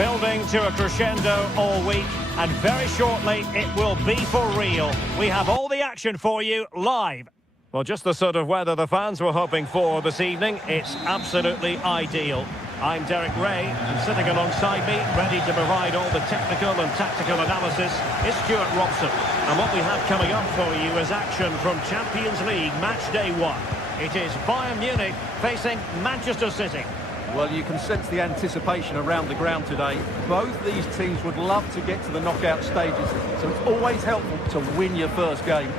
Building to a crescendo all week, and very shortly it will be for real. We have all the action for you live. Well, just the sort of weather the fans were hoping for this evening. It's absolutely ideal. I'm Derek Ray, and sitting alongside me, ready to provide all the technical and tactical analysis, is Stuart Robson. And what we have coming up for you is action from Champions League Match Day 1. It is Bayern Munich facing Manchester City. Well, you can sense the anticipation around the ground today. Both these teams would love to get to the knockout stages, so it's always helpful to win your first game.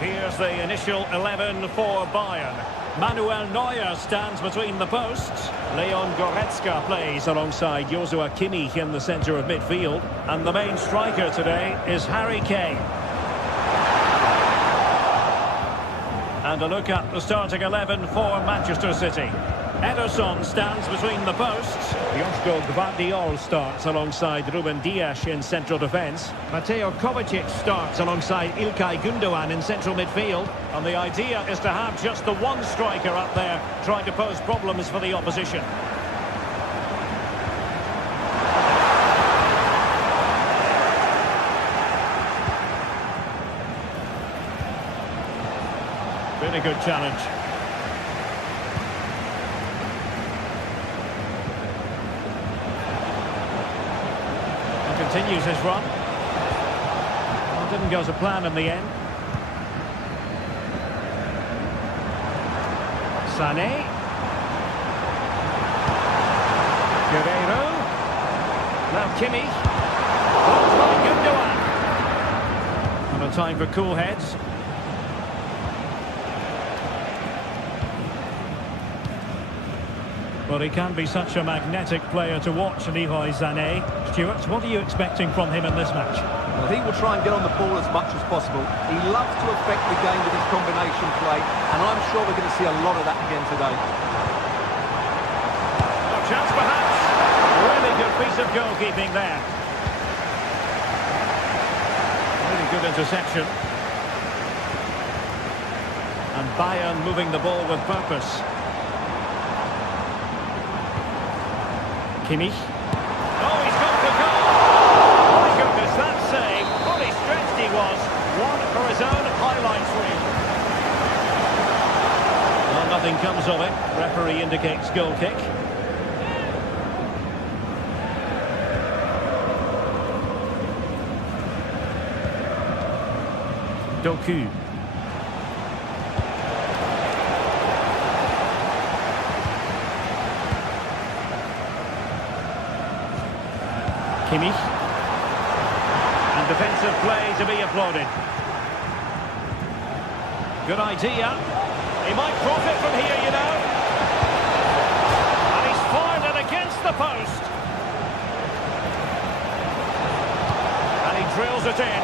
Here's the initial 11 for Bayern. Manuel Neuer stands between the posts. Leon Goretzka plays alongside Joshua Kimmich in the centre of midfield. And the main striker today is Harry Kane. And a look at the starting 11 for Manchester City. Ederson stands between the posts. Joško Gvardiol starts alongside Ruben Dias in central defence. Mateo Kovacic starts alongside Ilkay Gundogan in central midfield. And the idea is to have just the one striker up there trying to pose problems for the opposition. Really good challenge. Continues his run. Well, didn't go to plan in the end. Sané. Guerreiro. Now Kimmich. Blocked by Gundogan. And a time for cool heads. Well, he can be such a magnetic player to watch, Leroy Sané. Stuart, what are you expecting from him in this match? Well, he will try and get on the ball as much as possible. He loves to affect the game with his combination play, and I'm sure we're going to see a lot of that again today. A chance perhaps. Really good piece of goalkeeping there. Really good interception. And Bayern moving the ball with purpose. Kimmich. Oh, he's gone for goal! My goodness, that save. Fully stretched he was. One for his own highlights reel. Well, nothing comes of it. Referee indicates goal kick. Doku. Kimmich. And defensive play to be applauded. Good idea. He might profit from here, you know. And he's fired it against the post. And he drills it in.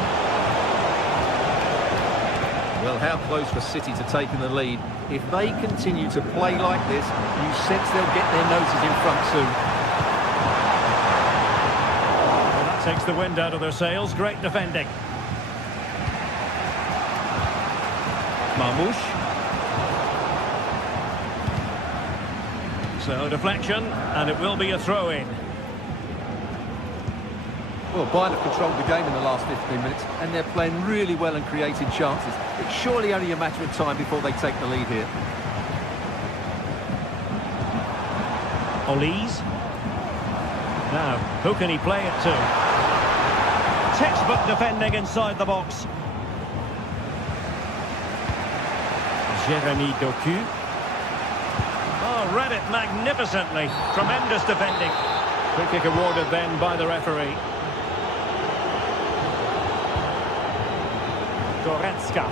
Well, how close for City to taking the lead. If they continue to play like this, you sense they'll get their noses in front soon. Takes the wind out of their sails. Great defending. Marmoush. So deflection, and it will be a throw-in. Well, Bayern have controlled the game in the last 15 minutes, and they're playing really well and creating chances. It's surely only a matter of time before they take the lead here. Olise. Now, who can he play it to? Textbook defending inside the box. Jeremy Doku. Oh, read it magnificently. Tremendous defending. Free kick awarded then by the referee. Goretzka.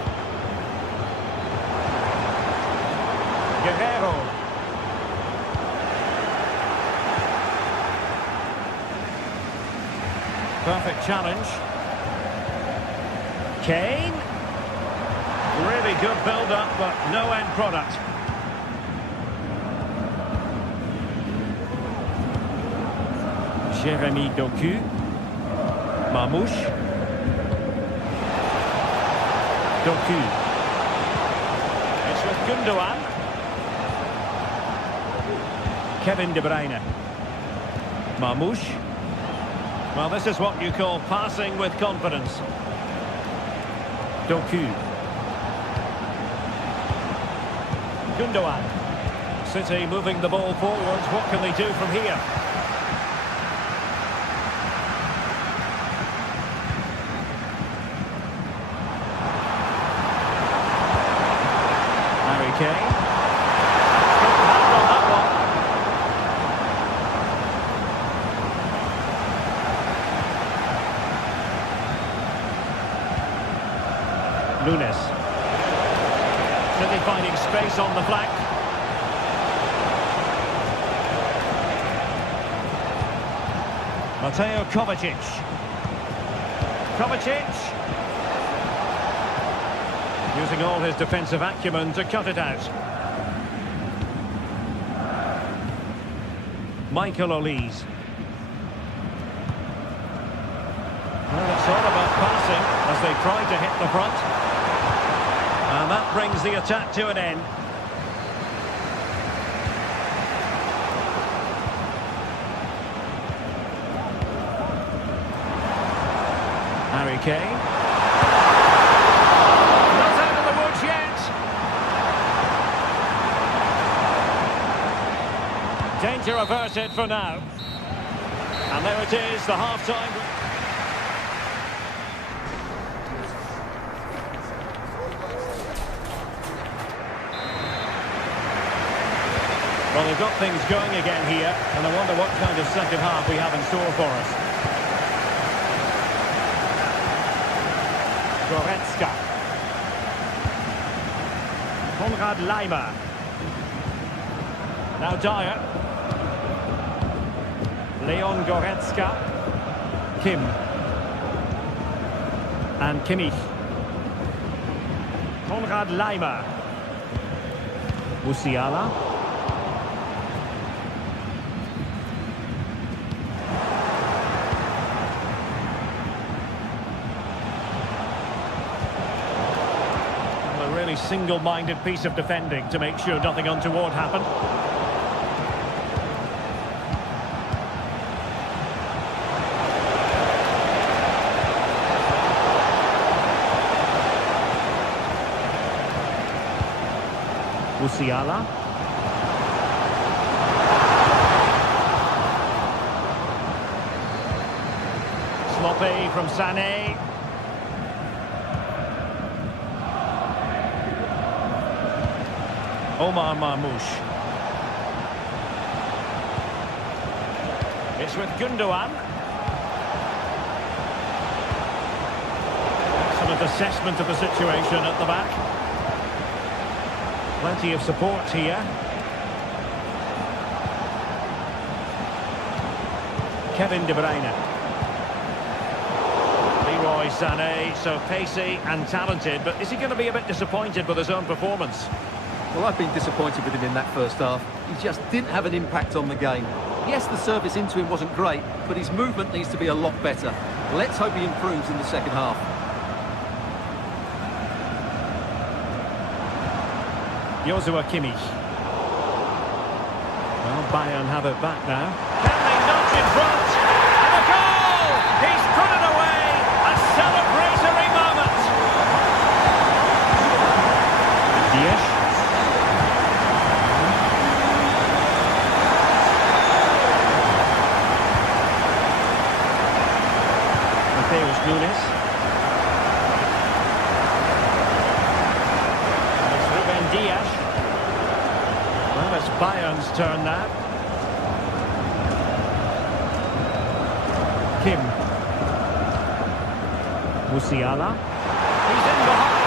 Guerreiro. Perfect challenge. Kane. Really good build-up, but no end product. Jeremy Doku. Marmoush. Doku. It's with Gundogan. Kevin De Bruyne. Marmoush. Well, this is what you call passing with confidence. Doku. Gundogan. City moving the ball forwards. What can they do from here? Harry Kane. Good hand on that one. Nunes. City finding space on the flank. Mateo Kovacic. Kovacic. Using all his defensive acumen to cut it out. Michael Olise. Well, it's all about passing as they try to hit the front. And that brings the attack to an end. Harry Kane. Not out of the woods yet. Danger averted for now. And there it is, the half-time. Well, they've got things going again here, and I wonder what kind of second half we have in store for us. Goretzka. Konrad Laimer. Now Dyer. Leon Goretzka. Kim. And Kimmich. Konrad Laimer. Musiala. Single-minded piece of defending to make sure nothing untoward happened. Musiala. Sloppy from Sané. Omar Marmoush. It's with Gundogan. Excellent assessment of the situation at the back. Plenty of support here. Kevin De Bruyne. Leroy Sané, so pacey and talented, but is he going to be a bit disappointed with his own performance? Well, I've been disappointed with him in that first half. He just didn't have an impact on the game. Yes, the service into him wasn't great, but his movement needs to be a lot better. Let's hope he improves in the second half. Joshua Kimmich. Well, Bayern have it back now. Can they nudge in front? And a goal! He's put it away! A celebratory moment! Diaz. Nunes. And it's Ruben Diaz. Well, it's Bayern's turn now. Kim. Musiala. He's in behind.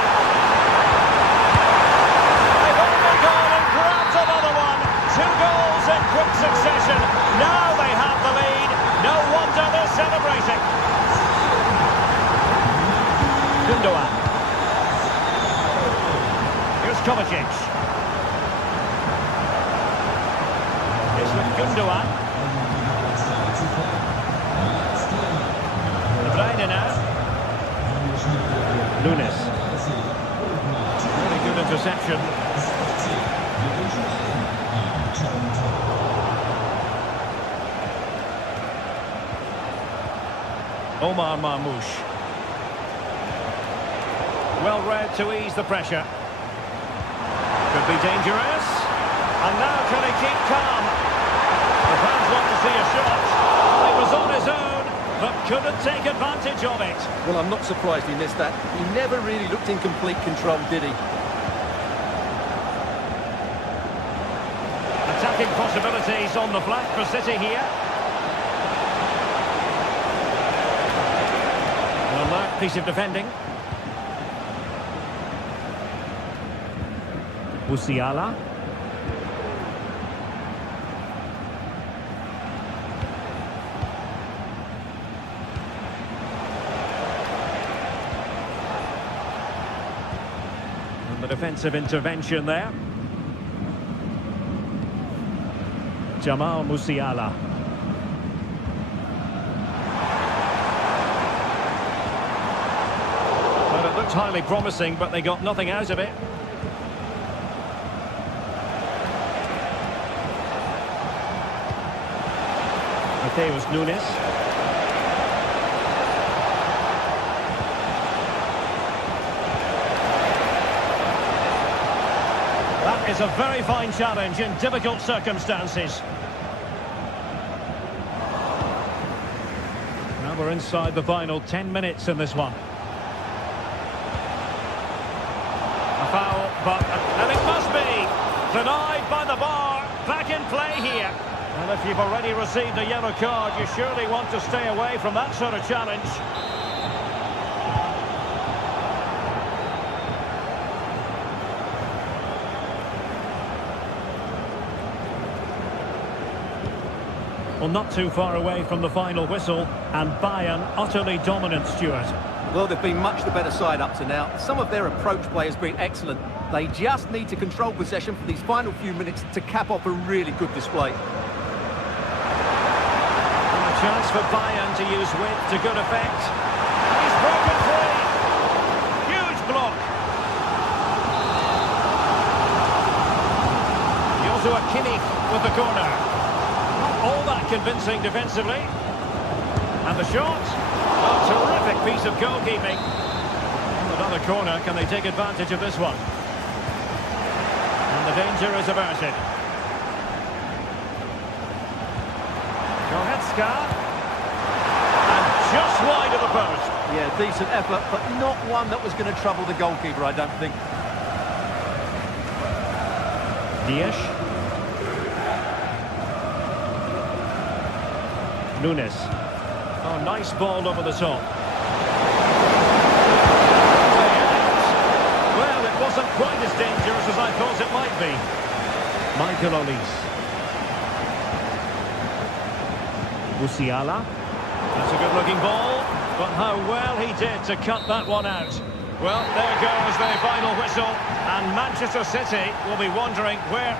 They've only gone and grabbed another one. 2 goals in quick succession. Now they have the lead. No wonder they're celebrating. Gundogan. Here's Kovacic. It's with Gundogan. De Bruyne now. Nunes. Really good interception. Omar Marmoush. Well read to ease the pressure. Could be dangerous. And now can he keep calm? The fans want to see a shot. He was on his own, but couldn't take advantage of it. Well, I'm not surprised he missed that. He never really looked in complete control, did he? Attacking possibilities on the flank for City here. An alert piece of defending. Musiala. And the defensive intervention there. Jamal Musiala. Well, it looked highly promising, but they got nothing out of it. Mateus Nunes. That is a very fine challenge in difficult circumstances. Now we're inside the final 10 minutes in this one. A foul, but... and it must be! Denied by the bar. Back in play here. And if you've already received a yellow card, you surely want to stay away from that sort of challenge. Well, not too far away from the final whistle, and Bayern utterly dominant, Stuart. Well, they've been much the better side up to now. Some of their approach play has been excellent. They just need to control possession for these final few minutes to cap off a really good display. Chance for Bayern to use width to good effect. He's broken free. Huge block. Joshua Kimmich with the corner. Not all that convincing defensively. And the shot. A terrific piece of goalkeeping. Another corner. Can they take advantage of this one? And the danger is averted. Goretzka. And just wide of the post. Yeah, decent effort, but not one that was going to trouble the goalkeeper, I don't think. Dias. Nunes. Oh, nice ball over the top. Well, it wasn't quite as dangerous as I thought it might be. Michael Olise. Musiala. That's a good-looking ball, but how well he did to cut that one out. Well, there goes the final whistle, and Manchester City will be wondering where...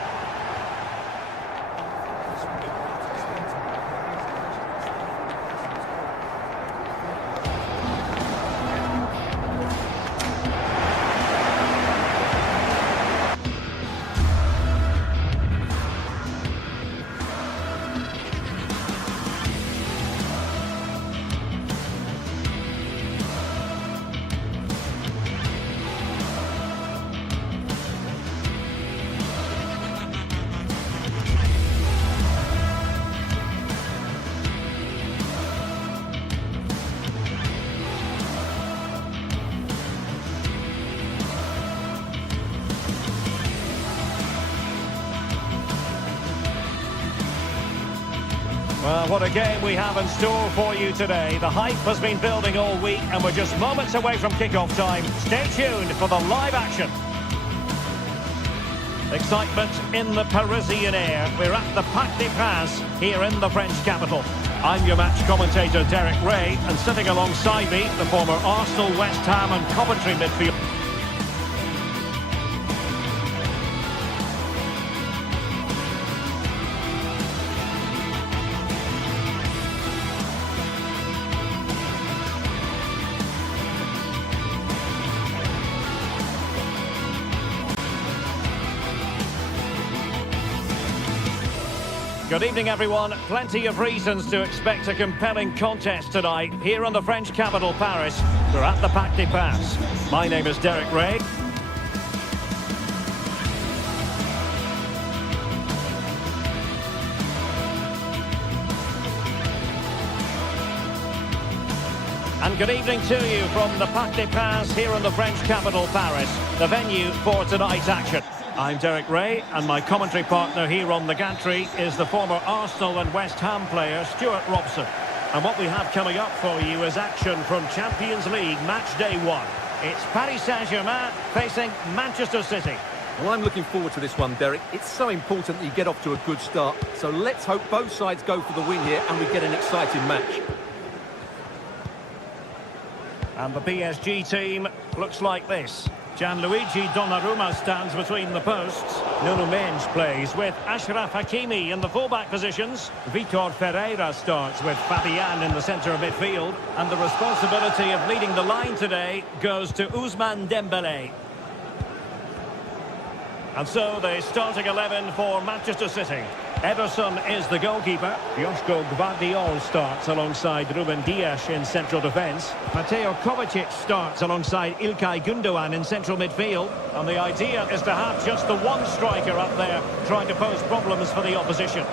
Well, what a game we have in store for you today. The hype has been building all week, and we're just moments away from kickoff time. Stay tuned for the live action. Excitement in the Parisian air. We're at the Parc des Princes here in the French capital. I'm your match commentator, Derek Ray, and sitting alongside me, the former Arsenal, West Ham and Coventry midfielder. Good evening, everyone. Plenty of reasons to expect a compelling contest tonight here in the French capital, Paris. We're at the Parc des Princes. My name is Derek Ray. And good evening to you from the Parc des Princes here in the French capital, Paris, the venue for tonight's action. I'm Derek Ray, and my commentary partner here on the gantry is the former Arsenal and West Ham player, Stuart Robson. And what we have coming up for you is action from Champions League match day 1. It's Paris Saint-Germain facing Manchester City. Well, I'm looking forward to this one, Derek. It's so important that you get off to a good start. So let's hope both sides go for the win here and we get an exciting match. And the PSG team looks like this. Gianluigi Donnarumma stands between the posts. Nuno Mendes plays with Achraf Hakimi in the fullback positions. Vitor Ferreira starts with Fabian in the centre of midfield. And the responsibility of leading the line today goes to Ousmane Dembélé. And so the starting 11 for Manchester City. Ederson is the goalkeeper. Joško Gvardiol starts alongside Ruben Dias in central defence. Mateo Kovacic starts alongside İlkay Gündoğan in central midfield. And the idea is to have just the one striker up there trying to pose problems for the opposition.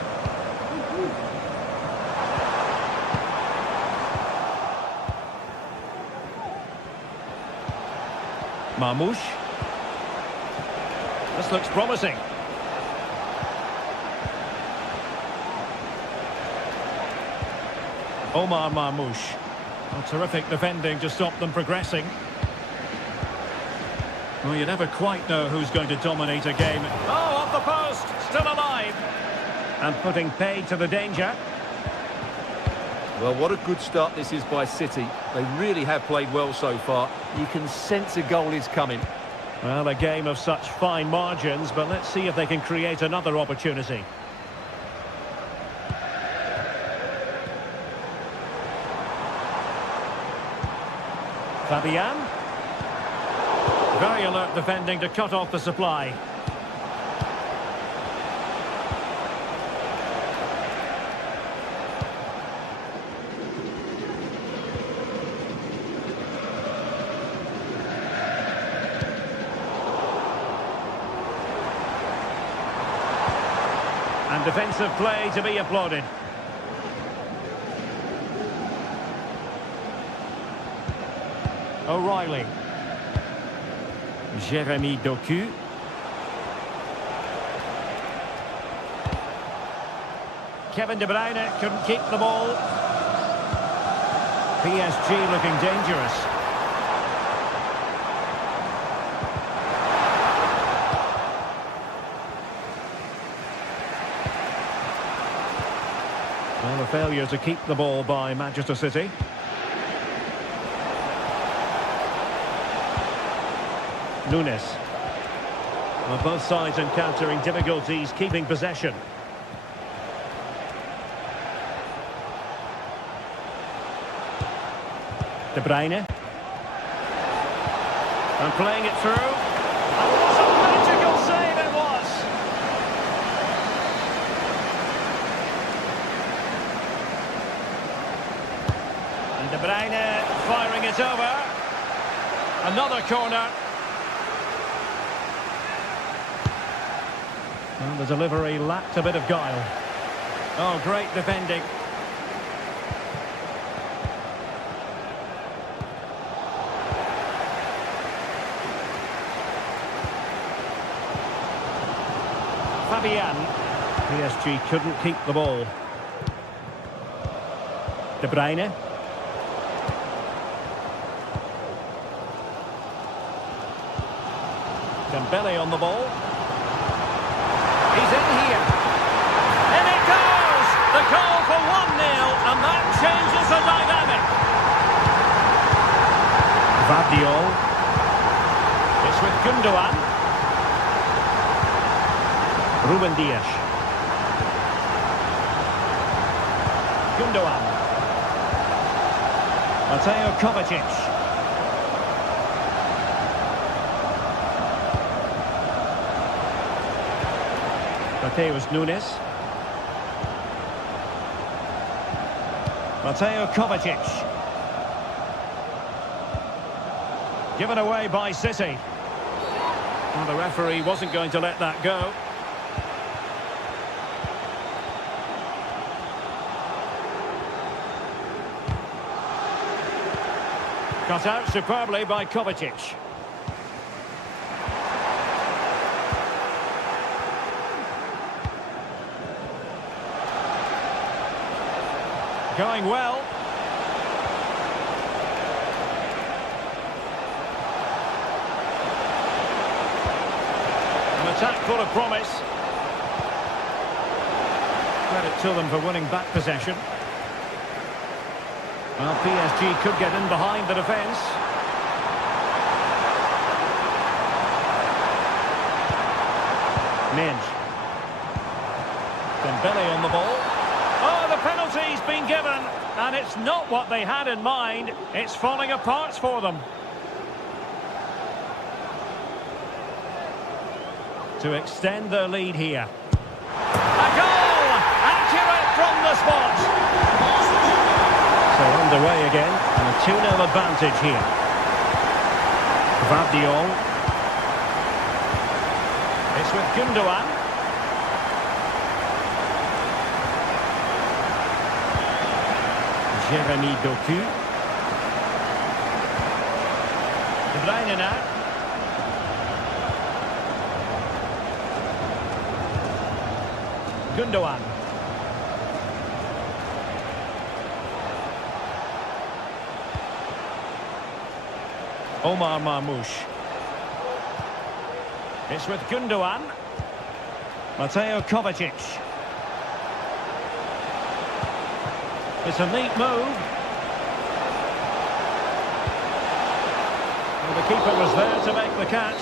Marmoush. This looks promising. Omar Marmoush. Terrific defending to stop them progressing. Well, you never quite know who's going to dominate a game. Oh, off the post, still alive. And putting paid to the danger. Well, what a good start this is by City. They really have played well so far. You can sense a goal is coming. Well, a game of such fine margins, but let's see if they can create another opportunity. Fabian. Very alert defending to cut off the supply. And defensive play to be applauded. O'Reilly. Jérémy Doku. Kevin De Bruyne couldn't keep the ball. PSG looking dangerous. Well, a failure to keep the ball by Manchester City. Nunes. Well, both sides encountering difficulties keeping possession. De Bruyne. And playing it through. And what a magical save it was! And De Bruyne firing it over. Another corner. Well, the delivery lacked a bit of guile. Oh, great defending. Fabian. PSG couldn't keep the ball. De Bruyne. Dembele on the ball. He's in here. In it goes! The goal for 1-0, and that changes the dynamic. Gvardiol. It's with Gündoğan. Ruben Dias. Gündoğan. Mateo Kovacic. Mateus Nunes. Mateo Kovacic. Given away by City. Well, the referee wasn't going to let that go. Cut out superbly by Kovacic. Going well. An attack full of promise. Credit to them for winning back possession. Well, PSG could get in behind the defence. Minge. Dembele on the ball. Oh, the penalty's been given, and it's not what they had in mind. It's falling apart for them. To extend their lead here. A goal! Accurate from the spot. So underway again, and a 2-0 advantage here. Gvardiol. It's with Gundogan. Jeremy Doku. De Bruyne now. Gundogan. Omar Marmoush. It's with Gundogan. Mateo Kovacic. It's a neat move. And the keeper was there to make the catch.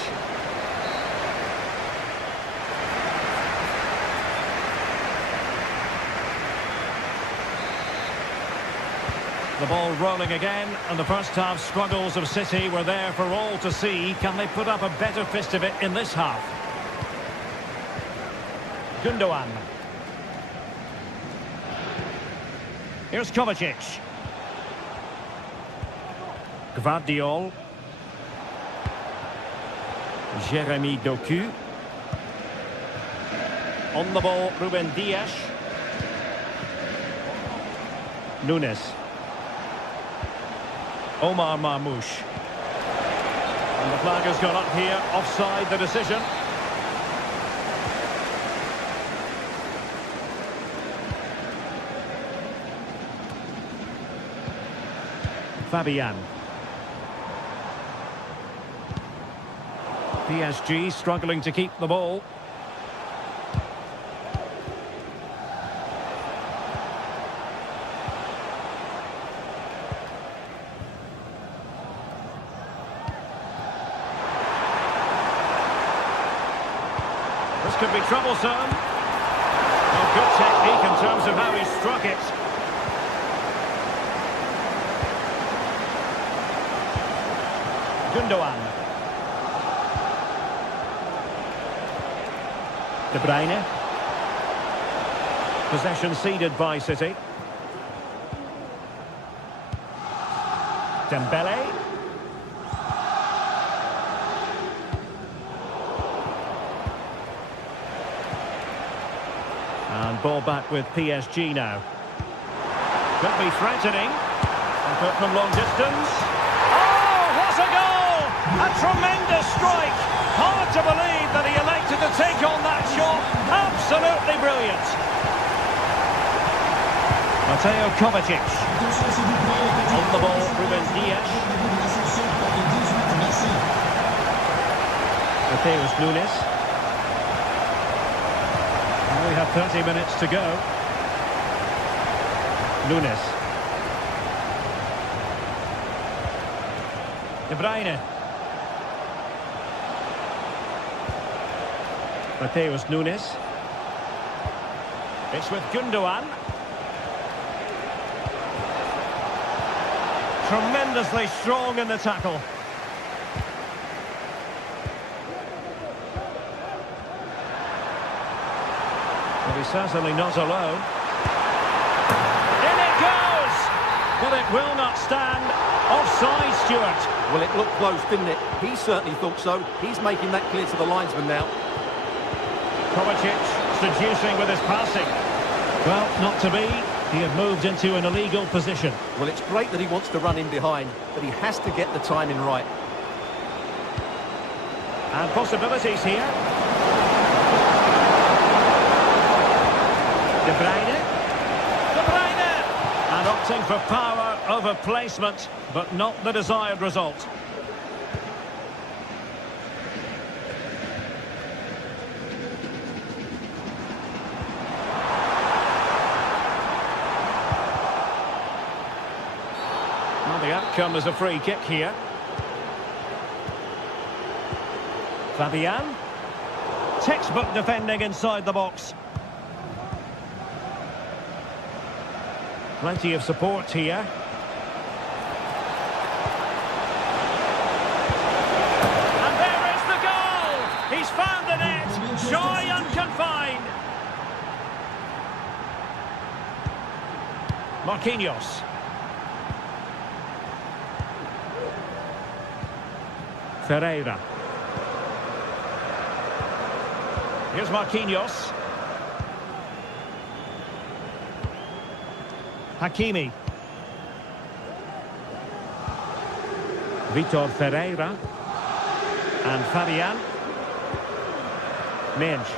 The ball rolling again, and the first half struggles of City were there for all to see. Can they put up a better fist of it in this half? Gundogan. Here's Kovacic. Gvardiol. Jeremy Doku. On the ball, Ruben Dias. Nunes. Omar Marmoush. And the flag has gone up here, offside the decision. Fabian. PSG struggling to keep the ball. This could be troublesome. Oh, good technique in terms of how he struck it. Gundogan. De Bruyne. Possession ceded by City. Dembele. And ball back with PSG now. Could be threatening. And put from long distance. Oh, what a goal! A tremendous strike. Hard to believe that he elected to take on that shot. Absolutely brilliant. Mateo Kovacic. On the ball, Ruben Dias. Mateus Nunes. And we have 30 minutes to go. Nunes. De Bruyne. Mateus Nunes. It's with Gundogan. Tremendously strong in the tackle. But he's certainly not alone. In it goes! But it will not stand. Offside, Stuart. Well, it looked close, didn't it? He certainly thought so. He's making that clear to the linesman now. Kovacic seducing with his passing. Well, not to be. He had moved into an illegal position. Well, it's great that he wants to run in behind, but he has to get the timing right. And possibilities here. De Bruyne. De Bruyne! And opting for power over placement, but not the desired result. Well, the outcome is a free kick here. Fabian. Textbook defending inside the box. Plenty of support here. And there is the goal! He's found the net! Joy unconfined! Marquinhos. Ferreira. Here's Marquinhos. Hakimi. Vitor Ferreira. And Fabian. Mensch.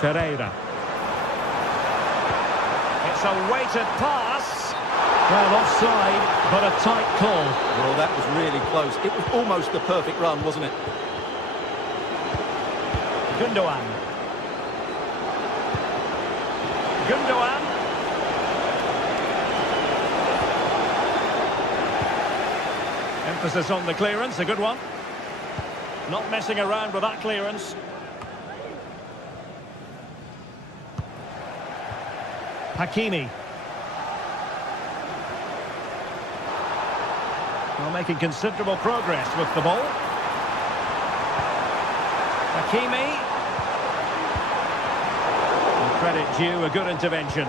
Ferreira. It's a weighted pass. Well, offside, but a tight call. Well, that was really close. It was almost the perfect run, wasn't it? Gundogan. Gundogan. Emphasis on the clearance, a good one. Not messing around with that clearance. Hakimi. Well, making considerable progress with the ball. Hakimi. And credit due, a good intervention.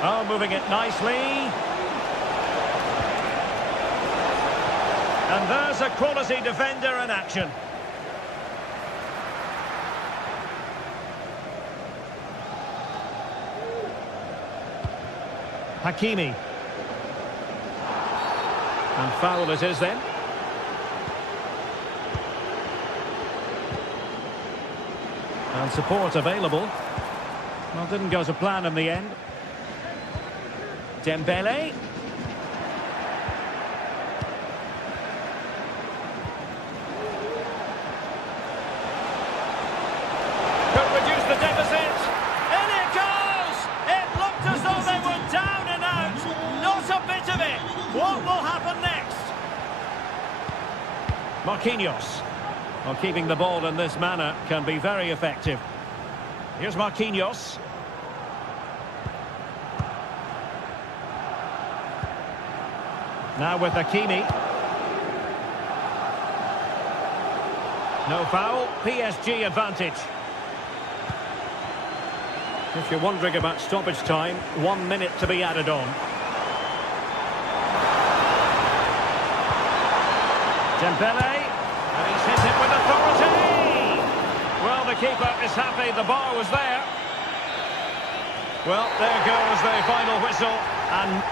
Oh, moving it nicely. And there's a quality defender in action. Hakimi. And foul it is then. And support available. Well, didn't go to plan in the end. Dembele. Could reduce the deficit. In it goes! It looked as though they were down and out. Not a bit of it. What will happen next? Marquinhos. Well, keeping the ball in this manner can be very effective. Here's Marquinhos. Now with Hakimi. No foul, PSG advantage. If you're wondering about stoppage time, 1 minute to be added on. Dembele, and he's hit it with authority. Well, the keeper is happy, the bar was there. Well, there goes the final whistle, and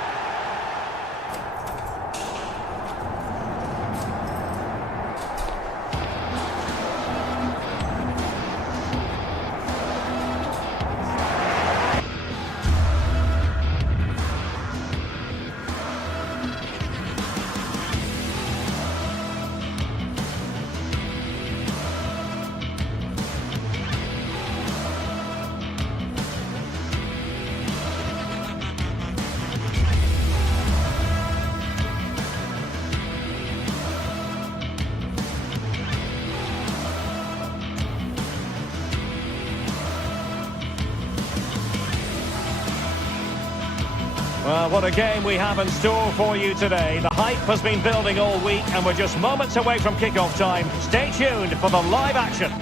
well, what a game we have in store for you today. The hype has been building all week and we're just moments away from kickoff time. Stay tuned for the live action.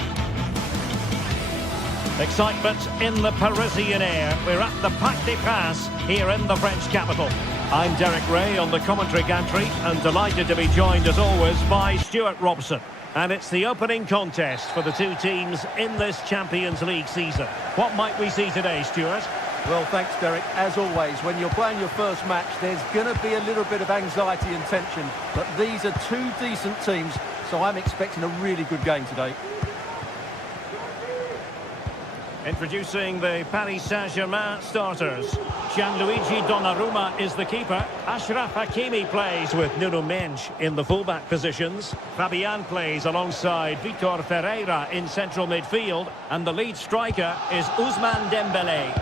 Excitement in the Parisian air. We're at the Parc des Princes here in the French capital. I'm Derek Ray on the commentary gantry and delighted to be joined as always by Stuart Robson. And it's the opening contest for the two teams in this Champions League season. What might we see today, Stuart? Well, thanks, Derek. As always, when you're playing your first match, there's going to be a little bit of anxiety and tension. But these are two decent teams, so I'm expecting a really good game today. Introducing the Paris Saint-Germain starters. Gianluigi Donnarumma is the keeper. Achraf Hakimi plays with Nuno Mendes in the fullback positions. Fabian plays alongside Vitor Ferreira in central midfield. And the lead striker is Ousmane Dembélé.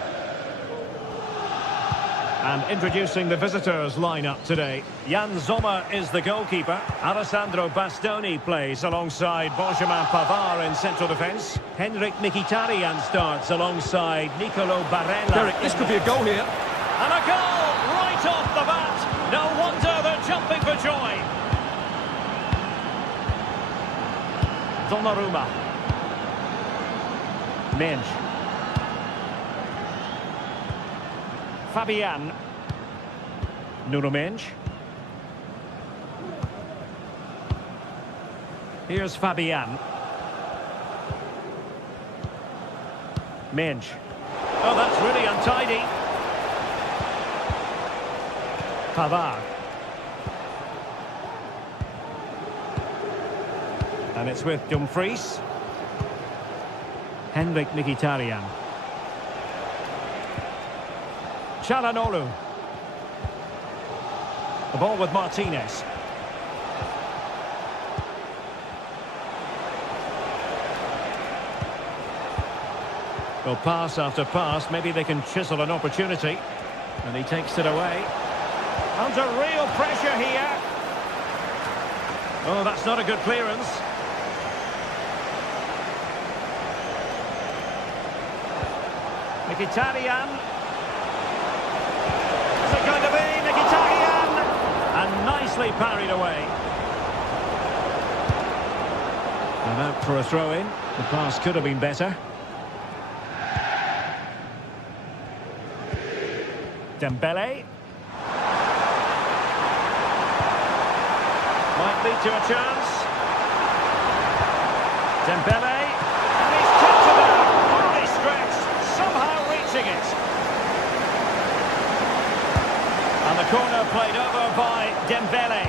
And introducing the visitors lineup today. Jan Sommer is the goalkeeper. Alessandro Bastoni plays alongside Benjamin Pavard in central defence. Henrik Mkhitaryan starts alongside Nicolo Barella. Derek, this could be a goal here. And a goal right off the bat. No wonder they're jumping for joy. Donnarumma. Mendes. Fabian. Nuno Mendes. Here's Fabian. Mendes. Oh, that's really untidy. Pavard. And it's with Dumfries. Henrik Mkhitaryan. Çalhanoğlu. The ball with Martinez. Well, pass after pass, maybe they can chisel an opportunity. And he takes it away. Under real pressure here. Oh, that's not a good clearance. Mkhitaryan. Is it going to be Mkhitaryan? And nicely parried away. And out for a throw-in. The pass could have been better. Dembélé. Might lead to a chance. Dembélé. And he's kept it out. Poorly stretched. Somehow reaching it. And the corner played over by Dembélé.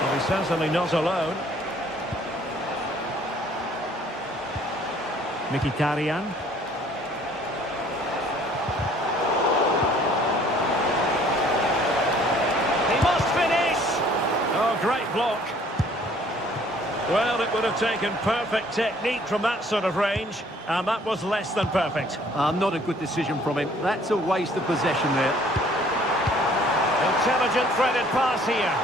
Well, he's certainly not alone. Mkhitaryan. He must finish! Oh, great block. Well, it would have taken perfect technique from that sort of range, and that was less than perfect. Not a good decision from him. That's a waste of possession there. Intelligent threaded pass here.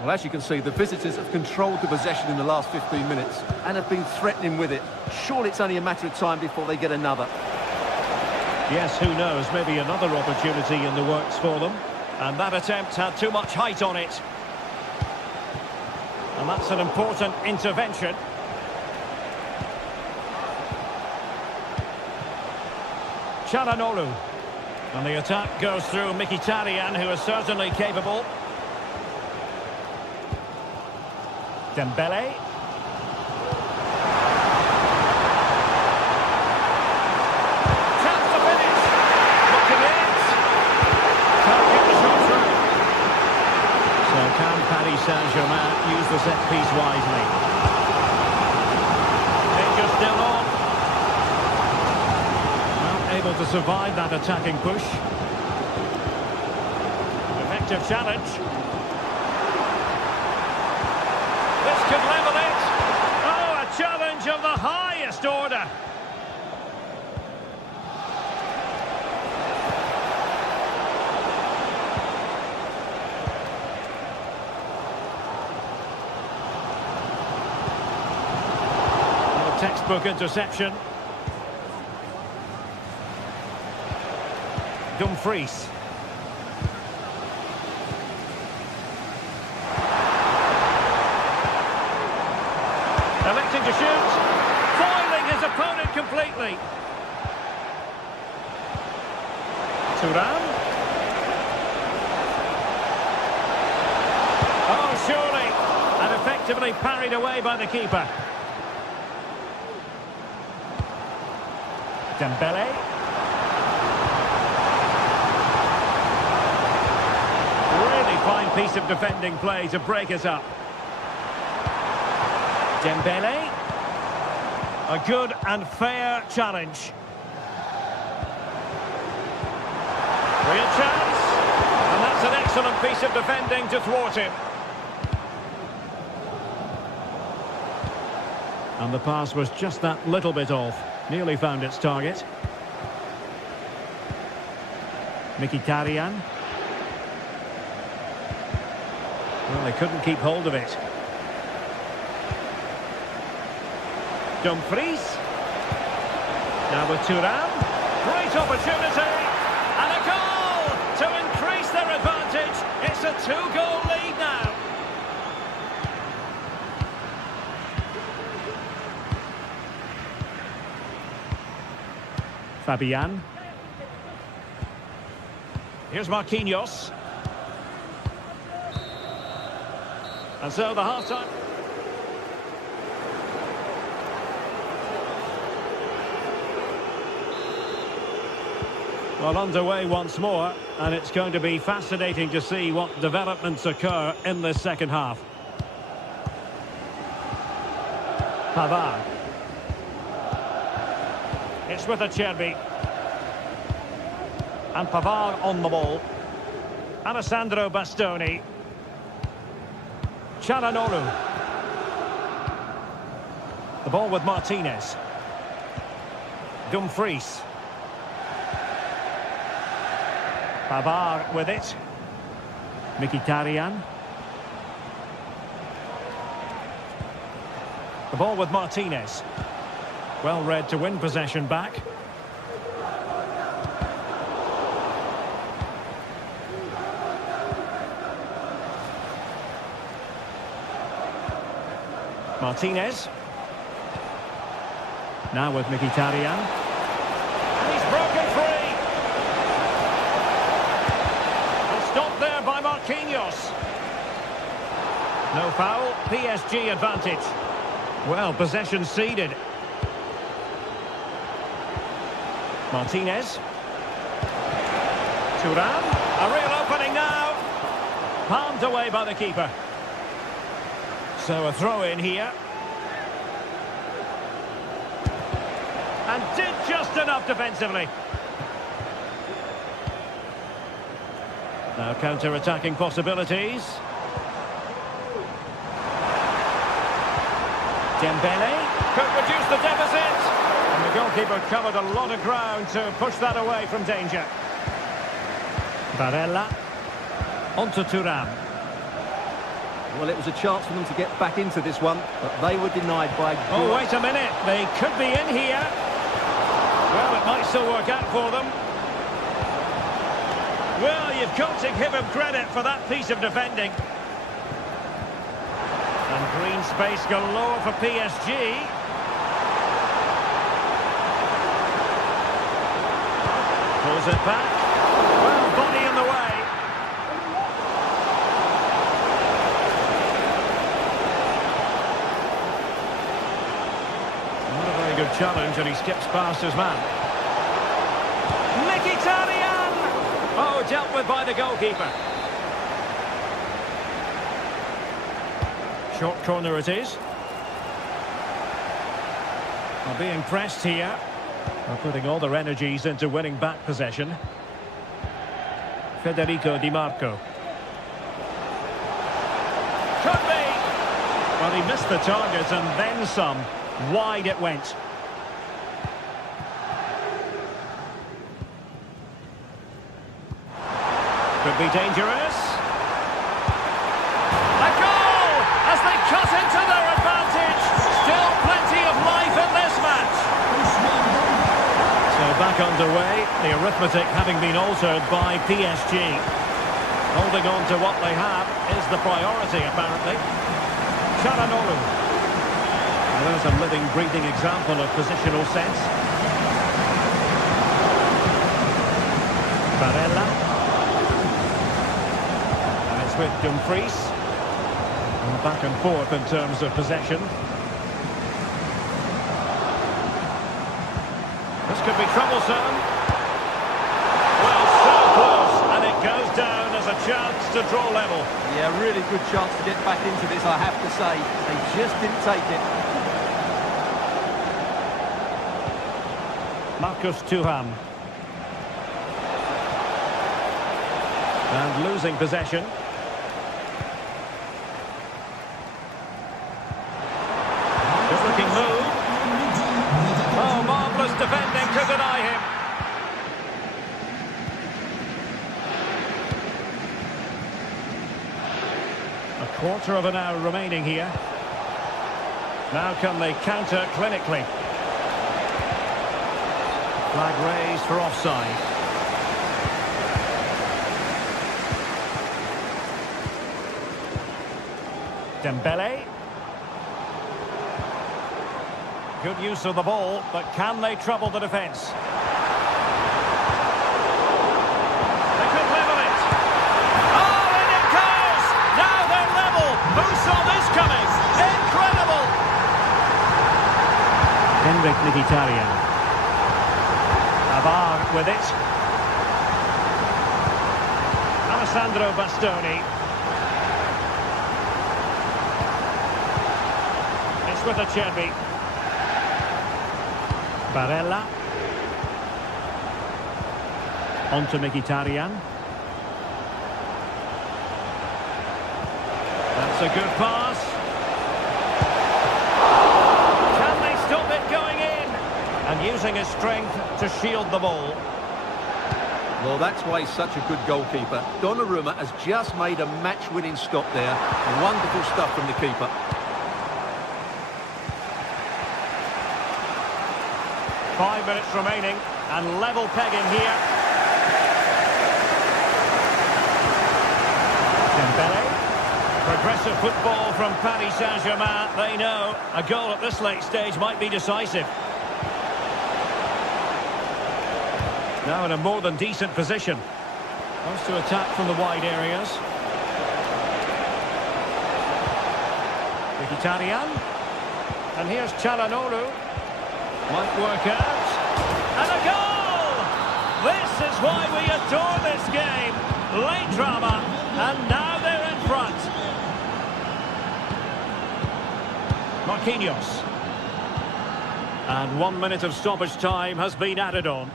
Well, as you can see, the visitors have controlled the possession in the last 15 minutes and have been threatening with it. Surely it's only a matter of time before they get another. Yes, who knows, maybe another opportunity in the works for them. And that attempt had too much height on it. And that's an important intervention. Çalhanoğlu. And the attack goes through Mkhitaryan, who is certainly capable. Dembélé. Chance to finish. Looking it. Can't get the shot through. So can Paris Saint-Germain use the set piece wisely? Danger still on. Not able to survive that attacking push. Effective challenge. This could level it. Oh, a challenge of the highest order. A textbook interception. Dumfries. Electing to shoot. Foiling his opponent completely. Thuram. Oh, surely. And effectively parried away by the keeper. Dembele. Really fine piece of defending play to break us up. Dembele. A good and fair challenge. Real chance. And that's an excellent piece of defending to thwart him. And the pass was just that little bit off. Nearly found its target. Mkhitaryan. Well, they couldn't keep hold of it. Dumfries. Now with Thuram. Great opportunity. And a goal to increase their advantage. It's a 2-goal lead now. Fabian. Here's Marquinhos. And so the half-time. Well, underway once more, and it's going to be fascinating to see what developments occur in this second half. Pavard. It's with Acerbi. And Pavard on the ball. Alessandro Bastoni. Çalhanoğlu. The ball with Martinez. Dumfries. Pavard with it. Mkhitaryan. The ball with Martinez. Well read to win possession back. Martinez. Now with Mkhitaryan. And he's broken free. And stopped there by Marquinhos. No foul. PSG advantage. Well, possession ceded. Martinez. Thuram. A real opening now. Palmed away by the keeper. So a throw in here. And did just enough defensively. Now counter-attacking possibilities. Dembele could reduce the deficit. And the goalkeeper covered a lot of ground to push that away from danger. Barella. On to Thuram. Well, it was a chance for them to get back into this one, but they were denied by... Oh, wait a minute. They could be in here. Well, it might still work out for them. Well, you've got to give him credit for that piece of defending. And green space galore for PSG. Pulls it back. Well, body in the way. Not a very good challenge, and he skips past his man. Mkhitaryan! Oh, dealt with by the goalkeeper. Short corner it is. Well, being pressed here. They're putting all their energies into winning back possession. Federico Di Marco. Could be! Well, he missed the target and then some. Wide it went. Could be dangerous. A goal! As they cut into their advantage. Still plenty of life in this match. So back on underway, the arithmetic having been altered by PSG. Holding on to what they have is the priority, apparently. Çalhanoğlu. There's a living, breathing example of positional sense. Barella. And it's with Dumfries. And back and forth in terms of possession. This could be troublesome. Well, so close, and it goes down as a chance to draw level. Yeah, really good chance to get back into this, I have to say. They just didn't take it. Marcus Thuram. And losing possession. Good looking move. Oh, marvellous defending to deny him. A quarter of an hour remaining here. Now can they counter clinically? Flag raised for offside. Dembele. Good use of the ball, but can they trouble the defence? They could level it. Oh, and it goes! Now they're level. Who saw this coming? Incredible! Henrik Mkhitaryan. Avar with it. Alessandro Bastoni. It's with Acerbi. Barella. On to Mkhitaryan. That's a good pass. Can they stop it going in? And using his strength to shield the ball. Well, that's why he's such a good goalkeeper. Donnarumma has just made a match-winning stop there. Wonderful stuff from the keeper. Five minutes remaining, and level pegging here. Dembele. Progressive football from Paris Saint-Germain. They know a goal at this late stage might be decisive. Now in a more than decent position. Wants to attack from the wide areas. Mkhitaryan. And here's Çalhanoğlu. Might work out. And a goal! This is why we adore this game. Late drama, and now they're in front. Marquinhos. And 1 minute of stoppage time has been added on.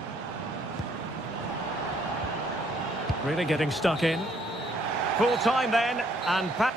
Really getting stuck in. Full time then, and Pat.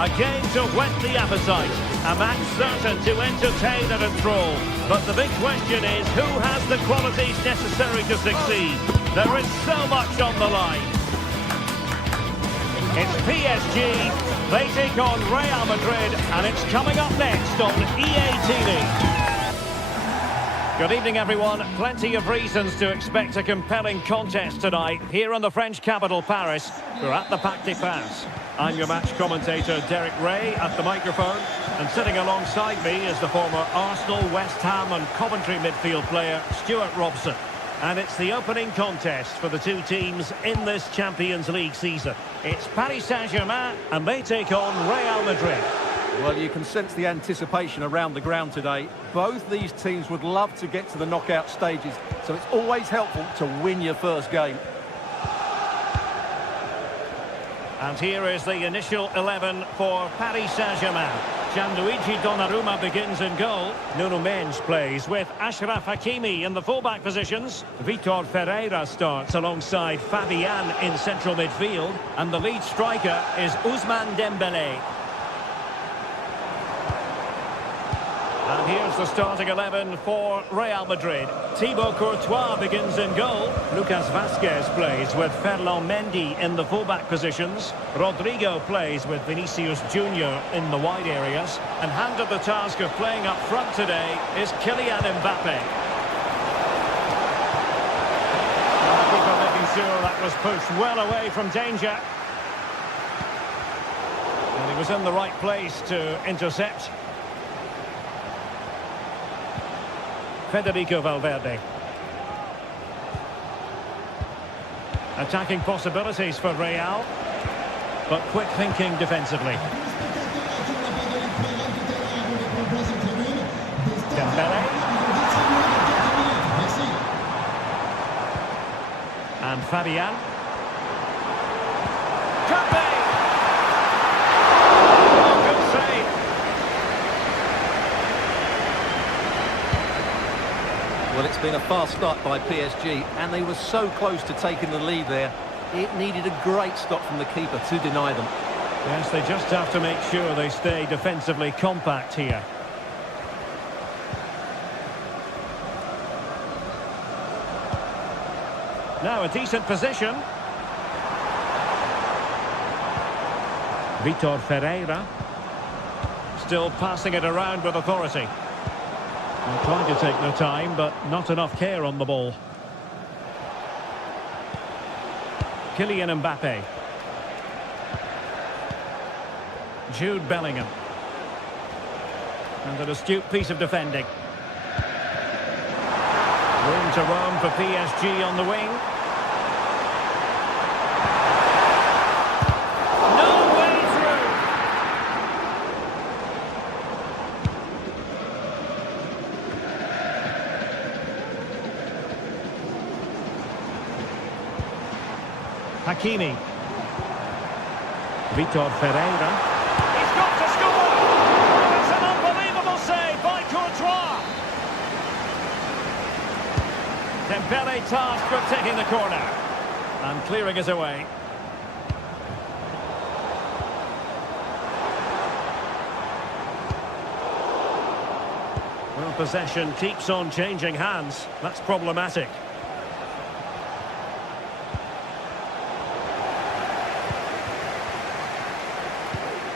A game to whet the appetite, a match certain to entertain and enthrall. But the big question is, who has the qualities necessary to succeed? There is so much on the line. It's PSG, they take on Real Madrid, and it's coming up next on EA TV. Good evening, everyone. Plenty of reasons to expect a compelling contest tonight here in the French capital, Paris. We're at the Parc des Princes. I'm your match commentator, Derek Ray, at the microphone. And sitting alongside me is the former Arsenal, West Ham and Coventry midfield player, Stuart Robson. And it's the opening contest for the two teams in this Champions League season. It's Paris Saint-Germain and they take on Real Madrid. Well, you can sense the anticipation around the ground today. Both these teams would love to get to the knockout stages, so it's always helpful to win your first game. And here is the initial 11 for Paris Saint-Germain. Gianluigi Donnarumma begins in goal. Nuno Mendes plays with Achraf Hakimi in the fullback positions. Vitor Ferreira starts alongside Fabian in central midfield. And the lead striker is Ousmane Dembélé. And here's the starting 11 for Real Madrid. Thibaut Courtois begins in goal. Lucas Vazquez plays with Ferland Mendy in the fullback positions. Rodrigo plays with Vinicius Junior in the wide areas. And handed the task of playing up front today is Kylian Mbappe. Keeper making sure that was pushed well away from danger. And he was in the right place to intercept. Federico Valverde. Attacking possibilities for Real, but quick thinking defensively. Dembélé. And Fabian. Could be! Oh, good save. Well, it's been a fast start by PSG, and they were so close to taking the lead there. It needed a great stop from the keeper to deny them. Yes, they just have to make sure they stay defensively compact here. Now a decent position. Vitor Ferreira. Still passing it around with authority. They're trying to take their time, but not enough care on the ball. Kylian Mbappe. Jude Bellingham. And an astute piece of defending. Room to roam for PSG on the wing. No way through! Hakimi. Vitor Ferreira. He's got to score! It's an unbelievable save by Courtois. Dembélé tasked with taking the corner. And clearing it away. Well, possession keeps on changing hands. That's problematic.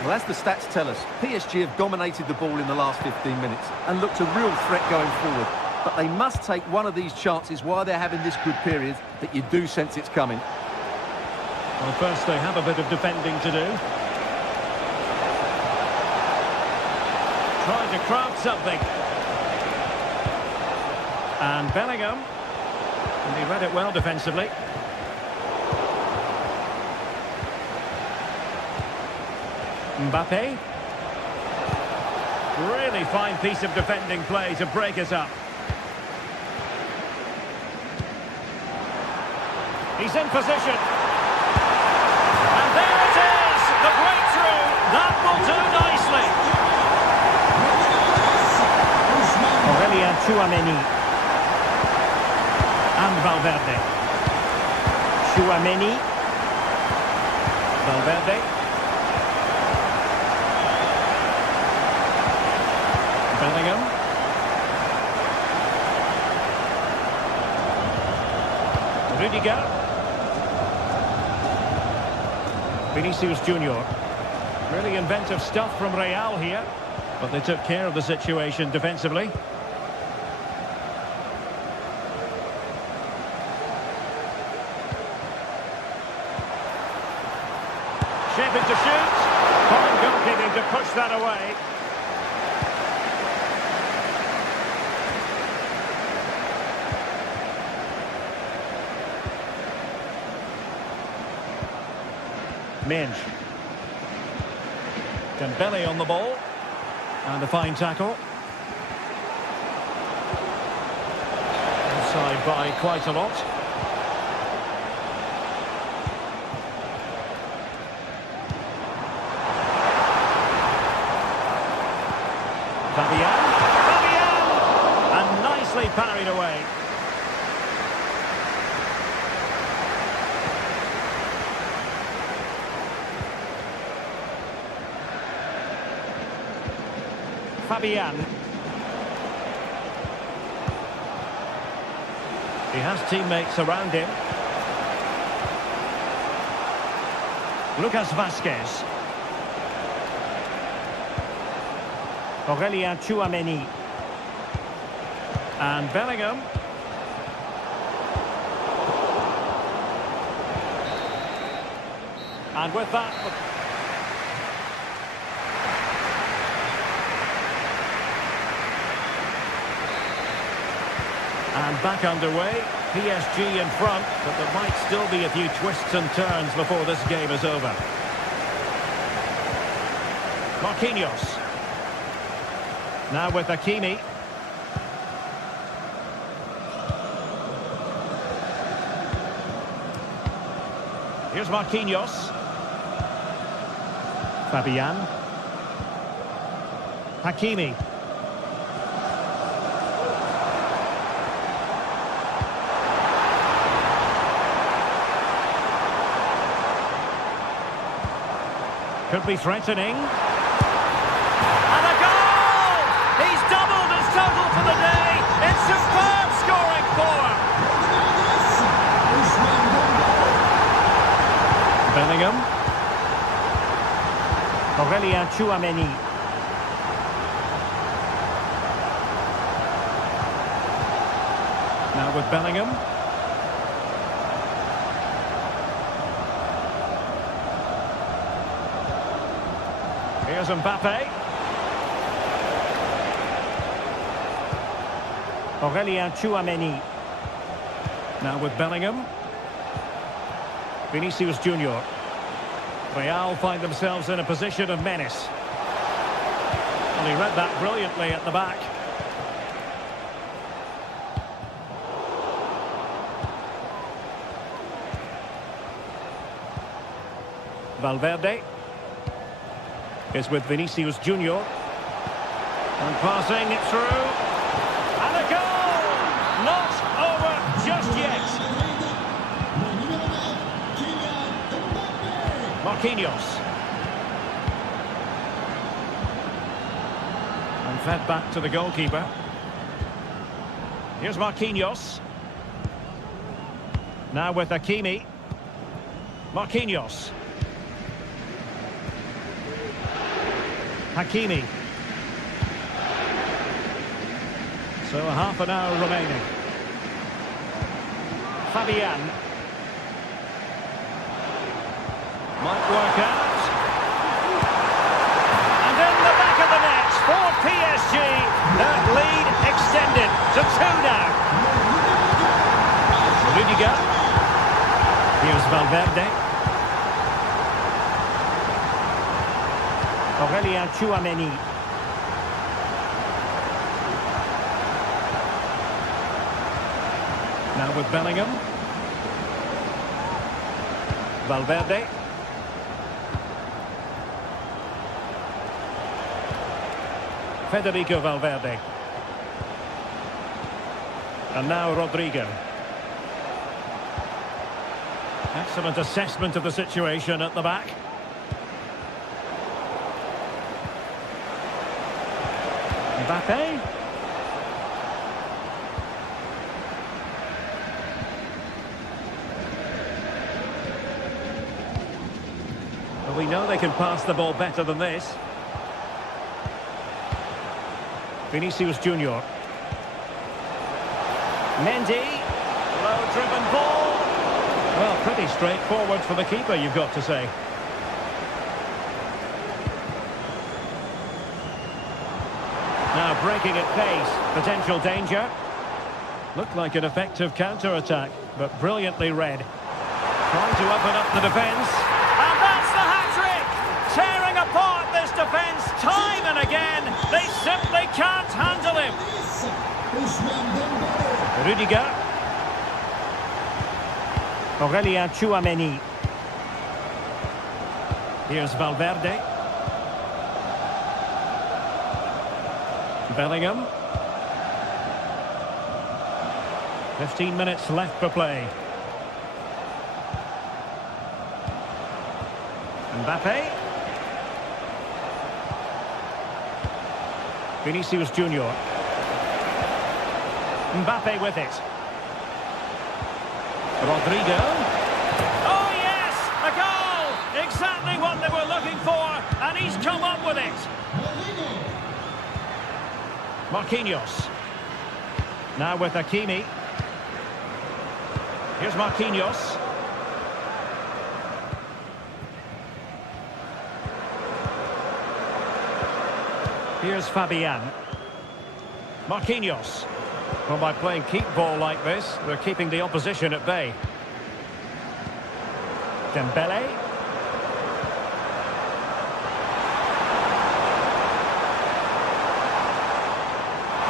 Well, as the stats tell us, PSG have dominated the ball in the last 15 minutes and looked a real threat going forward. But they must take one of these chances while they're having this good period that you do sense it's coming. Well, first they have a bit of defending to do. Trying to craft something. And Bellingham. And he read it well defensively. Mbappe. Really fine piece of defending play to break it up. He's in position. And there it is! The breakthrough! That will do nicely! Aurelien Tchouameni. And Valverde. Tchouameni. Valverde. Bellingham. Rudiger. Vinicius Junior. Really inventive stuff from Real here, but they took care of the situation defensively. hoping to shoot. Fine goalkeeping to push that away. Minge. Dembele on the ball. And a fine tackle. Offside by quite a lot. Fabian! And nicely parried away. Fabian. He has teammates around him. Lucas Vazquez. Aurelien Tchouameni. And Bellingham. And with that... And back underway, PSG in front, but there might still be a few twists and turns before this game is over. Marquinhos. Now with Hakimi. Here's Marquinhos. Fabian. Hakimi. Could be threatening. And a goal! He's doubled his total for the day. It's superb scoring form. Bellingham. Aurelien Tchouameni. Now with Bellingham. Here's Mbappe. Aurelien Tchouameni. Now with Bellingham. Vinicius Junior. Real find themselves in a position of menace. And he read that brilliantly at the back. Valverde is with Vinicius Junior. And passing it through. And a goal! Not over just yet. Marquinhos. And fed back to the goalkeeper. Here's Marquinhos. Now with Hakimi. Marquinhos. Hakimi. So half an hour remaining. Fabian. Might work out. And in the back of the net for PSG. Their lead extended to 2 now. Rudiger. Here's Valverde. Aurelien Tchouameni. Now with Bellingham. Valverde. Federico Valverde. And now Rodrigo. Excellent assessment of the situation at the back. Mbappe. Well, we know they can pass the ball better than this. Vinicius Junior. Mendy. Low-driven ball. Well, pretty straightforward for the keeper, you've got to say. Now breaking at pace, potential danger. Looked like an effective counter-attack, but brilliantly read. Trying to open up the defence. And that's the hat-trick! Tearing apart this defence time and again. They simply can't handle him. Rudiger. Aurelien Tchouameni. Here's Valverde. Bellingham. 15 minutes left for play. Mbappe. Vinicius Junior. Mbappe with it. Rodrigo. Oh yes! A goal! Exactly what they were looking for, and he's come up with it. Marquinhos. Now with Hakimi. Here's Marquinhos. Here's Fabian. Marquinhos. Well, by playing keep ball like this, they're keeping the opposition at bay. Dembele.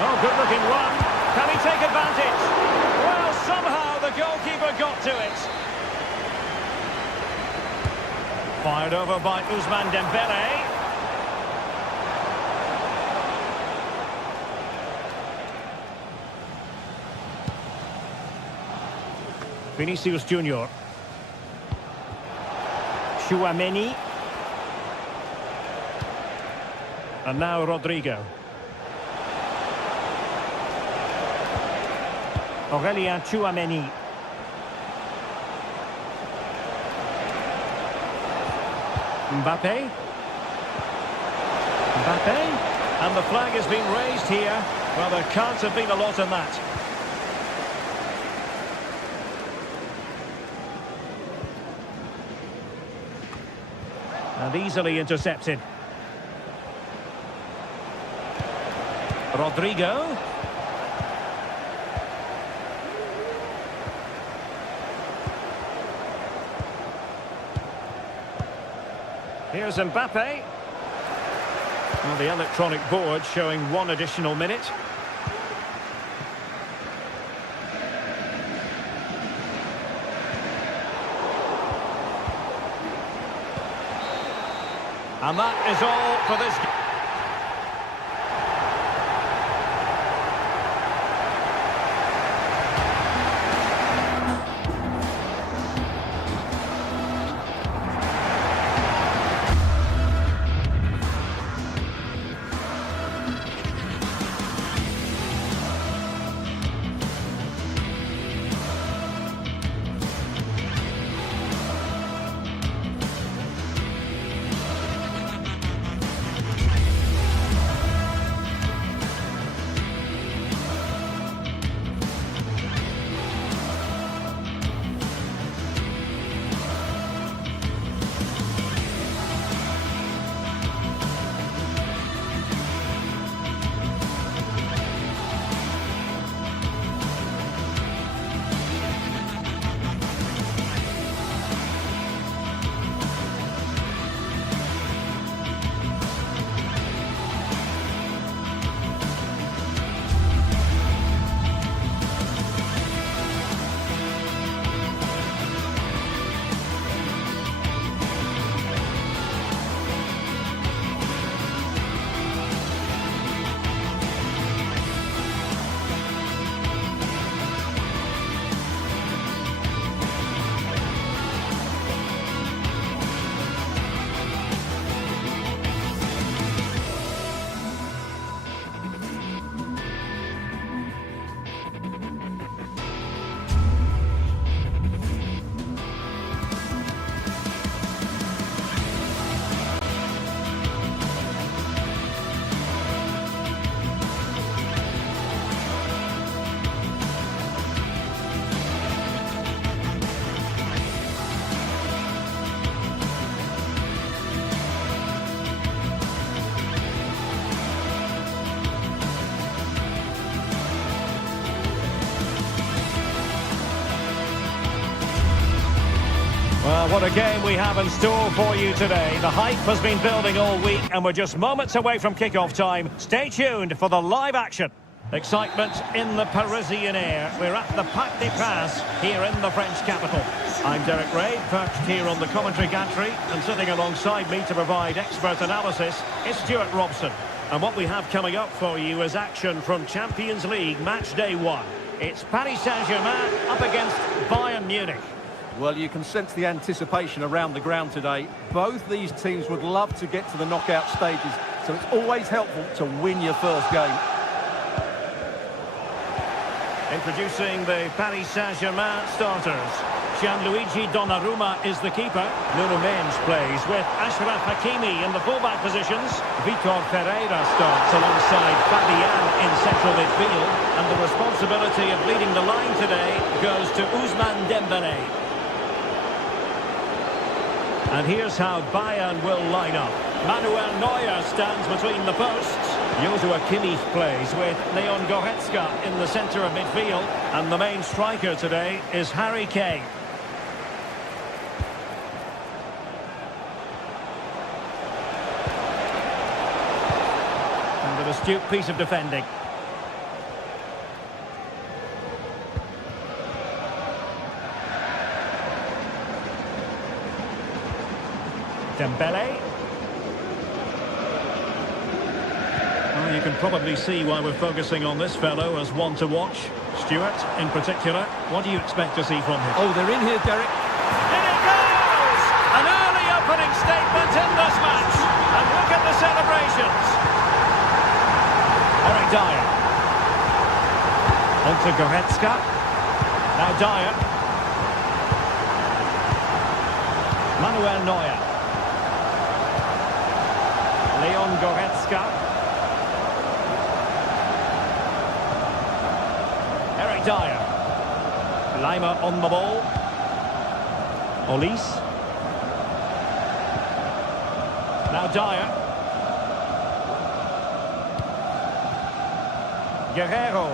Oh, good-looking run. Can he take advantage? Well, somehow the goalkeeper got to it. Fired over by Ousmane Dembele. Vinicius Junior. Tchouameni. And now Rodrigo. Aurelien Tchouameni. Mbappe. Mbappe. And the flag has been raised here. Well, there can't have been a lot in that. And easily intercepted. Rodrigo. Here's Mbappe. Well, the electronic board showing 1 additional minute. And that is all for this game. what a game we have in store for you today. The hype has been building all week and we're just moments away from kick-off time. Stay tuned for the live action. Excitement in the Parisian air. We're at the Parc des Princes here in the French capital. I'm Derek Ray, perched here on the commentary gantry, and sitting alongside me to provide expert analysis is Stuart Robson. And what we have coming up for you is action from Champions League match day 1. It's Paris Saint-Germain up against Bayern Munich. Well, you can sense the anticipation around the ground today. Both these teams would love to get to the knockout stages, so it's always helpful to win your first game. Introducing the Paris Saint-Germain starters. Gianluigi Donnarumma is the keeper. Nuno Mendes plays with Achraf Hakimi in the fullback positions. Vitor Pereira starts alongside Fabian in central midfield. And the responsibility of leading the line today goes to Ousmane Dembélé. And here's how Bayern will line up. Manuel Neuer stands between the posts. Joshua Kimmich plays with Leon Goretzka in the centre of midfield. And the main striker today is Harry Kane. And an astute piece of defending. Dembélé. Well, you can probably see why we're focusing on this fellow as one to watch. Stuart, in particular, what do you expect to see from him? Oh, they're in here, Derek. In it goes! An early opening statement in this match. And look at the celebrations. Eric Dyer. On to Goretzka. Now Dyer. Manuel Neuer. Leon Goretzka. Eric Dyer. Lima on the ball. Olise. Now Dyer. Guerrero.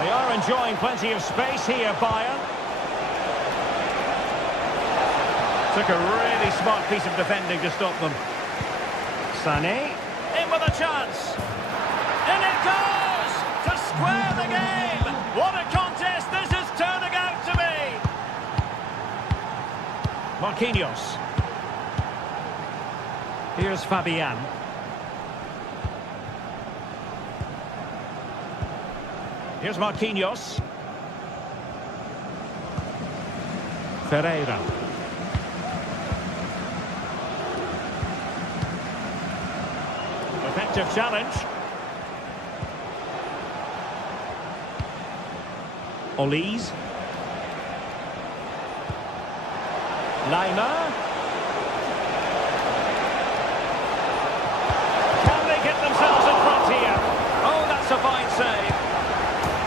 They are enjoying plenty of space here, Bayern. Took a really smart piece of defending to stop them. Sané, in with a chance. In it goes! To square the game! What a contest this is turning out to be! Marquinhos. Here's Fabian. Here's Marquinhos. Ferreira. Effective challenge. Olise. Lima. Can they get themselves in front here? Oh, that's a fine save.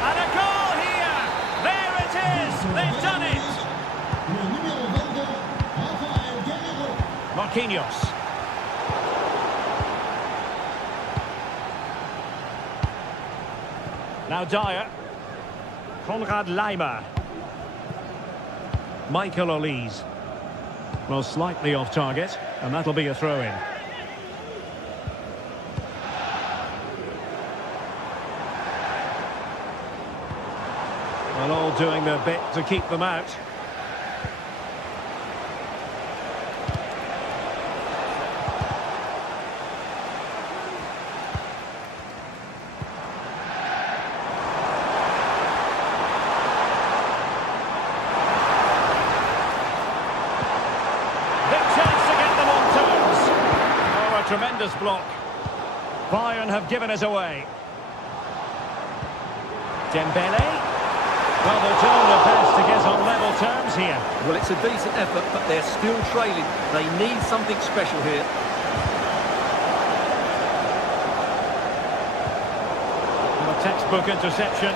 And a goal here. There it is. They've done it. Marquinhos. Now Dyer. Konrad Lima. Michael Olise. Well, slightly off target, and that'll be a throw-in. Well, all doing their bit to keep them out. Tremendous block. Bayern have given us away. Dembélé. Well, they're doing their best to get on level terms here. Well, it's a decent effort, but they're still trailing. They need something special here. And a textbook interception.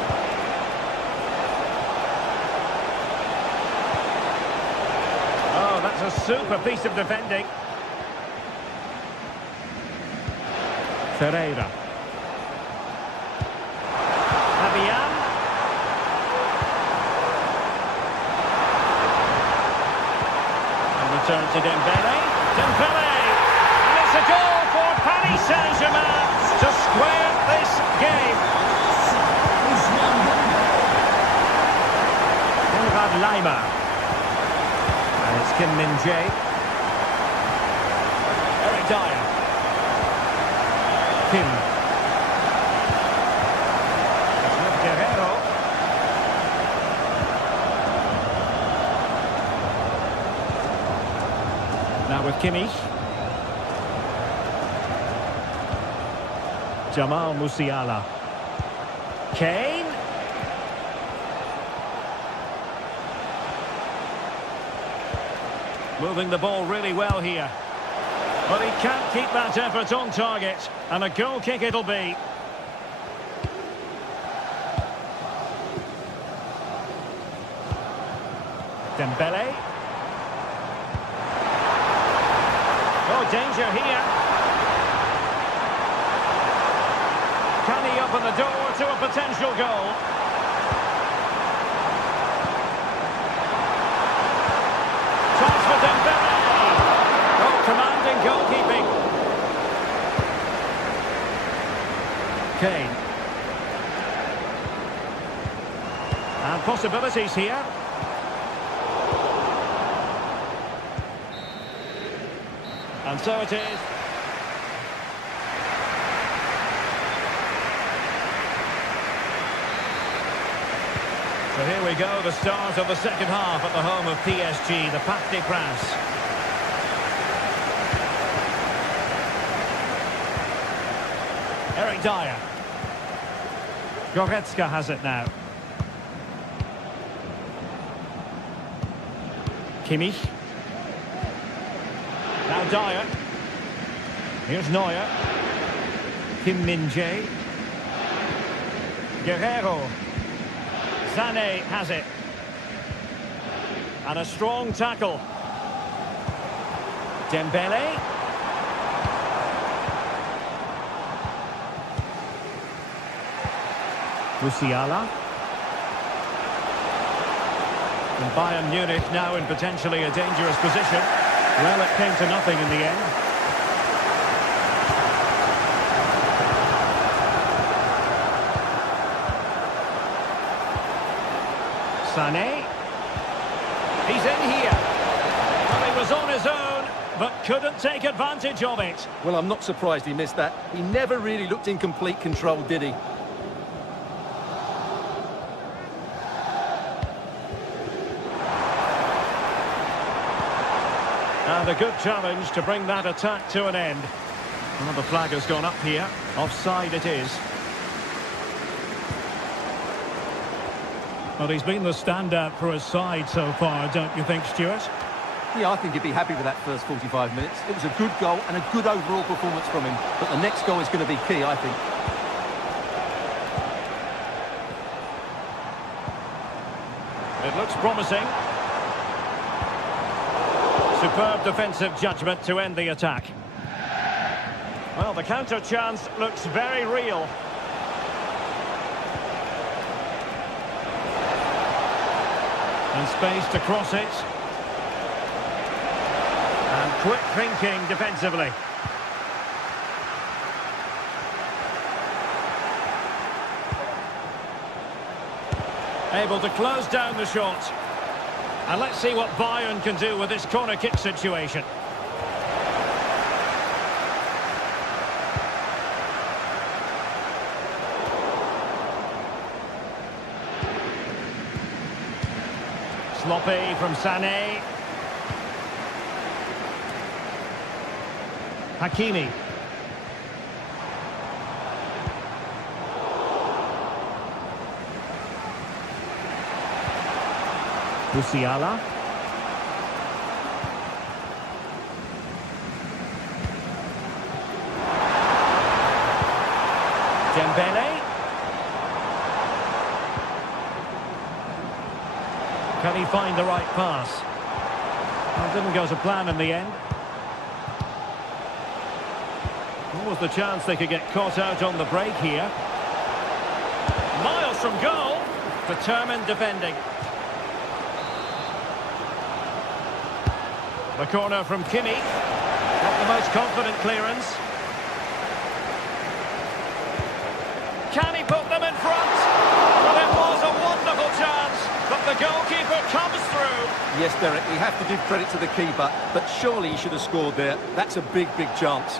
Oh, that's a super piece of defending. Ferreira. Fabian. to Dembele. Dembele! And it's a goal for Paris Saint-Germain to square this game. Conrad Laimer. And it's Kim Min-jae. Eric Dyer. Kim. Guerrero. Now with Kimmich. Jamal Musiala. Kane. Moving the ball really well here. But he can't keep that effort on target. And a goal kick it'll be. Dembele. Oh, danger here. Can he open the door to a potential goal? Chance for Dembele. Oh, commanding goalkeeping. Kane. And possibilities here. And so it is. So here we go, the start of the second half at the home of PSG, the Parc des Princes. Eric Dyer. Goretzka has it now. Kimmich. Now Dyer. Here's Neuer. Kim Min-jae. Guerrero. Sané has it. And a strong tackle. Dembele. Musiala. And Bayern Munich now in potentially a dangerous position. Well, it came to nothing in the end. Sané. He's in here. Well, he was on his own, but couldn't take advantage of it. Well, I'm not surprised he missed that. He never really looked in complete control, did he? And a good challenge to bring that attack to an end. Well, the flag has gone up here. Offside it is. Well, he's been the standout for his side so far, don't you think, Stuart? Yeah, I think he'd be happy with that first 45 minutes. It was a good goal and a good overall performance from him. But the next goal is going to be key, I think. It looks promising. Superb defensive judgment to end the attack. Well, the counter chance looks very real. And space to cross it. And quick thinking defensively. Able to close down the shot. And let's see what Bayern can do with this corner kick situation. Sloppy from Sané. Hakimi. Musiala. Dembele. Can he find the right pass? Well, didn't go to plan in the end. What was the chance they could get caught out on the break here? Miles from goal. Determined defending. The corner from Kimi. Not the most confident clearance. Can he put them in front? Well, it was a wonderful chance, but the goalkeeper comes through. Yes, Derek, we have to give credit to the keeper, but surely he should have scored there. That's a big, big chance.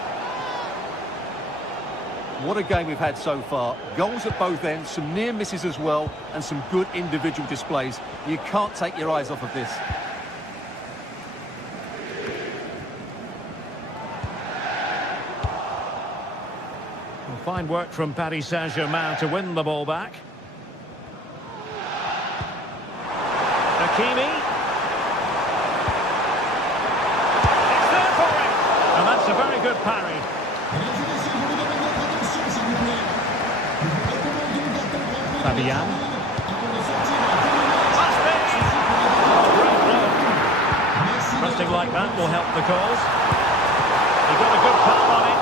What a game we've had so far. Goals at both ends, some near misses as well, and some good individual displays. You can't take your eyes off of this. Fine work from Paris Saint-Germain to win the ball back. Hakimi. It's there for him. And that's a very good parry. Fabian. Must be. Great blow. Pressing like that will help the cause. He got a good palm on it.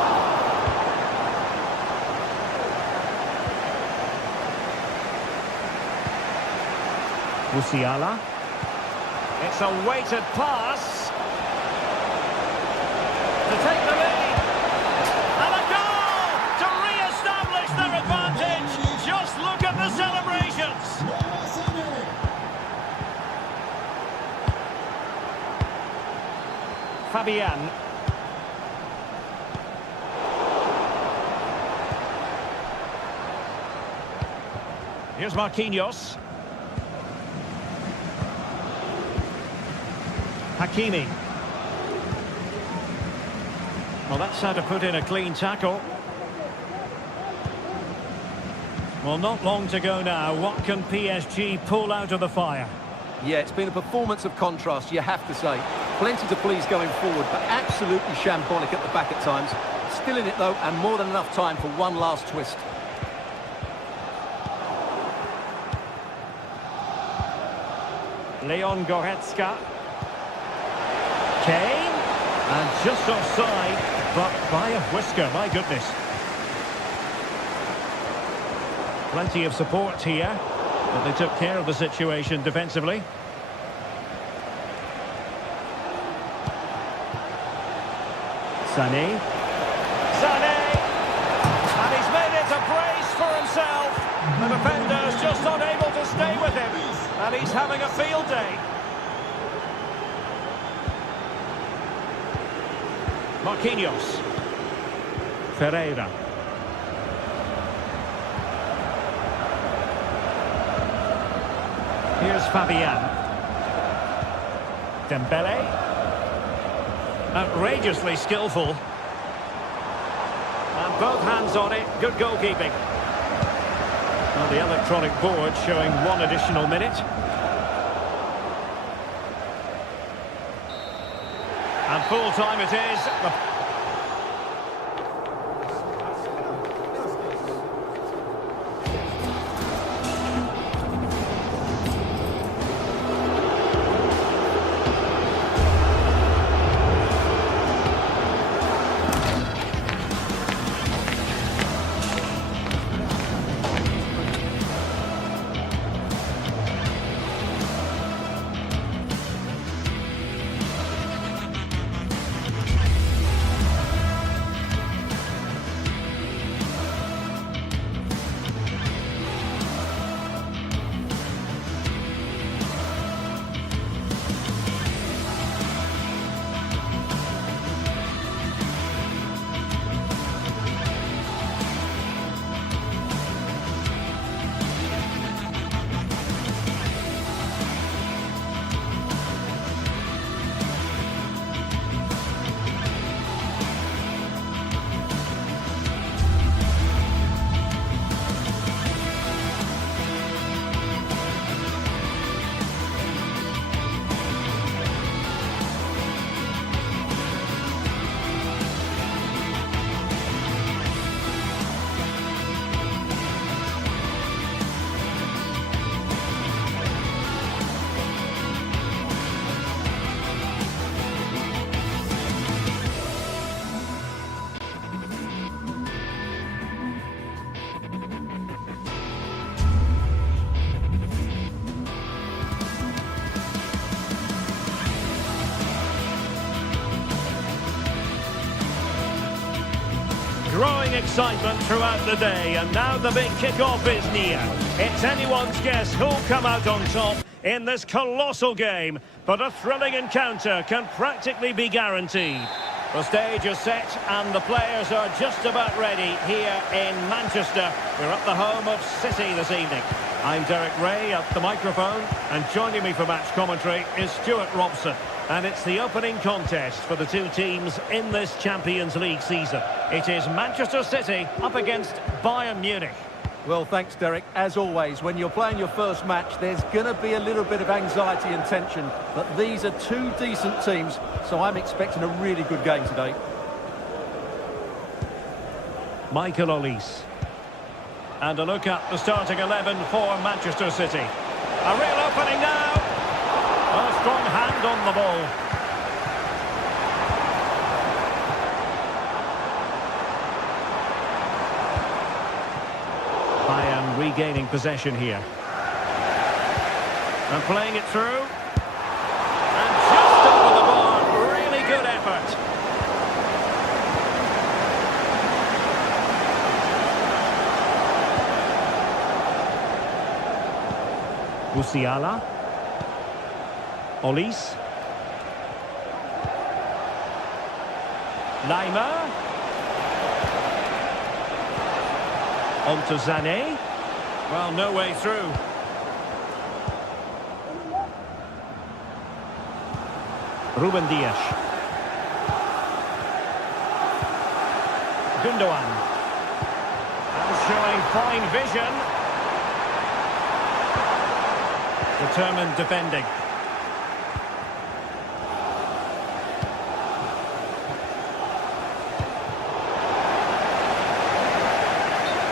Musiala. It's a weighted pass to take the lead. And a goal to re-establish their advantage. Just look at the celebrations. Fabian. Here's Marquinhos. Hakimi. Well, that's how to put in a clean tackle. Well, not long to go now. What can PSG pull out of the fire? Yeah, it's been a performance of contrast, you have to say. Plenty to please going forward, but absolutely shambolic at the back at times. Still in it, though, and more than enough time for one last twist. Leon Goretzka. Kane, and just offside, but by a whisker, my goodness. Plenty of support here, but they took care of the situation defensively. Sané. And he's made it a brace for himself. The defender's just not able to stay with him, and he's having a field day. Marquinhos. Ferreira. Here's Fabian. Dembele. Outrageously skillful. And both hands on it. Good goalkeeping. Well, the electronic board showing one additional minute. And full time it is. building excitement throughout the day, and now the big kick-off is near. It's anyone's guess who'll come out on top in this colossal game, but a thrilling encounter can practically be guaranteed. The stage is set and the players are just about ready here in Manchester. We're at the home of City this evening. I'm Derek Ray at the microphone, and joining me for match commentary is Stuart Robson. And it's the opening contest for the two teams in this Champions League season. It is Manchester City up against Bayern Munich. Well, thanks, Derek. As always, when you're playing your first match, there's going to be a little bit of anxiety and tension. But these are two decent teams, so I'm expecting a really good game today. Michael Olise. And a look at the starting 11 for Manchester City. A real opening now. A strong hand on the ball. Bayern regaining possession here. And playing it through. And just over the bar. Really good effort. Musiala. Olise. Laimer. On to Sané. Well, no way through. Ruben Dias. Gundogan. And showing fine vision. Determined defending.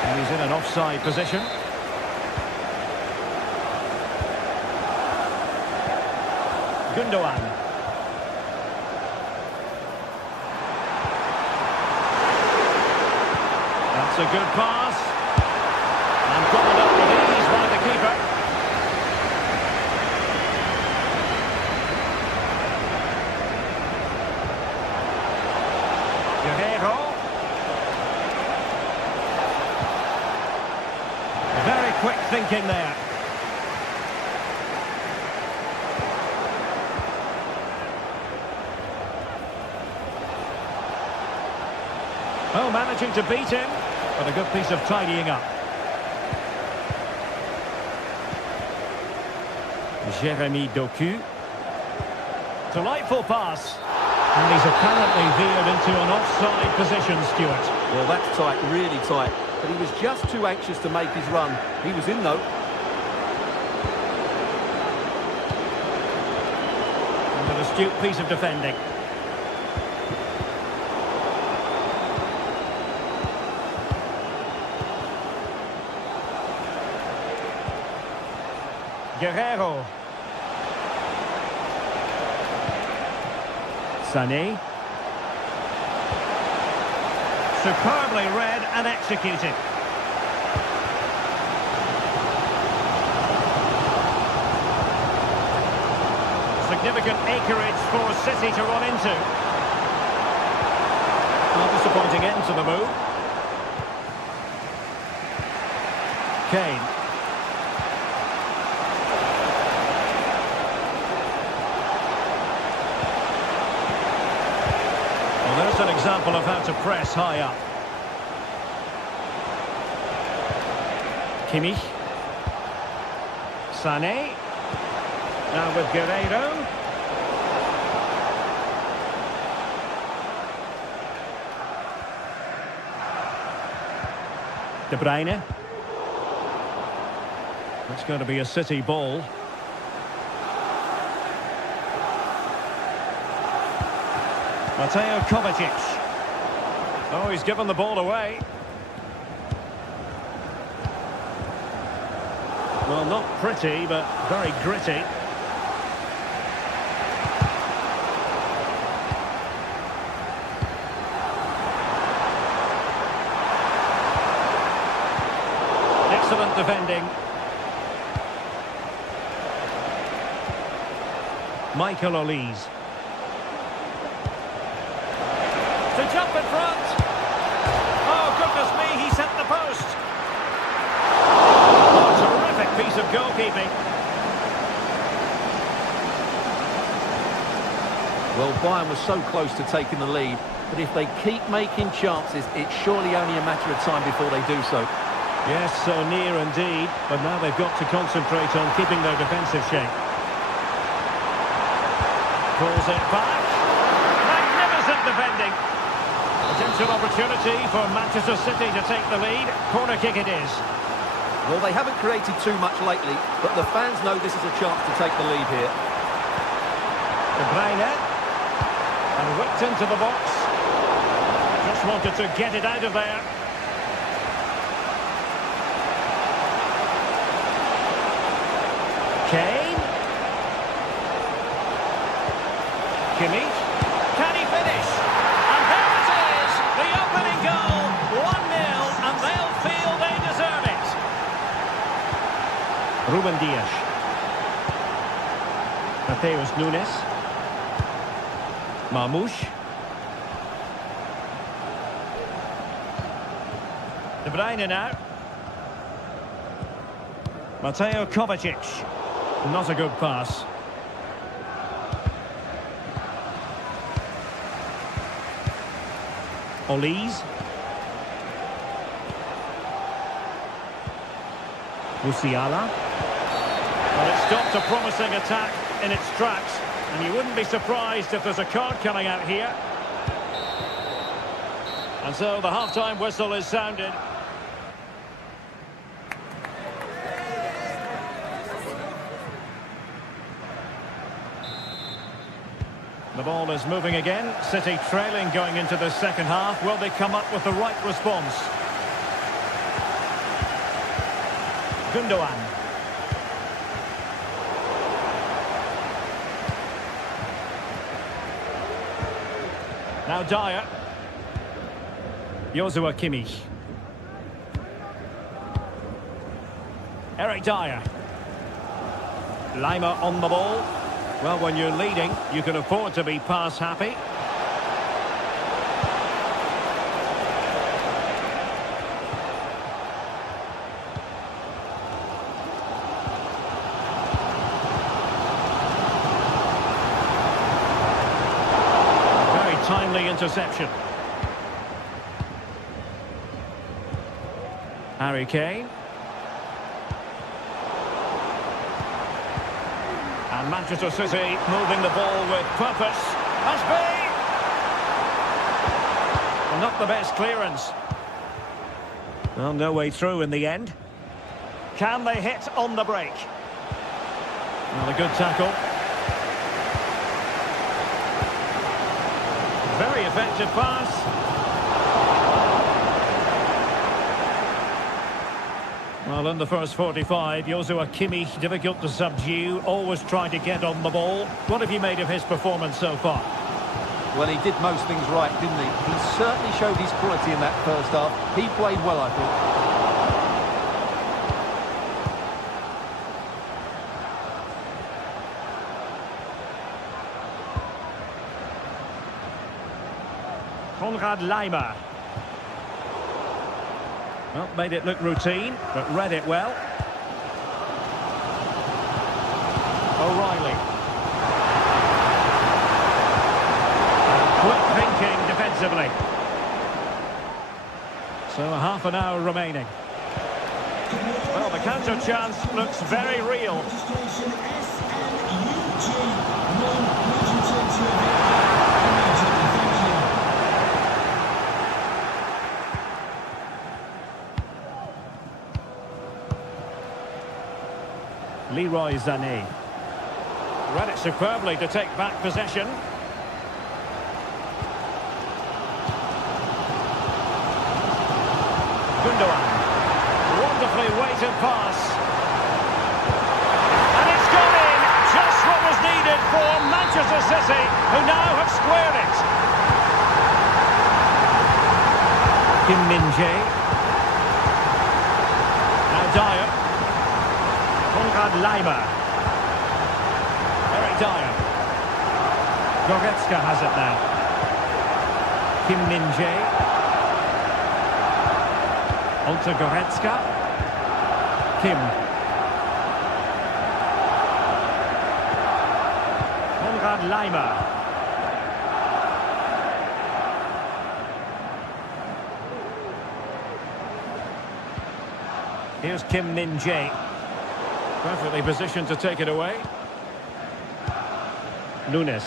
And he's in an offside position. Gundogan. That's a good pass. And gobbled up with ease by the keeper. Very quick thinking there. Oh, managing to beat him, but a good piece of tidying up. Jeremy Doku. Delightful pass. And he's apparently veered into an offside position, Stuart. Well, that's tight, really tight. But he was just too anxious to make his run. He was in, though. And an astute piece of defending. Guerrero. Sané. Superbly read and executed. Significant acreage for City to run into. Not disappointing end to the move. Kane. Well, there's an example of how to press high up. Kimmich. Sané. Now with Guerrero. De Bruyne. It's going to be a City ball. Mateo Kovacic. Oh, he's given the ball away. Well, not pretty, but very gritty. Excellent defending. Michael Olise. To jump in front. Oh, good keeping. Well, Bayern was so close to taking the lead, but if they keep making chances, it's surely only a matter of time before they do so. Yes, so near indeed, but now they've got to concentrate on keeping their defensive shape. Pulls it back. Magnificent defending. Potential opportunity for Manchester City to take the lead. Corner kick it is. Well, they haven't created too much lately, but the fans know this is a chance to take the lead here. De Bruyne. And whipped into the box. Just wanted to get it out of there. Kane. Kimmich. Can he finish? And there it is! The opening goal! 1-0, and they'll feel they deserve it. Ruben Dias. Mateus Nunes. Marmoush. De Bruyne now. Mateo Kovacic. Not a good pass. Olise. Musiala. Well, it stopped a promising attack in its tracks. And you wouldn't be surprised if there's a card coming out here. And so the half-time whistle is sounded. The ball is moving again. City trailing going into the second half. Will they come up with the right response? Gundogan. Now Dyer. Joshua Kimmich. Eric Dyer. Lima on the ball. Well, when you're leading, you can afford to be pass happy. Timely interception. Harry Kane. And Manchester City moving the ball with purpose. Must be! Well, not the best clearance. Well, no way through in the end. Can they hit on the break? Well, a good tackle. Very effective pass. Well, in the first 45, Joshua Kimmich difficult to subdue, always trying to get on the ball. What have you made of his performance so far? Well, he did most things right, didn't he? He certainly showed his quality in that first half. He played well, I thought. Konrad Laimer. Well, made it look routine, but read it well. O'Reilly. Quick thinking defensively. So a half an hour remaining. Well, the counter chance looks very real. Leroy Sané. Read it superbly to take back possession. Gundogan. Wonderfully weighted pass. And it's gone in! Just what was needed for Manchester City, who now have squared it. Kim Min-jae. Now Dyer. Konrad Laimer. Eric Dyer. Goretzka has it now. Kim Min-jae. On to Goretzka. Kim. Konrad Laimer. Here's Kim Min-jae. Perfectly positioned to take it away. Nunes.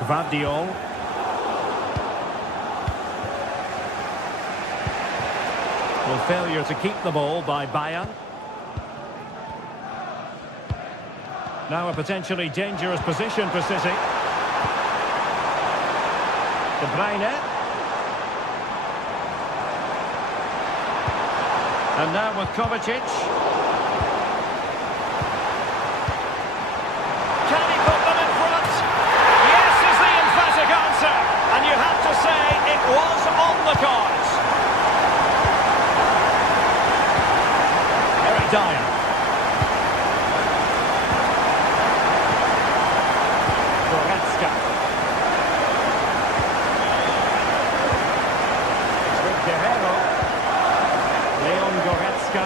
Gvardiol. Well, failure to keep the ball by Bayern. Now a potentially dangerous position for City. De Bruyne. And now with Kovacic. Can he put them in front? Yes is the emphatic answer. And you have to say it was on the cards. Eric Dyer. Goretzka. It's with Guerrero. Leon Goretzka.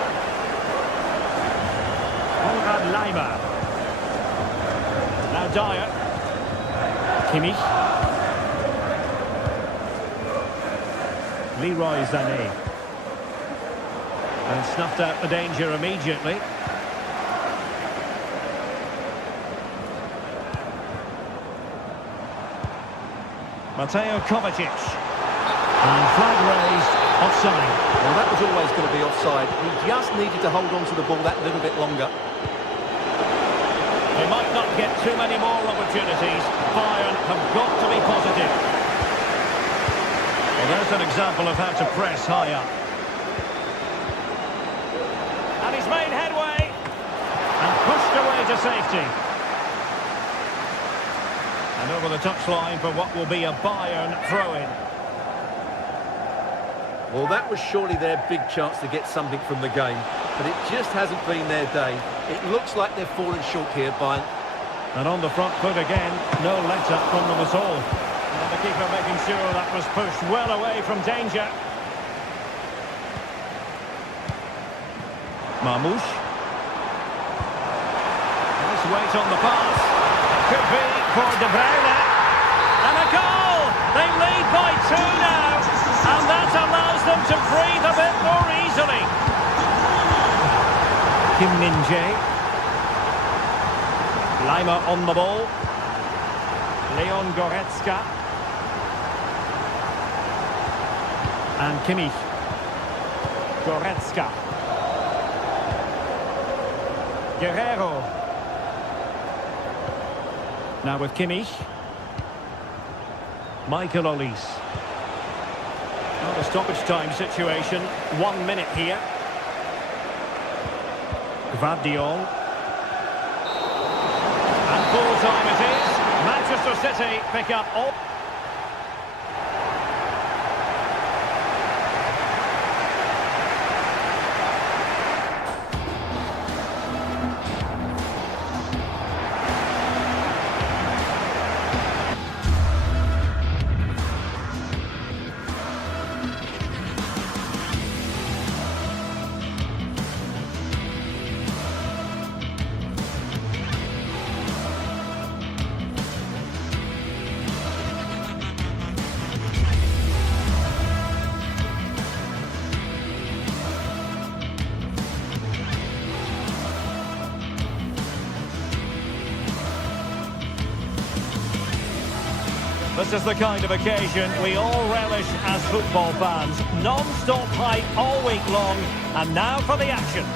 Konrad Laimer. Now Dyer. Kimmich. Leroy Sané. And snuffed out the danger immediately. Mateo Kovacic. And flag raised, offside. Well, that was always going to be offside. He just needed to hold on to the ball that little bit longer. They might not get too many more opportunities. Bayern have got to be positive. Well, there's an example of how to press high up. And he's made headway. And pushed away to safety. And over the touchline for what will be a Bayern throw-in. Well, that was surely their big chance to get something from the game, but it just hasn't been their day. It looks like they've fallen short here, Bayern. And on the front foot again, no let-up from them at all. And the keeper making sure that was pushed well away from danger. Marmouche. Nice weight on the pass. It could be for De Bruyne. And a goal! They lead by 2 now. And that allows them to breathe a bit more easily. Kim Min-jae. Laimer on the ball. Leon Goretzka. And Kimmich. Goretzka. Guerrero. Now with Kimmich. Michael Olise. Not a stoppage time situation. 1 minute here. Gvardiol. And full time it is. Manchester City pick up all. This is the kind of occasion we all relish as football fans. Non-stop hype all week long, and now for the action.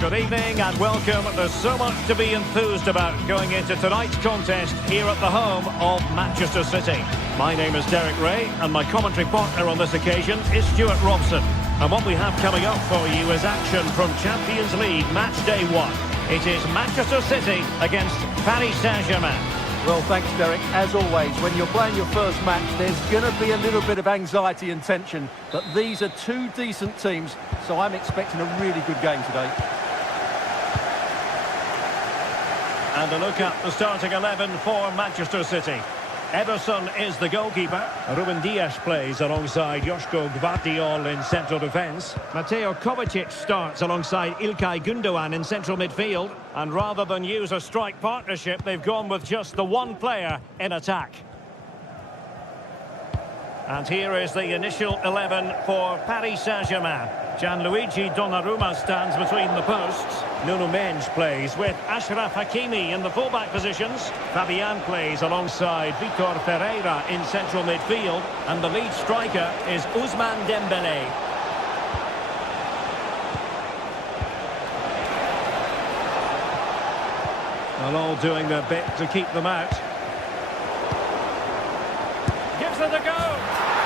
Good evening and welcome. There's so much to be enthused about going into tonight's contest here at the home of Manchester City. My name is Derek Ray, and my commentary partner on this occasion is Stuart Robson. And what we have coming up for you is action from Champions League Match Day 1. It is Manchester City against Paris Saint-Germain. Well, thanks, Derek. As always, when you're playing your first match, there's going to be a little bit of anxiety and tension. But these are two decent teams, so I'm expecting a really good game today. And a look at the starting 11 for Manchester City. Ederson is the goalkeeper. Ruben Dias plays alongside Joško Gvardiol in central defence. Mateo Kovacic starts alongside İlkay Gündoğan in central midfield. And rather than use a strike partnership, they've gone with just the one player in attack. And here is the initial 11 for Paris Saint-Germain. Gianluigi Donnarumma stands between the posts. Nuno Mendes plays with Achraf Hakimi in the fullback positions. Fabian plays alongside Vitor Pereira in central midfield. And the lead striker is Ousmane Dembélé. Well, all doing their bit to keep them out. Gives it a go.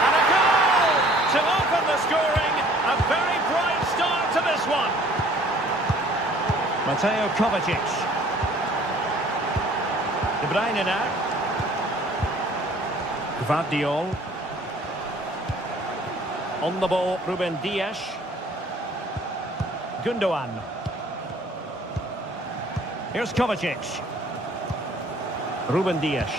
And a goal to open the scoring. A very bright start to this one. Mateo Kovacic. De Bruyne now. Gvardiol. On the ball, Ruben Dias. Gündoğan. Here's Kovacic. Ruben Dias.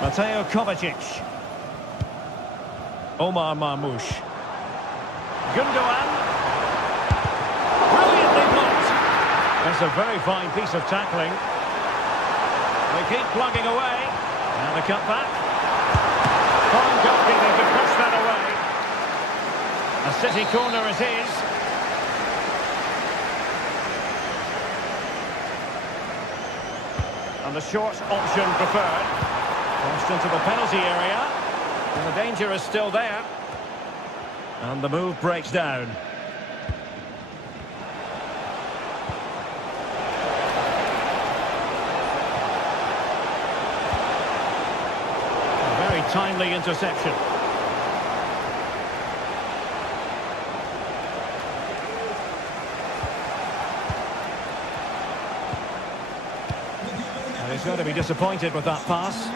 Mateo Kovacic. Omar Marmoush. Gündoğan. Brilliantly blocked. That's a very fine piece of tackling. They keep plugging away. And a cut back. Fine goalkeeping to push that away. A City corner is his. And the short option preferred. Crossed into the penalty area. And the danger is still there. And the move breaks down. A very timely interception. And he's going to be disappointed with that pass.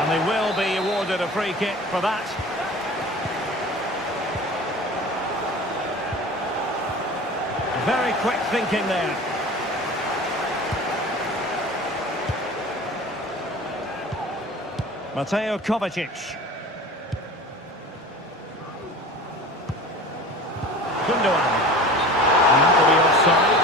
And they will be awarded a free kick for that. Very quick thinking there. Mateo Kovacic. Gündoğan. And that will be offside.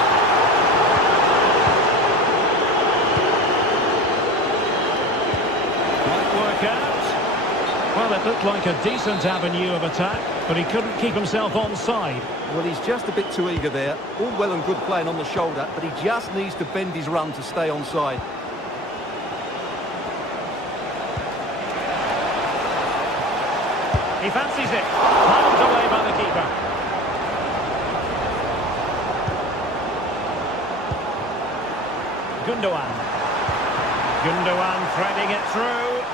Well, it looked like a decent avenue of attack, but he couldn't keep himself onside. Well, he's just a bit too eager there. All well and good playing on the shoulder, but he just needs to bend his run to stay onside. He fancies it. Palmed away by the keeper. Gündoğan. Gündoğan threading it through.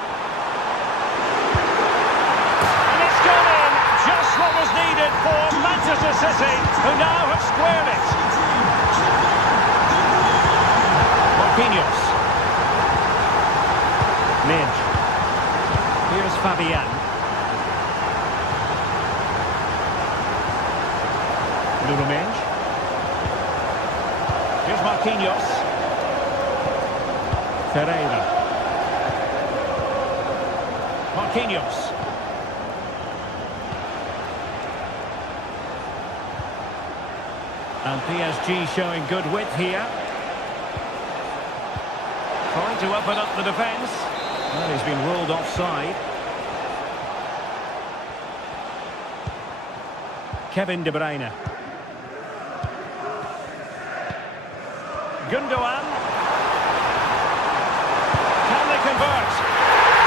Just what was needed for Manchester City, who now have squared it. Marquinhos. Mendes. Here's Fabian. Nuno Mendes. Here's Marquinhos. Pereira. Marquinhos. And PSG showing good width here. Trying to open up the defence. Well, he's been ruled offside. Kevin De Bruyne. Gündoğan. Can they convert?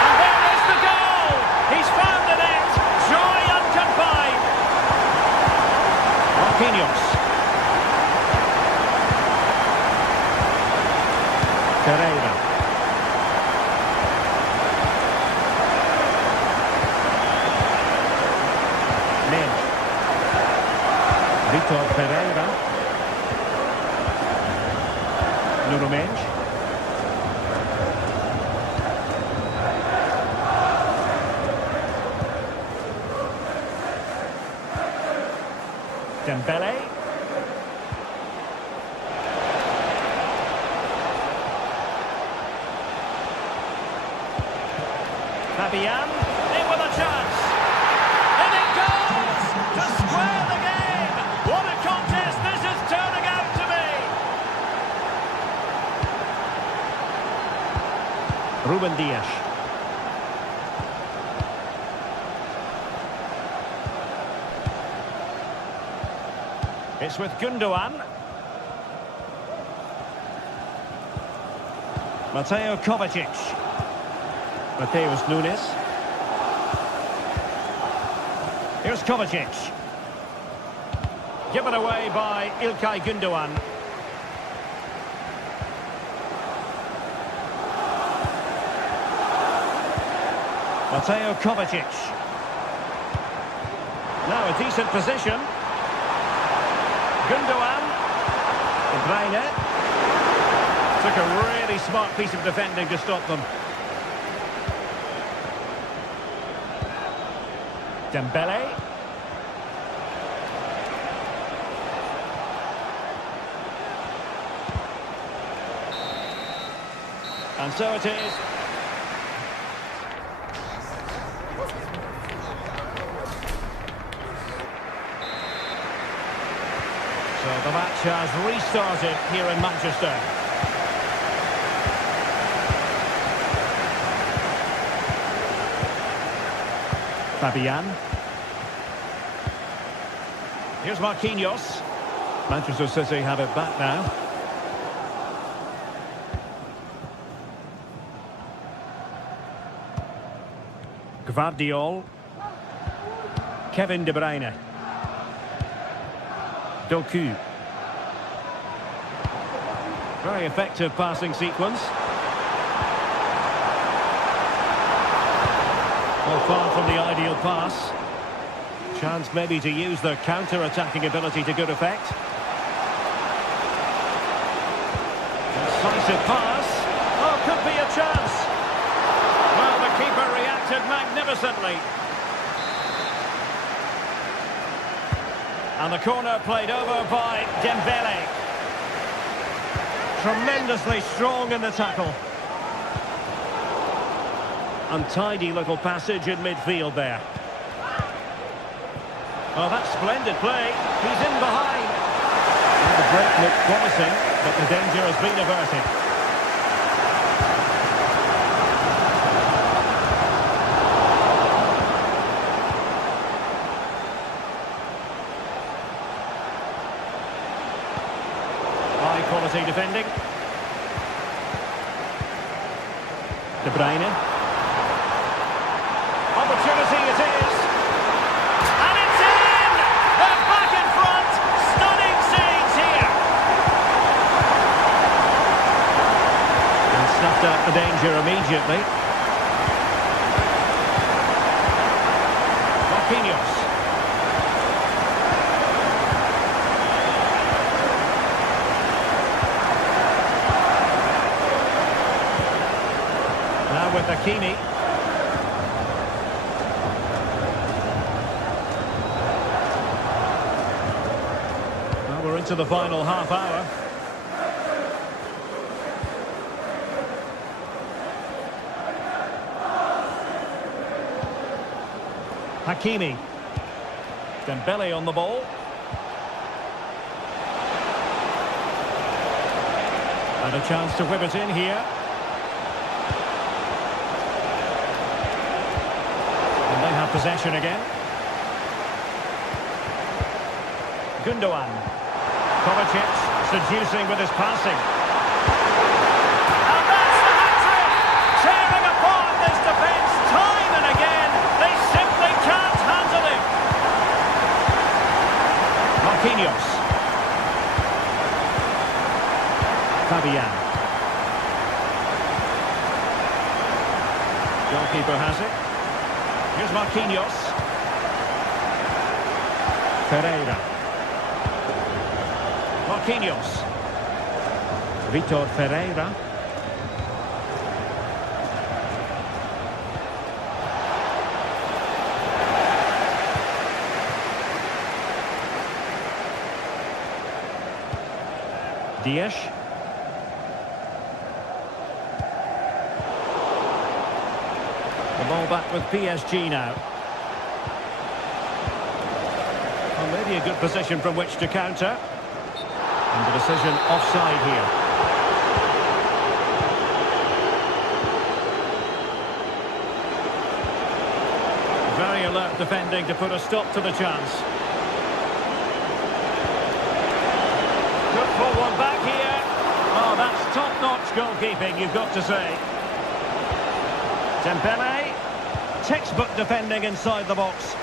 And there is the goal! He's found the net! Joy unconfined! Marquinhos. Pereira. Mendes. Vitor Pereira. Nuno Mendes. Dembele. Fabian, in with a chance. And it goes to square the game. What a contest this is turning out to be. Ruben Dias. It's with Gundogan. Mateo Kovacic. Mateus Nunes. Here's Kovacic. Given away by İlkay Gundogan. Mateo Kovacic. Now a decent position. Gundogan. De Bruyne. Took a really smart piece of defending to stop them. Dembele. And so it is. So the match has restarted here in Manchester. Fabian. Here's Marquinhos. Manchester City have it back now. Gvardiol. Kevin De Bruyne. Doku. Very effective passing sequence. Well, far from the ideal pass. Chance maybe to use their counter-attacking ability to good effect. Decisive pass. Oh, could be a chance. Well, the keeper reacted magnificently. And the corner played over by Dembele. Tremendously strong in the tackle. Untidy little passage in midfield there. Oh, that's splendid play. He's in behind. And the break looked promising, but the danger has been averted. High quality defending. De Bruyne. Opportunity it is. And it's in! They're back in front. Stunning scenes here. And snuffed out the danger immediately. Marquinhos. Now with Hakimi. We're into the final half hour. Hakimi. Dembele on the ball. And a chance to whip it in here. And they have possession again. Gundogan. Kovacic seducing with his passing. And that's the hat-trick! Tearing apart this defence time and again. They simply can't handle him. Marquinhos. Fabian. Goalkeeper has it. Here's Marquinhos. Ferreira. Marquinhos. Vitor Ferreira. Dias. The ball back with PSG now. Well, maybe a good position from which to counter. And the decision offside here. Very alert defending to put a stop to the chance. Good for one back here. Oh, that's top-notch goalkeeping, you've got to say. Dembele, textbook defending inside the box.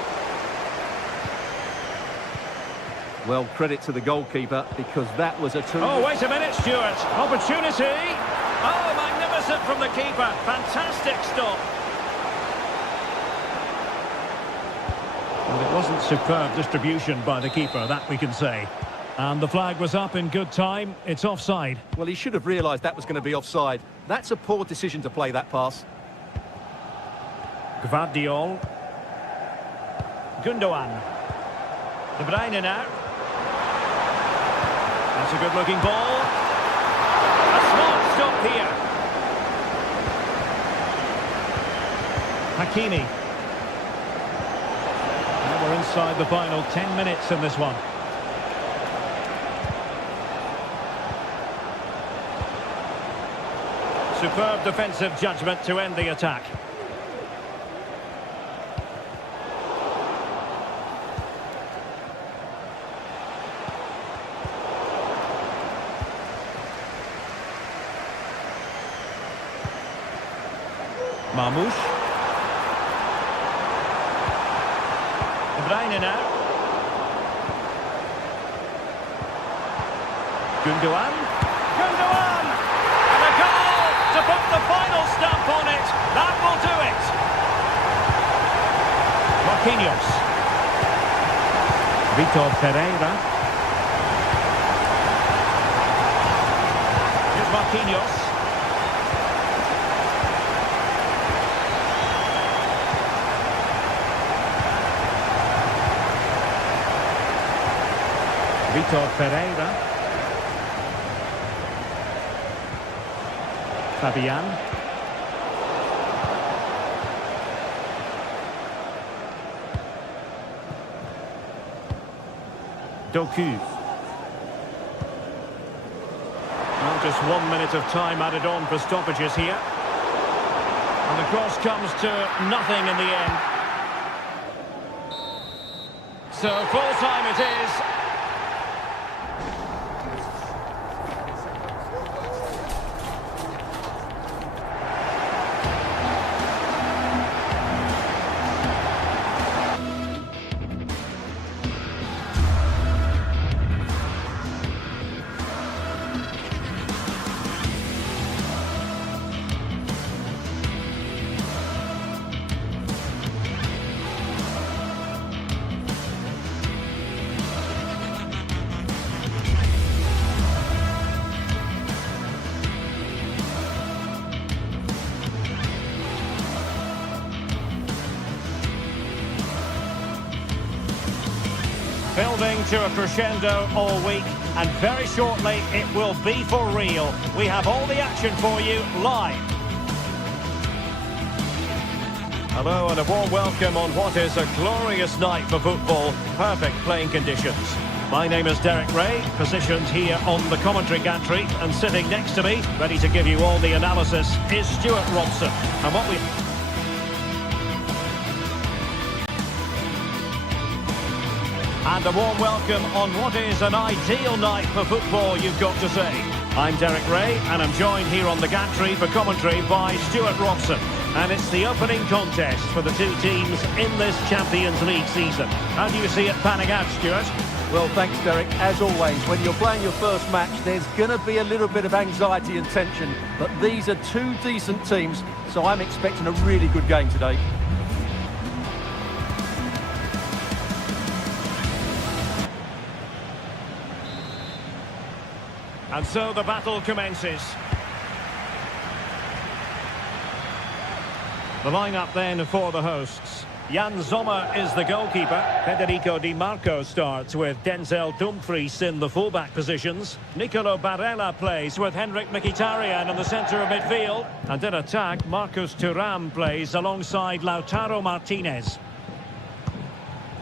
Well, credit to the goalkeeper, because that was a terrific... Oh, wait a minute, Stuart. Opportunity. Oh, magnificent from the keeper. Fantastic stop. And it wasn't superb distribution by the keeper, that we can say. And the flag was up in good time. It's offside. Well, he should have realised that was going to be offside. That's a poor decision to play that pass. Gvardiol. Gundogan. De Bruyne now. That's a good-looking ball. A smart stop here. Hakimi. Now we're inside the final 10 minutes in this one. Superb defensive judgment to end the attack. Marmoush. De Bruyne now. Gundogan. Gundogan! And a goal to put the final stamp on it. That will do it. Marquinhos. Vitor Pereira. Here's Marquinhos. Vitor Pereira. Fabian. Doku. Well, just 1 minute of time added on for stoppages here. And the cross comes to nothing in the end. So full time it is. Building to a crescendo all week, and very shortly it will be for real. We have all the action for you live. Hello and a warm welcome on what is a glorious night for football. Perfect playing conditions. My name is Derek Ray, positioned here on the commentary gantry, and sitting next to me, ready to give you all the analysis, is Stuart Robson. And what we... And a warm welcome on what is an ideal night for football, you've got to say. I'm Derek Ray, and I'm joined here on the gantry for commentary by Stuart Robson. And it's the opening contest for the two teams in this Champions League season. How do you see it panning out, Stuart? Well, thanks, Derek. As always, when you're playing your first match, there's going to be a little bit of anxiety and tension. But these are two decent teams, so I'm expecting a really good game today. And so the battle commences. The lineup then for the hosts. Jan Sommer is the goalkeeper. Federico Di Marco starts with Denzel Dumfries in the fullback positions. Nicolo Barella plays with Henrik Mkhitaryan in the centre of midfield. And in attack, Marcus Thuram plays alongside Lautaro Martinez.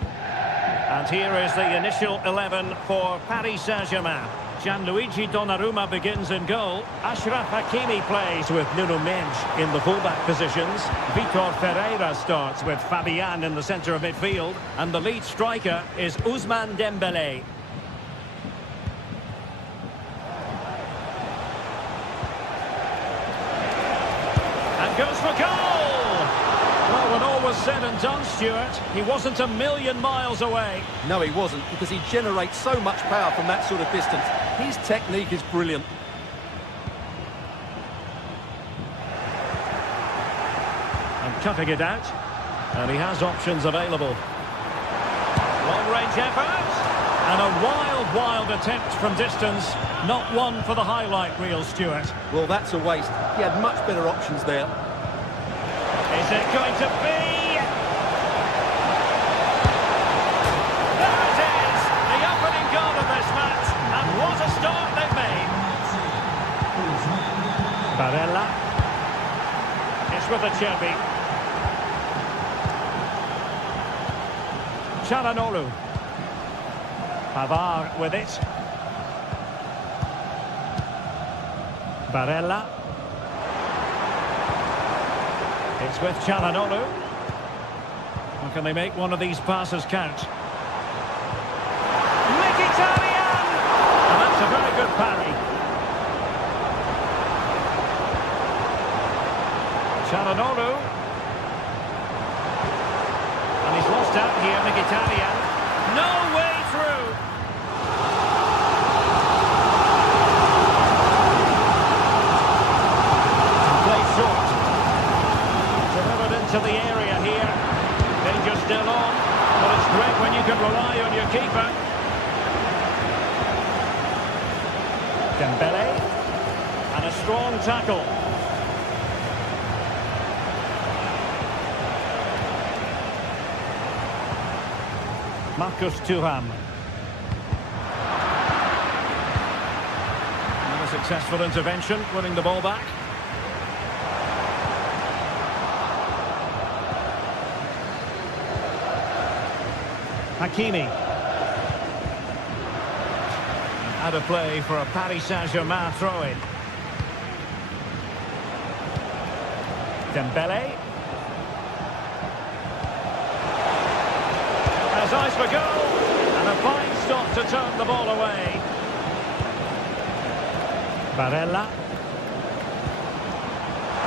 And here is the initial 11 for Paris Saint-Germain. Gianluigi Donnarumma begins in goal. Achraf Hakimi plays with Nuno Mendes in the fullback positions. Vitor Ferreira starts with Fabian in the centre of midfield. And the lead striker is Ousmane Dembélé. And goes for goal! Well, when all was said and done, Stuart, he wasn't a million miles away. No, he wasn't, because he generates so much power from that sort of distance. His technique is brilliant. And cutting it out. And he has options available. Long-range effort. And a wild attempt from distance. Not one for the highlight reel, Stuart. Well, that's a waste. He had much better options there. Is it going to be? There it is! The opening goal of this match. And what a start they've made. Barella. It's with Acerbi. Çalhanoğlu. Pavard with it. Barella. It's with Çalhanoğlu. How can they make one of these passes count? Mkhitaryan! And that's a very good parry. Çalhanoğlu. And he's lost out here, Mkhitaryan. No way through! Played short. Delivered into the area here. Danger still on. But it's great when you can rely on your keeper. Dembélé. And a strong tackle. Marcus Thuram. And a successful intervention, winning the ball back. Hakimi. Out of play for a Paris Saint-Germain throw-in. Dembélé. Has eyes for goal, and a fine stop to turn the ball away. Barella.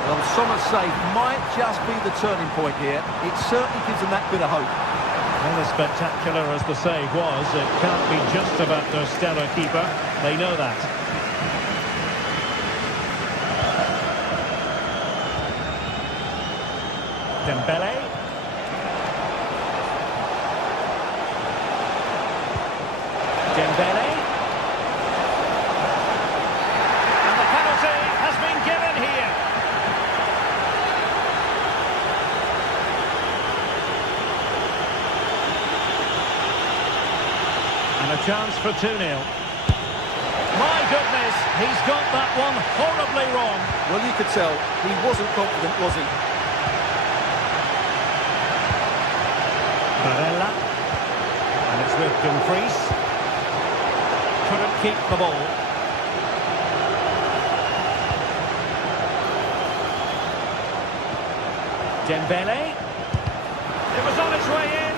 Well, Sommer's save might just be the turning point here. It certainly gives them that bit of hope. Well, as spectacular as the save was, it can't be just about their stellar keeper. They know that. Dembélé. Dembélé. And the penalty has been given here. And a chance for 2-0. My goodness, he's got that one horribly wrong. Well, you could tell he wasn't confident, was he? Barella. And it's with Dumfries. Couldn't keep the ball. Dembélé. It was on its way in.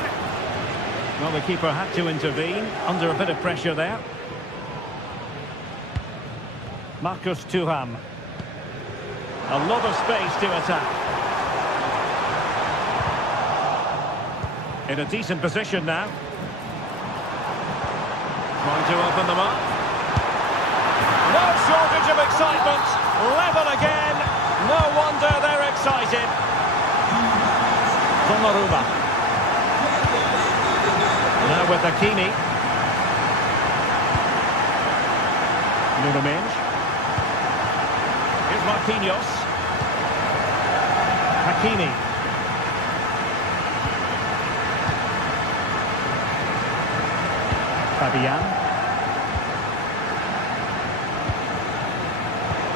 Well, the keeper had to intervene, under a bit of pressure there. Marcus Thuram. A lot of space to attack. In a decent position now. Trying to open them up. No shortage of excitement. Level again. No wonder they're excited. Donnarumma. Now with Hakimi. Nuno Mendes. Here's Marquinhos. Hakimi. Fabian.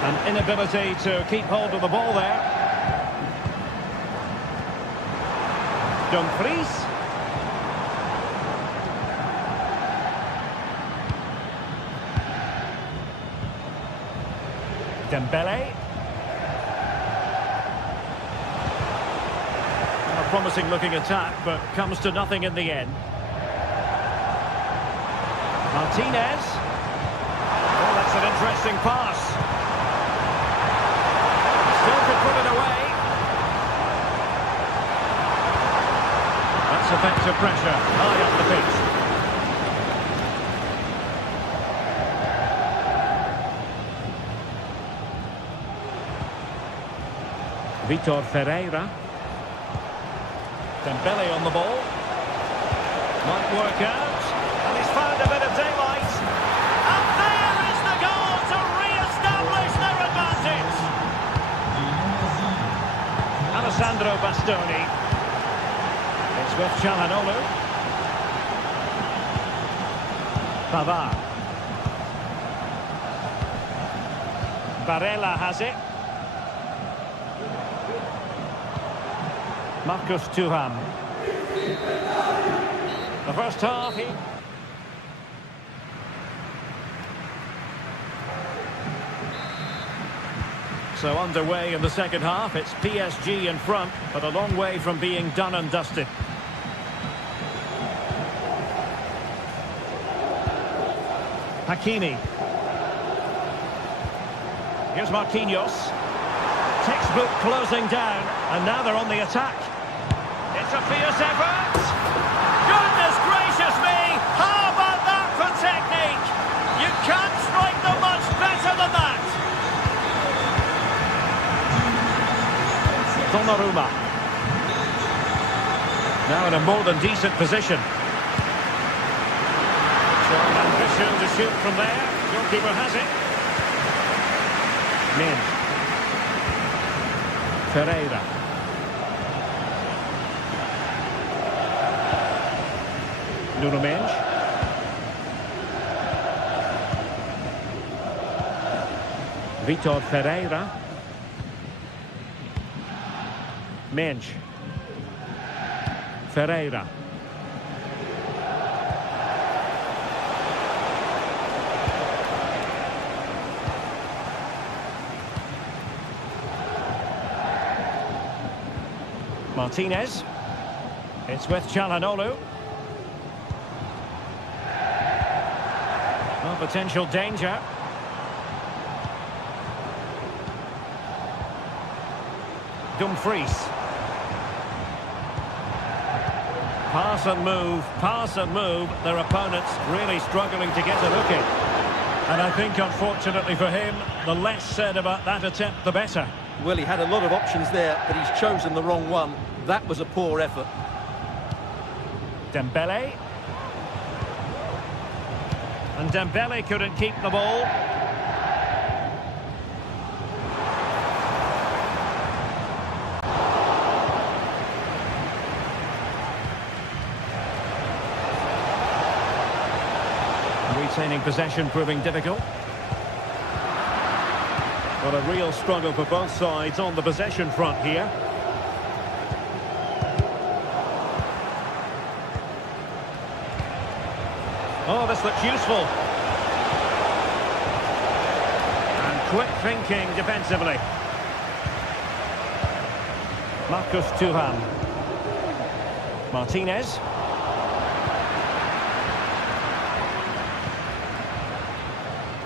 An inability to keep hold of the ball there. Dumfries. Dembele. A promising looking attack, but comes to nothing in the end. Martinez. Oh, that's an interesting pass. Still could put it away. That's effective pressure, high up the pitch. Vitor Ferreira. Dembele on the ball. Might work out. And he's found a bit of daylight. And there is the goal to re-establish their advantage. Alessandro Bastoni. It's with Çalhanoğlu. Pavard. Barella has it. Marcus Thuram. The first half, So underway in the second half, it's PSG in front, but a long way from being done and dusted. Hakimi. Here's Marquinhos. Textbook closing down, and now they're on the attack. It's a fierce effort. Goodness gracious me! How about that for technique? You can't strike them much better than that. Donnarumma. Now in a more than decent position. Showing ambition to shoot from there. Goalkeeper has it. Min. Ferreira. Nuno Mendes. Vitor Ferreira. Mendes. Ferreira. Martinez. It's with Çalhanoğlu. Well, potential danger. Dumfries. Pass and move. Their opponents really struggling to get a look in. And I think, unfortunately for him, the less said about that attempt, the better. Well, he had a lot of options there, but he's chosen the wrong one. That was a poor effort. Dembele. And Dembele couldn't keep the ball. Retaining possession proving difficult. But a real struggle for both sides on the possession front here. Oh, this looks useful. And quick thinking defensively. Marcus Thuram. Martinez.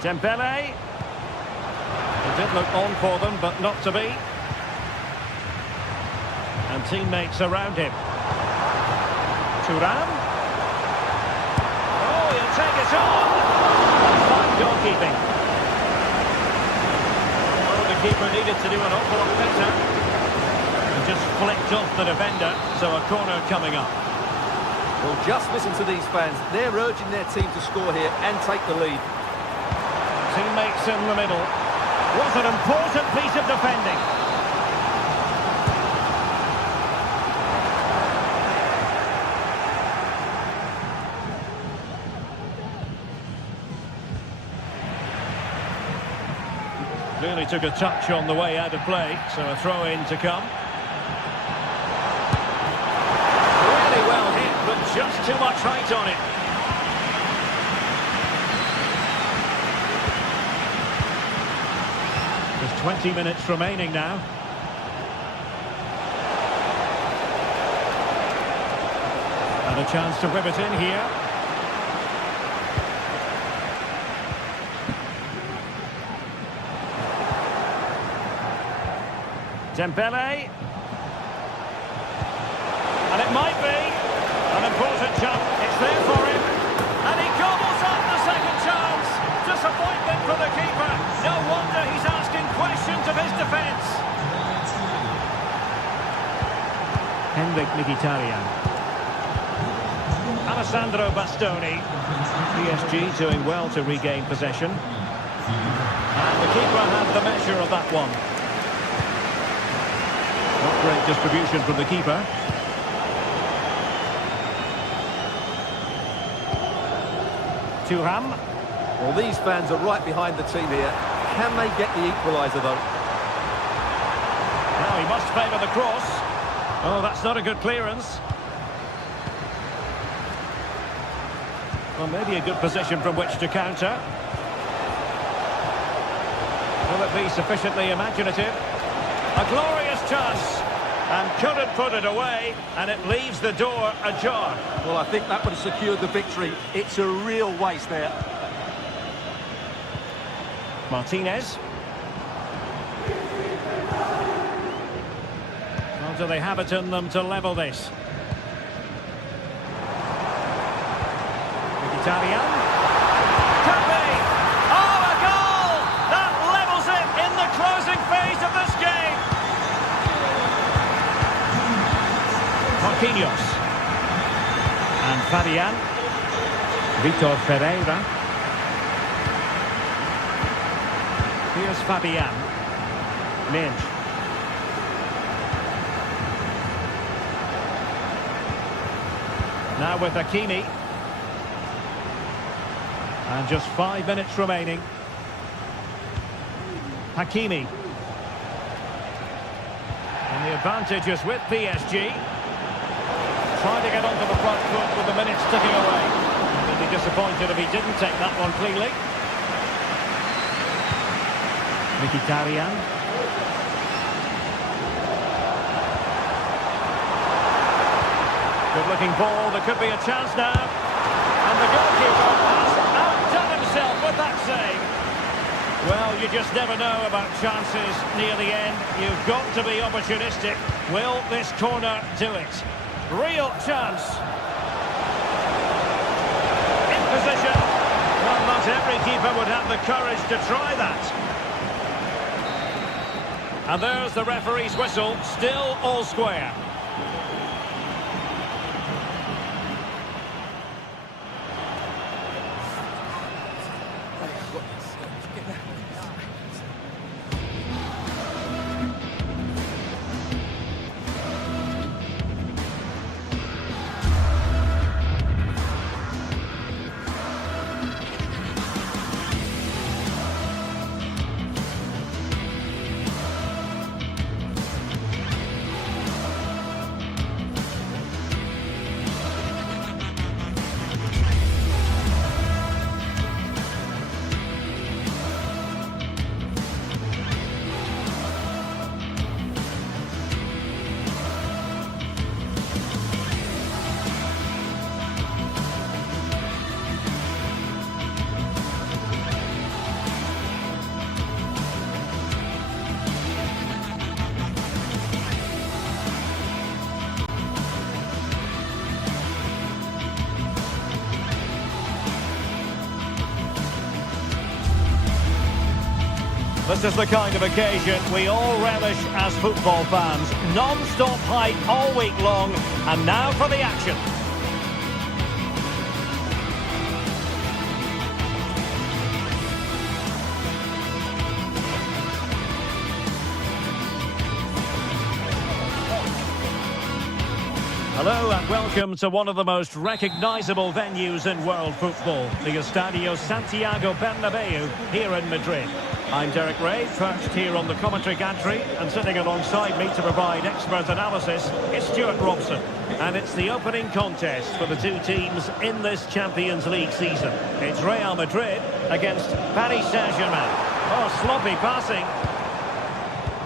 Dembele. It did look on for them, but not to be. And teammates around him. Thuram. Oh, he'll take it on. Fine goalkeeping. Oh, the keeper needed to do an awful lot better. And just flicked off the defender, so a corner coming up. Well, just listen to these fans. They're urging their team to score here and take the lead. Teammates in the middle. What an important piece of defending. Clearly took a touch on the way out of play, so a throw-in to come. Really well hit, but just too much height on it. There's 20 minutes remaining now. And a chance to whip it in here. Dembele. And it might be an important jump. It's there for him. And he gobbles up the second chance. Disappointment for the keeper. No wonder he's asking questions of his defence. Henrik Mkhitaryan. Alessandro Bastoni. PSG doing well to regain possession. And the keeper had the measure of that one. Not great distribution from the keeper. Thuram. Well, these fans are right behind the team here. Can they get the equaliser, though? Now he must favour the cross. Oh, that's not a good clearance. Well, maybe a good position from which to counter. Will it be sufficiently imaginative? A glorious chance. And couldn't put it away, and it leaves the door ajar. Well, I think that would have secured the victory. It's a real waste there. Martinez. Well, do they have it in them to level this? Mkhitaryan. Could be! Oh, a goal! That levels it in the closing phase of this game. Marquinhos. And Fabian. Vitor Ferreira. Here's Fabian. Minge. Now with Hakimi. And just 5 minutes remaining. Hakimi. And the advantage is with PSG. Trying to get onto the front foot with the minutes ticking away. He'd be disappointed if he didn't take that one cleanly. Mkhitaryan. Good looking ball, there could be a chance now. And the goalkeeper has outdone himself with that save. Well, you just never know about chances near the end. You've got to be opportunistic. Will this corner do it? Real chance. In position. Well, not every keeper would have the courage to try that. And there's the referee's whistle. Still all square. This is the kind of occasion we all relish as football fans. Non-stop hype all week long, and now for the action. A Hello and welcome to one of the most recognisable venues in world football, the Estadio Santiago Bernabeu here in Madrid. I'm Derek Ray, perched here on the commentary gantry, and sitting alongside me to provide expert analysis is Stuart Robson. And it's the opening contest for the two teams in this Champions League season. It's Real Madrid against Paris Saint-Germain. Oh, sloppy passing.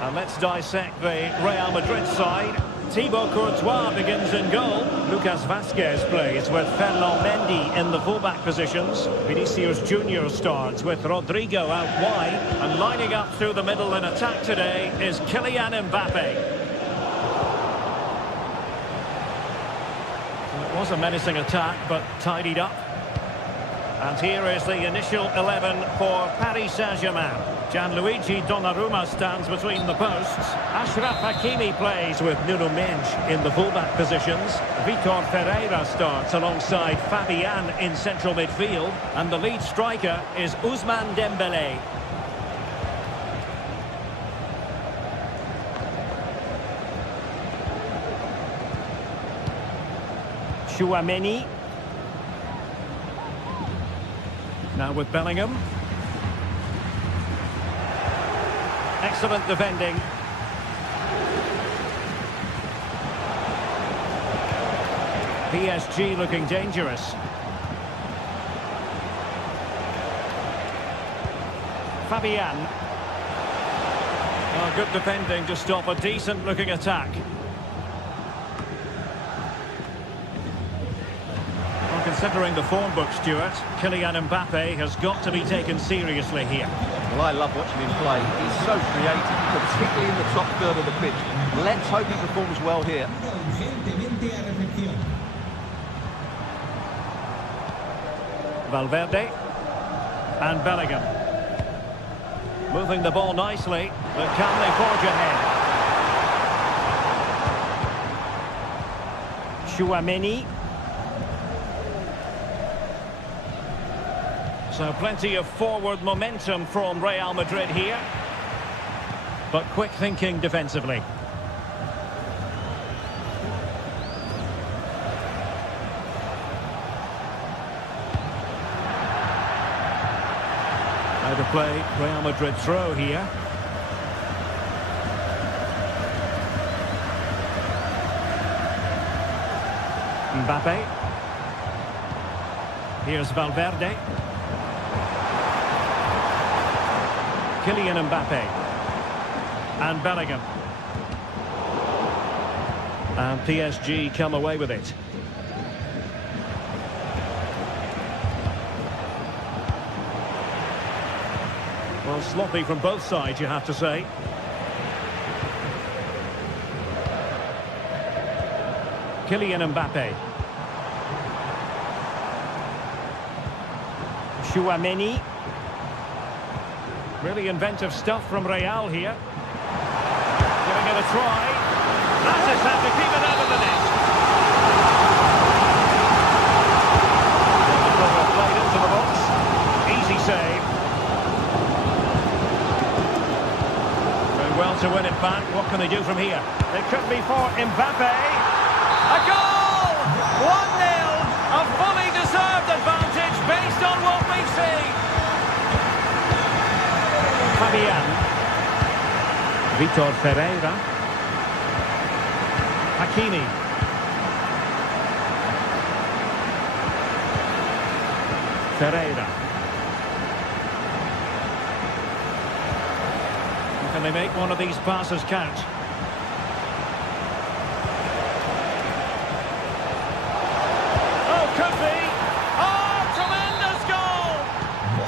And let's dissect the Real Madrid side. Thibaut Courtois begins in goal. Lucas Vazquez plays with Ferland Mendy in the fullback positions. Vinicius Junior starts with Rodrigo out wide. And lining up through the middle in attack today is Kylian Mbappe. It was a menacing attack, but tidied up. And here is the initial 11 for Paris Saint-Germain. Gianluigi Donnarumma stands between the posts. Achraf Hakimi plays with Nuno Mendes in the fullback positions. Vitor Ferreira starts alongside Fabian in central midfield. And the lead striker is Ousmane Dembélé. Tchouaméni. Now with Bellingham. Excellent defending. PSG looking dangerous. Fabian. Oh, good defending to stop a decent looking attack. Well, considering the form book, Stuart, Kylian Mbappe has got to be taken seriously here. Well, I love watching him play. He's so creative, particularly in the top third of the pitch. Let's hope he performs well here. Valverde and Bellingham. Moving the ball nicely, but can they forge ahead? Tchouaméni. So plenty of forward momentum from Real Madrid here. But quick thinking defensively. Now to play Real Madrid throw here. Mbappe. Here's Valverde. Kylian Mbappe and Bellingham, and PSG come away with it. Well, sloppy from both sides, you have to say. Kylian Mbappe. Tchouaméni. Really inventive stuff from Real here. Giving it a try. That's his hand to keep it out of the net. Played into the box. Easy save. Doing well to win it back. What can they do from here? It could be for Mbappe. A goal! 1-0. A fully deserved advantage based on what we've seen. Fabian. Vitor Ferreira. Hakimi. Ferreira. Can they make one of these passes count? Oh, could be. Oh, tremendous goal!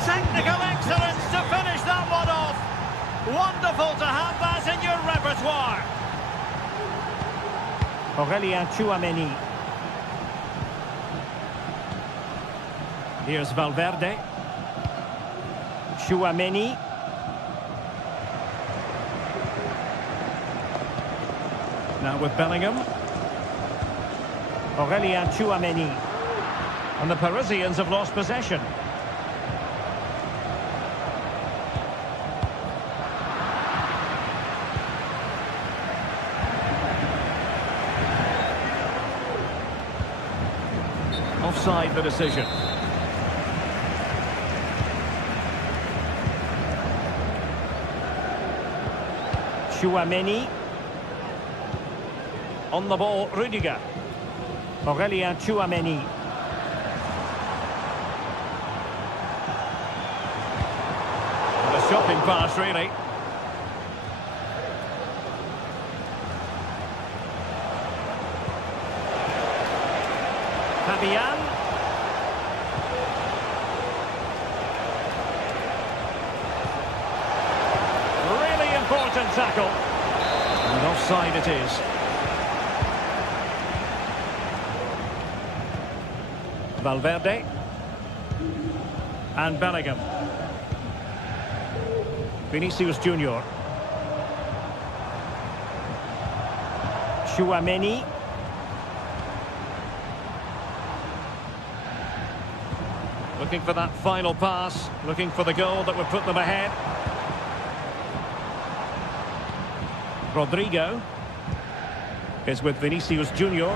Technical excellence to finish that one off. Wonderful to have that in your repertoire. Aurélien Tchouaméni. Here's Valverde. Tchouaméni. Now with Bellingham. Aurélien Tchouaméni. And the Parisians have lost possession. offside the decision. Tchouaméni. On the ball, Rudiger. Aurélien Tchouaméni. A shocking pass, really. Fabian. Really important tackle. And offside it is. Valverde. And Bellingham. Vinicius Junior. Tchouaméni. Looking for that final pass, looking for the goal that would put them ahead. Rodrigo is with Vinicius Junior.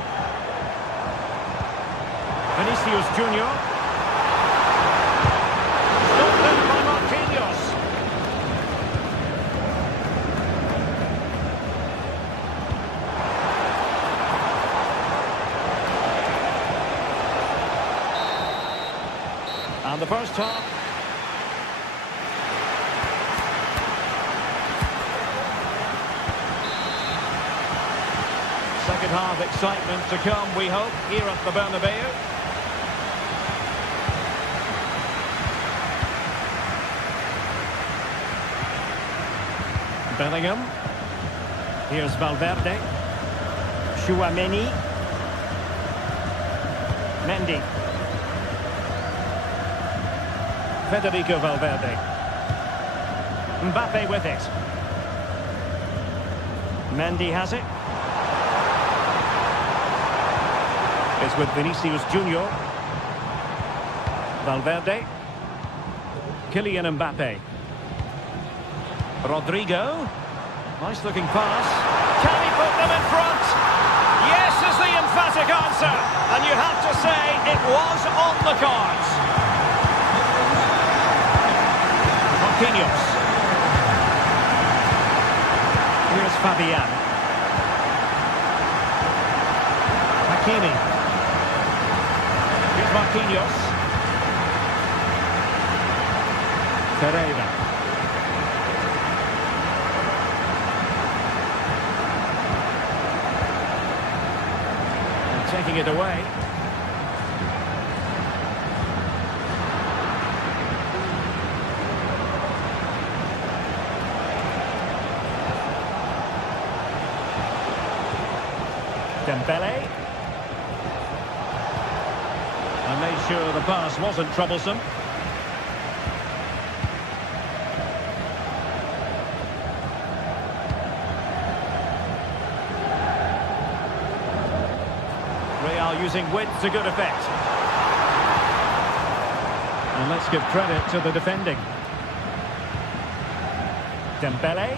Vinicius Junior. Stopped there by Marquinhos. And the first half. Second half excitement to come, we hope, here at the Bernabeu. Bellingham. Here's Valverde. Tchouaméni. Mendy. Federico Valverde. Mbappe with it. Mendy has it. It's with Vinicius Junior. Valverde. Kylian Mbappe. Rodrigo. Nice looking pass. Can he put them in front? Yes is the emphatic answer. And you have to say it was on the cards. Marquinhos. Here's Fabian. Hakimi. Here's Marquinhos. Pereira. And taking it away. Dembele. And made sure the pass wasn't troublesome. Real using width to good effect. And let's give credit to the defending. Dembele.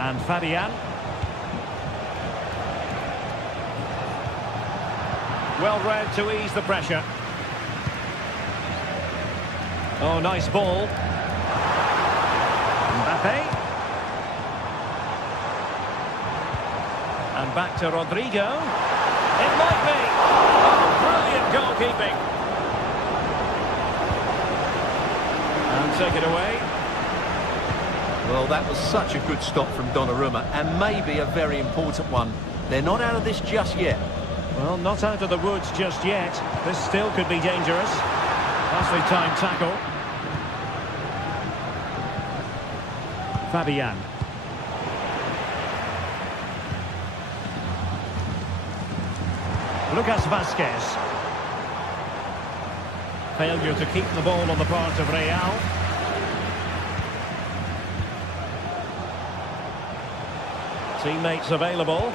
And Fabian. Well read to ease the pressure. Oh, nice ball. Mbappe. And back to Rodrigo. It might be. Oh, brilliant goalkeeping. And take it away. Well, that was such a good stop from Donnarumma, and maybe a very important one. They're not out of this just yet. Well, not out of the woods just yet. This still could be dangerous. Nicely timed tackle. Fabian. Lucas Vazquez. Failure to keep the ball on the part of Real. Teammates available.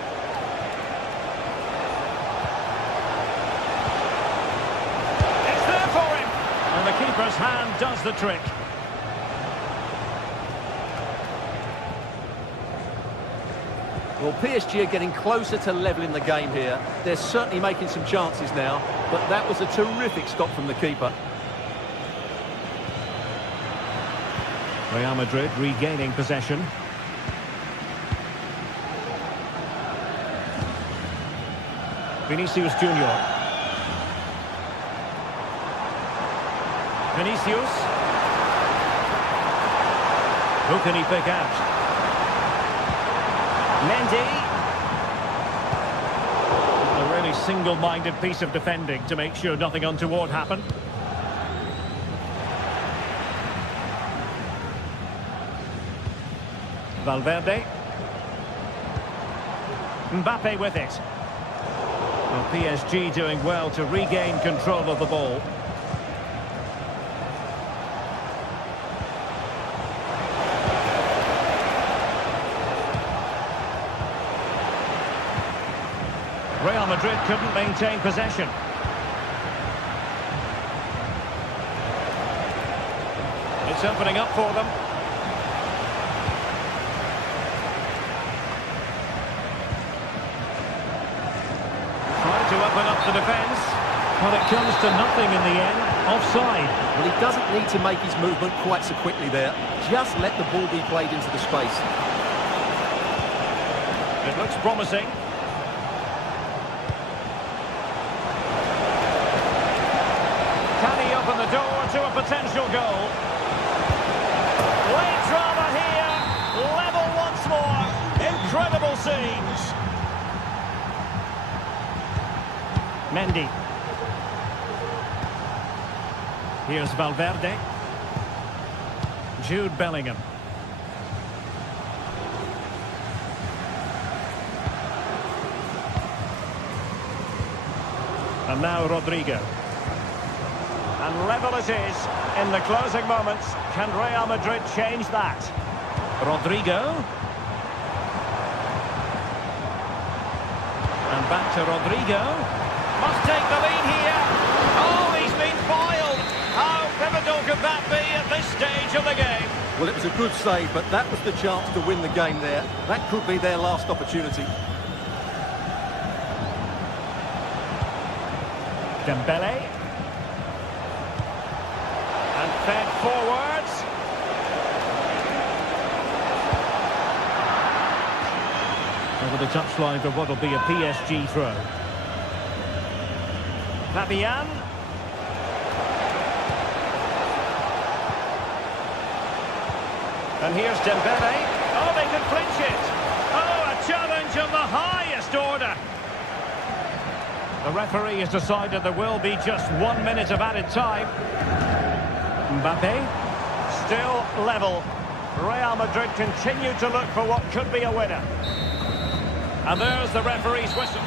It's there for him. And the keeper's hand does the trick. Well, PSG are getting closer to levelling the game here. They're certainly making some chances now, but that was a terrific stop from the keeper. Real Madrid regaining possession. Vinicius Junior. Vinicius. Who can he pick out? Mendy. A really single-minded piece of defending to make sure nothing untoward happened. Valverde. Mbappe with it. Well, PSG doing well to regain control of the ball. Real Madrid couldn't maintain possession. It's opening up for them. Trying to open up the defence, but it comes to nothing in the end. Offside. Well, he doesn't need to make his movement quite so quickly there. Just let the ball be played into the space. It looks promising. Can he open the door to a potential goal? Late drama here. Level once more. Incredible scenes. Mendy. Here's Valverde. Jude Bellingham. And now Rodrigo. And level it is in the closing moments. Can Real Madrid change that? Rodrigo. And back to Rodrigo. Must take the lead here. Oh, he's been foiled. How pivotal could that be at this stage of the game? Well, it was a good save, but that was the chance to win the game there. That could be their last opportunity. Dembele. And fed forwards. Over the touchline for what will be a PSG throw. Fabian. And here's Dembele. Oh, they can clinch it. Oh, a challenge of the highest order. The referee has decided there will be just 1 minute of added time. Mbappe. Still level. Real Madrid continue to look for what could be a winner. And there's the referee's whistle.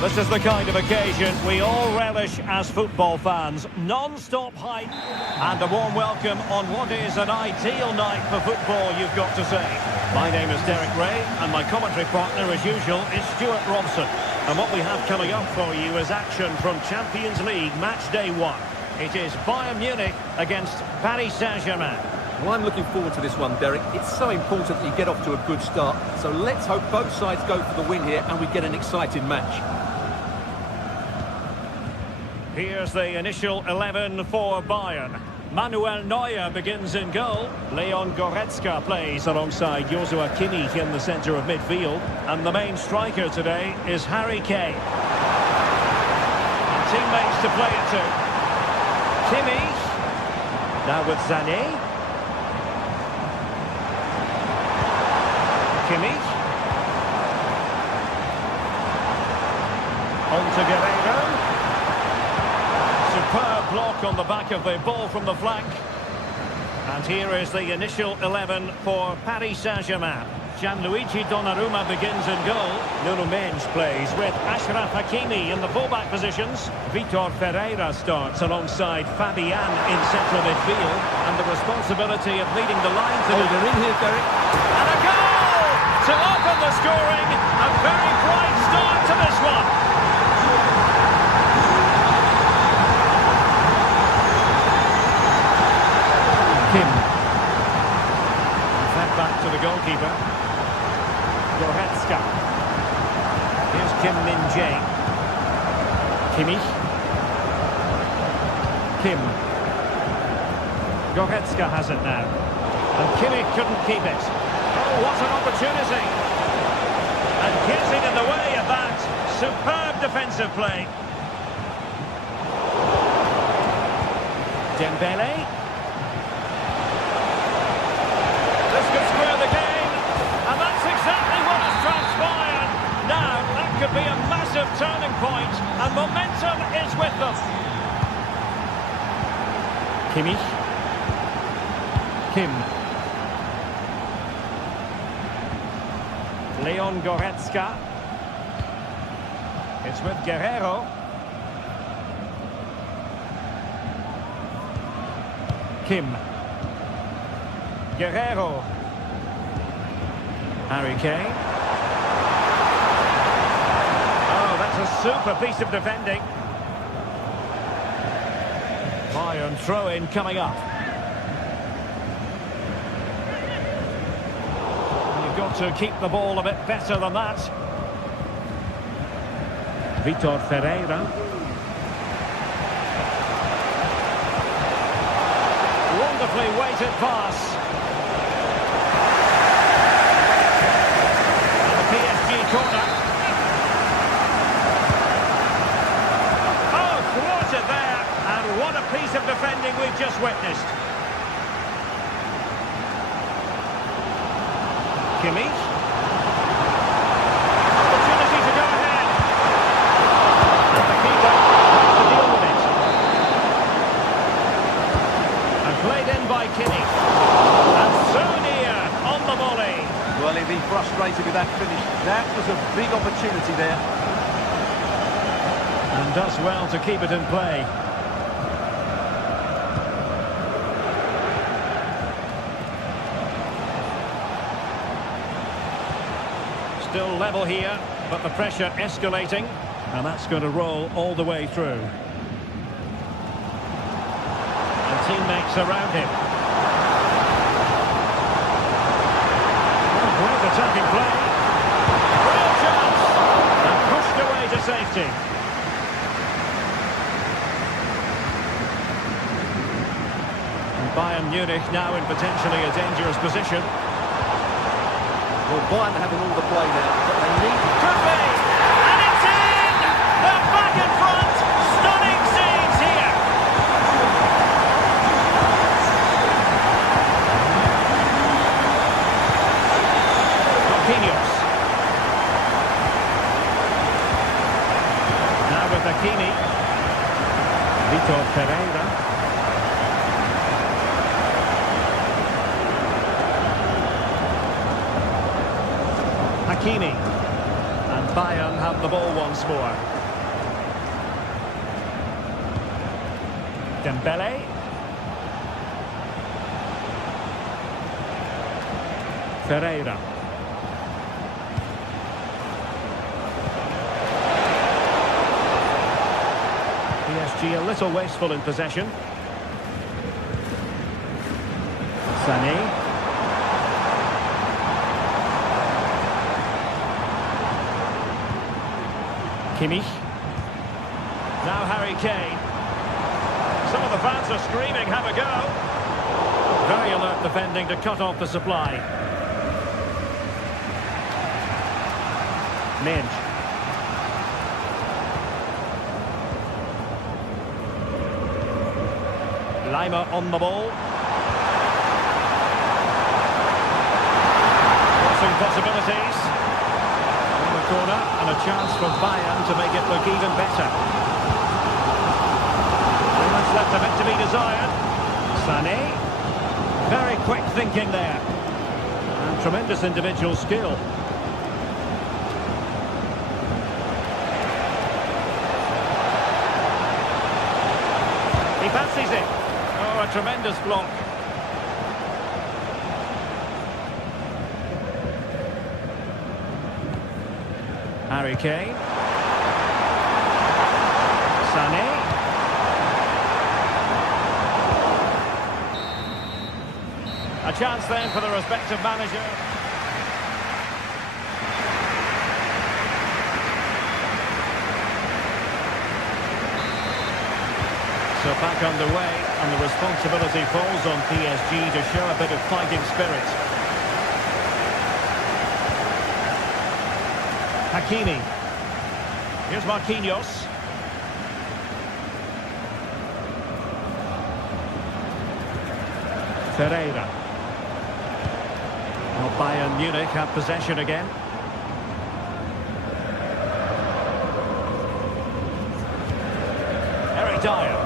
This is the kind of occasion we all relish as football fans. Non-stop hype and a warm welcome on what is an ideal night for football, you've got to say. My name is Derek Ray and my commentary partner, as usual, is Stuart Robson. And what we have coming up for you is action from Champions League match day 1. It is Bayern Munich against Paris Saint-Germain. Well, I'm looking forward to this one, Derek. It's so important that you get off to a good start. So let's hope both sides go for the win here and we get an exciting match. Here's the initial 11 for Bayern. Manuel Neuer begins in goal. Leon Goretzka plays alongside Joshua Kimmich in the centre of midfield. And the main striker today is Harry Kane. And teammates to play it to. Kimmich. Now with Sané. Kimmich. On to Guerreiro. Superb block on the back of the ball from the flank. And here is the initial 11 for Paris Saint-Germain. Gianluigi Donnarumma begins in goal. Nuno Mendes plays with Achraf Hakimi in the fullback positions. Vitor Ferreira starts alongside Fabian in central midfield. And the responsibility of leading the line to they're in here, Derek. And a goal to open the scoring. A very bright start to this one. Kim. Fed back to the goalkeeper. Goretzka. Here's Kim Min-jae. Kimmich. Kim. Goretzka has it now. And Kimmich couldn't keep it. Oh, what an opportunity. And getting in the way of that. Superb defensive play. Dembele. This could square the game, and that's exactly what has transpired. Now, that could be a massive turning point, and momentum is with them. Kimmich. Kim. Leon Goretzka. It's with Guerreiro. Kim. Guerreiro. Harry Kane. Oh, that's a super piece of defending. Bayern throw-in coming up. You've got to keep the ball a bit better than that. Vitor Ferreira. Wonderfully weighted pass. Corner. Oh, thwarted there, and what a piece of defending we've just witnessed. Kimmich. Opportunity to go ahead. And the keeper has to deal with it. And played in by Kimmich. And so near on the volley. Well, he'd be frustrated with that finish. That was a big opportunity there. And does well to keep it in play. Still level here, but the pressure escalating. And that's going to roll all the way through. And teammates around him. Great attacking play. Real chance. And pushed away to safety. And Bayern Munich now in potentially a dangerous position. Well, Bayern having all the play now, but they need... Could be! And it's in! They're back in front! Stunning scenes here! Now with Hakimi. Vitor Ferreira. Hakimi. And Bayern have the ball once more. Dembele. Ferreira. PSG a little wasteful in possession. Sané. Kimmich. Now Harry Kane. Some of the fans are screaming, have a go. Very alert defending to cut off the supply. Midge. Lima on the ball. Crossing possibilities. In the corner, and a chance for Bayern to make it look even better. Much left of it to be desired. Sané. Very quick thinking there. And tremendous individual skill. He fancies it. Oh, a tremendous block. Harry Kane. Sané. A chance then for the respective manager. So back underway, and the responsibility falls on PSG to show a bit of fighting spirit. Hakimi. Here's Marquinhos. Ferreira. Well, Bayern Munich have possession again. Eric Dyer.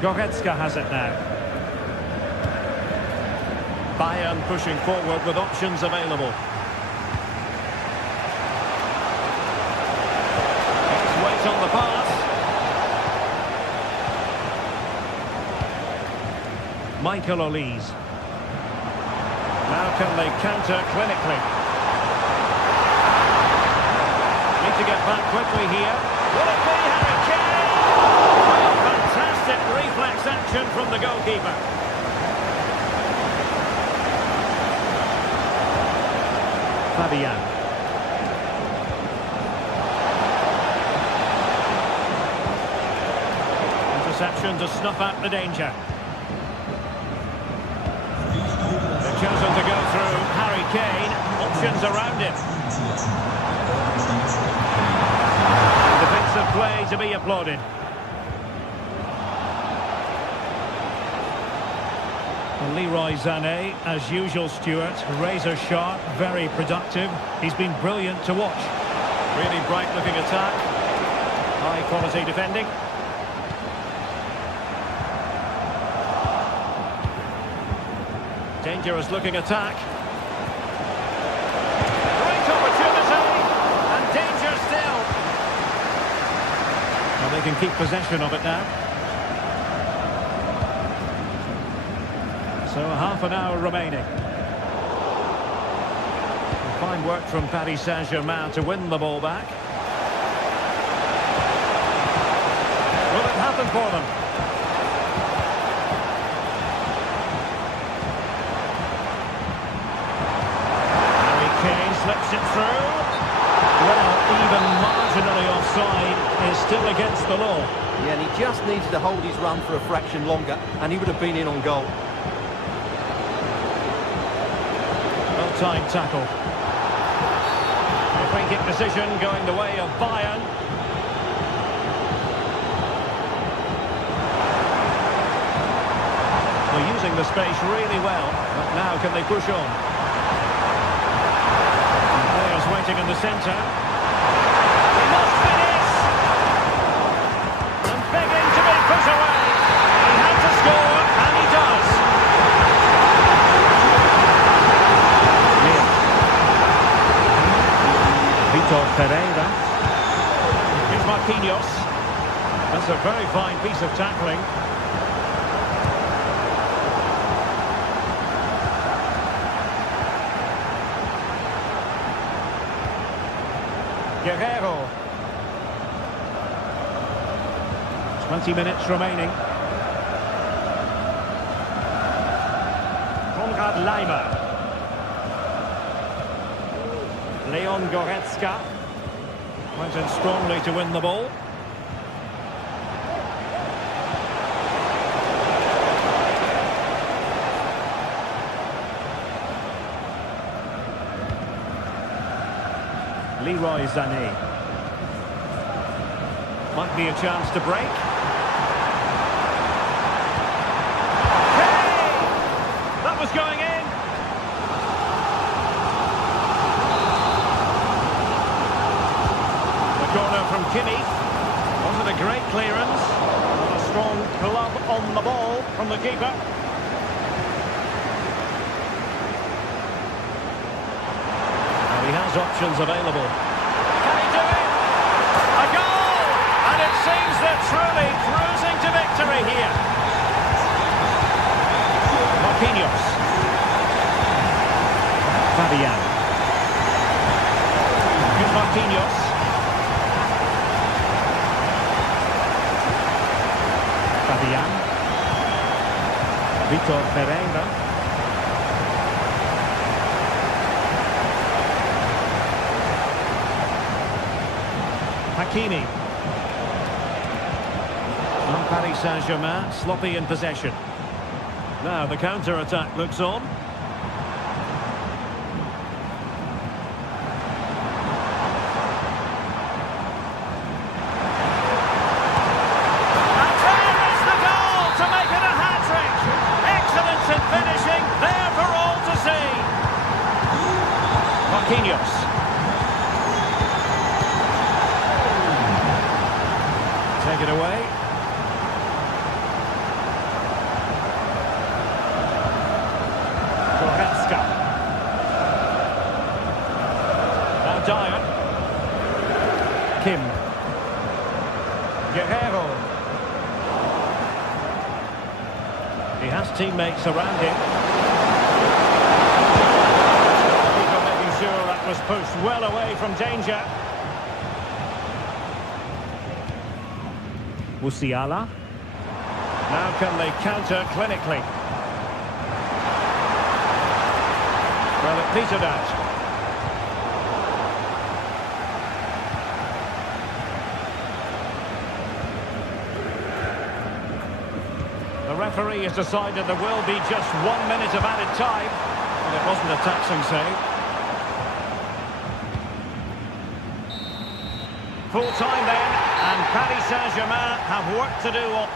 Goretzka has it now. Bayern pushing forward with options available. Let's wait on the pass. Michael Olise. Now can they counter clinically? Need to get back quickly here. Will it be Harry Kane? Oh, fantastic reflex action from the goalkeeper. Fabian. Interception to snuff out the danger. They've chosen to go through Harry Kane. Options around him. Defensive play to be applauded. Leroy Sané, as usual, Stuart, razor sharp, very productive. He's been brilliant to watch. Really bright-looking attack. High-quality defending. Dangerous-looking attack. Great opportunity, and danger still. Well, they can keep possession of it now. So half an hour remaining. Fine work from Paris Saint-Germain to win the ball back. Will it happen for them? Harry Kane slips it through. Well, even marginally offside is still against the law. Yeah, and he just needed to hold his run for a fraction longer, and he would have been in on goal. Well-timed tackle. A free kick decision going the way of Bayern. They're using the space really well, but now can they push on? And players waiting in the centre. He must finish! And begging to be put away. He had to score, and he does. Vitor Pereira. Here's Marquinhos. That's a very fine piece of tackling. Guerrero. 20 minutes remaining. Konrad Laimer. Leon Goretzka went in strongly to win the ball. Leroy Sané. Might be a chance to break. Hey! That was going in. The corner from Kimmich. Wasn't a great clearance. A strong glove on the ball from the keeper. He has options available. Can he do it? A goal! And it seems they're truly cruising to victory here. Marquinhos. Fabian. Good Marquinhos. Fabian. Vitor Pereira. Hakimi. On Paris Saint-Germain, sloppy in possession. Now the counter-attack looks on. And there is the goal to make it a hat-trick. Excellence in finishing, there for all to see. Marquinhos. Take it away. Goretzka. Now Dyer. Kim. Guerrero. He has teammates around him. Keeper making sure that was pushed well away from danger. Musiala. Now can they counter clinically? Well, it petered out. The referee has decided there will be just 1 minute of added time, but it wasn't a taxing save. Full time then, and Paris Saint-Germain have work to do on...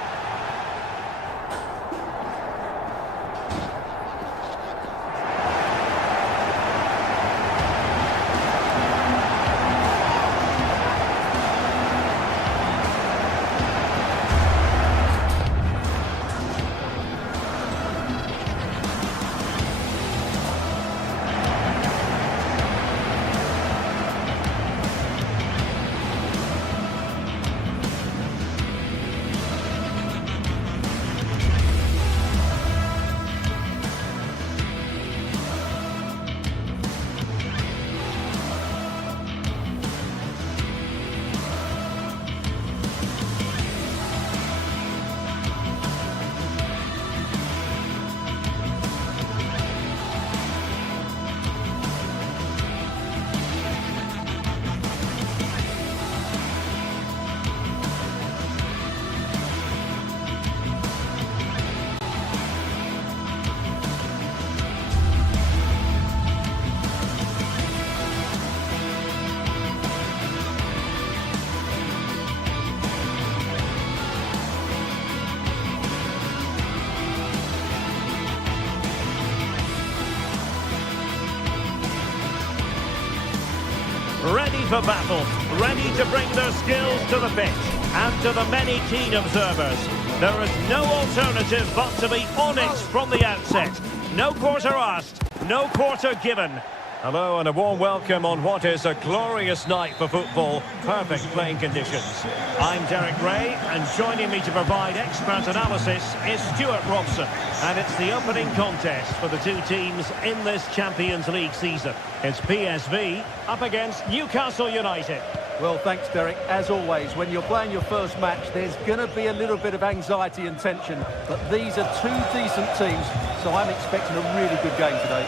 Ready for battle, ready to bring their skills to the pitch. And to the many keen observers, there is no alternative but to be onyx from the outset. No quarter asked, no quarter given. Hello and a warm welcome on what is a glorious night for football. Perfect playing conditions. I'm Derek Ray, and joining me to provide expert analysis is Stuart Robson. And it's the opening contest for the two teams in this Champions League season. It's PSV up against Newcastle United. Well, thanks, Derek. As always, when you're playing your first match, there's going to be a little bit of anxiety and tension. But these are two decent teams, so I'm expecting a really good game today.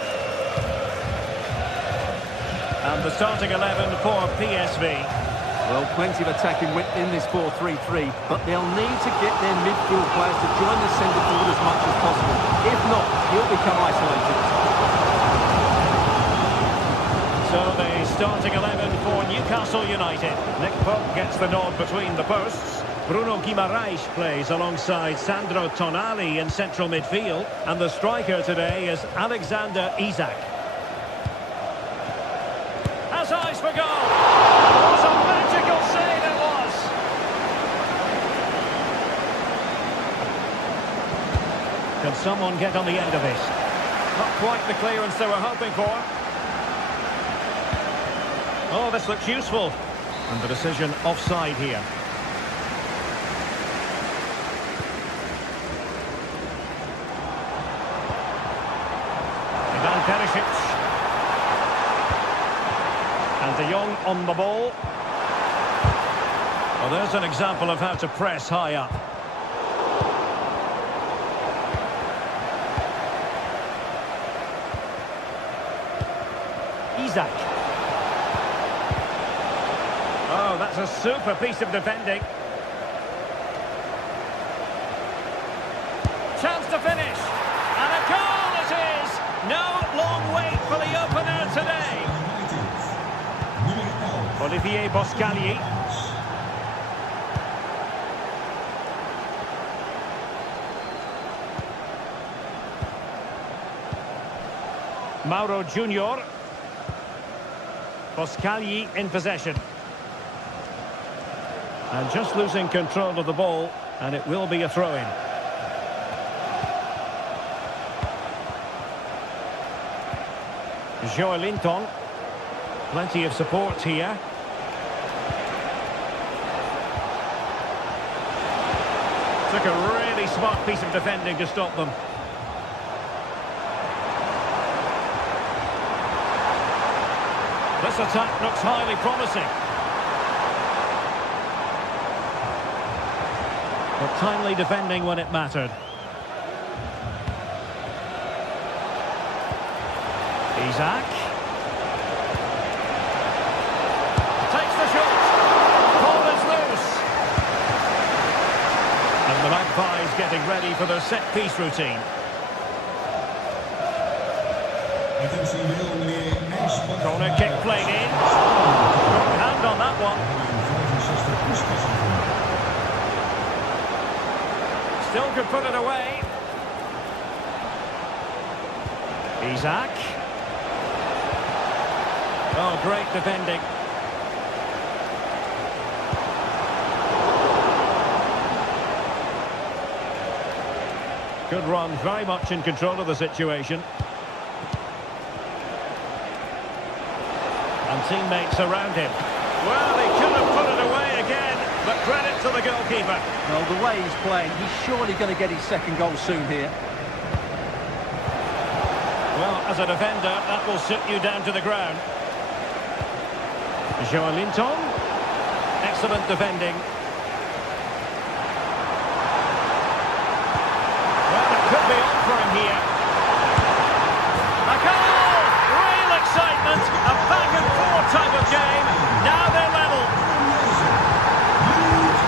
And the starting 11 for PSV. Well, plenty of attacking width in this 4-3-3, but they'll need to get their midfield players to join the centre forward as much as possible. If not, he'll become isolated. So the starting 11 for Newcastle United. Nick Pope gets the nod between the posts. Bruno Guimaraes plays alongside Sandro Tonali in central midfield. And the striker today is Alexander Isak. Has eyes for goal. What a magical save it was. Can someone get on the end of this? Not quite the clearance they were hoping for. Oh, this looks useful. And the decision offside here. Ivan Perisic. And De Jong on the ball. Well, there's an example of how to press high up. Isak. Oh, that's a super piece of defending. Chance to finish. And a goal it is. No long wait for the opener today. Olivier Boscagli. Mauro Junior. Boscagli in possession. And just losing control of the ball, and it will be a throw-in. Joelinton. Plenty of support here. Took a really smart piece of defending to stop them. This attack looks highly promising. But timely defending when it mattered. Isak. Takes the shot. Ball is loose. And the Magpies getting ready for their set-piece routine. Corner kick played in. Strong hand on that one. Still could put it away. Isak. Oh, great defending. Good run, very much in control of the situation. And teammates around him. Well, he could have put it away again, but credit to the goalkeeper. Well, the way he's playing, he's surely going to get his second goal soon here. Well, as a defender, that will sit you down to the ground. Joelinton. Excellent defending. Well, it could be on for him here. A goal! Real excitement. A back-and-forth type of game. Now they're level.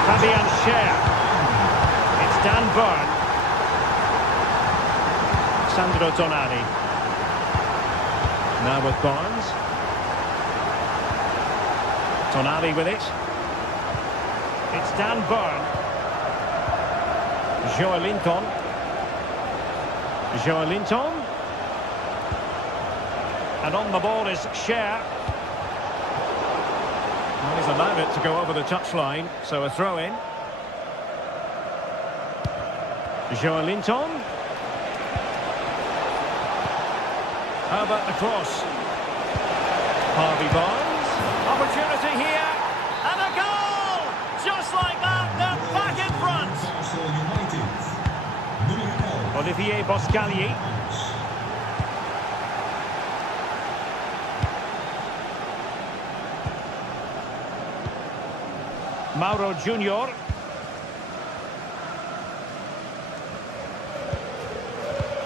Fabian Schär. It's Dan Burn. Sandro Tonali. Now with Barnes. Tonali with it. It's Dan Burn. Joelinton. Joelinton. And on the ball is Schär. Well, he's allowed it to go over the touchline, so a throw-in. Joelinton. How about the cross? Harvey Barnes. Opportunity here. And a goal! Just like that, they're back in front. Olivier Boscagli. Mauro Junior.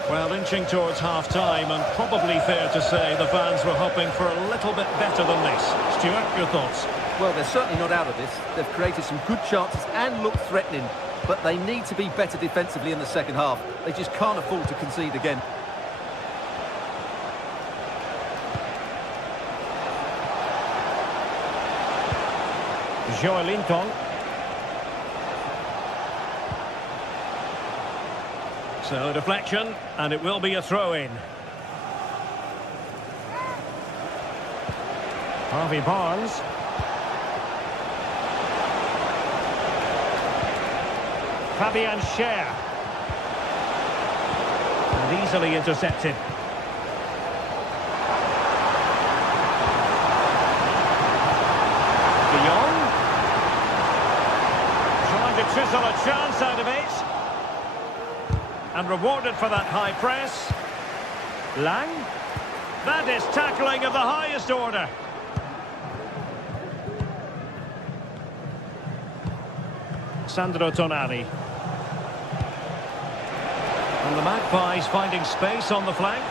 Well, inching towards half-time, and probably fair to say the fans were hoping for a little bit better than this. Stuart, your thoughts? Well, they're certainly not out of this. They've created some good chances and looked threatening, but they need to be better defensively in the second half. They just can't afford to concede again. Joelinton. So, deflection, and it will be a throw-in. Harvey Barnes. Fabian Schär. And easily intercepted. De Jong. Trying to chisel a chance out of it. And rewarded for that high press. Lang. That is tackling of the highest order. Sandro Tonali. And the Magpies finding space on the flank.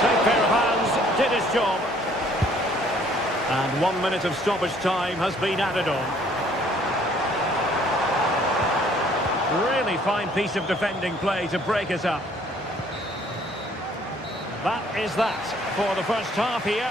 Safe pair of hands, did his job. And 1 minute of stoppage time has been added on. Really fine piece of defending play to break us up. That is that for the first half here.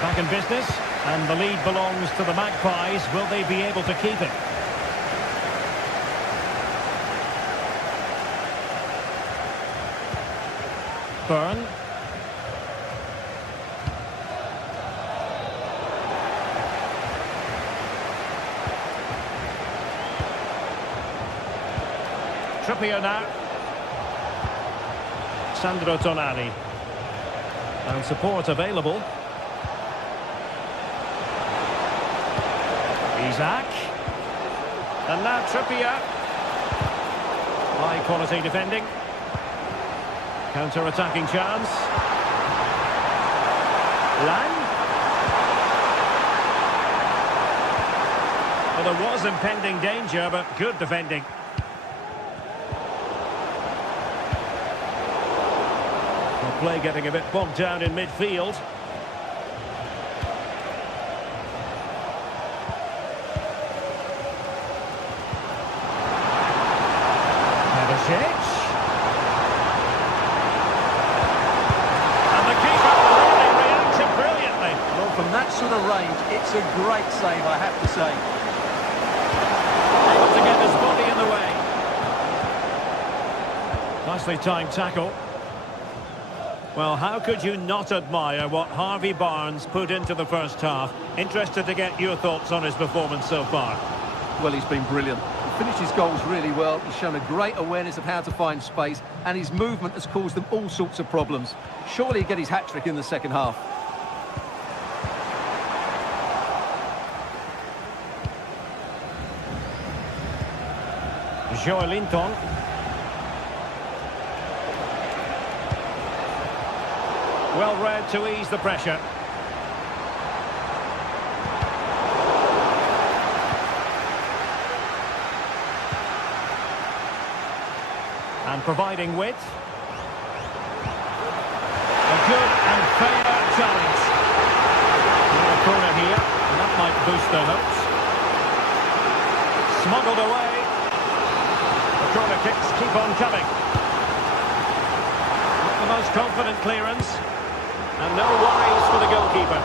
Back in business, and the lead belongs to the Magpies. Will they be able to keep it? Byrne. Trippier now. Sandro Tonali. And support available. Isaac. And now Trippier. High quality defending. Counter-attacking chance. Lang. Well, there was impending danger, but good defending. The play getting a bit bogged down in midfield. From that sort of range, it's a great save, I have to say. Able to get his body in the way. Nicely timed tackle. Well, how could you not admire what Harvey Barnes put into the first half? Interested to get your thoughts on his performance so far. Well, he's been brilliant. He finished his goals really well. He's shown a great awareness of how to find space, and his movement has caused them all sorts of problems. Surely he'll get his hat-trick in the second half. Joelinton. Well read to ease the pressure. And providing width. A good and fair challenge. A corner here, and that might boost their hopes. Smuggled away. Corner kicks keep on coming. Not the most confident clearance. And no worries for the goalkeeper.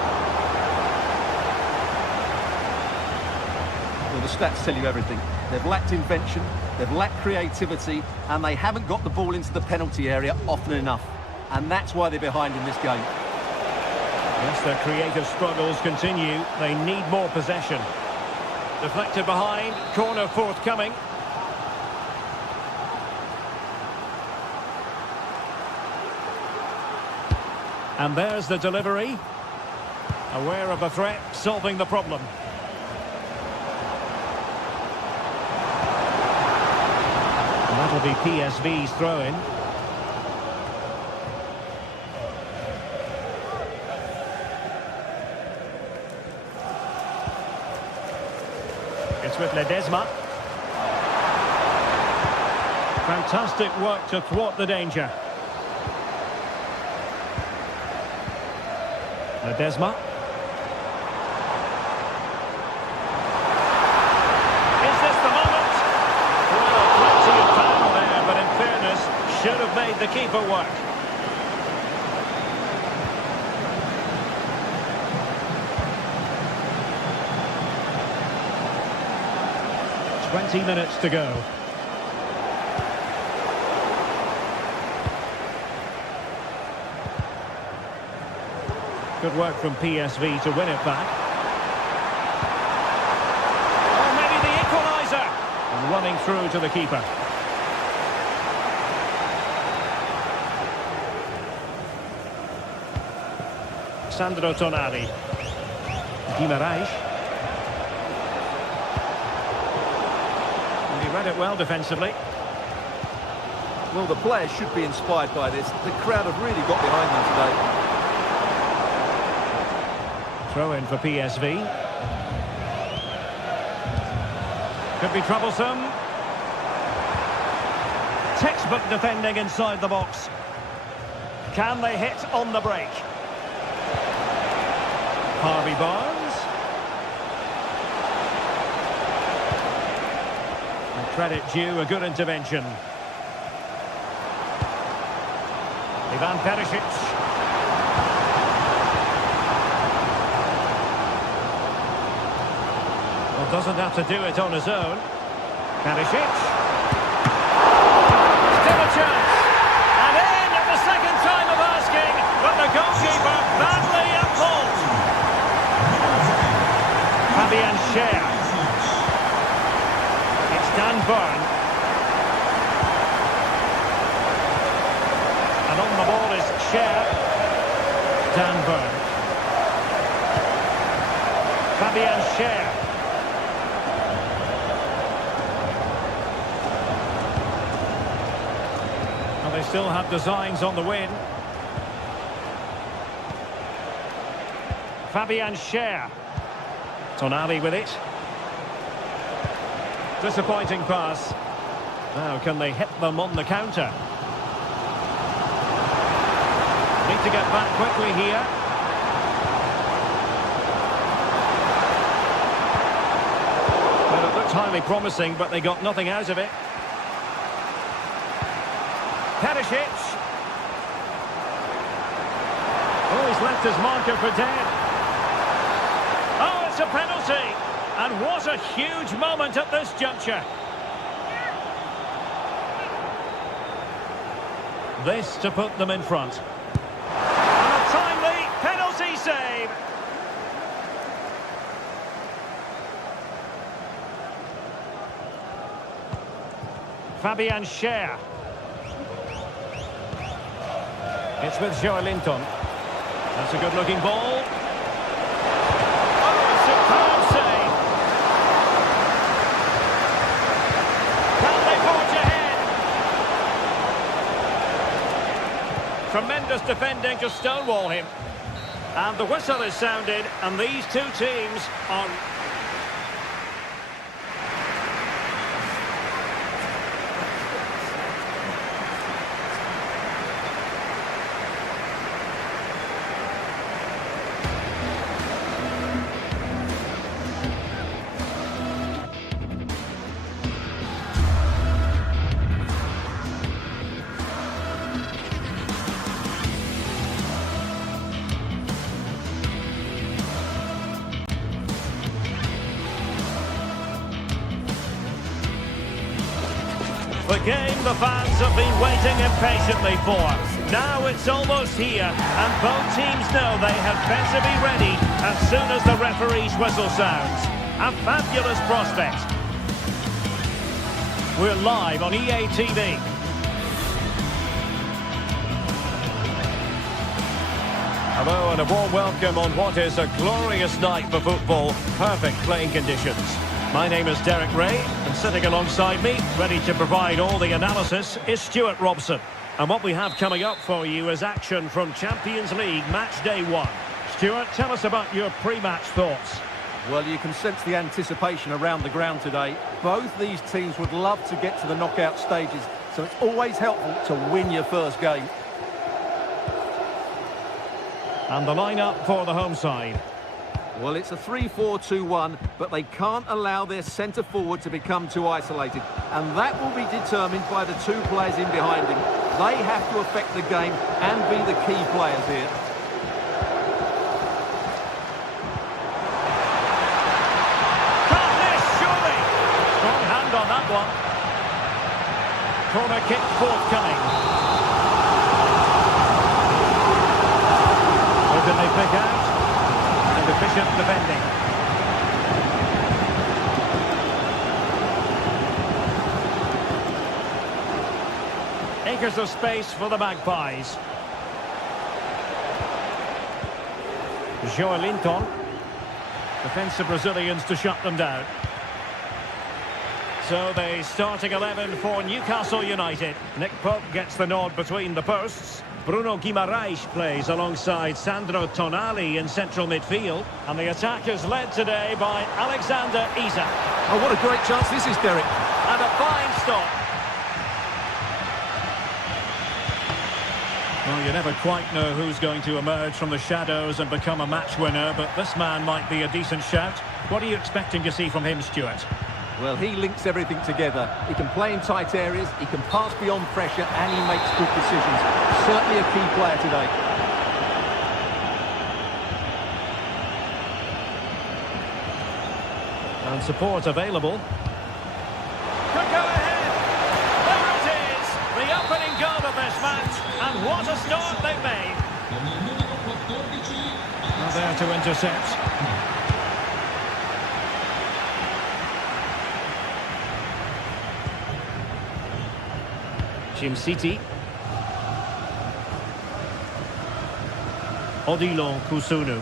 Well, the stats tell you everything. They've lacked invention, they've lacked creativity, and they haven't got the ball into the penalty area often enough. And that's why they're behind in this game. Yes, their creative struggles continue. They need more possession. Deflected behind, corner forthcoming. And there's the delivery. Aware of the threat, solving the problem. That'll be PSV's throw-in. It's with Ledesma. Fantastic work to thwart the danger. Ledesma. Is this the moment? Well, plenty of power there, but in fairness, should have made the keeper work. "20 minutes to go. Good work from PSV to win it back. Oh, maybe the equaliser. And running through to the keeper. Sandro Tonali. Guimaraes. And he read it well defensively. Well, the players should be inspired by this. The crowd have really got behind them today. Throw in for PSV. Could be troublesome. Textbook defending inside the box. Can they hit on the break? Harvey Barnes. And credit due, a good intervention. Ivan Perisic. Well, doesn't have to do it on his own. Perisic. Still a chance. And in at the second time of asking, but the goalkeeper badly at fault. Fabian Schär. It's Dan Burn. And on the ball is Schär. Dan Burn. Fabian Schär. Well, they still have designs on the win. Fabian Schär. Tonali with it. Disappointing pass. Now, can they hit them on the counter? Need to get back quickly here. Well, it looked highly promising, but they got nothing out of it. Perisic. Oh, he's left his marker for dead. Oh, it's a penalty. And what a huge moment at this juncture. This to put them in front. And a timely penalty save. Fabian Schär. It's with Joelinton. That's a good-looking ball. Oh, superb save. Can they forge ahead? Tremendous defending to stonewall him. And the whistle is sounded, and these two teams are... The game the fans have been waiting impatiently for. Now it's almost here, and both teams know they had better be ready as soon as the referee's whistle sounds. A fabulous prospect. We're live on EA TV. Hello and a warm welcome on what is a glorious night for football. Perfect playing conditions. My name is Derek Ray. And sitting alongside me, ready to provide all the analysis, is Stuart Robson. And what we have coming up for you is action from Champions League Match Day 1. Stuart, tell us about your pre-match thoughts. Well, you can sense the anticipation around the ground today. Both these teams would love to get to the knockout stages, so it's always helpful to win your first game. And the lineup for the home side. Well, it's a 3-4-2-1, but they can't allow their centre-forward to become too isolated. And that will be determined by the two players in behind him. They have to affect the game and be the key players here. Can't miss, surely! Strong hand on that one. Corner kick forthcoming. Who can they pick out? And efficient defending. Acres of space for the Magpies. Joelinton. Defensive Brazilians to shut them down. So the starting 11 for Newcastle United. Nick Pope gets the nod between the posts. Bruno Guimaraes plays alongside Sandro Tonali in central midfield. And the attack is led today by Alexander Isak. Oh, what a great chance this is, Derek. And a fine stop. Well, you never quite know who's going to emerge from the shadows and become a match winner, but this man might be a decent shout. What are you expecting to see from him, Stuart? Well, he links everything together. He can play in tight areas, he can pass beyond pressure, and he makes good decisions. Certainly a key player today. And support available. Could go ahead. There it is. The opening goal of this match. And what a start they've made. Now there to intercept. Jim City. Odilon Kusunu.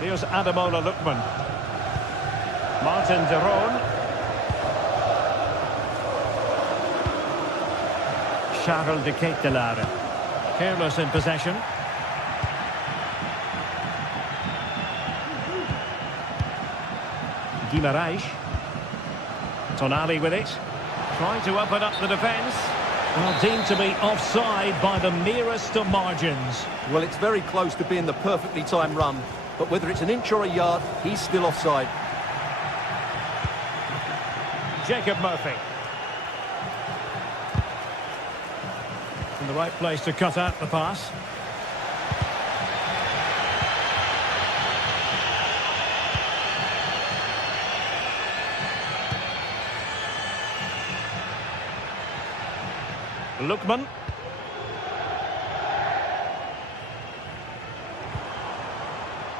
Here's Ademola Lookman. Martin de Roon. Charles de Ketelaere. Careless in possession. Guimaraes. Tonali with it. Trying to open up the defence. Well, deemed to be offside by the merest of margins. Well, it's very close to being the perfectly timed run. But whether it's an inch or a yard, he's still offside. Jacob Murphy. In the right place to cut out the pass. Lookman.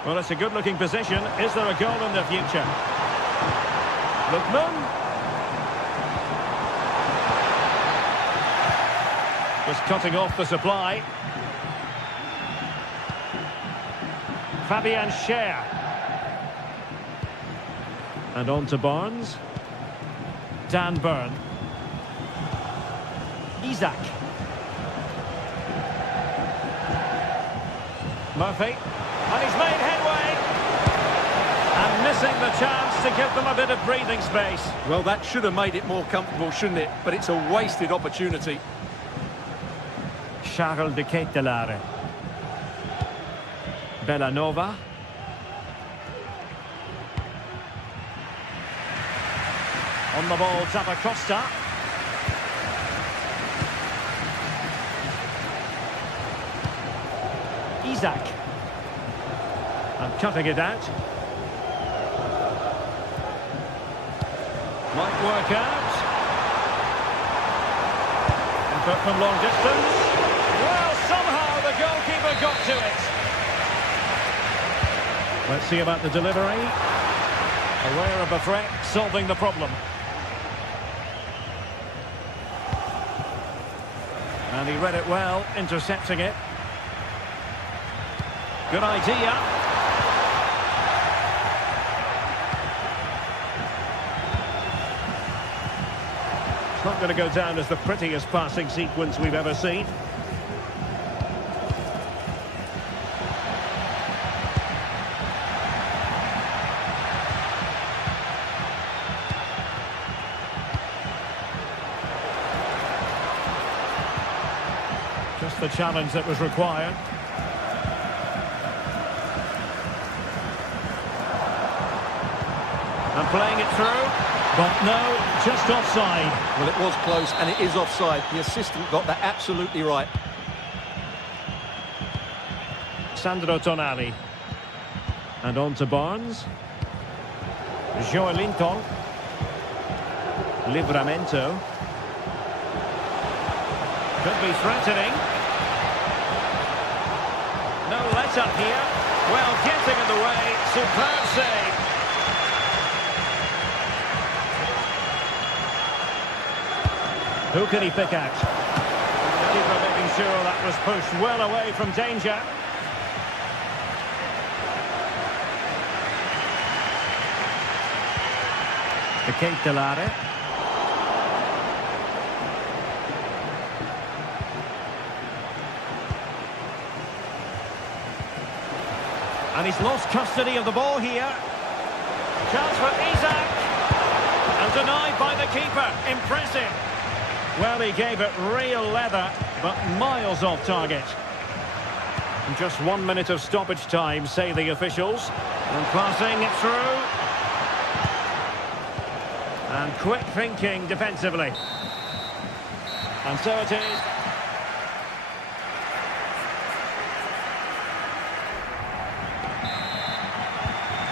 Well, it's a good-looking position. Is there a goal in the future? Lookman. Just cutting off the supply. Fabian Schär. And on to Barnes. Dan Burn. Isak. Murphy. And he's made headway. And missing the chance to give them a bit of breathing space. Well, that should have made it more comfortable, shouldn't it? But it's a wasted opportunity. Charles de Ketelaere. Bellanova. On the ball, Zappacosta. Isak. And cutting it out. Might work out. And put from long distance. Well, somehow the goalkeeper got to it. Let's see about the delivery. Aware of the threat, solving the problem. And he read it well, intercepting it. Good idea. Not going to go down as the prettiest passing sequence we've ever seen. Just the challenge that was required. And playing it through. But no, just offside. Well, it was close, and it is offside. The assistant got that absolutely right. Sandro Tonali. And on to Barnes. Joelinton. Livramento. Could be threatening. No let-up here. Well, getting in the way. Superb save. Who can he pick out? The keeper making sure that was pushed well away from danger. The Ketelare. And he's lost custody of the ball here. Chance for Isak. And denied by the keeper. Impressive. Well, he gave it real leather, but miles off target. And just 1 minute of stoppage time, say the officials. And passing it through. And quick thinking defensively. And so it is.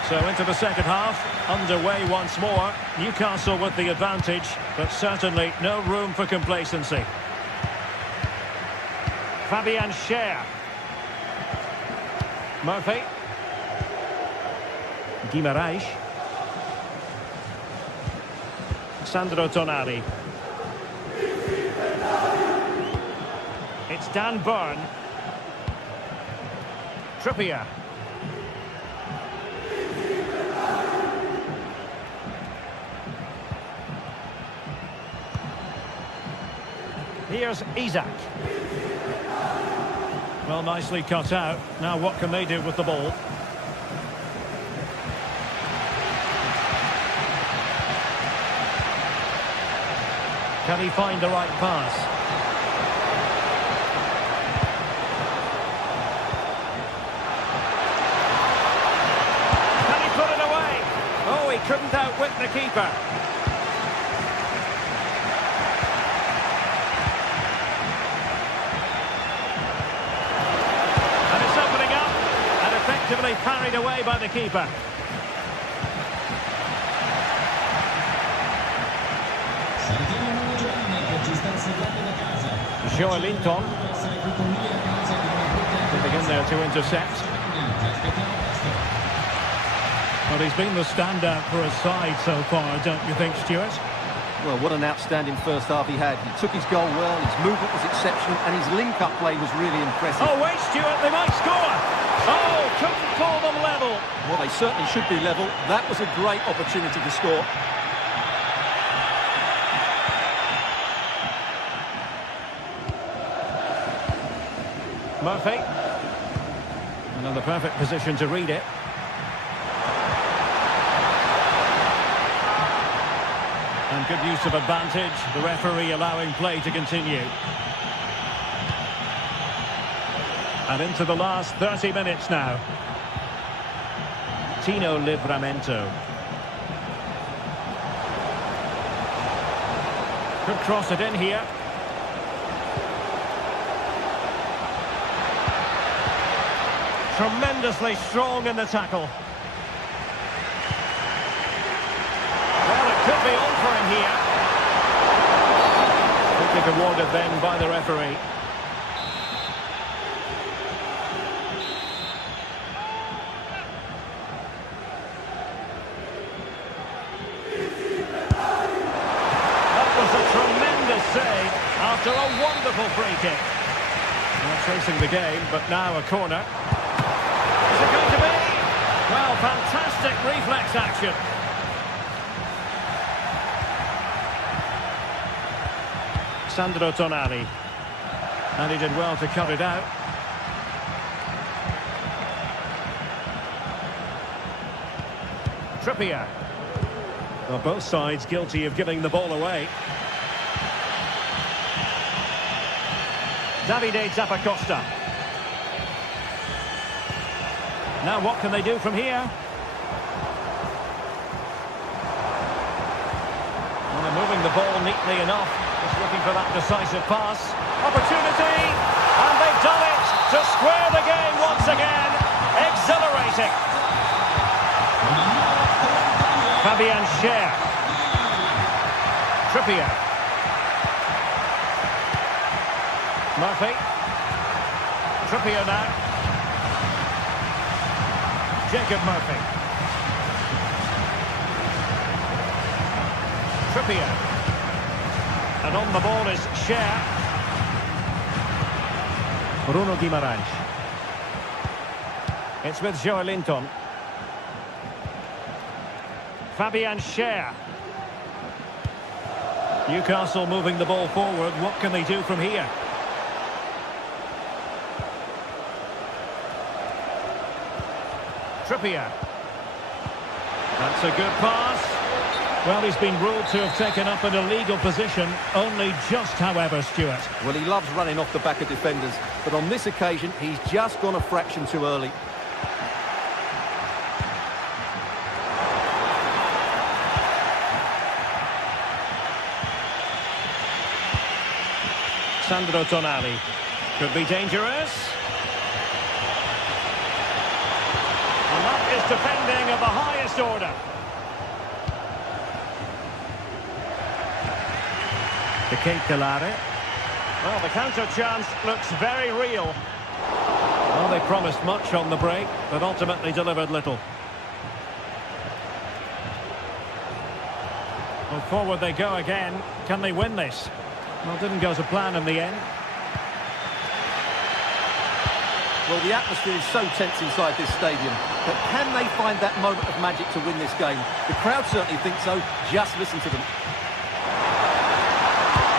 So into the second half, underway once more. Newcastle with the advantage, but certainly no room for complacency. Fabian Schär. Murphy. Guimaraes. Sandro Tonali. It's Dan Burn. Trippier. Here's Isak. Well, nicely cut out. Now what can they do with the ball? Can he find the right pass? Can he put it away? Oh, he couldn't outwit the keeper. Effectively parried away by the keeper. Joelinton. To begin there to intercept. Well, he's been the standout for his side so far, don't you think, Stuart? Well, what an outstanding first half he had. He took his goal well, his movement was exceptional, and his link-up play was really impressive. Oh, wait, Stuart, they might score! Oh, couldn't call them level. Well, they certainly should be level. That was a great opportunity to score. Murphy. Another perfect position to read it. And good use of advantage. The referee allowing play to continue. And into the last 30 minutes now. Tino Livramento. Could cross it in here. Tremendously strong in the tackle. Well, it could be on for him here. Free kick awarded then by the referee. Save after a wonderful free kick. Not chasing the game, but now a corner. Is it going to be? Well, fantastic reflex action. Sandro Tonali. And he did well to cut it out. Trippier. Well, both sides guilty of giving the ball away. Davide Zappacosta. Now what can they do from here? Well, they're moving the ball neatly enough. Just looking for that decisive pass. Opportunity! And they've done it to square the game once again. Exhilarating. Fabian Schär. Trippier. Murphy. Trippier now. Jacob Murphy. Trippier. And on the ball is Schär. Bruno Guimaraes. It's with Joelinton. Fabian Schär. Newcastle moving the ball forward. What can they do from here? Trippier. That's a good pass. Well, he's been ruled to have taken up an illegal position. Only just, however, Stuart. Well, he loves running off the back of defenders, but on this occasion, he's just gone a fraction too early. Sandro Tonali. Could be dangerous. And that is defending of the highest order. The Keitelare. Well, the counter chance looks very real. Well, they promised much on the break, but ultimately delivered little. Well, forward they go again. Can they win this? Well, didn't go to plan in the end. Well, the atmosphere is so tense inside this stadium, but can they find that moment of magic to win this game? The crowd certainly think so. Just listen to them.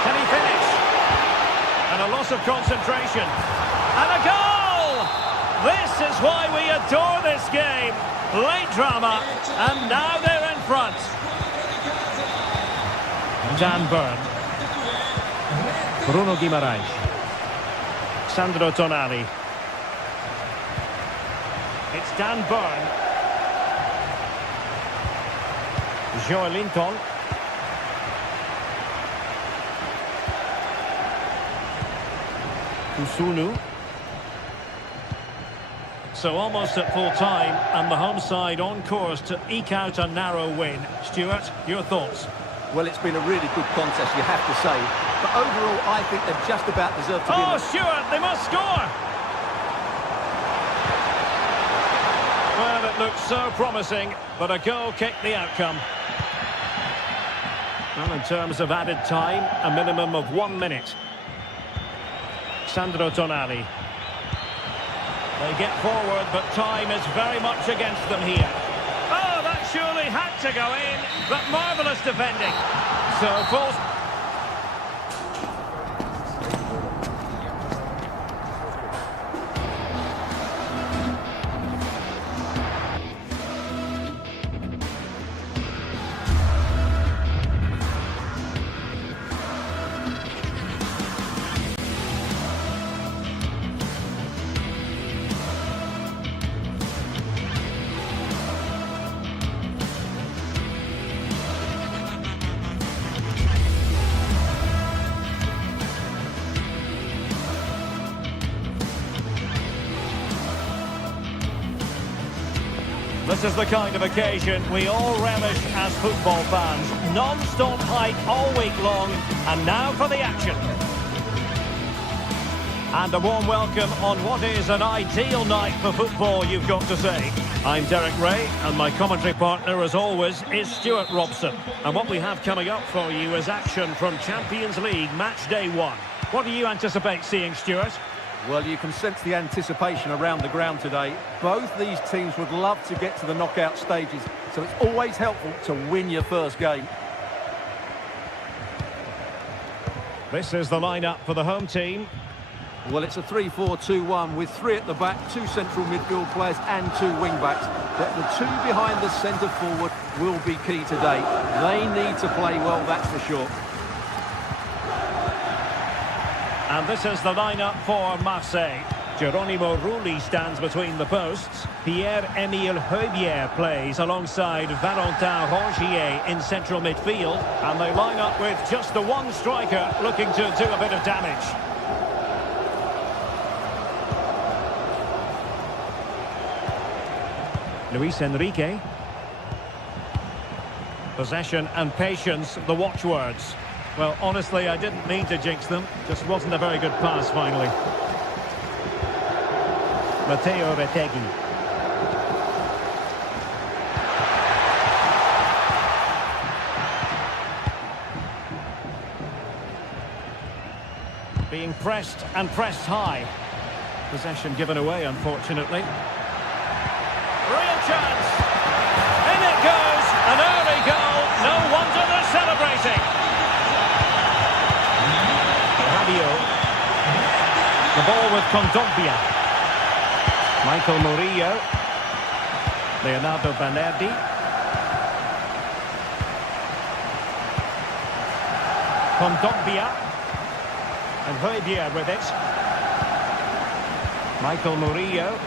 Can he finish? And a loss of concentration. And a goal! This is why we adore this game. Late drama, and now they're in front. Dan Burn. Bruno Guimaraes. Sandro Tonali. It's Dan Burn. Joelinton. Kusunu. So almost at full time, and the home side on course to eke out a narrow win. Stuart, your thoughts? Well, it's been a really good contest, you have to say. But overall, I think they've just about deserved to be in the... Stuart, they must score! Well, it looked so promising, but a goal kicked the outcome. Well, in terms of added time, a minimum of 1 minute. Sandro Tonali. They get forward, but time is very much against them here. Oh, that surely had to go in, but marvellous defending. So, full... This is the kind of occasion we all relish as football fans. Non-stop hype all week long, and now for the action. And a warm welcome on what is an ideal night for football, you've got to say. I'm Derek Ray, and my commentary partner, as always, is Stuart Robson. And what we have coming up for you is action from Champions League Match Day 1. What do you anticipate seeing, Stuart? Well, you can sense the anticipation around the ground today. Both these teams would love to get to the knockout stages, so it's always helpful to win your first game. This is the lineup for the home team. Well, it's a 3-4-2-1 with 3 at the back, 2 central midfield players and 2 wing-backs. But the 2 behind the centre-forward will be key today. They need to play well, that's for sure. And this is the lineup for Marseille. Geronimo Rulli stands between the posts. Pierre-Emile Højbjerg plays alongside Valentin Rongier in central midfield. And they line up with just the one striker looking to do a bit of damage. Luis Enrique. Possession and patience, the watchwords. Well, honestly, I didn't mean to jinx them. Just wasn't a very good pass, finally. Matteo Retegui. Being pressed and pressed high. Possession given away, unfortunately. Real chance. In it goes. An early goal. No wonder they're celebrating. Rabiot. The ball with Kondogbia. Michael Murillo. Leonardo Balerdi. Kondogbia. And Højbjerg with it. Michael Murillo.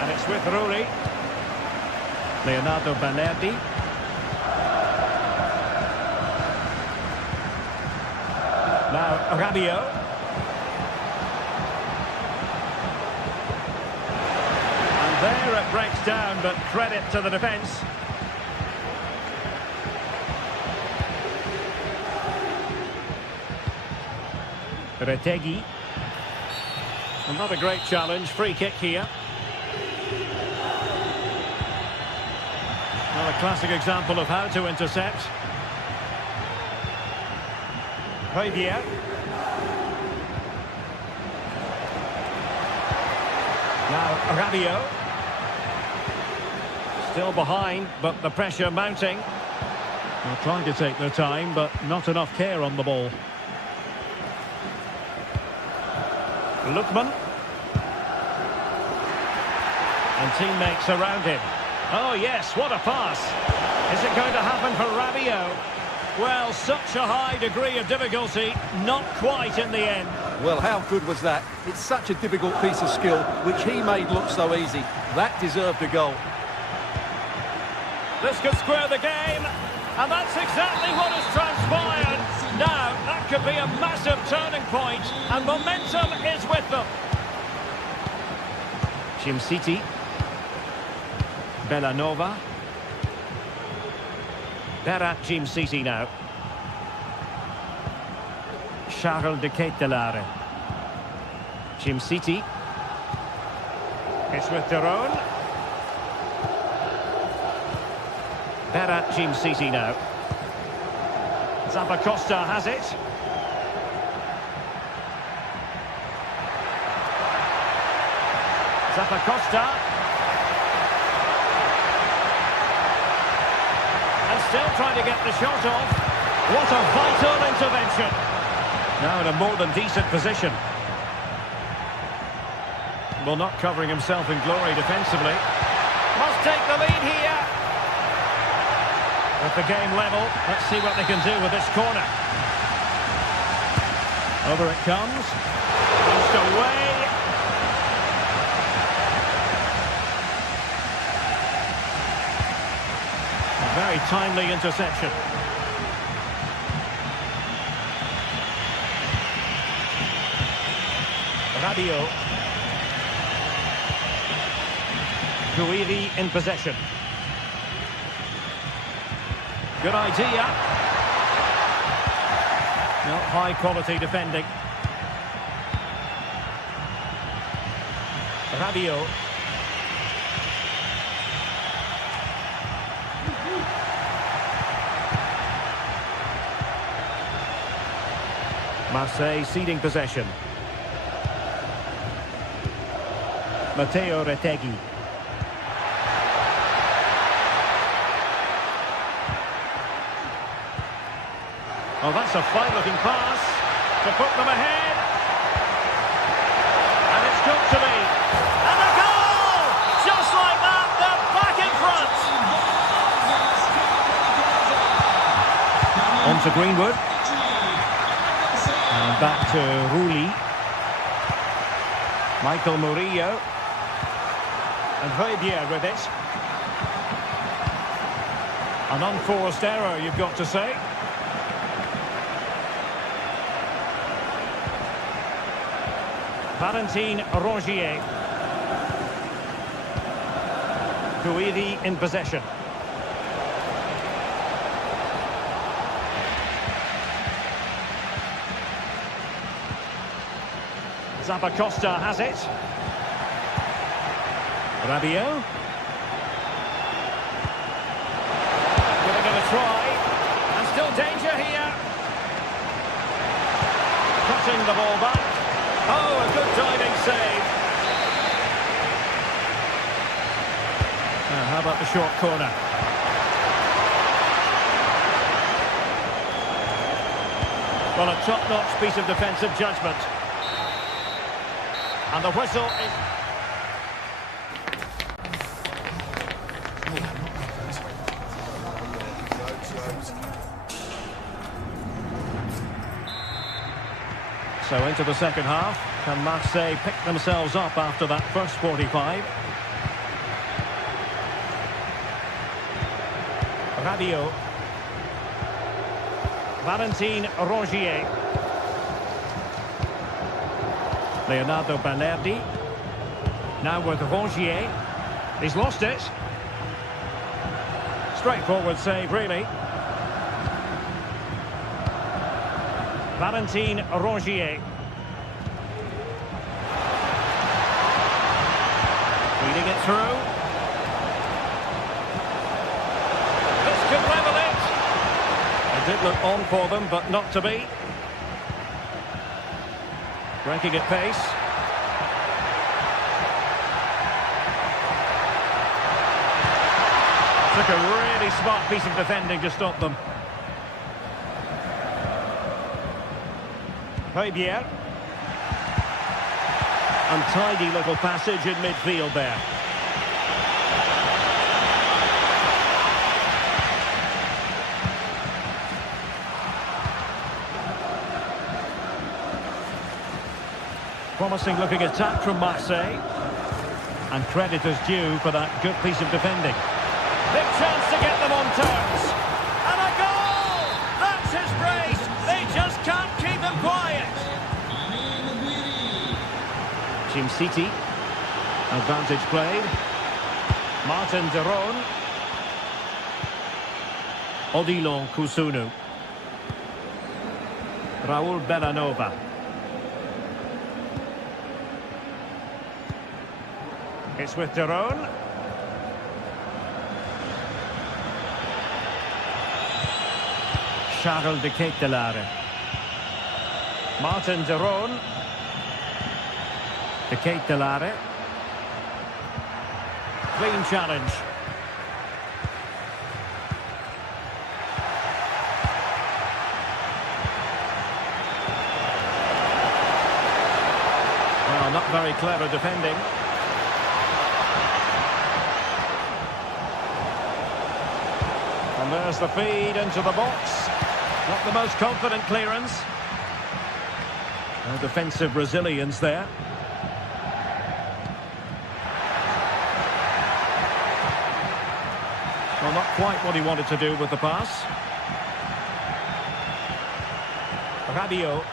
And it's with Rulli. Leonardo Balerdi. Now Rabiot. And there it breaks down, but credit to the defence. Retegui. Another great challenge, free kick here. Well, a classic example of how to intercept. Højbjerg. Now Rabiot. Still behind, but the pressure mounting. They're trying to take their time, but not enough care on the ball. Lookman. And teammates around him. Oh yes, what a pass. Is it going to happen for Rabiot? Well, such a high degree of difficulty, not quite in the end. Well, how good was that? It's such a difficult piece of skill, which he made look so easy. That deserved a goal. This could square the game, and that's exactly what has transpired. Now, that could be a massive turning point, and momentum is with them. City. Bellanova. Berat City now. Charles de Ketelaere. City. It's with Deron. Berat City now. Zappacosta has it. Zappacosta. And still trying to get the shot off. What a vital intervention. Now in a more than decent position. Well, not covering himself in glory defensively. Must take the lead here. With the game level, let's see what they can do with this corner. Over it comes. Pushed away. A very timely interception. Rabiot. Guiri in possession. Good idea. No, high quality defending. Rabiot. Marseille ceding possession. Matteo Retegui. Oh, that's a fine-looking pass to put them ahead. And it's got to be. And a goal! Just like that, they're back in front. On to Greenwood. And back to Rulli. Michael Murillo. And Højbjerg with it. An unforced error, you've got to say. Valentin Rongier. Guidi in possession. Zappacosta has it. Rabiot. Giving it a try. And still danger here. Cutting the ball back. Oh, a good diving save. Now, how about the short corner? Well, a top-notch piece of defensive judgment. And the whistle is... So into the second half, can Marseille pick themselves up after that first 45? Rabiot. Valentin Rongier. Leonardo Balerdi. Now with Rongier. He's lost it. Straightforward save, really. Valentin Rongier. Feeding it through. This could level it. It did look on for them, but not to be. Breaking at pace. Took a really smart piece of defending to stop them. Højbjerg. Untidy little passage in midfield there. Promising looking attack from Marseille. And credit is due for that good piece of defending. Big chance to get them on terms. And a goal! That's his brace. They just can't keep him quiet. Jim City. Advantage played. Martin de Roon. Odilon Kusunu. Raul Bellanova. It's with de Roon. Charles de Ketelaere. Martin de Roon. De Ketelaere. Clean challenge. Well, not very clever defending. And there's the feed into the box. Not the most confident clearance. No defensive resilience there. Well, not quite what he wanted to do with the pass. Rabiot.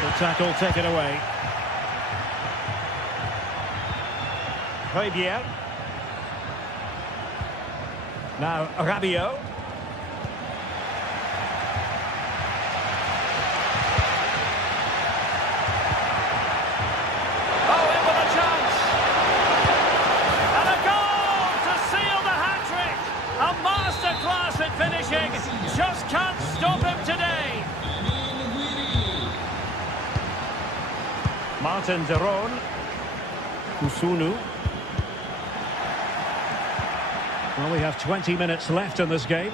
The tackle taken away. Højbjerg. Now Rabiot. Oh, in with a chance. And a goal to seal the hat-trick. A masterclass at finishing. Just can't stop him today. Martin de Roon. Kusunu. Well, we have 20 minutes left in this game.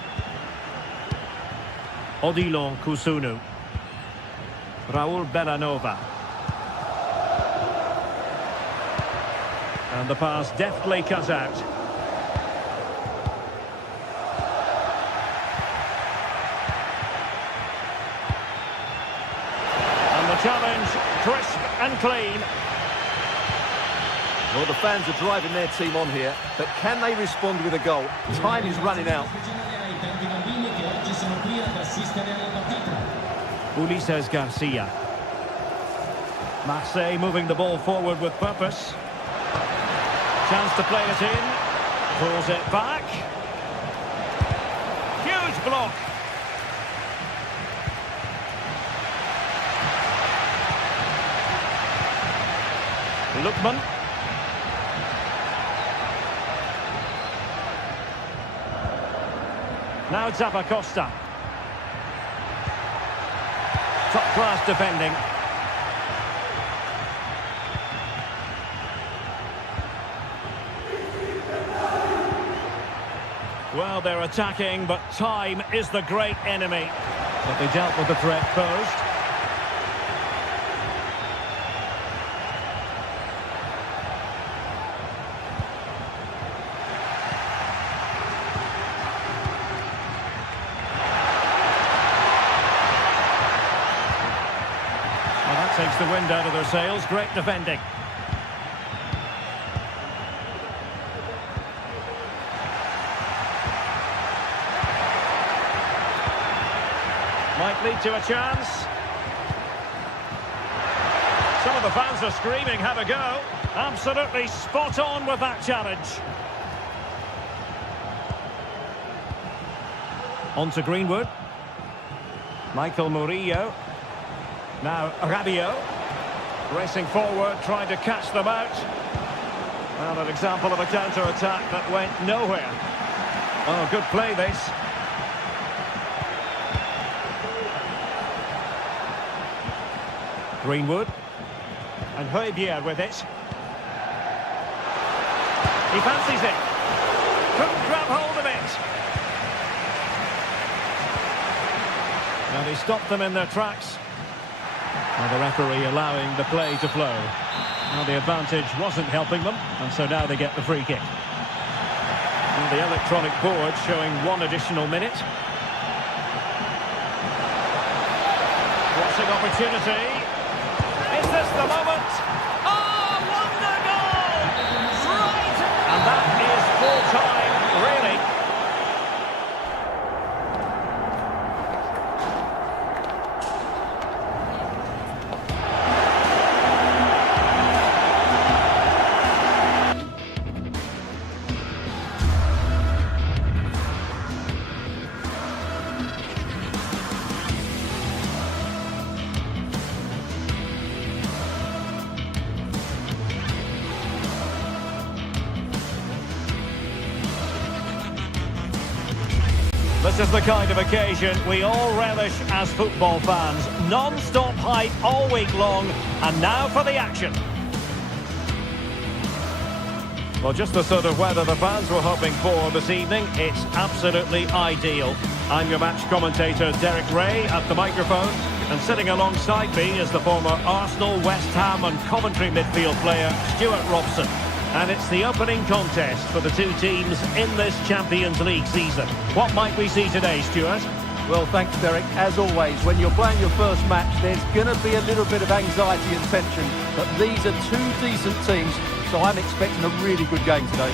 Odilon Kusunu. Raul Bellanova. And the pass deftly cut out. And the challenge, crisp and clean. Well, the fans are driving their team on here, but can they respond with a goal? Time is running out. Ulises Garcia. Marseille moving the ball forward with purpose. Chance to play it in. Pulls it back. Huge block. Lookman. Now Zappacosta. Top-class defending. Well, they're attacking, but time is the great enemy. But they dealt with the threat posed. Takes the wind out of their sails. Great defending. Might lead to a chance. Some of the fans are screaming, have a go. Absolutely spot on with that challenge. On to Greenwood. Michael Murillo. Now Rabiot, racing forward, trying to catch them out. Well, an example of a counter-attack that went nowhere. Oh, good play this. Greenwood. And Højbjerg with it. He fancies it. Couldn't grab hold of it. Now they stopped them in their tracks. Well, the referee allowing the play to flow. Well, the advantage wasn't helping them, and so now they get the free kick. And the electronic board showing 1 additional minute. Crossing opportunity. Is this the moment? Oh, wonder goal! Right! And that is full time, really. This is the kind of occasion we all relish as football fans. Non-stop hype all week long, and now for the action. Well, just the sort of weather the fans were hoping for this evening. It's absolutely ideal. I'm your match commentator, Derek Ray, at the microphone. And sitting alongside me is the former Arsenal, West Ham and Coventry midfield player, Stuart Robson. And it's the opening contest for the two teams in this Champions League season. What might we see today, Stuart? Well, thanks, Derek. As always, when you're playing your first match, there's going to be a little bit of anxiety and tension. But these are two decent teams, so I'm expecting a really good game today.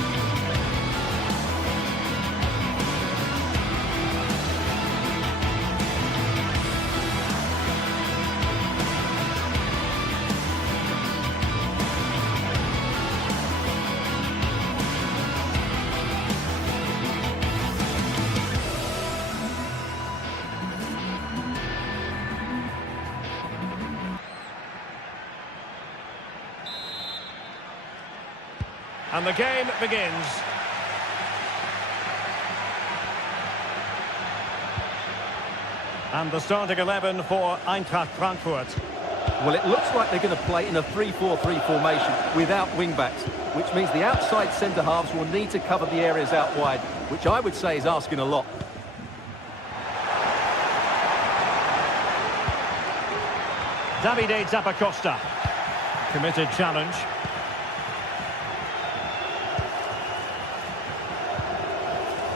And the game begins. And the starting 11 for Eintracht Frankfurt. Well, it looks like they're going to play in a 3-4-3 formation without wing-backs. which means the outside centre-halves will need to cover the areas out wide, which I would say is asking a lot. Davide Zappacosta. Committed challenge.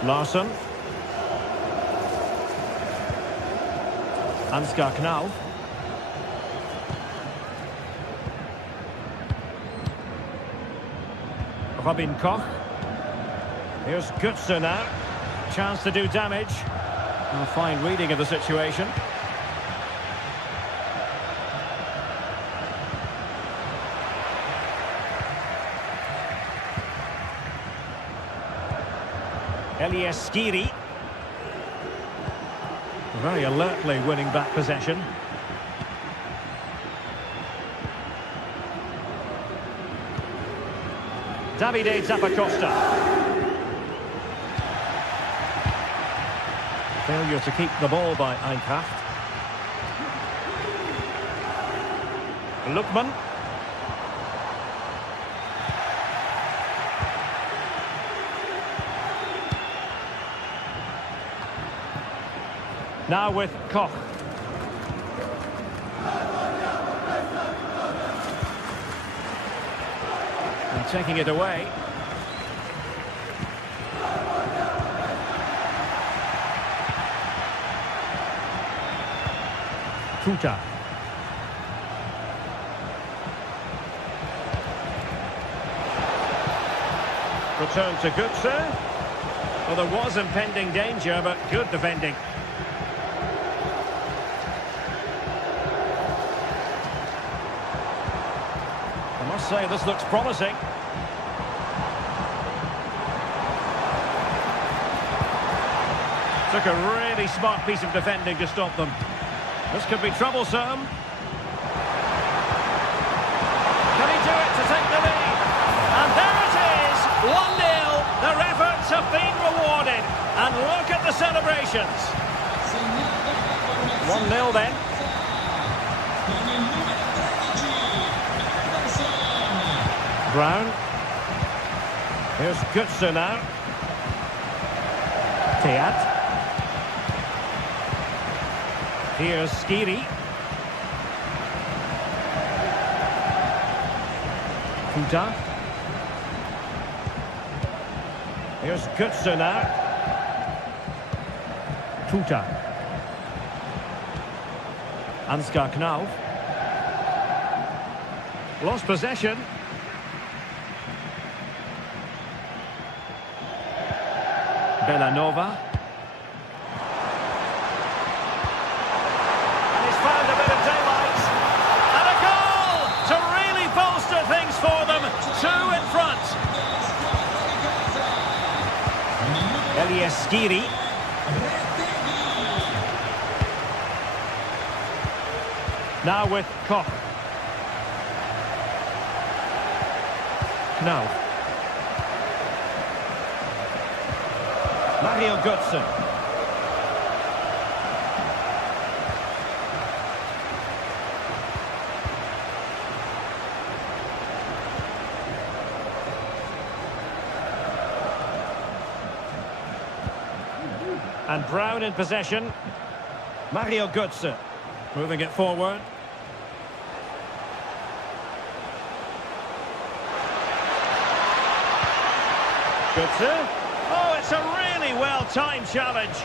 Larsson. Ansgar Knau. Robin Koch. Here's Götze now. Chance to do damage. A fine reading of the situation. Elias Skiri. Very alertly winning back possession. Davide Zappacosta. Failure to keep the ball by Eintracht. Lookman. Now with Koch. And taking it away. Tuta. Return to Götze. Well, there was impending danger, but good defending. I must say, this looks promising. Took a really smart piece of defending to stop them. This could be troublesome. Can he do it to take the lead? And there it is, 1-0. Their efforts have been rewarded. And look at the celebrations. 1-0 then. Brown. Here's Götze now. Teat. Here's Skiri. Tuta. Here's Götze now. Tuta. Ansgar Knau. Lost possession. Bellanova. And he's found a bit of daylight. And a goal to really bolster things for them. 2 in front. Elias Skiri. Now with Koch. Knau. Mario Götze. And Brown in possession. Mario Götze moving it forward. Götze. Oh, it's a really well-timed challenge.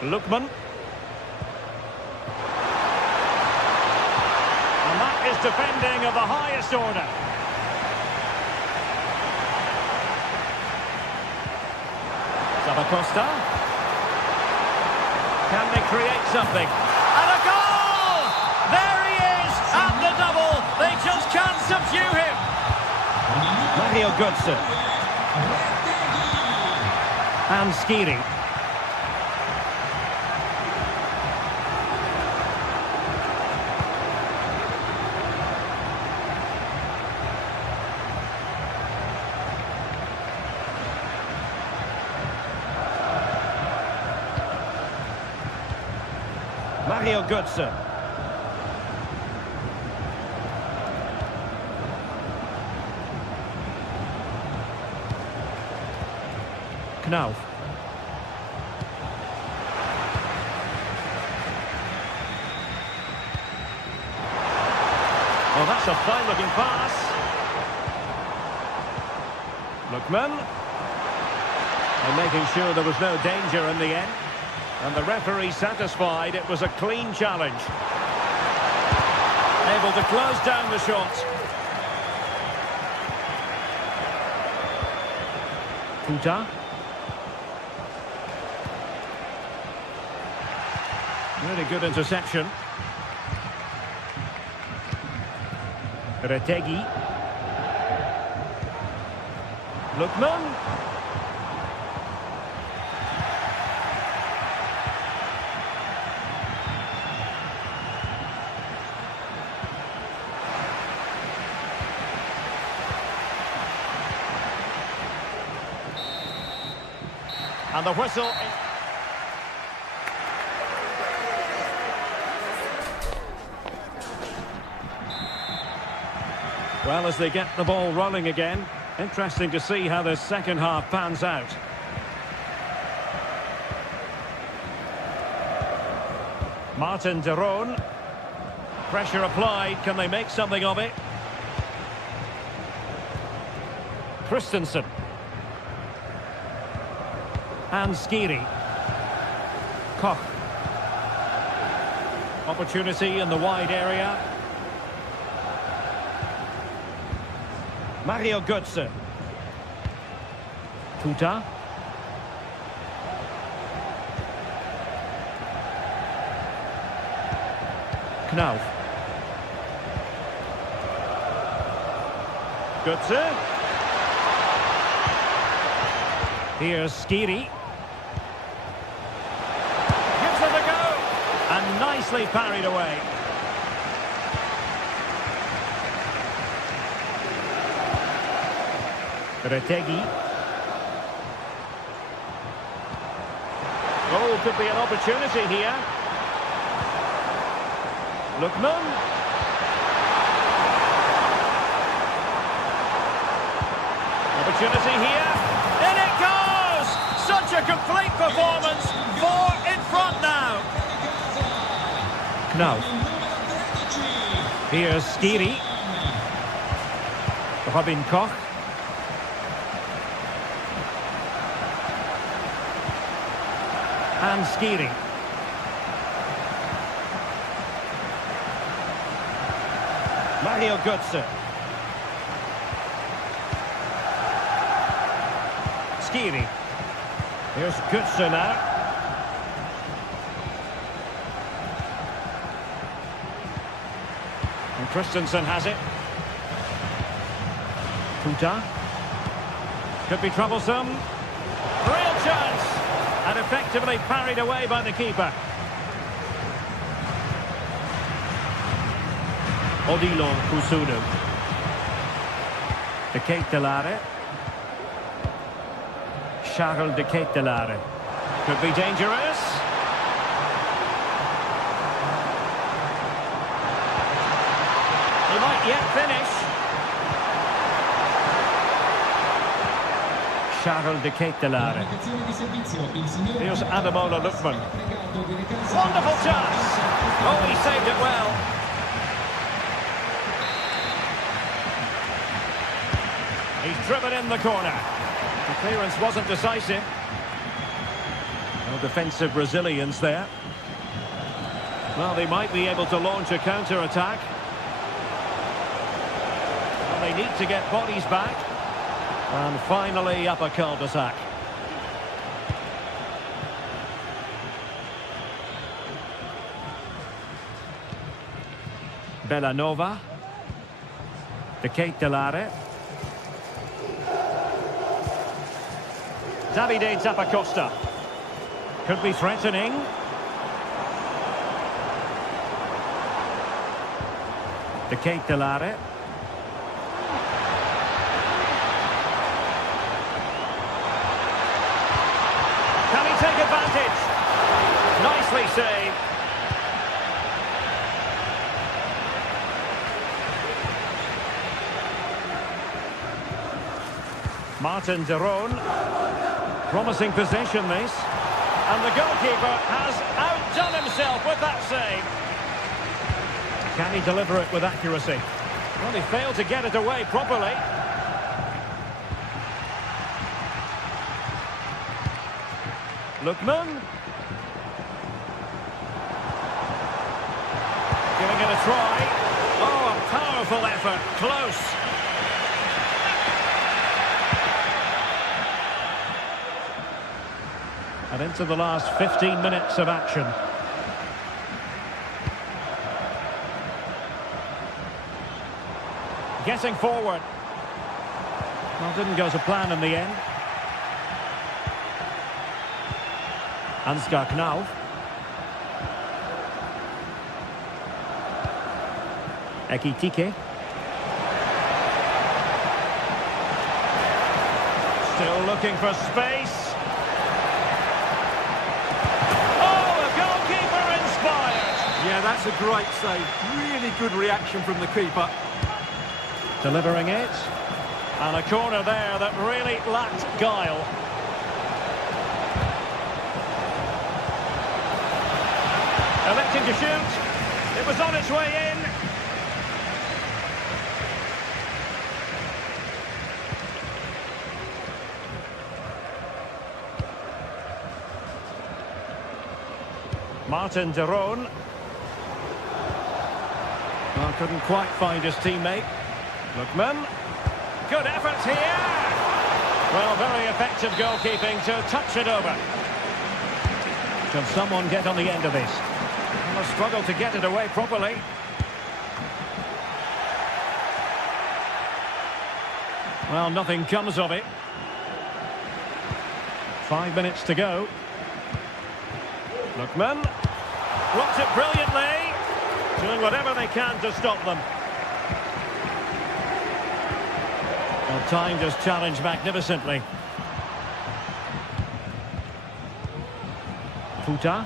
Lookman. And that is defending of the highest order. Zappacosta. Can they create something? And a goal! There he is at the double. They just can't subdue him. Mario Götze. And Skiri. Mario Götze. Knauf. Well, that's a fine-looking pass. Lookman. And making sure there was no danger in the end. And the referee satisfied it was a clean challenge. Able to close down the shot. Puta. Really good interception. Retegi. Lookman. And the whistle. Well, as they get the ball rolling again, interesting to see how the second half pans out. Martin de Roon. Pressure applied. Can they make something of it? Christensen. And Skiri. Koch. Opportunity in the wide area. Mario Götze. Puta. Knauf. Götze. Here's Skiri. Gives it a go. And nicely parried away. Retegi. Oh, could be an opportunity here. Lookman. Opportunity here. In it goes! Such a complete performance. 4 in front now. Knauf. Here's Skiri. Robin Koch. And Skiri. Mario Götze. Skiri. Here's Götze now. And Christensen has it. Puta. Could be troublesome. Real chance. And effectively parried away by the keeper. Odilo Kusudu. De Ketelare. Charles de Ketelare. Could be dangerous. He might yet finish. Charles de Ketelare. Here's Ademola Lookman. Wonderful chance. Oh, he saved it well. He's driven in the corner. The clearance wasn't decisive. No defensive resilience there. Well, they might be able to launch a counter-attack. Well, they need to get bodies back. And finally up a cul-de-sac. Bellanova. De Ketelare. Davide Zappacosta. Could be threatening. De Ketelare. Can he take advantage? Nicely saved. Martin de Roon. Promising possession, this. And the goalkeeper has outdone himself with that save. Can he deliver it with accuracy? Well, he failed to get it away properly. Lookman. Giving it a try. Oh, a powerful effort. Close. And into the last 15 minutes of action. Getting forward. Well, didn't go to plan in the end. Ansgar Knauf. Ekitike. Still looking for space. Oh, the goalkeeper inspired. Yeah, that's a great save. Really good reaction from the keeper. Delivering it. And a corner there that really lacked guile. Electing to shoot. It was on its way in. Martin de Roon. Well, couldn't quite find his teammate. Lookman. Good effort here. Well, very effective goalkeeping to touch it over. Can someone get on the end of this? Well, a struggle to get it away properly. Well, nothing comes of it. 5 minutes to go. Lookman. Blocked it brilliantly. Doing whatever they can to stop them. Well, timed his challenge magnificently. Futa.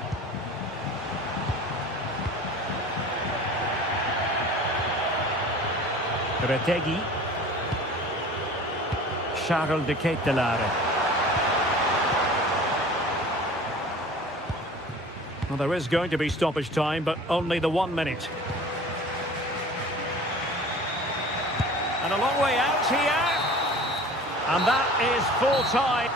Retegi. Charles de Ketelaere. Well, there is going to be stoppage time, but only the 1 minute. And a long way out here. And that is full time.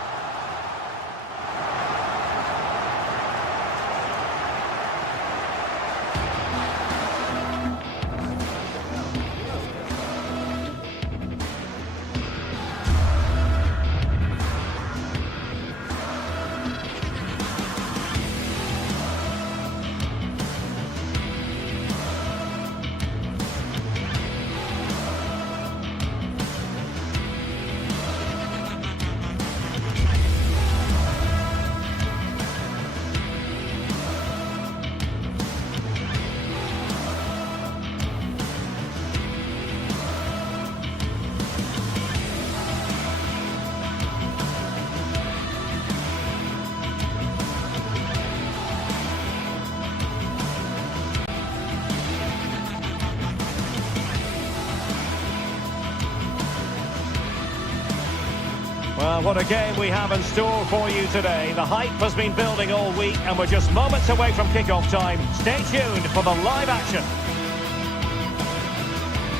Well, what a game we have in store for you today. The hype has been building all week and we're just moments away from kick-off time. Stay tuned for the live action.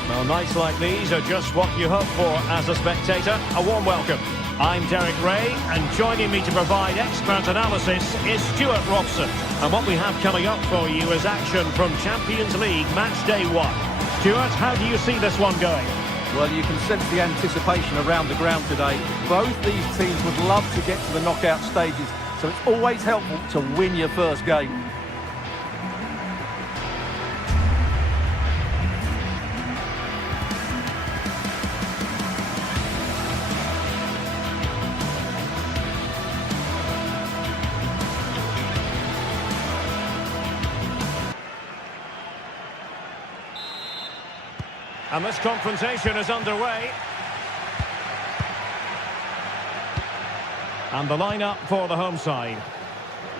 Well, nights like these are just what you hope for as a spectator. A warm welcome. I'm Derek Ray, and joining me to provide expert analysis is Stuart Robson. And what we have coming up for you is action from Champions League Match Day 1. Stuart, how do you see this one going? Well, you can sense the anticipation around the ground today. Both these teams would love to get to the knockout stages, so it's always helpful to win your first game. And this confrontation is underway. And the lineup for the home side.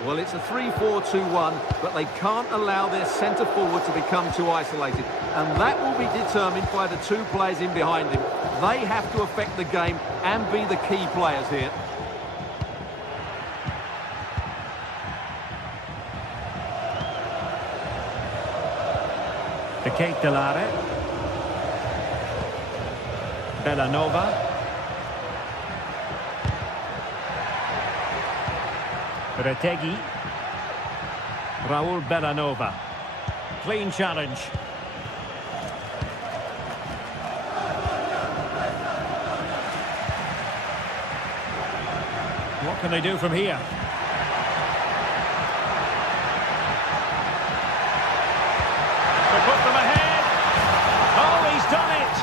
Well, it's a 3-4-2-1, but they can't allow their centre-forward to become too isolated. And that will be determined by the two players in behind him. They have to affect the game and be the key players here. De Ketelare. Bellanova. Retegui. Raul Bellanova. Clean challenge. What can they do from here? To put them ahead. Oh, he's done it.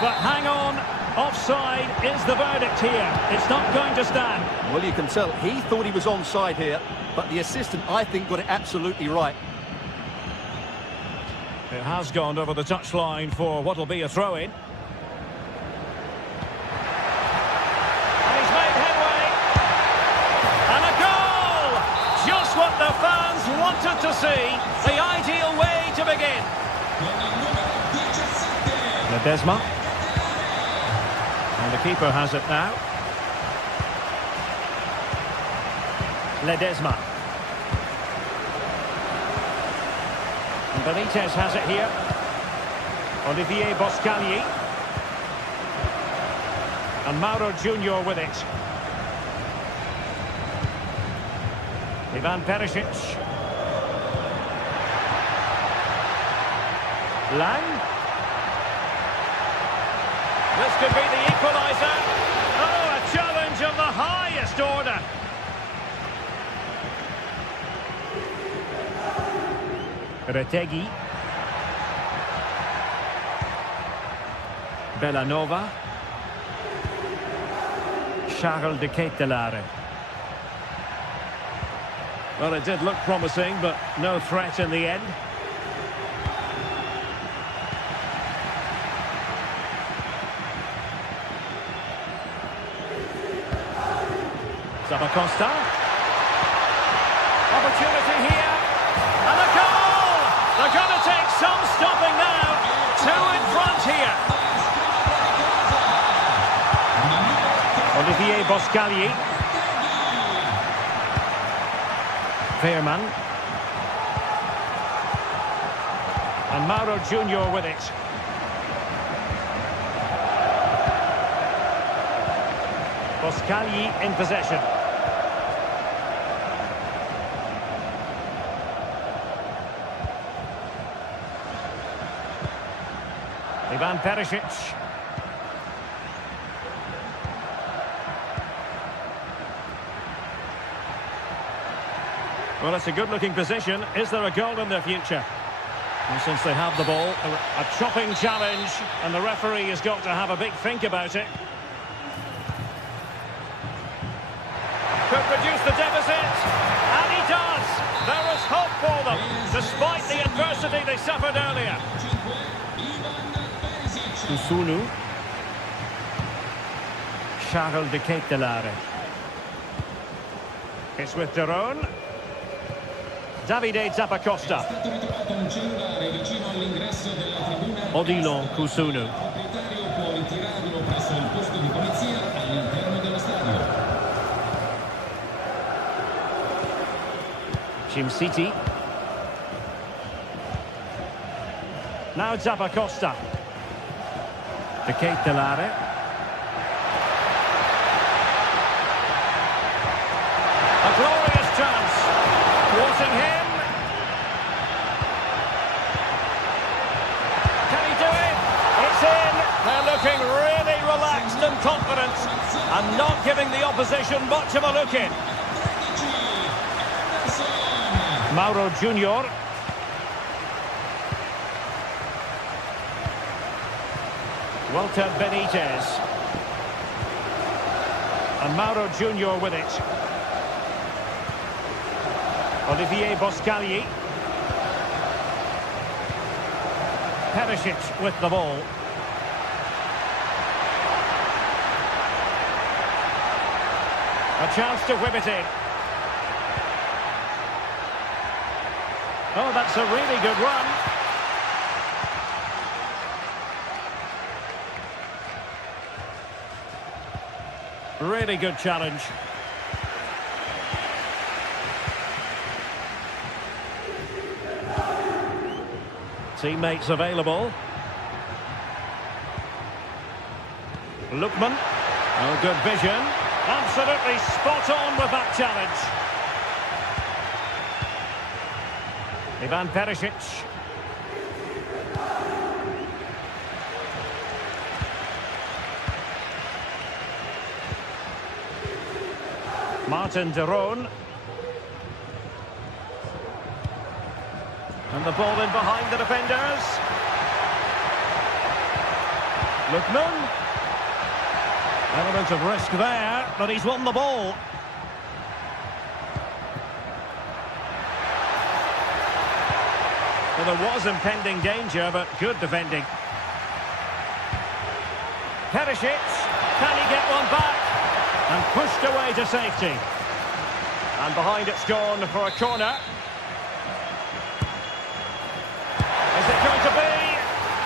But hang on. Offside is the verdict here. It's not going to stand. Well, you can tell he thought he was onside here, but the assistant, I think, got it absolutely right. It has gone over the touchline for what will be a throw-in. And he's made headway. And a goal! Just what the fans wanted to see. The ideal way to begin. Ledesma. And the keeper has it now. Ledesma. And Benitez has it here. Olivier Boscagli. And Mauro Junior with it. Ivan Perisic. Lang. This could be the equaliser. Oh, a challenge of the highest order. Retegui. Bellanova. Charles de Ketelare. Well, it did look promising, but no threat in the end. Zappacosta. Opportunity here. And a goal! They're going to take some stopping now. Two in front here. Olivier Boscagli. Veerman. And Mauro Junior with it. Boscagli in possession. Ivan Perisic. Well, it's a good-looking position. Is there a goal in their future? And since they have the ball, a chopping challenge, and the referee has got to have a big think about it. Could reduce the deficit, and he does. There is hope for them, despite the adversity they suffered earlier. Usunu. Charles de Ketelare. It's with Deron. Davide Zappacosta. Odilon Kusunu. City. Now Zappacosta. De Ketelare. A glorious chance. Thwarting him. Can he do it? It's in. They're looking really relaxed and confident and not giving the opposition much of a look in. Mauro Junior. Walter Benitez. And Mauro Junior with it. Olivier Boscagli. Perisic with the ball. A chance to whip it in. Oh, that's a really good run. Really good challenge. Teammates available. Lookman. Oh, good vision. Absolutely spot on with that challenge. Ivan Perisic. Martin de Roon. And the ball in behind the defenders. Lookman. Element of risk there, but he's won the ball. Well, there was impending danger, but good defending. Perisic, can he get one back? And pushed away to safety. And behind it's gone for a corner. Is it going to be?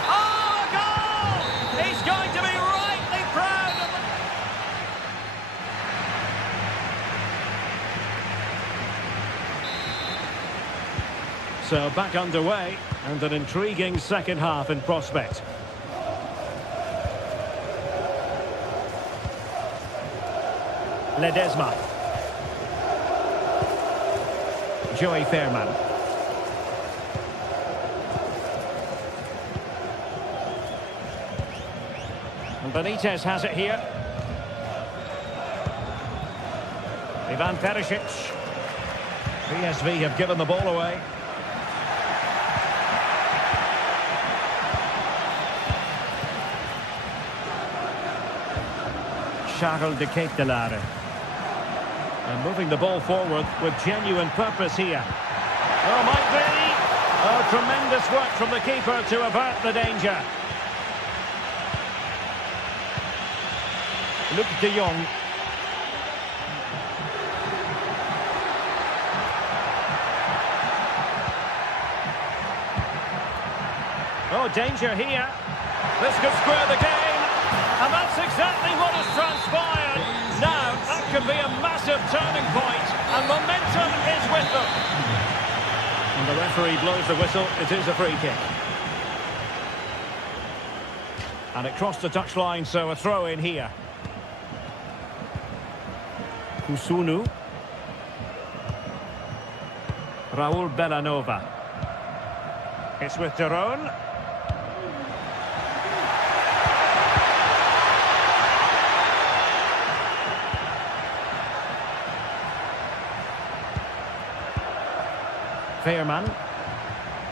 Oh, a goal! He's going to be rightly proud of it. So back underway, and an intriguing second half in prospect. Ledesma. Joey Fairman. And Benitez has it here. Ivan Perisic. PSV have given the ball away. Charles de Ketelaere. And moving the ball forward with genuine purpose here. Oh, might be. Oh, tremendous work from the keeper to avert the danger. Luc de Jong. Oh, danger here. This could square the game. And that's exactly what has transpired. Now, that could be a massive turning point, and momentum is with them. And the referee blows the whistle. It is a free kick. And it crossed the touchline, so a throw in here. Kusunu. Raul Bellanova. It's with de Roon. Fairman.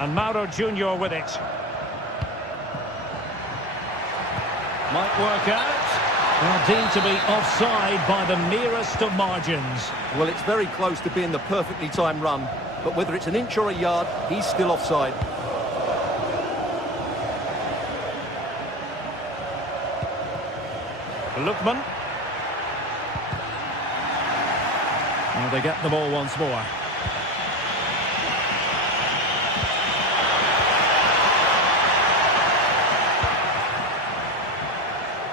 And Mauro Junior with it. Might work out. Well, deemed to be offside by the merest of margins. Well, it's very close to being the perfectly timed run, but whether it's an inch or a yard, he's still offside. Lookman. Well, they get the ball once more.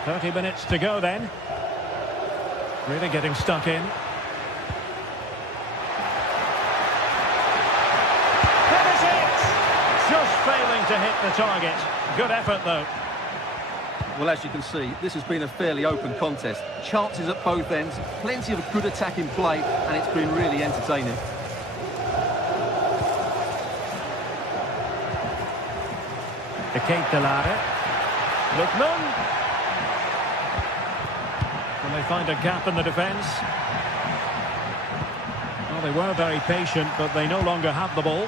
"30 minutes to go then." Really getting stuck in. Perisic! Just failing to hit the target. Good effort though. Well, as you can see, this has been a fairly open contest. Chances at both ends, plenty of good attack in play, and it's been really entertaining. De Ketelaere. Lookman. Can they find a gap in the defence? Well, they were very patient, but they no longer have the ball.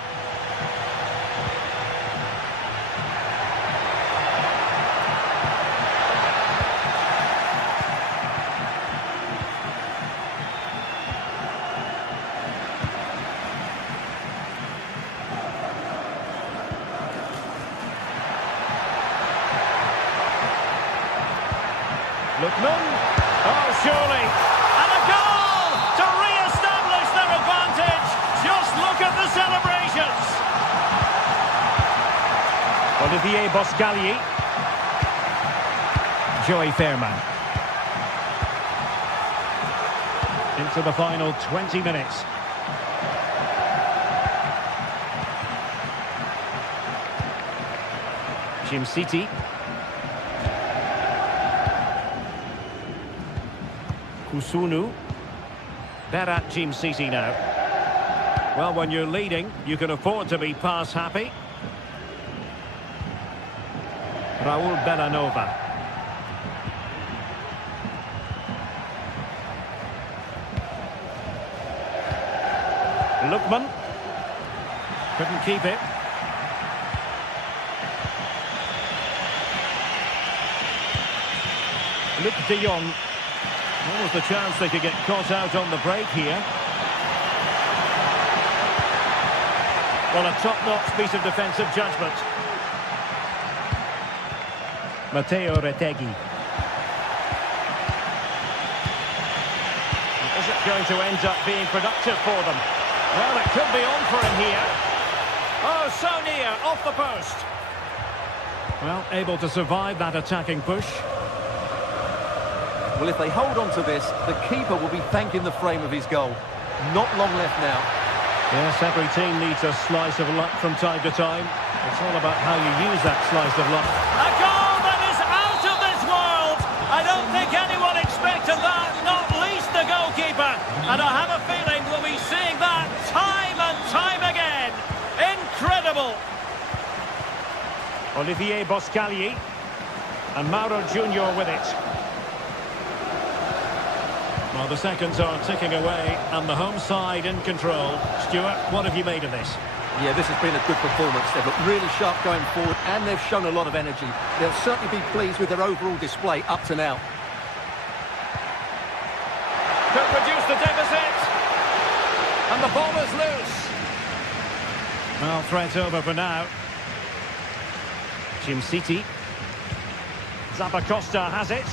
Lookman. Oh, surely. And a goal to re-establish their advantage. Just look at the celebrations. Olivier Boscagli. Joey Fairman. Into the final 20 minutes. Jim City. Kusunu. Berat Jim City now. Well, when you're leading, you can afford to be pass happy. Raul Bellanova. Lookman. Couldn't keep it. Luc de Jong. What was the chance they could get caught out on the break here? Well, a top-notch piece of defensive judgment. Matteo Retegui. Is it going to end up being productive for them? Well, it could be on for him here. Oh, so near, off the post. Well, able to survive that attacking push. Well, if they hold on to this, the keeper will be thanking the frame of his goal. Not long left now. Yes, every team needs a slice of luck from time to time. It's all about how you use that slice of luck. A goal that is out of this world! I don't think anyone expected that, not least the goalkeeper. And I have a feeling we'll be seeing that time and time again. Incredible! Olivier Boscagli and Mauro Junior with it. Well, the seconds are ticking away and the home side in control. Stuart, what have you made of this? Yeah, this has been a good performance. They've looked really sharp going forward and they've shown a lot of energy. They'll certainly be pleased with their overall display up to now. Could reduce the deficit. And the ball is loose. Well, threat over for now. Jim City. Zappacosta has it.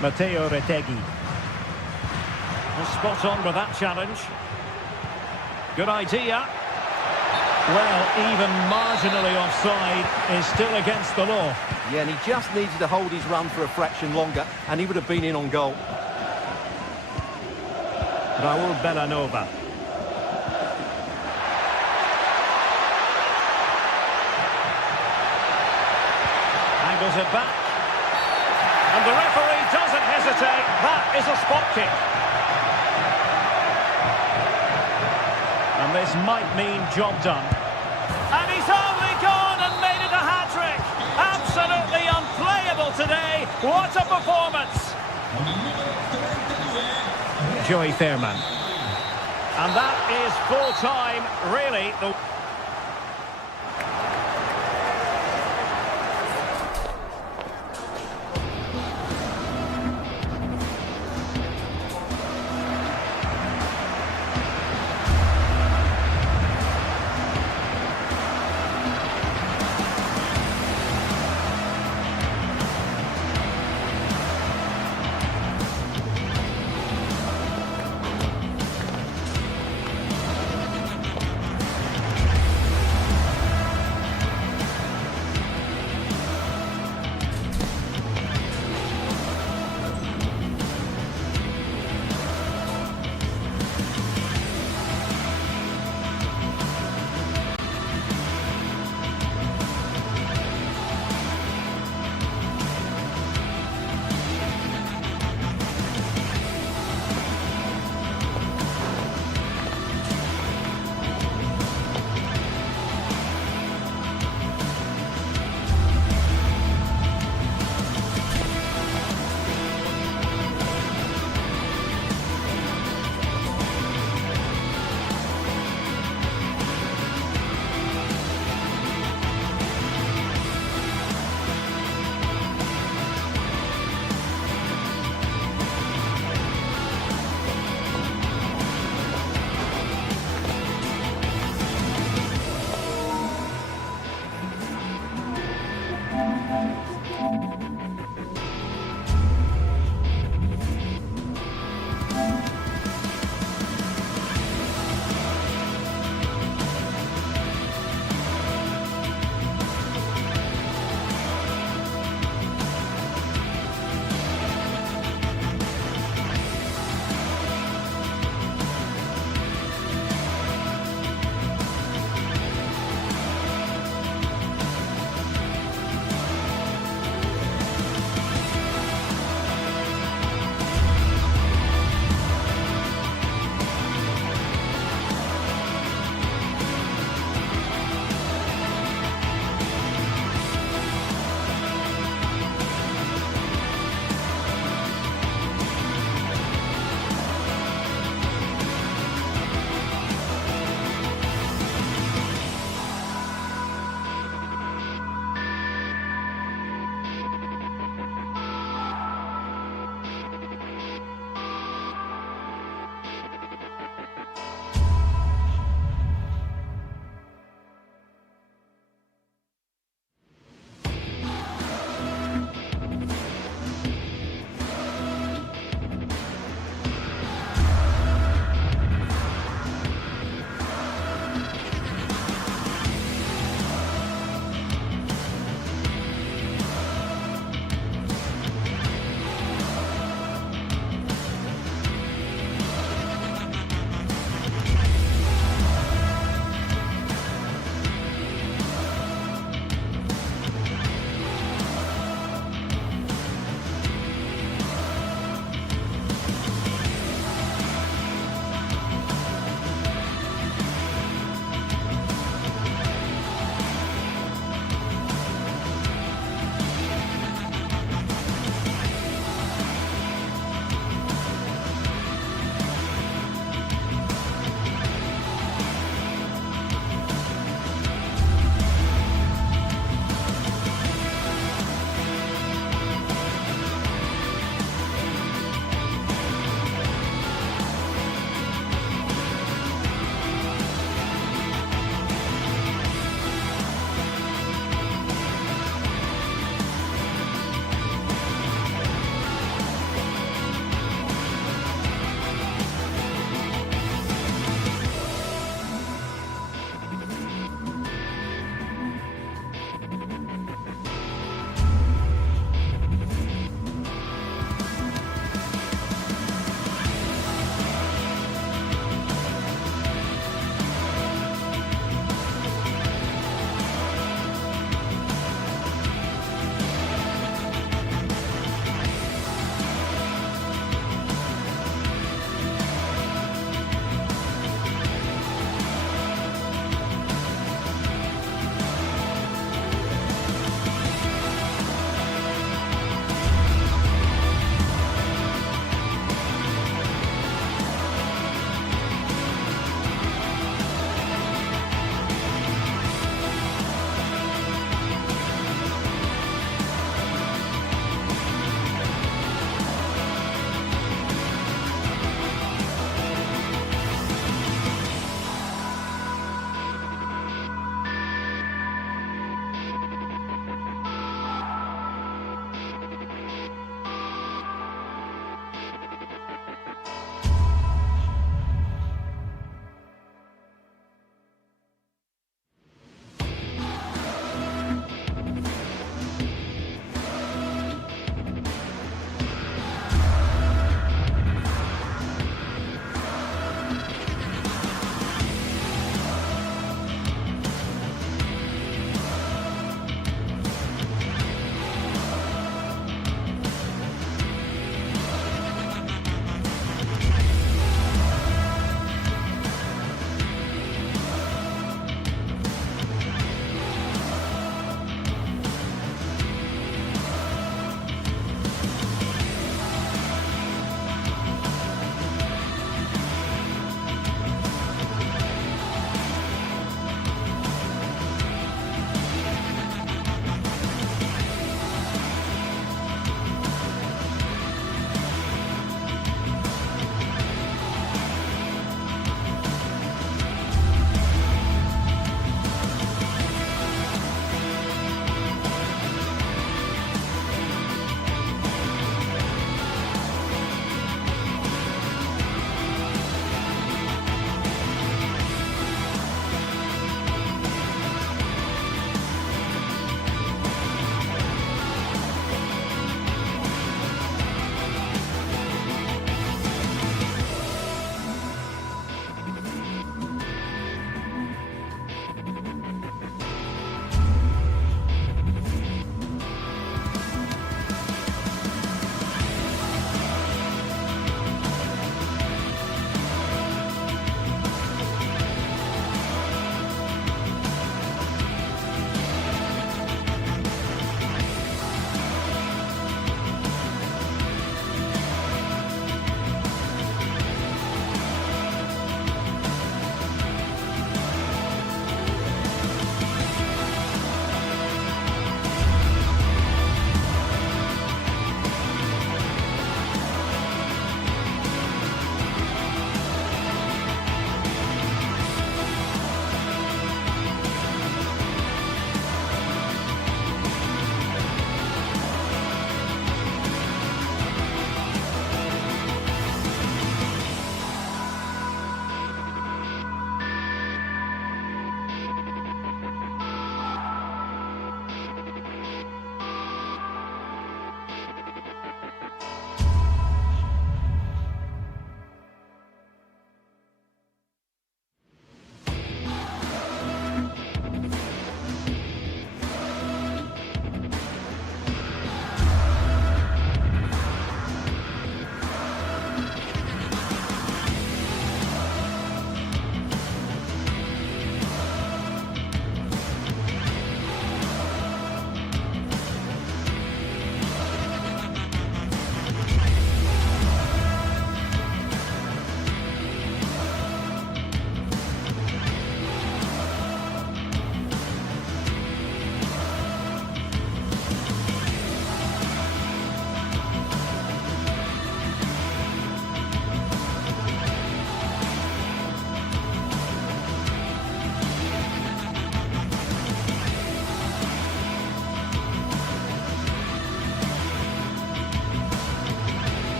Matteo Retegui. Spot on with that challenge. Good idea. Well, even marginally offside is still against the law. Yeah, and he just needed to hold his run for a fraction longer, and he would have been in on goal. Raul Bellanova. Angles it back. And the referee doesn't hesitate. That is a spot kick. And this might mean job done. And he's only gone and made it a hat-trick. Absolutely unplayable today. What a performance. Joey Fairman. And that is full time, really.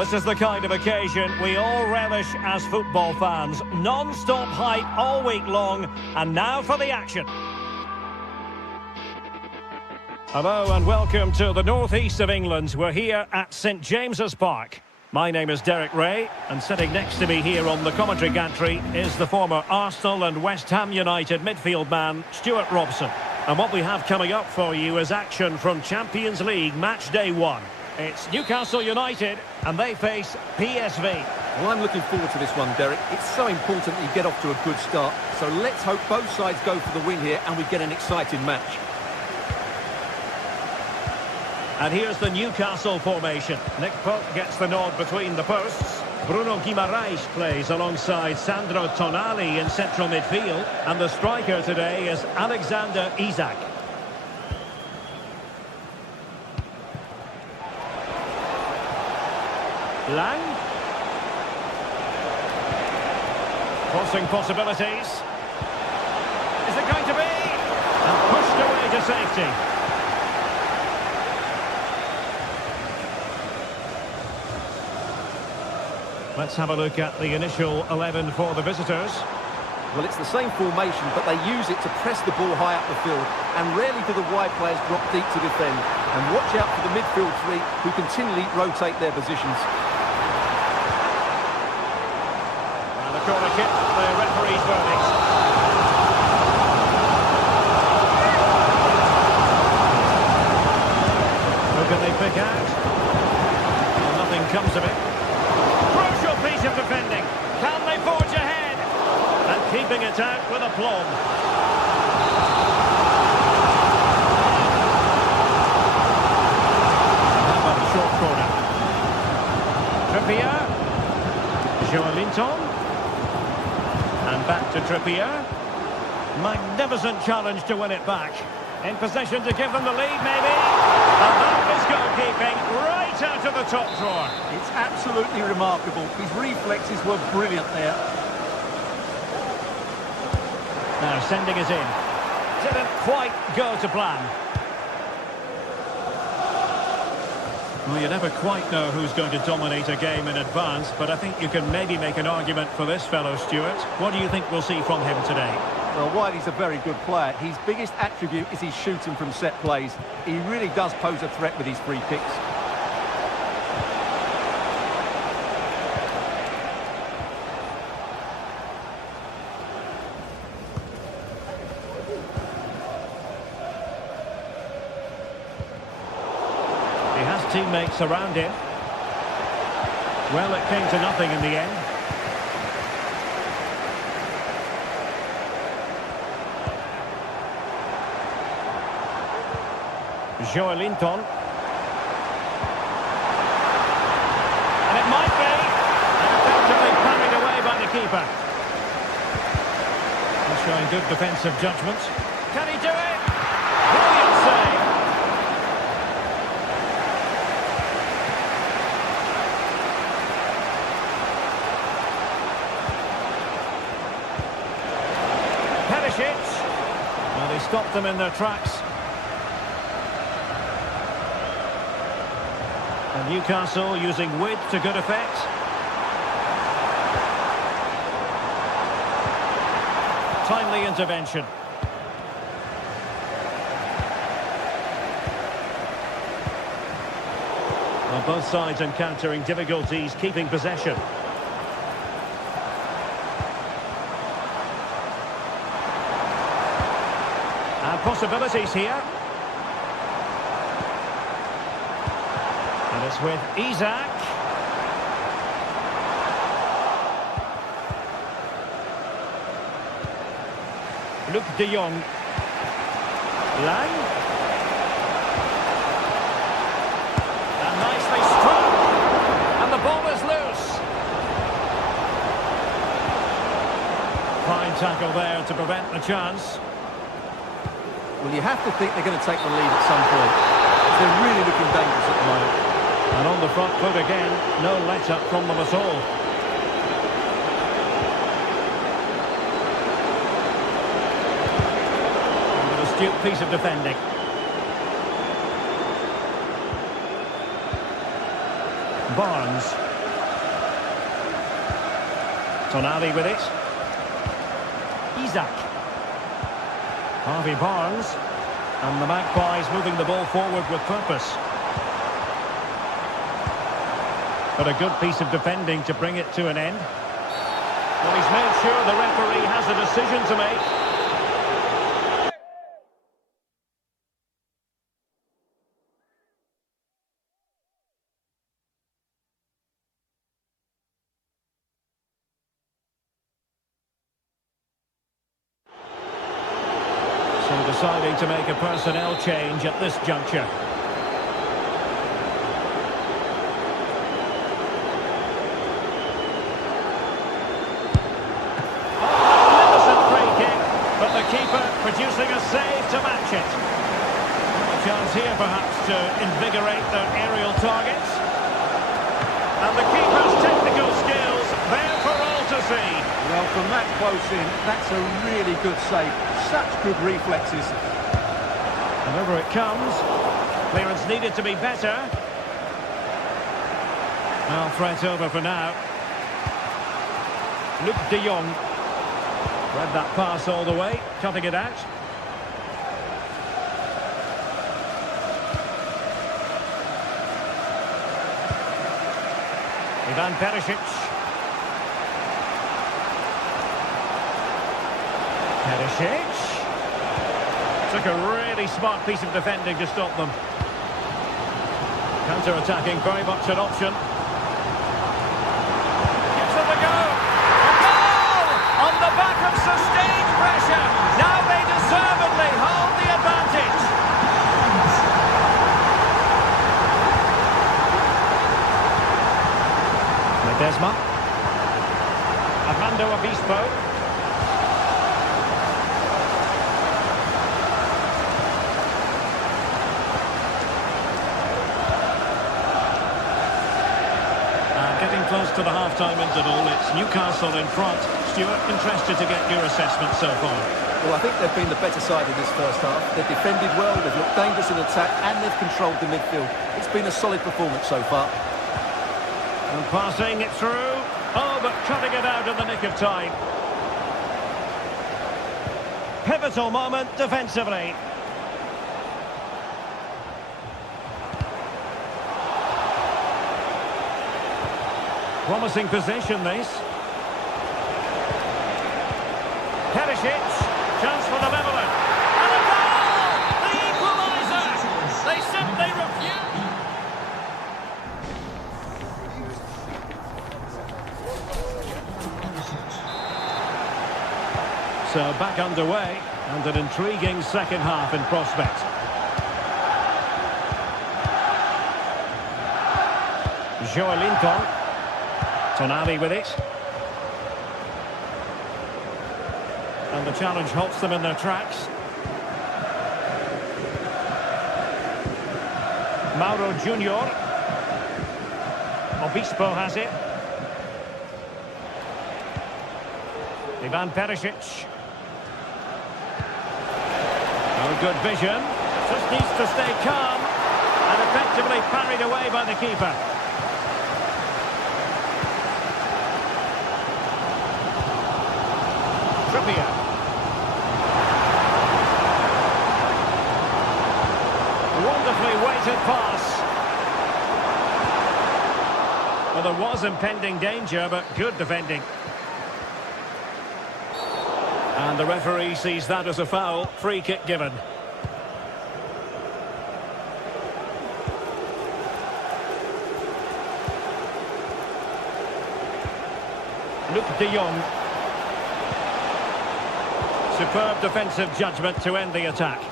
This is the kind of occasion we all relish as football fans. Non-stop hype all week long, and now for the action. Hello and welcome to the northeast of England. We're here at St James's Park. My name is Derek Ray, and sitting next to me here on the commentary gantry is the former Arsenal and West Ham United midfield man, Stuart Robson. And what we have coming up for you is action from Champions League match day 1. It's Newcastle United, and they face PSV. Well, I'm looking forward to this one, Derek. It's so important that you get off to a good start. So let's hope both sides go for the win here and we get an exciting match. And here's the Newcastle formation. Nick Pope gets the nod between the posts. Bruno Guimaraes plays alongside Sandro Tonali in central midfield. And the striker today is Alexander Isak. Lang. Crossing possibilities. Is it going to be? And pushed away to safety. Let's have a look at the initial 11 for the visitors. Well, it's the same formation, but they use it to press the ball high up the field. And rarely do the wide players drop deep to defend. And watch out for the midfield three, who continually rotate their positions. And the corner kick, the referee's verdict. Who can they pick out? Well, nothing comes of it. Crucial piece of defending. Can they forge ahead? And keeping it out with aplomb. How about a short corner? Trippier. Joelinton. And back to Trippier. Magnificent challenge to win it back. In position to give them the lead, maybe. And that is goalkeeping right out of the top drawer. It's absolutely remarkable. His reflexes were brilliant there. Now sending it in. Didn't quite go to plan. Well, you never quite know who's going to dominate a game in advance, but I think you can maybe make an argument for this fellow, Stuart. What do you think we'll see from him today? Well, while he's a very good player, his biggest attribute is his shooting from set plays. He really does pose a threat with his free kicks. He has teammates around him. Well, it came to nothing in the end. Joelinton. And it might be. And effectively carried away by the keeper. He's showing good defensive judgment. Can he do it? Brilliant save. Perisic. Well, they stopped them in their tracks. And Newcastle using width to good effect. Timely intervention. Well, both sides encountering difficulties keeping possession. And possibilities here. And it's with Isak. Luke de Jong. Lang. And nicely struck. And the ball is loose. Fine tackle there to prevent the chance. Well, you have to think they're going to take the lead at some point. They're really looking dangerous at the moment. And on the front foot again, no let-up from them at all. And an astute piece of defending. Barnes. Tonali with it. Isaac. Harvey Barnes. And the Magpies moving the ball forward with purpose. But a good piece of defending to bring it to an end. Well, he's made sure the referee has a decision to make. So deciding to make a personnel change at this juncture. Producing a save to match it. A chance here perhaps to invigorate their aerial targets. And the keeper's technical skills there for all to see. Well, from that close in, that's a really good save. Such good reflexes. And over it comes. Clearance needed to be better. Well, threat over for now. Luke de Jong. Read that pass all the way, cutting it out. Ivan Perisic. Perisic. Took a really smart piece of defending to stop them. Counter-attacking, very much an option. Gives them a go. On the back of sustained pressure, now they deservedly hold the advantage. Ledesma. Armando Obispo. Getting close to the half-time interval, it's Newcastle in front. Stuart, interested to get your assessment so far. Well, I think they've been the better side in this first half. They've defended well, they've looked dangerous in attack, and they've controlled the midfield. It's been a solid performance so far. And passing it through. Oh, but cutting it out in the nick of time. Pivotal moment defensively. Promising position, this. Perisic, chance for the leveller. And a goal! The equaliser! They simply refuse. So back underway, and an intriguing second half in prospect. Joelinton. Tonali with it. And the challenge halts them in their tracks. Mauro Junior. Obispo has it. Ivan Perisic. Oh, good vision. Just needs to stay calm. And effectively parried away by the keeper. Trippier. Wonderfully weighted pass. Well, there was impending danger, but good defending. And the referee sees that as a foul. Free kick given. Luke de Jong. Superb defensive judgment to end the attack.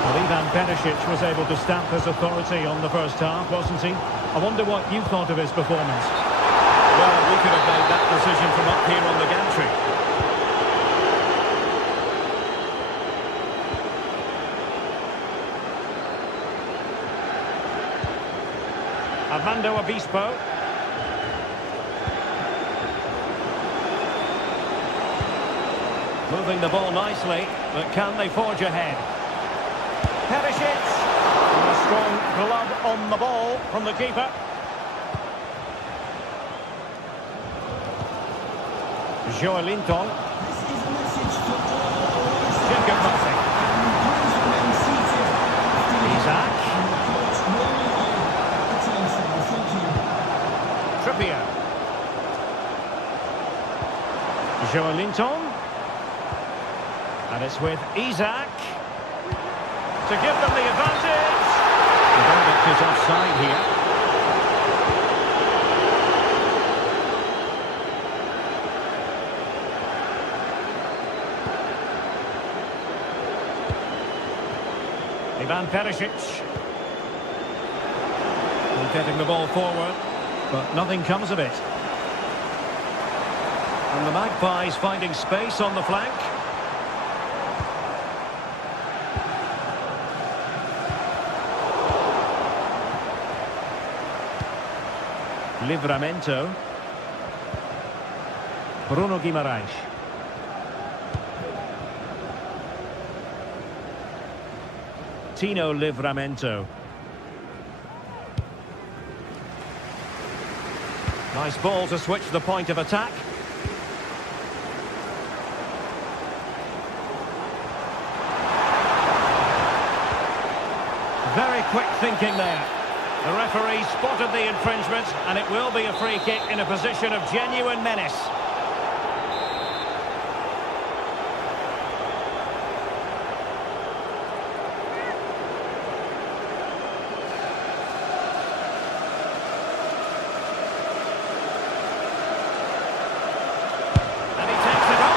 Well, Ivan Perisic was able to stamp his authority on the first half, wasn't he? I wonder what you thought of his performance. Well, we could have made that decision from up here on the gantry. Armando Obispo. Moving the ball nicely, but can they forge ahead? Perisic. A strong glove on the ball from the keeper. Joelinton. Jacob Murphy. Isaac. Trippier. Joelinton. And it's with Isaac to give them the advantage. The verdict is offside here. Ivan Perisic. And getting the ball forward, but nothing comes of it. And the Magpies finding space on the flank. Livramento. Bruno Guimaraes. Tino Livramento. Nice ball to switch the point of attack. Very quick thinking there. The referee spotted the infringement, and it will be a free kick in a position of genuine menace. And he takes it on!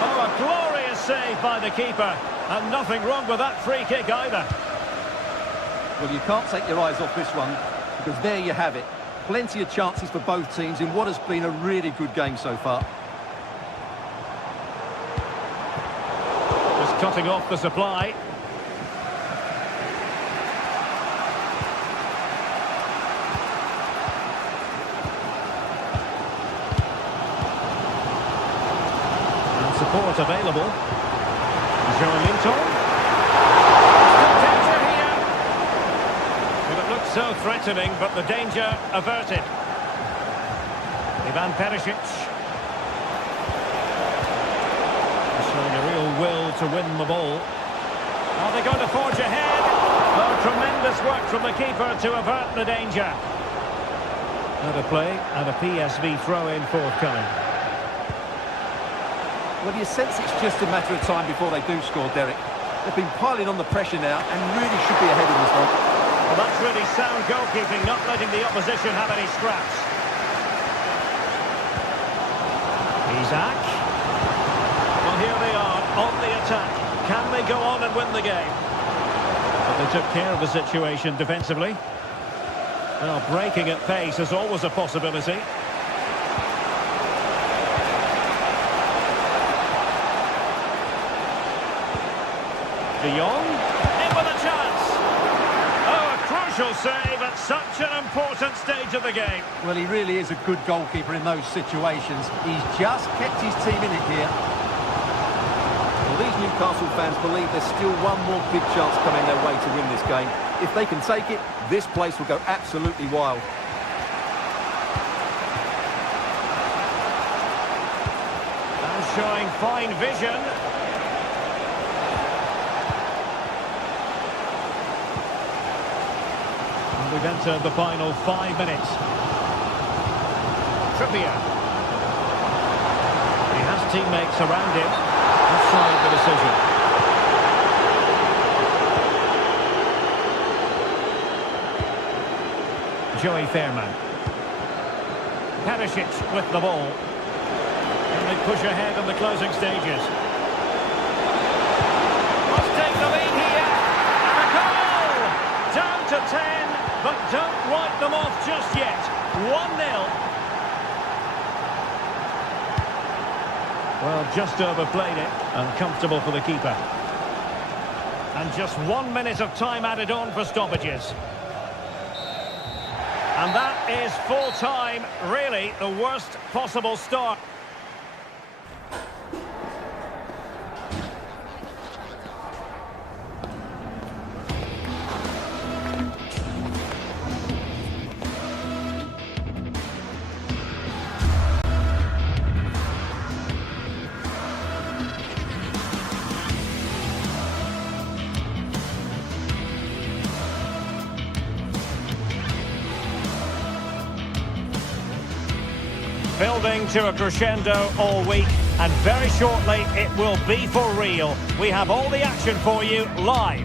Oh, a glorious save by the keeper. And nothing wrong with that free kick either. Well, you can't take your eyes off this one, because there you have it. Plenty of chances for both teams in what has been a really good game so far. Just cutting off the supply. And support available. Joelinton. So threatening, but the danger averted. Ivan Perisic. Showing a real will to win the ball. Are they going to forge ahead? Oh, tremendous work from the keeper to avert the danger. Another play and a PSV throw-in forthcoming. Well, you sense it's just a matter of time before they do score, Derek. They've been piling on the pressure now and really should be ahead in this one. Well, that's really sound goalkeeping, not letting the opposition have any scraps. Isaac. Well, here they are, on the attack. Can they go on and win the game? But they took care of the situation defensively. Well, breaking at pace is always a possibility. De Jong. In with a chance. Crucial save at such an important stage of the game. Well, he really is a good goalkeeper in those situations. He's just kept his team in it here. Well, these Newcastle fans believe there's still one more big chance coming their way to win this game. If they can take it, this place will go absolutely wild. And showing fine vision. We've entered the final 5 minutes. Trippier. He has teammates around him. Offside the decision. Joey Fairman. Perisic with the ball. And they push ahead in the closing stages. Must take the lead here. And a goal! Down to 10. But don't write them off just yet. 1-0. Well, just overplayed it. Uncomfortable for the keeper. And just 1 minute of time added on for stoppages. And that is full time. Really, the worst possible start. building to a crescendo all week, and very shortly it will be for real. We have all the action for you live.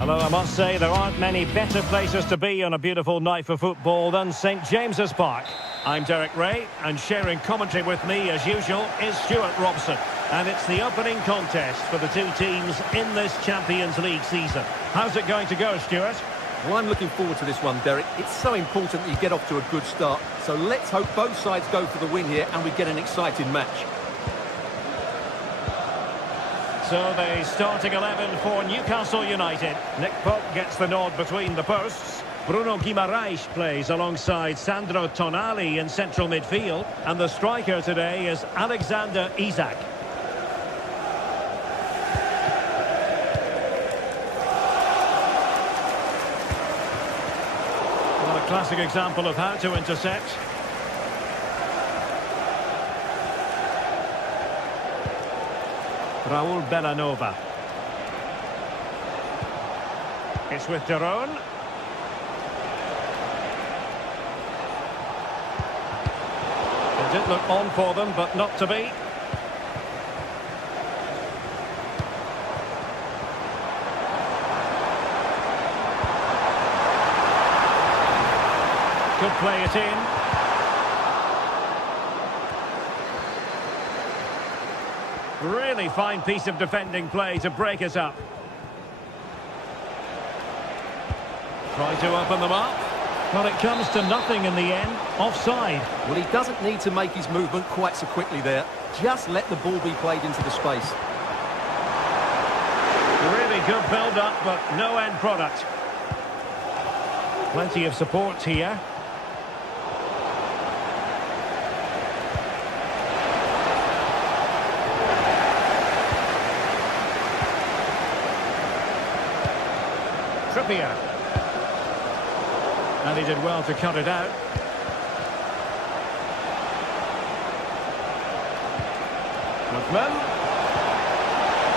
Although I must say there aren't many better places to be on a beautiful night for football than St James's Park. I'm Derek Ray, and sharing commentary with me as usual is Stuart Robson. And it's the opening contest for the two teams in this Champions League season. How's it going to go, Stuart? Well, I'm looking forward to this one, Derek. It's so important that you get off to a good start. So let's hope both sides go for the win here and we get an exciting match. So the starting 11 for Newcastle United. Nick Pope gets the nod between the posts. Bruno Guimaraes plays alongside Sandro Tonali in central midfield. And the striker today is Alexander Isak. What a classic example of how to intercept. Raul Bellanova. It's with Deron. It did look on for them, but not to be. Could play it in. Really fine piece of defending play to break it up. Try to open them up. Well, it comes to nothing in the end. Offside. Well, he doesn't need to make his movement quite so quickly there. Just let the ball be played into the space. Really good build-up, but no end product. Plenty of support here. Trippier. And he did well to cut it out. Lookman.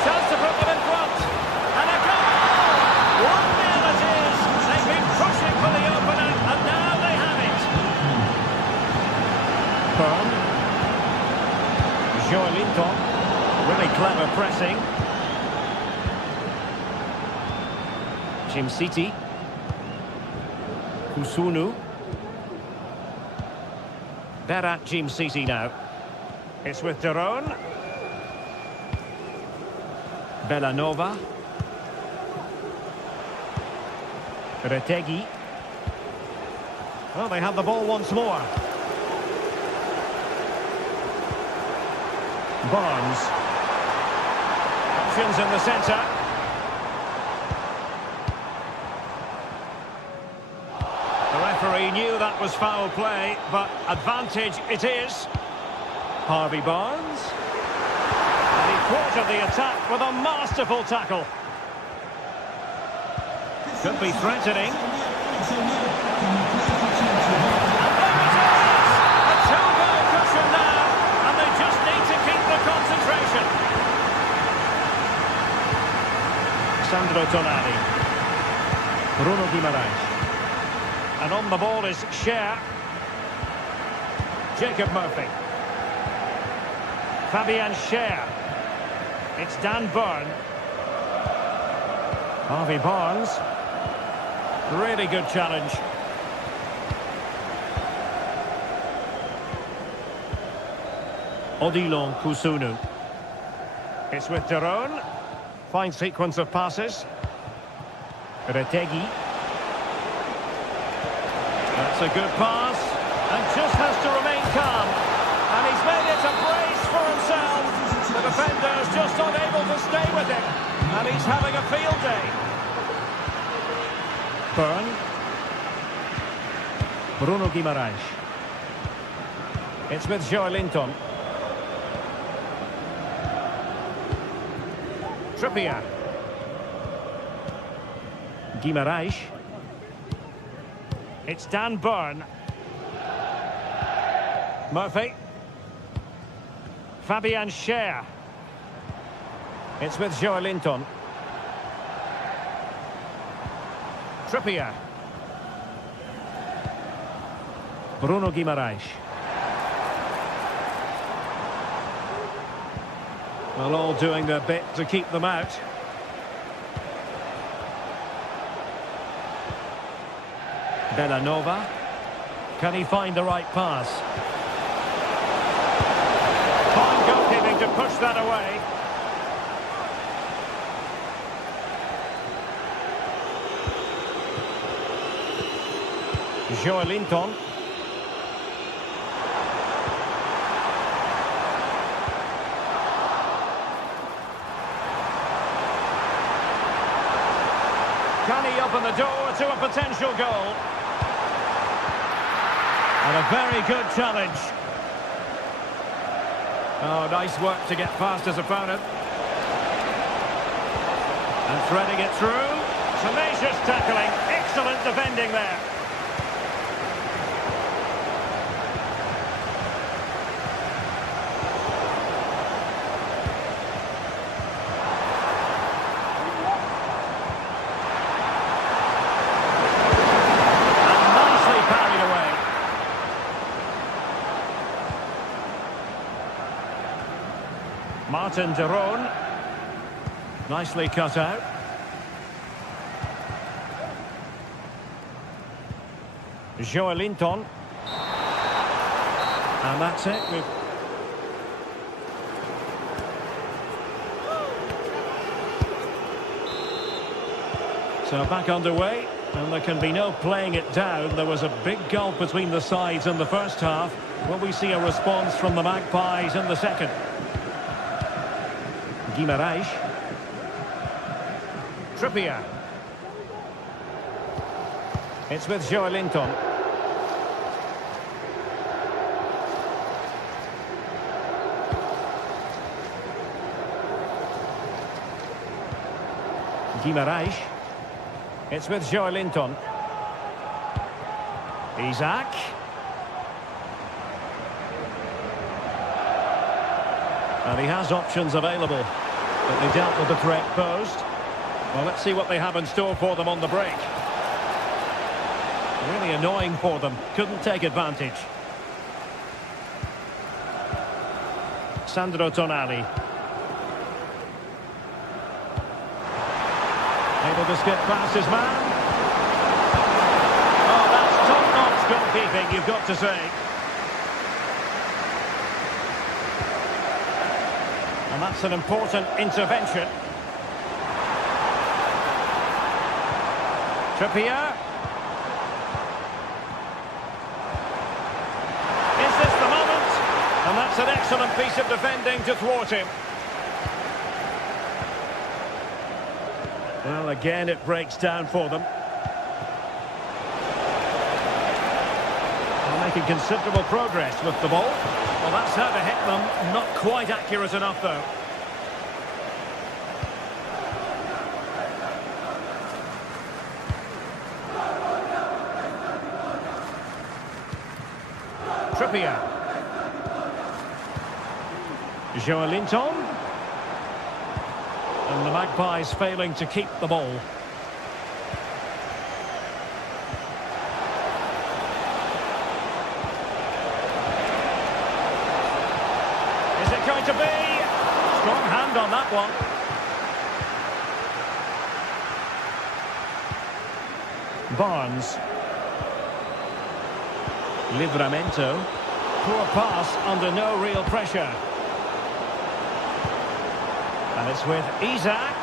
Chance to put them in front. And a goal! 1-0 it is. They've been pushing for the opener, and now they have it. Byrne. Joelinton. Really clever pressing. Jim City. Kusunu. Berat Jim City now. It's with Deron. Bellanova. Retegi. Well, they have the ball once more. Barnes. Options in the centre. The referee knew that was foul play, but advantage it is. Harvey Barnes. And he thwarted the attack with a masterful tackle. Could be threatening. And there it is! A two-goal cushion now, and they just need to keep the concentration. Sandro Tonali. Bruno Guimaraes. And on the ball is Cher. Jacob Murphy. Fabian Cher. It's Dan Byrne. Harvey Barnes. Really good challenge. Odilon Kusunu. It's with Deron. Fine sequence of passes. Retegi. That's a good pass, and just has to remain calm. And he's made it a brace for himself. The defender's just unable to stay with him, and he's having a field day. Byrne. Bruno Guimaraes. It's with Joelinton. Trippier. Guimaraes. It's Dan Byrne. Murphy. Fabian Cher. It's with Joelinton. Trippier. Bruno Guimaraes. Well, all doing their bit to keep them out. Bellanova. Can he find the right pass? Fine goalkeeping to push that away. Joelinton. Can he open the door to a potential goal? And a very good challenge. Oh, nice work to get past his opponent. And threading it through. Tenacious tackling. Excellent defending there. Martin de Roon. Nicely cut out. Joelinton. And that's it. So back underway. And there can be no playing it down. There was a big gulf between the sides in the first half. Will we see a response from the Magpies in the second? Guimaraes. Trippier. It's with Joelinton. Guimaraes. It's with Joelinton. Isaac. And he has options available. But they dealt with the threat posed. Well, let's see what they have in store for them on the break. Really annoying for them. Couldn't take advantage. Sandro Tonali. Able to skip past his man. Oh, that's top-notch goalkeeping, you've got to say. And that's an important intervention. Trippier. Is this the moment? And that's an excellent piece of defending to thwart him. Well, again, it breaks down for them. They're making considerable progress with the ball. Well, that's how to hit them. Not quite accurate enough, though. Trippier. Joelinton. And the Magpies failing to keep the ball. Is it going to be? Strong hand on that one. Barnes. Livramento. Poor pass under no real pressure. And it's with Isaac.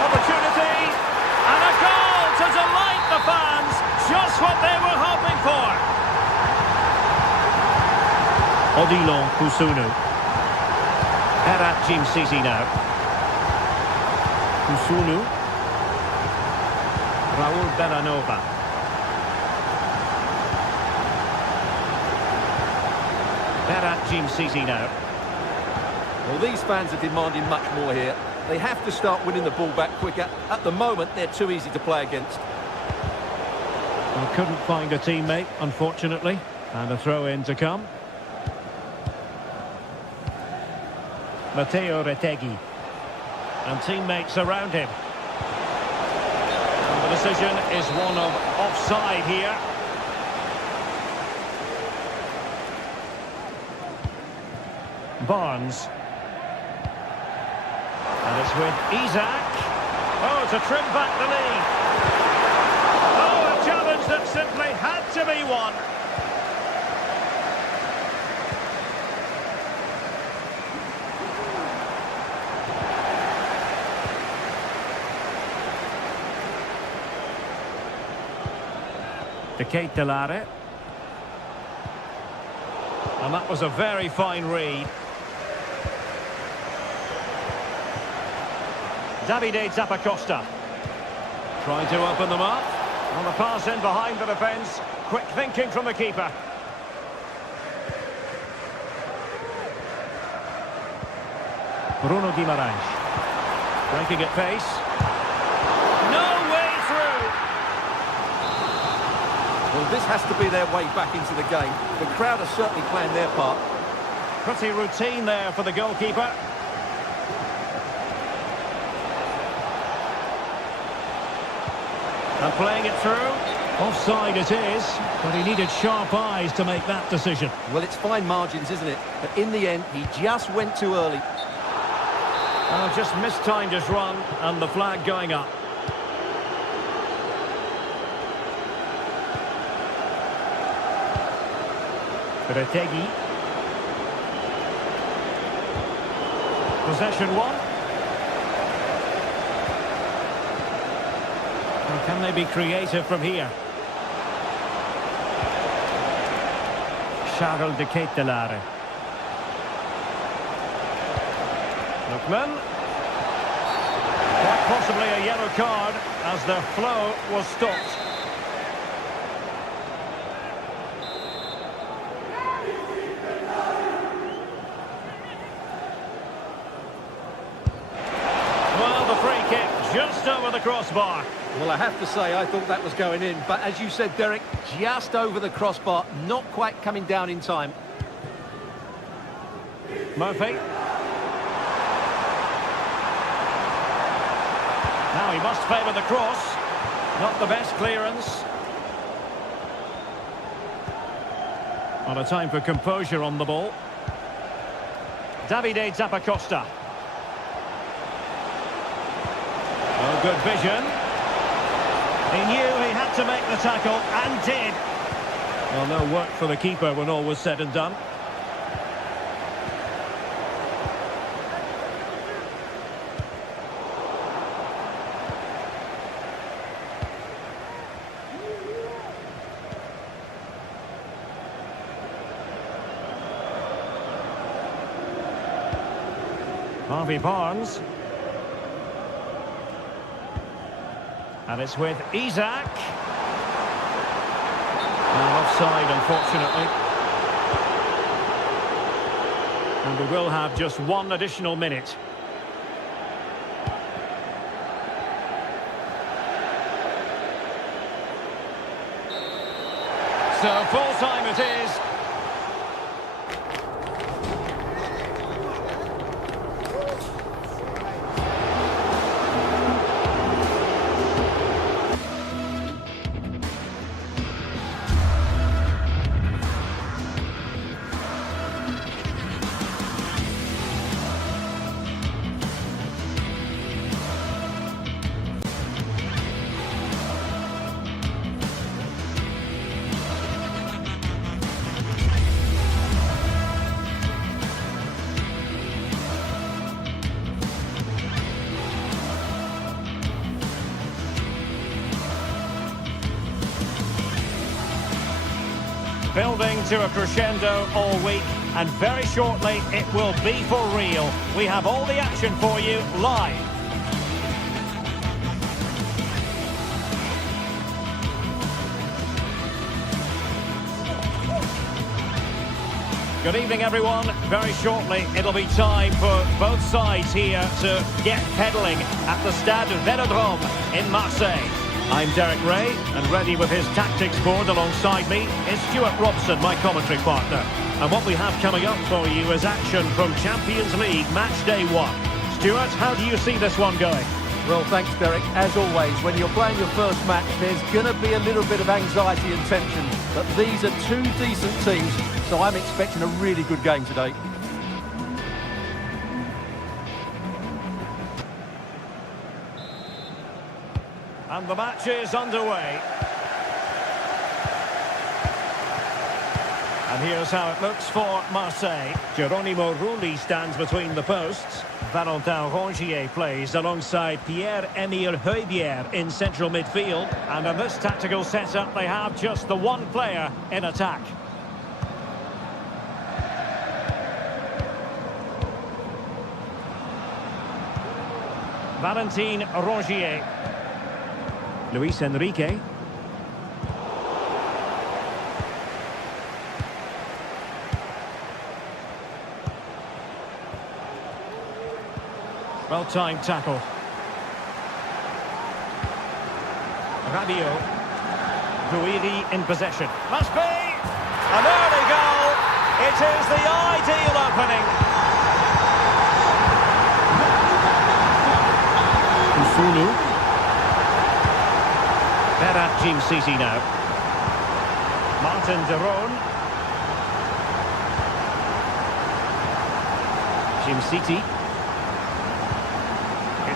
Opportunity. And a goal to delight the fans. Just what they were hoping for. Odilon Kusunu. Herat Jim Sisi now. Kusunu. Raul Bellanova. Herat Jim Sisi now. Well, these fans are demanding much more here. They have to start winning the ball back quicker. At the moment, they're too easy to play against. Well, couldn't find a teammate, unfortunately. And a throw-in to come. Matteo Retegui. And teammates around him. And the decision is one of offside here. Barnes. And it's with Isak. Oh, to trim back the lead. Oh, a challenge that simply had to be won. GTSports. And that was a very fine read. Davide Zappacosta. Trying to open them up. On the pass in behind the defence. Quick thinking from the keeper. Bruno Guimaraes. Breaking at pace. No way through. Well, this has to be their way back into the game. The crowd are certainly playing their part. Pretty routine there for the goalkeeper. And playing it through. Offside it is, but he needed sharp eyes to make that decision. Well, it's fine margins, isn't it? But in the end, he just went too early. Oh, just mistimed his run, and the flag going up. Retegi. Possession one. Or can they be creative from here? Charles de Ketelaere. Lookman. Quite possibly a yellow card as their flow was stopped. Well, the free kick just over the crossbar. Well, I have to say, I thought that was going in. But as you said, Derek, just over the crossbar, not quite coming down in time. Murphy. Now he must favour the cross. Not the best clearance. On a time for composure on the ball. Davide Zappacosta. Oh, good vision. He knew he had to make the tackle, and did. Well, no work for the keeper when all was said and done. Harvey Barnes. And it's with Isak. And offside, unfortunately. And we will have just one additional minute. So full time it is. Building to a crescendo all week, and very shortly it will be for real. We have all the action for you live. Good evening, everyone. Very shortly it'll be time for both sides here to get pedalling at the Stade Vélodrome in Marseille. I'm Derek Ray, and ready with his tactics board alongside me is Stuart Robson, my commentary partner. And what we have coming up for you is action from Champions League Match Day 1. Stuart, how do you see this one going? Well, thanks, Derek. As always, when you're playing your first match, there's going to be a little bit of anxiety and tension. But these are two decent teams, so I'm expecting a really good game today. And the match is underway. And here's how it looks for Marseille. Geronimo Rulli stands between the posts. Valentin Rongier plays alongside Pierre-Emile Højbjerg in central midfield. And in this tactical setup, they have just the one player in attack. Valentin Rongier. Luis Enrique. Well-timed tackle. Rabiot. Guiri in possession. Must be! An early goal! It is the ideal opening. Ufunu. Berat Jim City now. Martin de Roon. Jim City.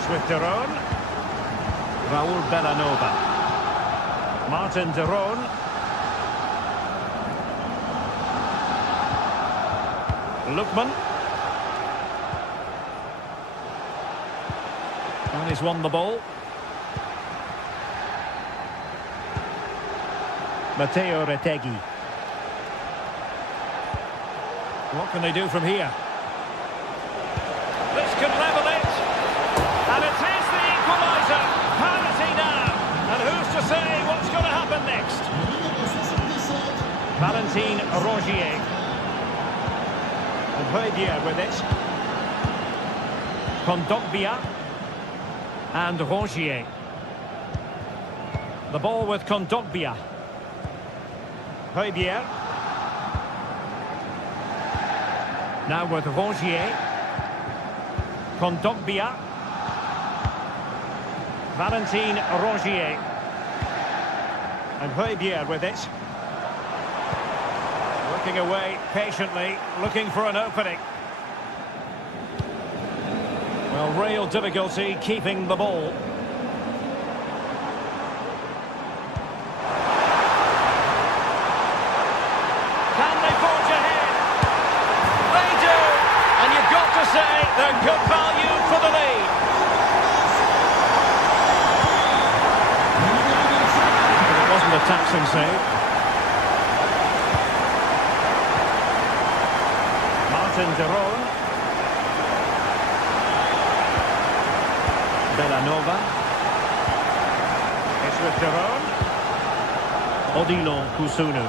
With de Roon. Raul Bellanova. Martin de Roon. Lookman. And he's won the ball. Matteo Retegui. What can they do from here? This could level it. And it is the equaliser. Parity now. And who's to say what's going to happen next? Valentin Rongier. And Højbjerg with it. Kondogbia. And Rongier. The ball with Kondogbia. Højbjerg. Now with Rongier. Kondogbia. Valentin Rongier. And Højbjerg with it. Working away patiently, looking for an opening. Well, real difficulty keeping the ball. Can they forge ahead? They do! And you've got to say they're good value for the lead. It wasn't a taxing save. Martin de Roon. Bellanova. It's with de Roon. Odilon Kusunu.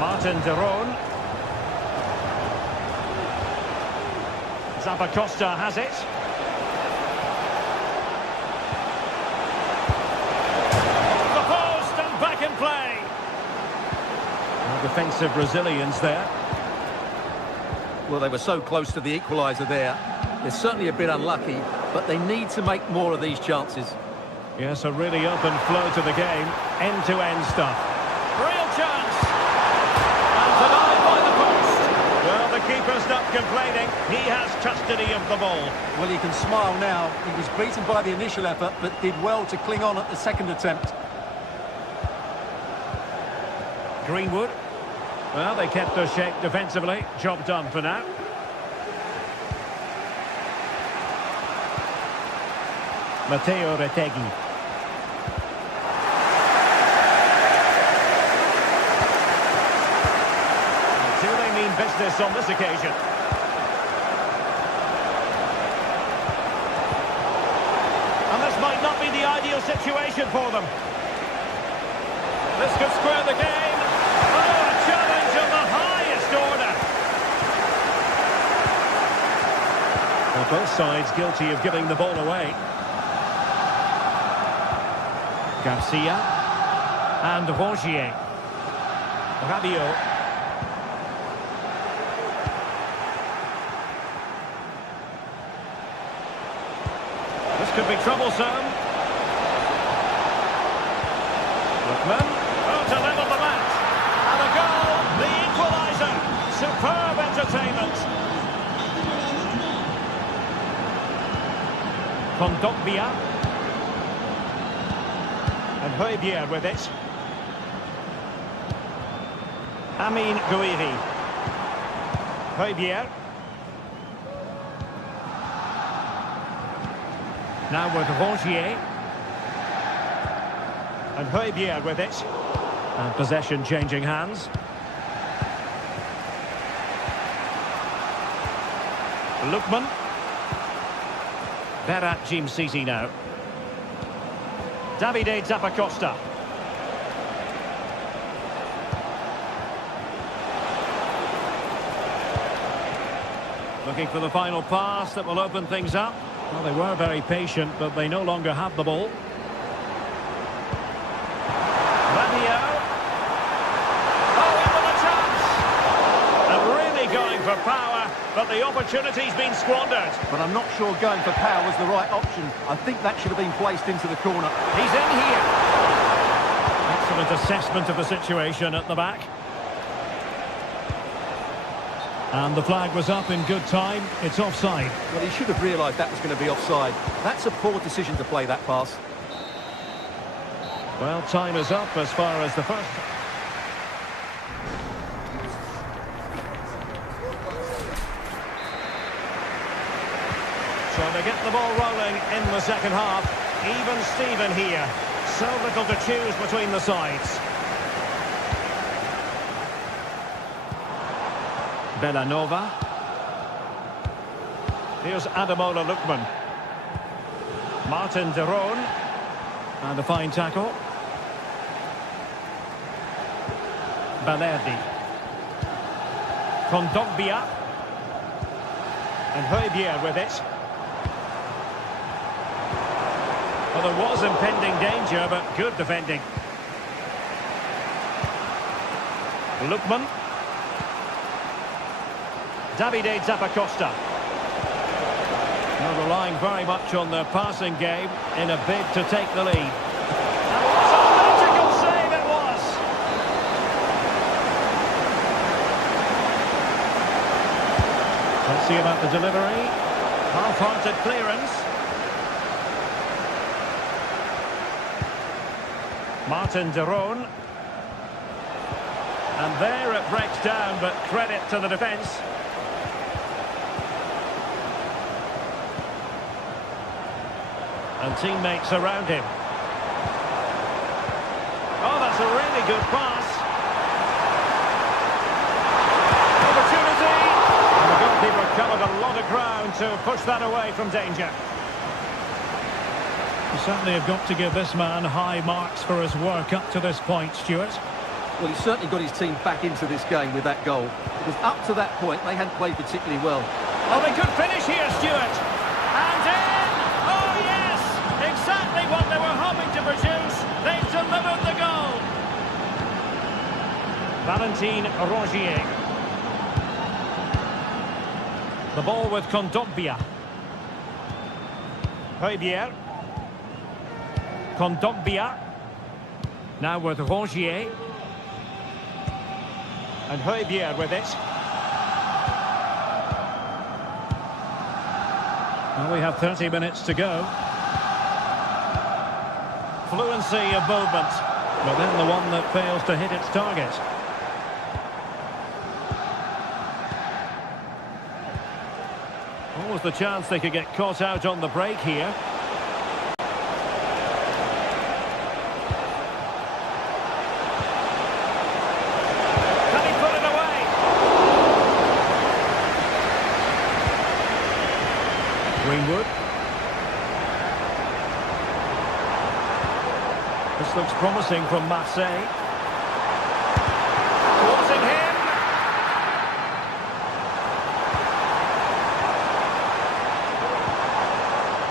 Martin de Roon. Zappacosta has it. The post and back in play. No defensive resilience there. Well, they were so close to the equaliser there. They're certainly a bit unlucky, but they need to make more of these chances. Yes, a really open flow to the game. End-to-end stuff. Real chance. And denied by the post. Well, the keeper's not complaining. He has custody of the ball. Well, he can smile now. He was beaten by the initial effort, but did well to cling on at the second attempt. Greenwood. Well, they kept their shape defensively. Job done for now. Matteo Retegui. Do they mean business on this occasion? And this might not be the ideal situation for them. This could square the game. Oh, a challenge of the highest order. Well, both sides guilty of giving the ball away. Garcia and Rongier. Rabiot. This could be troublesome. Lookman. Oh, to level the match. And a goal, the equaliser. Superb entertainment. Kondogbia. And Højbjerg with it. Amin Gouiri. Højbjerg. Now with Rongier. And Højbjerg with it. And possession changing hands. Lookman. Berat Jim Sisi now. Davide Zappacosta. Looking for the final pass that will open things up. Well, they were very patient, but they no longer have the ball. Rabiot. Oh, in with a chance! And really going for power, but the opportunity's been squandered. But I'm not sure going for power was the right option. I think that should have been placed into the corner. He's in here. Excellent assessment of the situation at the back. And the flag was up in good time. It's offside. Well, he should have realised that was going to be offside. That's a poor decision to play that pass. Well, time is up as far as the first. So they get the ball rolling in the second half. Even Steven here. So little to choose between the sides. Bellanova. Here's Ademola Lookman. Martin de Roon. And a fine tackle. Balerdi. Kondogbia. And Højbjerg with it. Well, there was impending danger, but good defending. Lookman. Davide Zappacosta. They're relying very much on their passing game in a bid to take the lead. And what a magical save it was! Let's see about the delivery. Half-hearted clearance. Martin de Roon. And there it breaks down, but credit to the defence. And teammates around him. Oh, that's a really good pass. Opportunity! And the goalkeeper covered a lot of ground to push that away from danger. You certainly have got to give this man high marks for his work up to this point, Stuart. Well, he's certainly got his team back into this game with that goal. Because up to that point, they hadn't played particularly well. Oh, they could finish here, Stuart. And in! Oh, yes! Exactly what they were hoping to produce. They've delivered the goal. Valentin Rongier. The ball with Kondogbia. Højbjerg. Kondogbia. Now with Rongier. And Højbjerg with it. Well, we have 30 minutes to go. Fluency of movement, but then the one that fails to hit its target. Always the chance they could get caught out on the break here. Can he put it away? Greenwood. This looks promising from Marseille. Forcing him.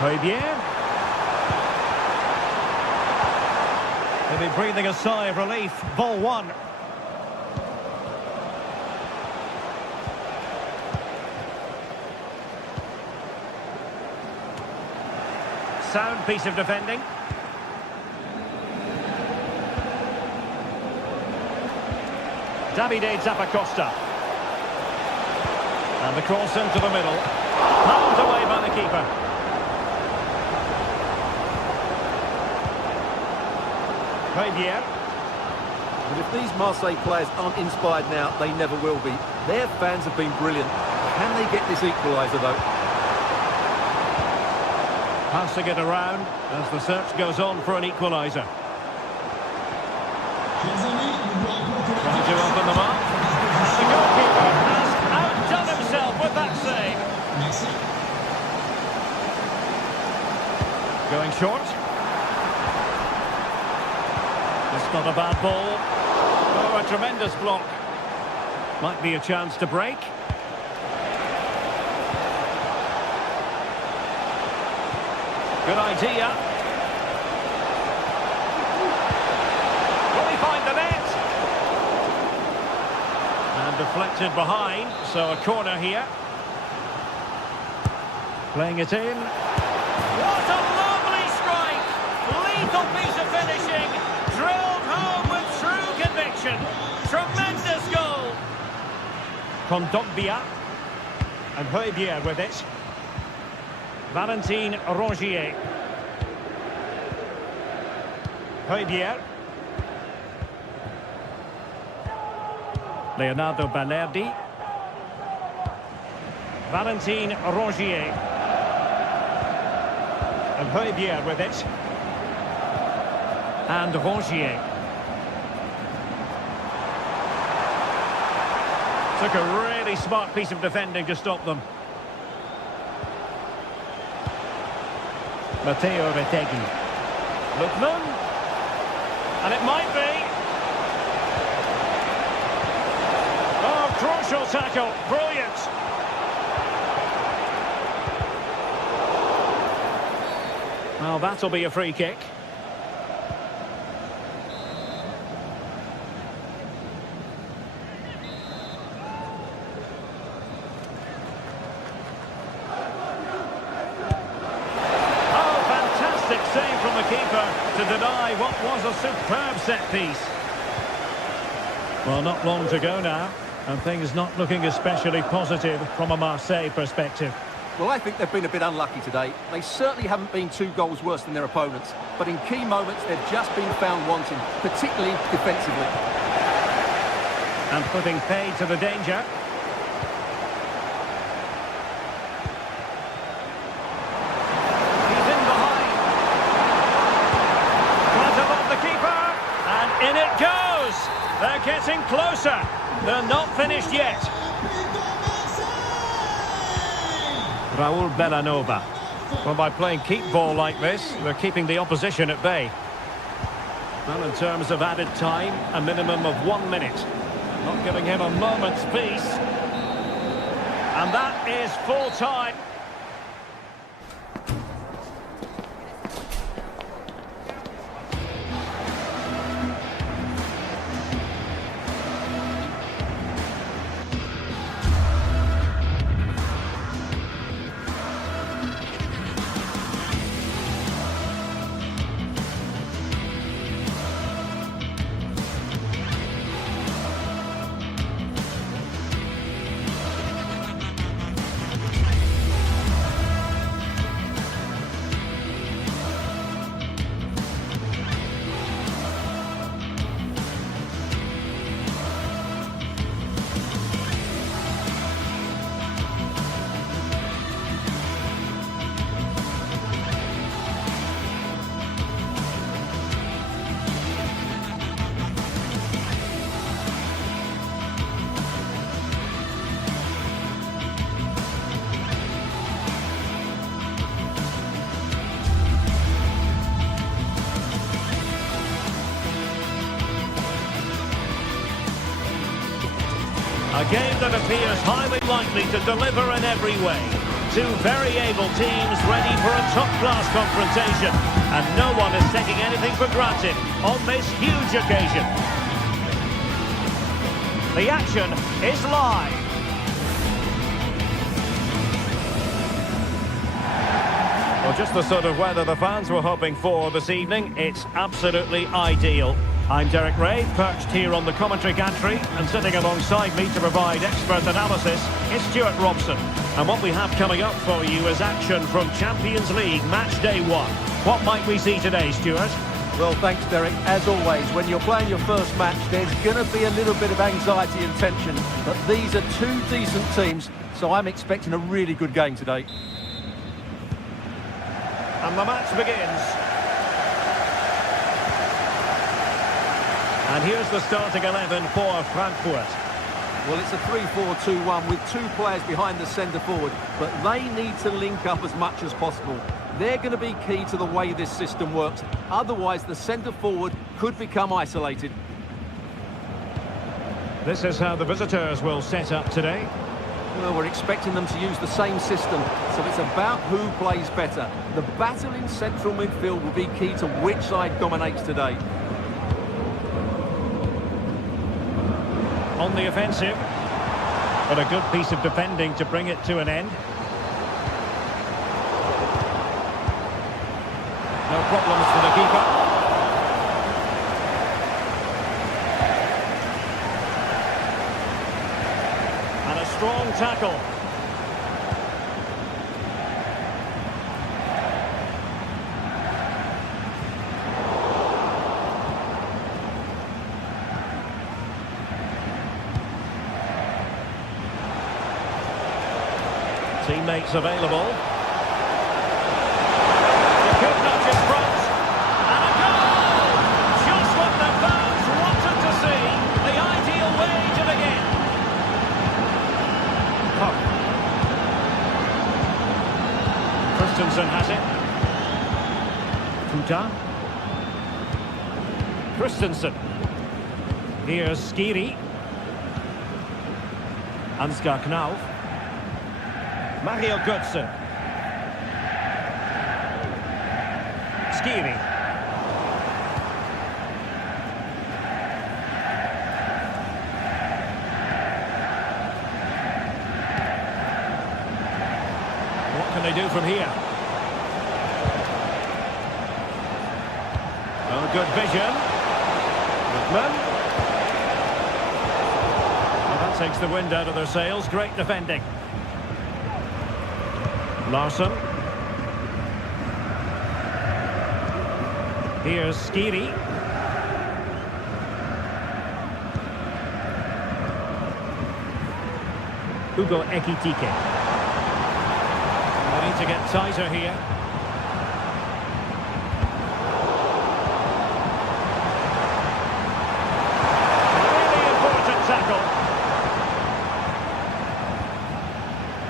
Højbjerg. They'll be breathing a sigh of relief. Ball one. Sound piece of defending. Davide Zappacosta. And the cross into the middle. Palmed away by the keeper. Javier. And if these Marseille players aren't inspired now, they never will be. Their fans have been brilliant. Can they get this equaliser, though? Passing it around as the search goes on for an equaliser. Trying to open them up. The goalkeeper has outdone himself with that save. Going short. It's not a bad ball. Oh, a tremendous block. Might be a chance to break. Good idea. Will he find the net? And deflected behind, so a corner here. Playing it in. What a lovely strike! Lethal piece of finishing. Drilled home with true conviction. Tremendous goal. Kondogbia. And Javier with it. Valentin Rongier. Javier. Leonardo Balerdi. Valentin Rongier. And Javier with it. And Rongier. Took a really smart piece of defending to stop them. Matteo Retegui. Lookman. And it might be. Oh, crucial tackle. Brilliant. Well, that'll be a free kick. Save from the keeper to deny what was a superb set piece. Well, not long to go now, and things not looking especially positive from a Marseille perspective. Well, I think they've been a bit unlucky today. They certainly haven't been 2 goals worse than their opponents, but in key moments they've just been found wanting, particularly defensively. And putting paid to the danger. In it goes! They're getting closer. They're not finished yet. Raul Bellanova. Well, by playing keep ball like this, they're keeping the opposition at bay. Well, in terms of added time, a minimum of 1 minute. Not giving him a moment's peace. And that is full time. A game that appears highly likely to deliver in every way. 2 very able teams ready for a top-class confrontation. And no one is taking anything for granted on this huge occasion. The action is live. Well, just the sort of weather the fans were hoping for this evening. It's absolutely ideal. I'm Derek Ray, perched here on the commentary gantry, and sitting alongside me to provide expert analysis is Stuart Robson. And what we have coming up for you is action from Champions League match day 1. What might we see today, Stuart? Well, thanks, Derek. As always, when you're playing your first match, there's going to be a little bit of anxiety and tension. But these are two decent teams, so I'm expecting a really good game today. And the match begins. And here's the starting 11 for Frankfurt. Well, it's a 3-4-2-1 with two players behind the centre forward, but they need to link up as much as possible. They're going to be key to the way this system works. Otherwise, the centre forward could become isolated. This is how the visitors will set up today. Well, we're expecting them to use the same system, so it's about who plays better. The battle in central midfield will be key to which side dominates today. On the offensive, but a good piece of defending to bring it to an end. No problems for the keeper. And a strong tackle. Teammates available. He could nudge in front. And a goal! Just what the fans wanted to see. The ideal way to begin. Puck. Christensen has it. Kuta. Christensen. Here's Skiri. Ansgar Knauf. Mario Götze. Skiri. What can they do from here? Oh, good vision. Goodman. Well, that takes the wind out of their sails. Great defending. Larsson. Here's Skiri. Hugo Ekitike. We need to get tighter here. Really important tackle.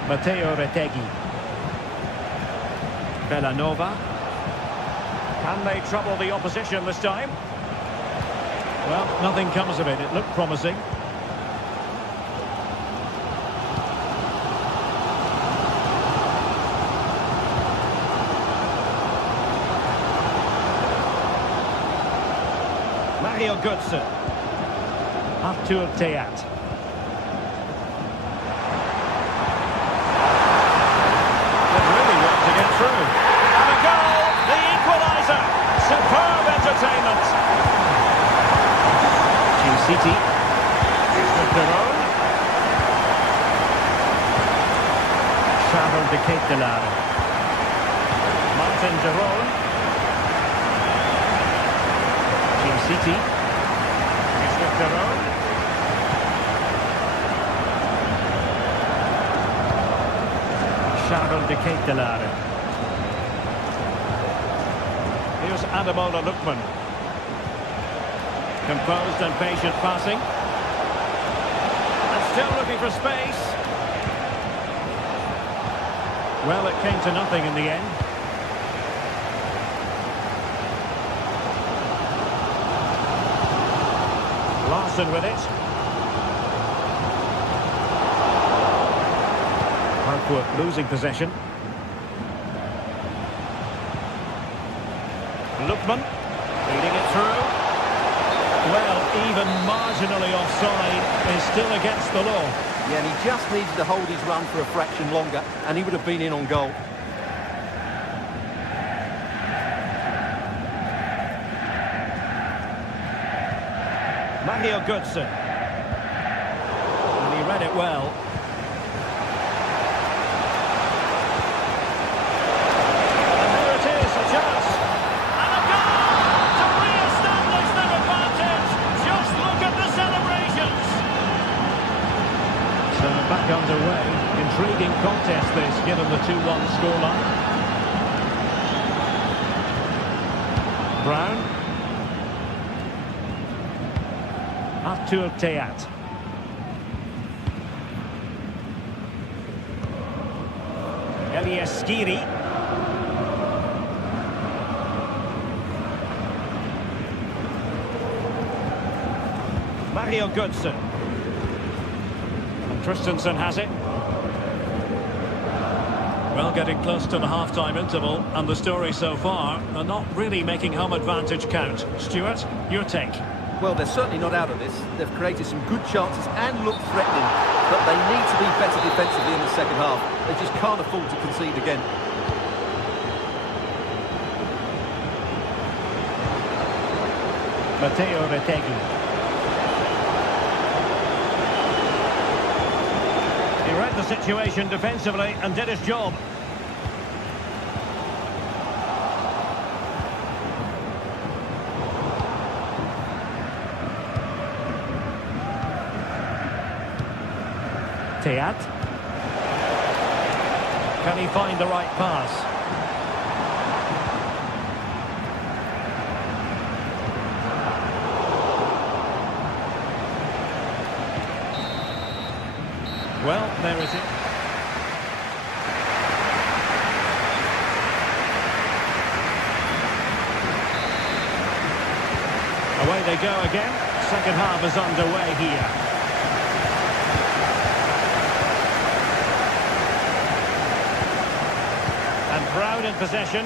Matteo Retegui. Bellanova. Can they trouble the opposition this time? Well, nothing comes of it. It looked promising. Mario Götze. Arthur Theat. To get through. And a goal, the equaliser. Superb entertainment. City. With their own. Charles de Ketelaere. Martin de Roon. City. With their own. Charles de Ketelaere. Here's Ademola Lookman. Composed and patient passing. And still looking for space. Well, it came to nothing in the end. Larsson with it. Frankfurt losing possession. Lookman feeding it through. Well, even marginally offside is still against the law. Yeah, and he just needed to hold his run for a fraction longer, and he would have been in on goal. Mario Götze. And he read it well. And there it is, a chance. And a goal to back underway. Intriguing contest this, given the 2-1 scoreline. Brown. Artur Teat. Elias Skiri. Mario Götze. And Christensen has it. Well, getting close to the half-time interval, and the story so far are not really making home advantage count. Stuart, your take? Well, they're certainly not out of this. They've created some good chances and look threatening, but they need to be better defensively in the second half. They just can't afford to concede again. Matteo Retegui. He read the situation defensively and did his job. Teat. Can he find the right pass? Well, there is it. Away they go again. Second half is underway here. And Brown in possession.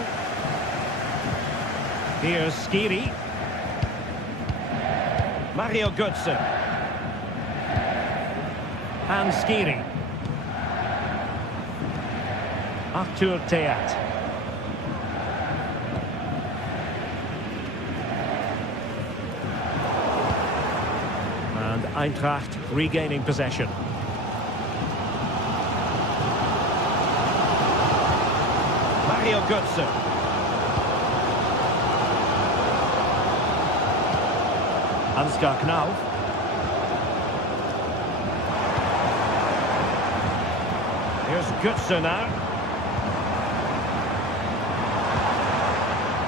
Here's Skiri. Mario Götze. And Skiri. Artur Teat. And Eintracht regaining possession. Mario Götze. Ansgar Knauf. Here's Götze now.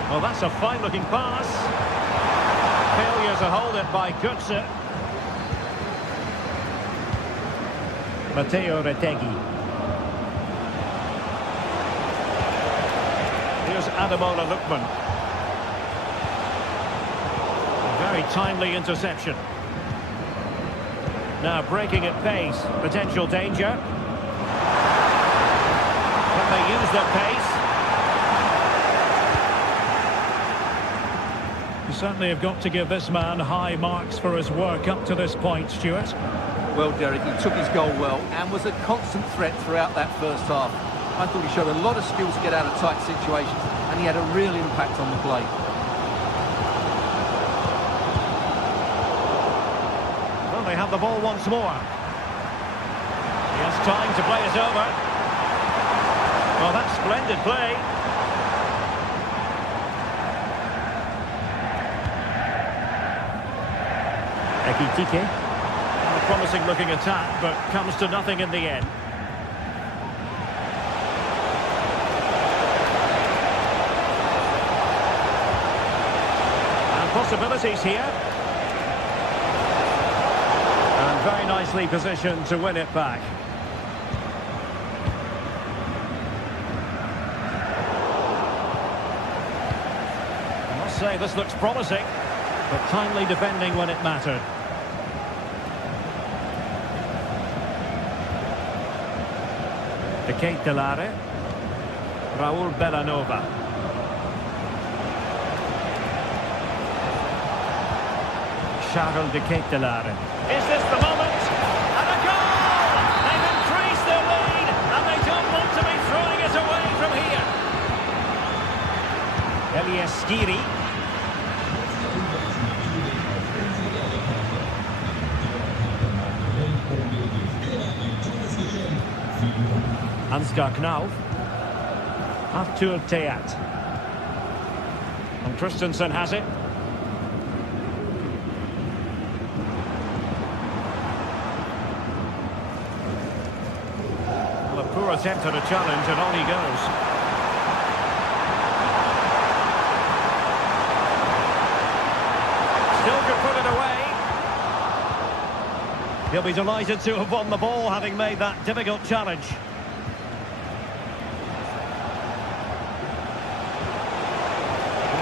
Well, that's a fine-looking pass. Failure to hold it by Götze. Matteo Retegui. Here's Ademola Lookman. Very timely interception. Now breaking at pace. Potential danger. Can they use their pace? You certainly have got to give this man high marks for his work up to this point, Stuart. Well, Derek, he took his goal well and was a constant threat throughout that first half. I thought he showed a lot of skill to get out of tight situations, and he had a real impact on the play. Well, they have the ball once more. He has time to play it over. Well, that's splendid play. Ekitike. A promising looking attack, but comes to nothing in the end. And possibilities here. And very nicely positioned to win it back. I must say this looks promising, but timely defending when it mattered. De Ketelare. Raul Bellanova. Charles De Ketelare. Is this the moment? And a goal! They've increased their lead, and they don't want to be throwing it away from here. Elias Skiri. Ansgar Knauf. Artur Teat. And Christensen has it. Poor attempt at a challenge, and on he goes. Still could put it away. He'll be delighted to have won the ball, having made that difficult challenge.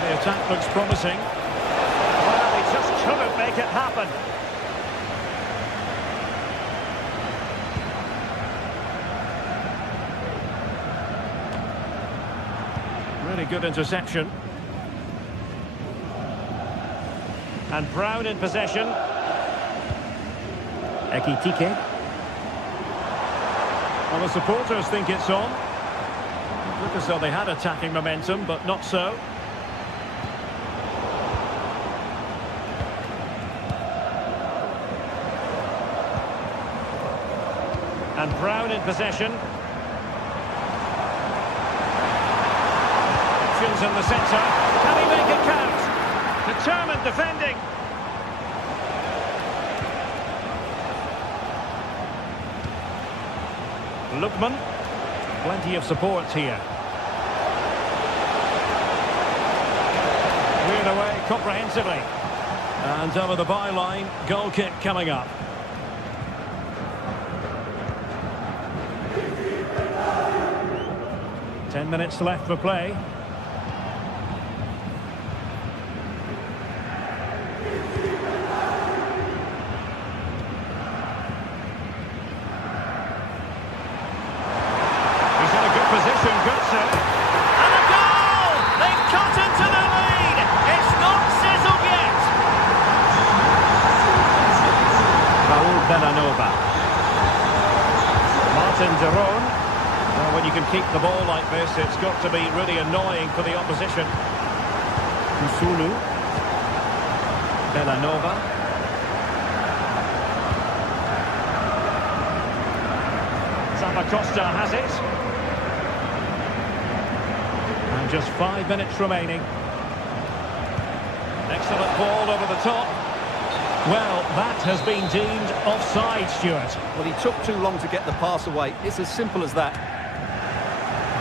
The attack looks promising. Well, he just couldn't make it happen. Really good interception. And Brown in possession. Ekitike. Well, the supporters think it's on. It looked as though they had attacking momentum, but not so. And Brown in possession. Options in the centre. Can he make it count? Determined defending. Lookman. Plenty of support here. Cleared away comprehensively. And over the byline, goal kick coming up. Ten minutes left for play. He's in a good position, good sir. And a goal! They've cut into the lead. It's not sizzled yet. Raul Bellanova. Martin de Roon. Well, when you can keep the ball like this, it's got to be really annoying for the opposition. Kusulu. Bellanova. Zappacosta has it. And just 5 minutes remaining. Excellent ball over the top. Well, that has been deemed offside, Stuart. Well, he took too long to get the pass away. It's as simple as that.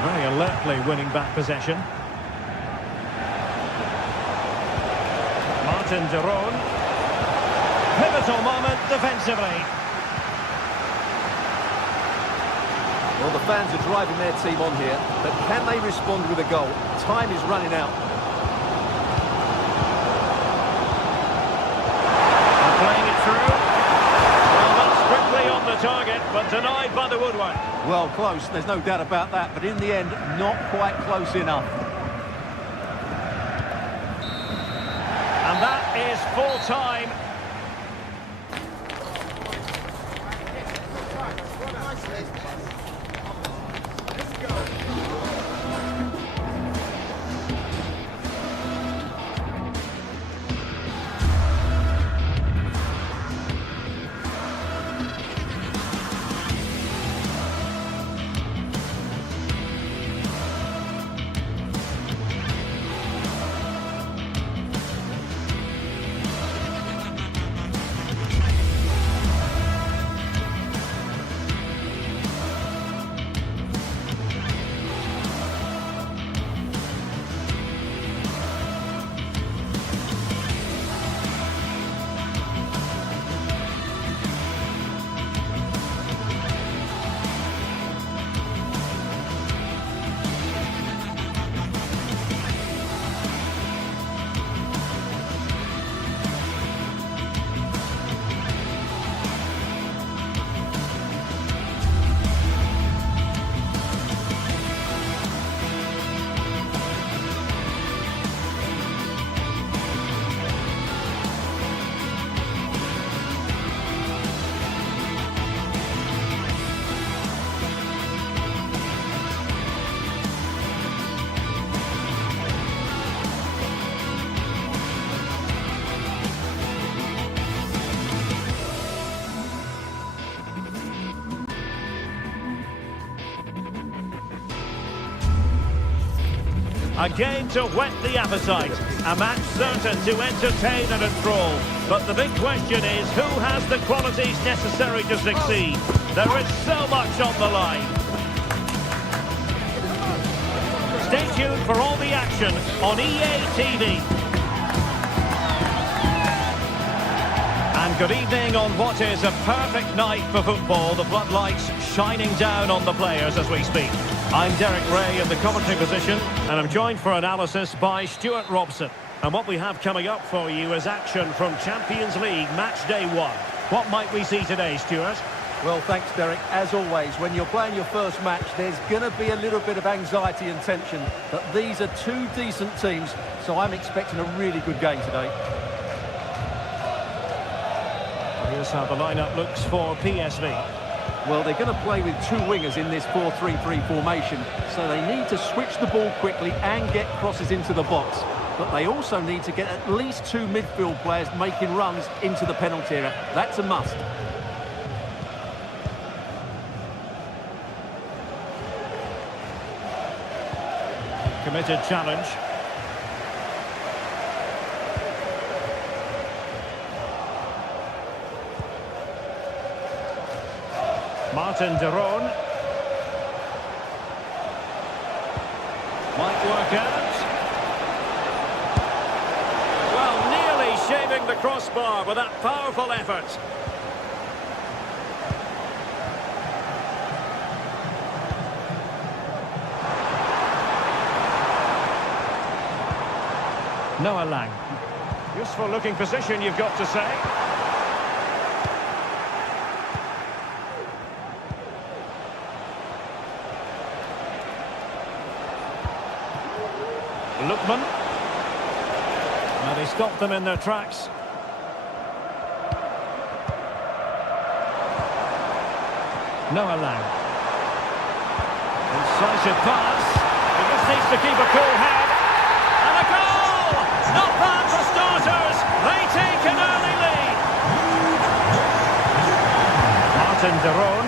Very alertly winning back possession. Martin de Roon. Pivotal moment defensively. Well, the fans are driving their team on here, but can they respond with a goal? Time is running out. And playing it through. Well, that's quickly on the target, but denied by the woodwork. Well, close, there's no doubt about that, but in the end, not quite close enough. And that is full time. A game to whet the appetite, a match certain to entertain and enthrall. But the big question is, who has the qualities necessary to succeed? There is so much on the line. Stay tuned for all the action on EA TV. And good evening on what is a perfect night for football. The floodlights shining down on the players as we speak. I'm Derek Ray in the commentary position, and I'm joined for analysis by Stuart Robson. And what we have coming up for you is action from Champions League Match Day 1. What might we see today, Stuart? Well, thanks, Derek. As always, when you're playing your first match, there's going to be a little bit of anxiety and tension. But these are two decent teams, so I'm expecting a really good game today. Here's how the lineup looks for PSV. Well, they're going to play with two wingers in this 4-3-3 formation, so they need to switch the ball quickly and get crosses into the box. But they also need to get at least two midfield players making runs into the penalty area. That's a must. Committed challenge. Martin de Roon. Might work out. Well, nearly shaving the crossbar with that powerful effort. Noah Lang. Useful looking position, you've got to say. Lookman. Now they stopped them in their tracks. Noah Lang. Incisive pass. He just needs to keep a cool head. And a goal! Not bad for starters. They take an early lead. Martin de Roon.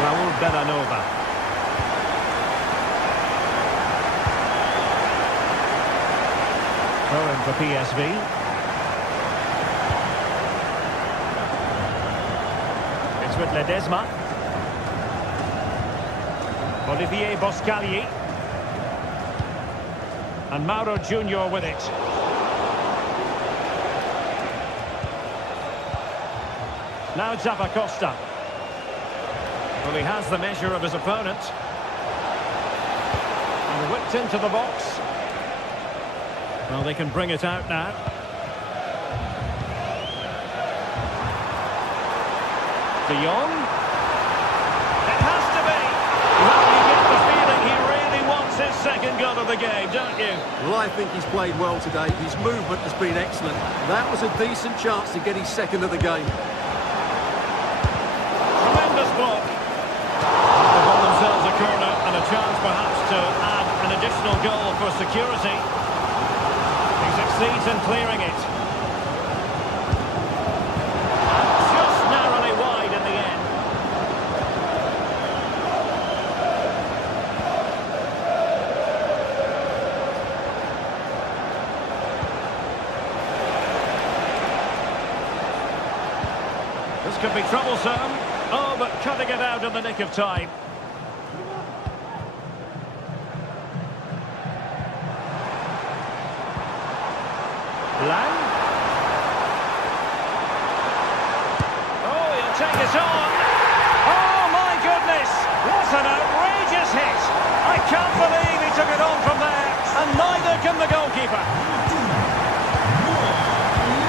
Raul Bellanova. Throw in for PSV. It's with Ledesma. Olivier Boscagli. And Mauro Junior with it. Now Zappacosta. Well, he has the measure of his opponent. And whipped into the box. Well, they can bring it out now. De Jong. It has to be. Well, you get the feeling he really wants his second goal of the game, don't you? Well, I think he's played well today. His movement has been excellent. That was a decent chance to get his second of the game. Tremendous block. They've won themselves a corner and a chance perhaps to add an additional goal for security. Succeeds in clearing it. Just narrowly wide in the end. This could be troublesome. Oh, but cutting it out in the nick of time. Lang. Oh, he'll take it on. Oh, my goodness. What an outrageous hit. I can't believe he took it on from there. And neither can the goalkeeper.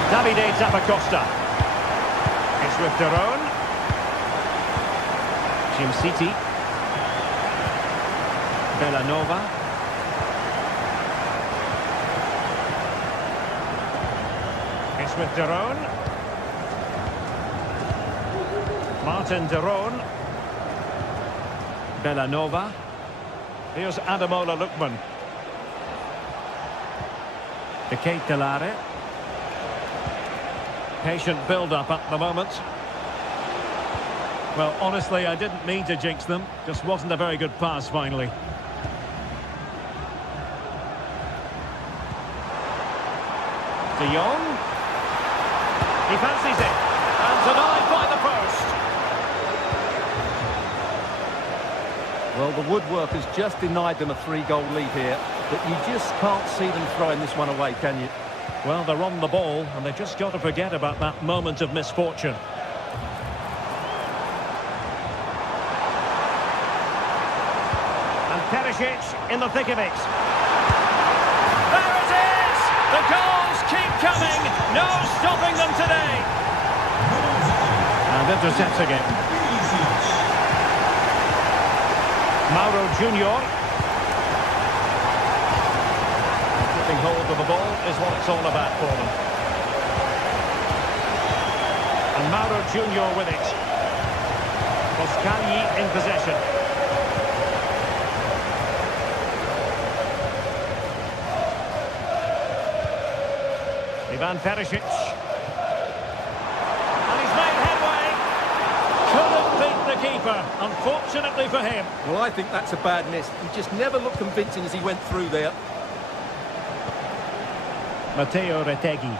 Davide Zappacosta. It's with de Roon. Jim City. Bellanova. It's with de Roon. Martin de Roon. Bellanova. Here's Ademola Lookman. De Ketelare. Patient build-up at the moment. Well, honestly, I didn't mean to jinx them. Just wasn't a very good pass, finally. De Jong. He fancies it. And denied by the post. Well, the woodwork has just denied them a 3-goal lead here, but you just can't see them throwing this one away, can you? Well, they're on the ball, and they've just got to forget about that moment of misfortune. And Perisic in the thick of it. There it is! The goals keep coming. No stopping them today. And intercepts again. Mauro Junior. Keeping hold of the ball is what it's all about for them. And Mauro Junior with it. Boscagli in possession. Ivan Perisic. And he's made headway. Couldn't beat the keeper, unfortunately for him. Well, I think that's a bad miss. He just never looked convincing as he went through there. Matteo Retegui.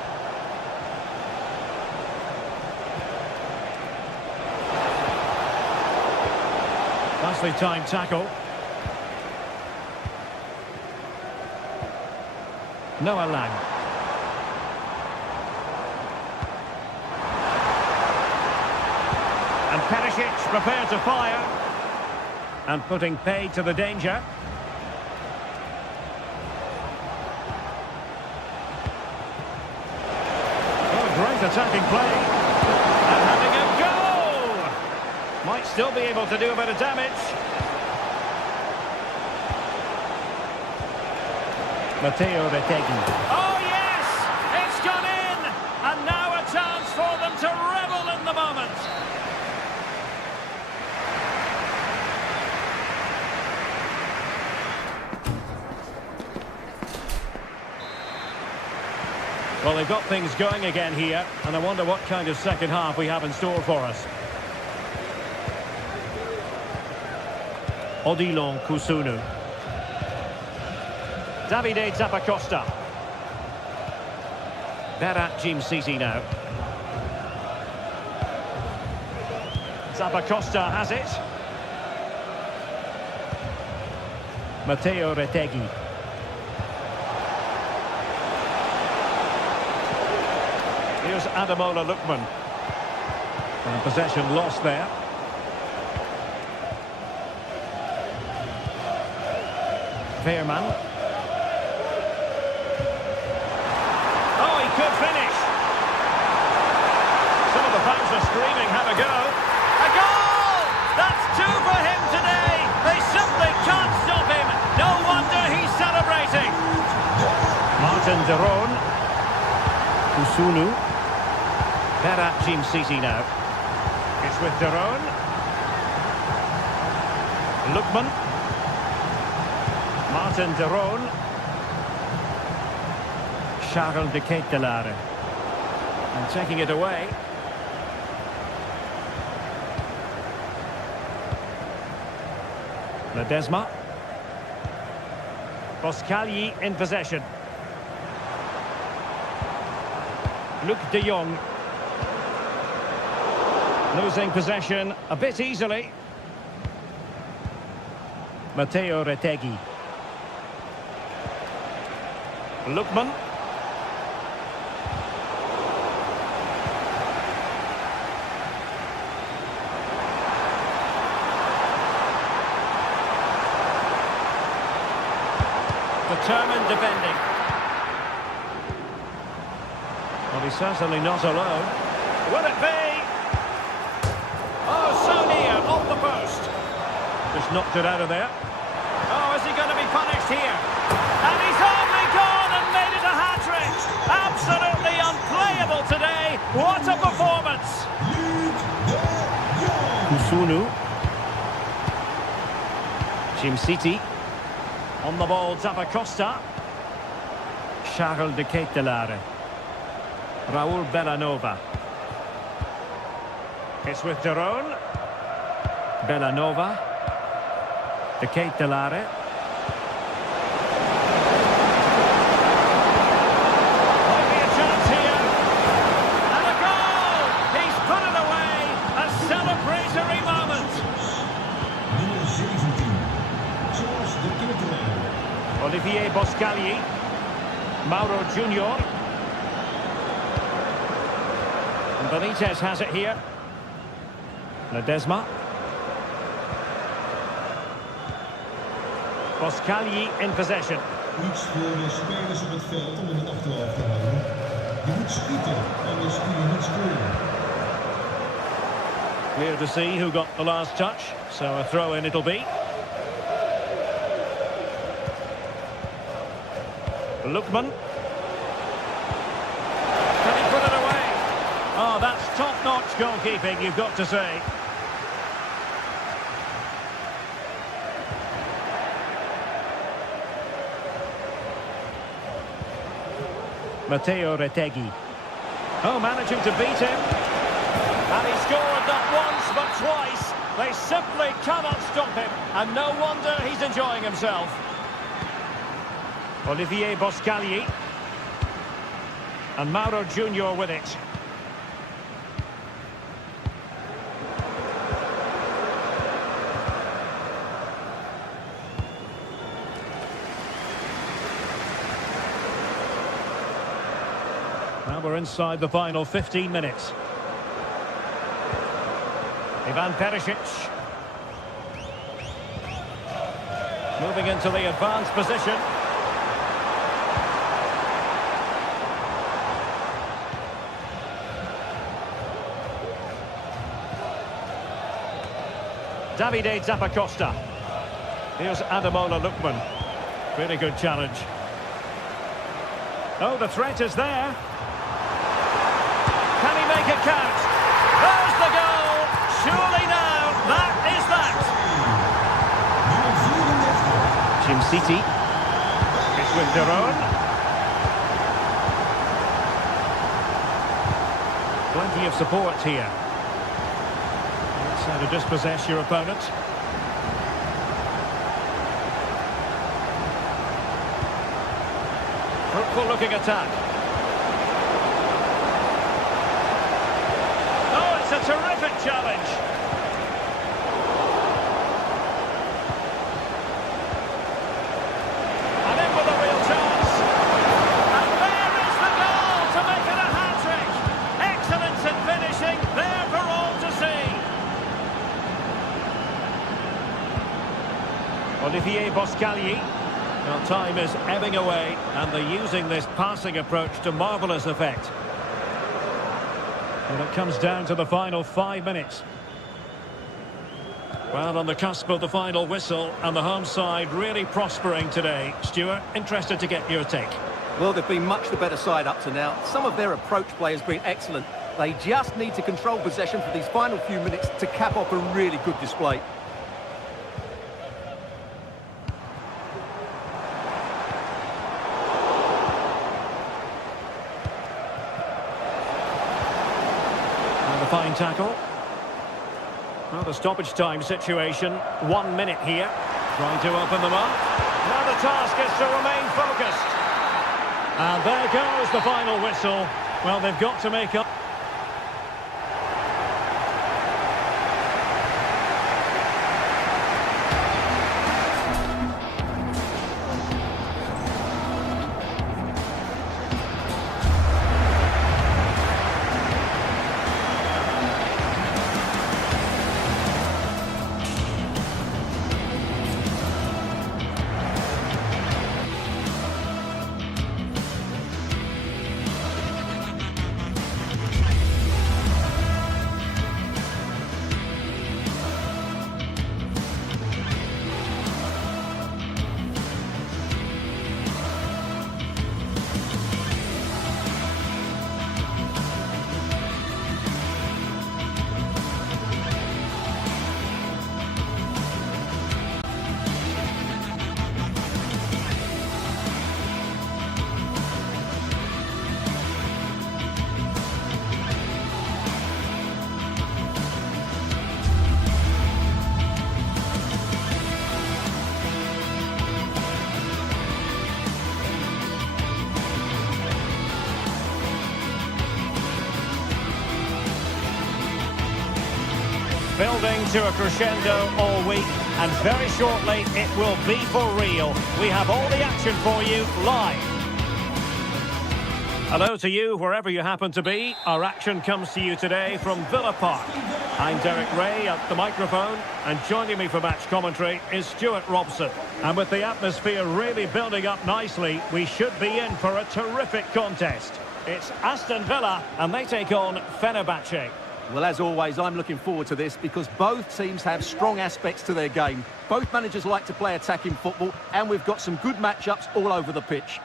Nicely timed tackle. Noah Lang. And Perisic prepared to fire. And putting paid to the danger. Oh, great attacking play. And having a go! Might still be able to do a bit of damage. Matteo Retegui. Oh, yes! It's gone in! And now a chance for them to revel in the moment. Well, they've got things going again here, and I wonder what kind of second half we have in store for us. Odilon Kusunu. Davide Zappacosta. Berat Jim-Sisi now. Zappacosta has it. Matteo Retegui. Here's Ademola Lookman. And possession lost there. Veerman. Oh, he could finish. Some of the fans are screaming, have a go. A goal! That's 2 for him today. They simply can't stop him. No wonder he's celebrating. Martin de Roon. Kusunu. Berat Jim-Sisi now. It's with de Roon. Lookman. Martin de Roon. Charles de Ketelaere. And taking it away. Ledesma. Boscagli in possession. Luc de Jong. Losing possession a bit easily. Matteo Retegui. Lookman. Determined defending. Well, he's certainly not alone. Will it be? Oh, so near, off the post. Just knocked it out of there. Oh, is he going to be punished here? And he's only gone and made it a hat-trick. Absolutely unplayable today. What a performance. Kusunu. Jim-Sisi. On the ball, Zappacosta. Charles de Ketelaere. Raul Bellanova. It's with de Roon. Bellanova. De Ketelaere. Might be a chance here. And a goal! He's put it away. A celebratory moment. Mauro Junior. And Benitez has it here. Ledesma. Boscagli in possession. Iets voor de spelers op het veld om in het achterhoofd te houden. Je moet schieten, anders kun je niet scoren. Clear to see who got the last touch, so a throw in it'll be. Lookman. Can he put it away? Oh, that's top-notch goalkeeping, you've got to say. Matteo Retegui. Oh, managing to beat him. And he scored not once, but twice. They simply cannot stop him. And no wonder he's enjoying himself. Olivier Boscagli. And Mauro Junior with it. Now we're inside the final 15 minutes. Ivan Perisic. Moving into the advanced position. Davide Zappacosta. Here's Ademola Lookman. Really good challenge. Oh, the threat is there. Can he make it count? There's the goal! Surely now, that is that! Jim City. It's with Deron. Plenty of support here. That's how to dispossess your opponent. Fruitful looking attack. A terrific challenge. And in with a real chance. And there is the goal to make it a hat-trick. Excellence in finishing, there for all to see. Olivier Boscagli. Well, time is ebbing away, and they're using this passing approach to marvellous effect. And it comes down to the final 5 minutes. Well, on the cusp of the final whistle, and the home side really prospering today. Stuart, interested to get your take. Well, they've been much the better side up to now. Some of their approach play has been excellent. They just need to control possession for these final few minutes to cap off a really good display. Fine tackle. Well, the stoppage time situation, 1 minute here. Trying to open them up. Now the task is to remain focused. And there goes the final whistle. Well, they've got to make up. Building to a crescendo all week, and very shortly it will be for real. We have all the action for you live. Hello to you, wherever you happen to be. Our action comes to you today from Villa Park. I'm Derek Ray at the microphone, and joining me for match commentary is Stuart Robson. And with the atmosphere really building up nicely, we should be in for a terrific contest. It's Aston Villa, and they take on Fenerbahce. Well, as always, I'm looking forward to this because both teams have strong aspects to their game. Both managers like to play attacking football, and we've got some good matchups all over the pitch.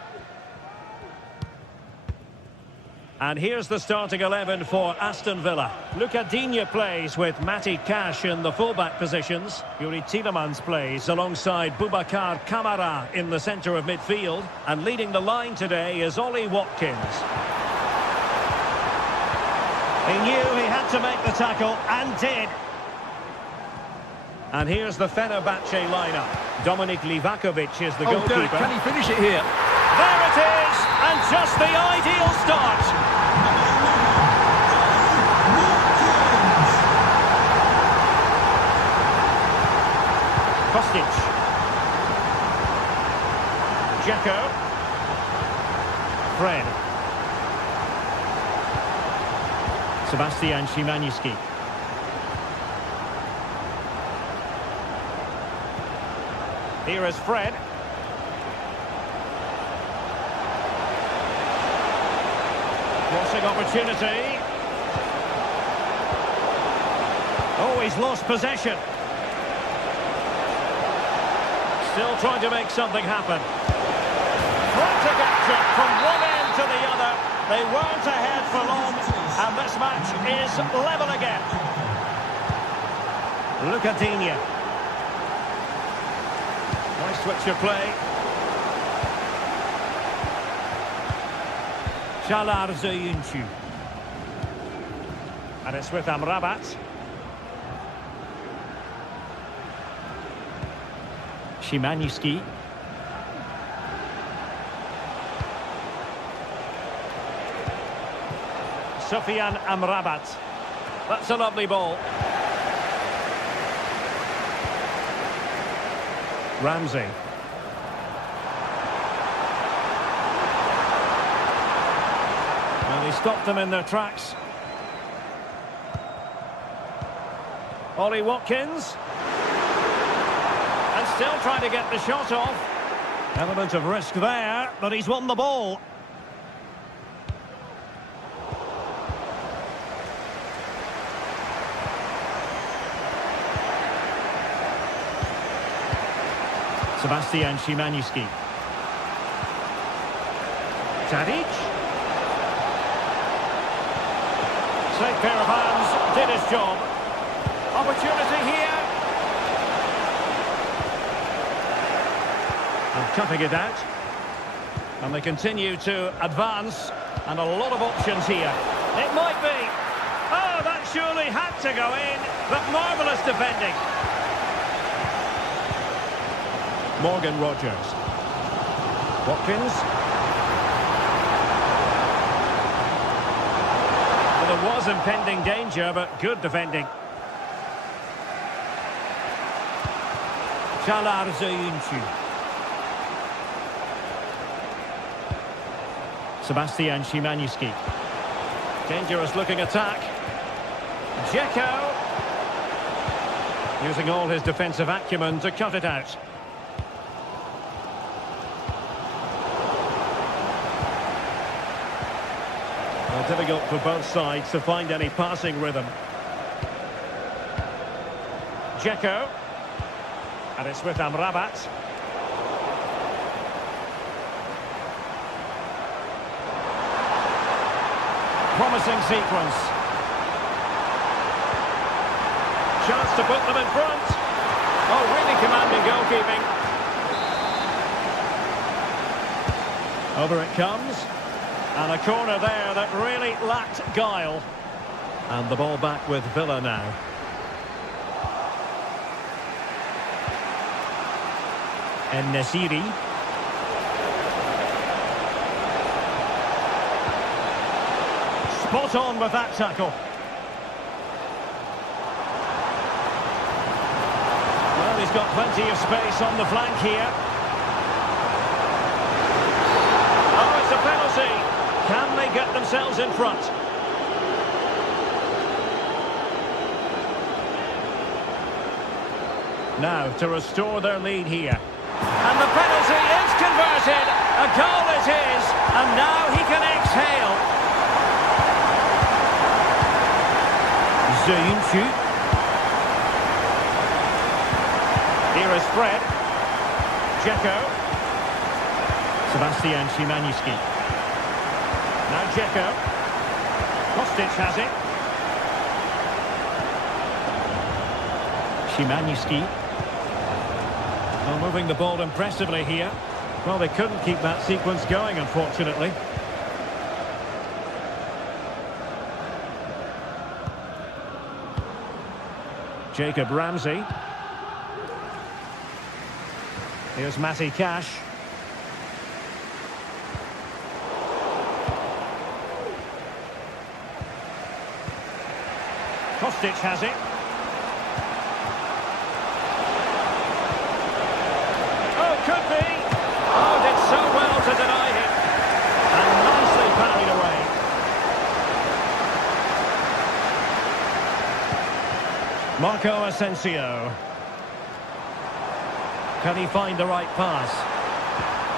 And here's the starting 11 for Aston Villa. Luca Digne plays with Matty Cash in the fullback positions. Yuri Tielemans plays alongside Boubacar Kamara in the centre of midfield. And leading the line today is Ollie Watkins. He knew he had to make the tackle, and did. And here's the Fenerbahce lineup. Dominik Livakovic is the goalkeeper. Derek, can he finish it here? There it is, and just the ideal start. Kostic. Dzeko. Fred. Sebastian Szymański. Here is Fred. Crossing opportunity. Oh, he's lost possession. Still trying to make something happen. Frantic action from one end to the other. They weren't ahead for long, and this match is level again. Luca Digne. Nice switch of play. Çağlar Söyüncü. And it's with Amrabat. Szymański. Sofyan Amrabat. That's a lovely ball. Ramsey. Well, he stopped them in their tracks. Ollie Watkins. And still trying to get the shot off. Element of risk there, but he's won the ball. Sebastian Szymański. Tadic. Safe pair of hands, did his job. Opportunity here. And cutting it out. And they continue to advance. And a lot of options here. It might be. Oh, that surely had to go in. But marvellous defending. Morgan Rogers. Watkins. Well, there was impending danger, but good defending. Çağlar Söyüncü. Sebastian Szymański. Dangerous looking attack. Dzeko. Using all his defensive acumen to cut it out. Well, difficult for both sides to find any passing rhythm. Dzeko. And it's with Amrabat. Promising sequence. Chance to put them in front. Oh, really commanding goalkeeping. Over it comes. And a corner there that really lacked guile. And the ball back with Villa now. En-Nesyri. Spot on with that tackle. Well, he's got plenty of space on the flank here. Oh, it's a penalty. Can they they get themselves in front. Now to restore their lead here. And the penalty is converted. A goal is his, and now he can exhale. Ziyunchu. Here is Fred. Dzeko. Sebastian Szymański. Now Dzeko. Kostic has it. Szymański. Well, moving the ball impressively here. Well, they couldn't keep that sequence going, unfortunately. Jacob Ramsey. Here's Matty Cash. Kostic has it. Oh, could be. Oh, did so well to deny him. And nicely parried away. Marco Asensio. Can he find the right pass?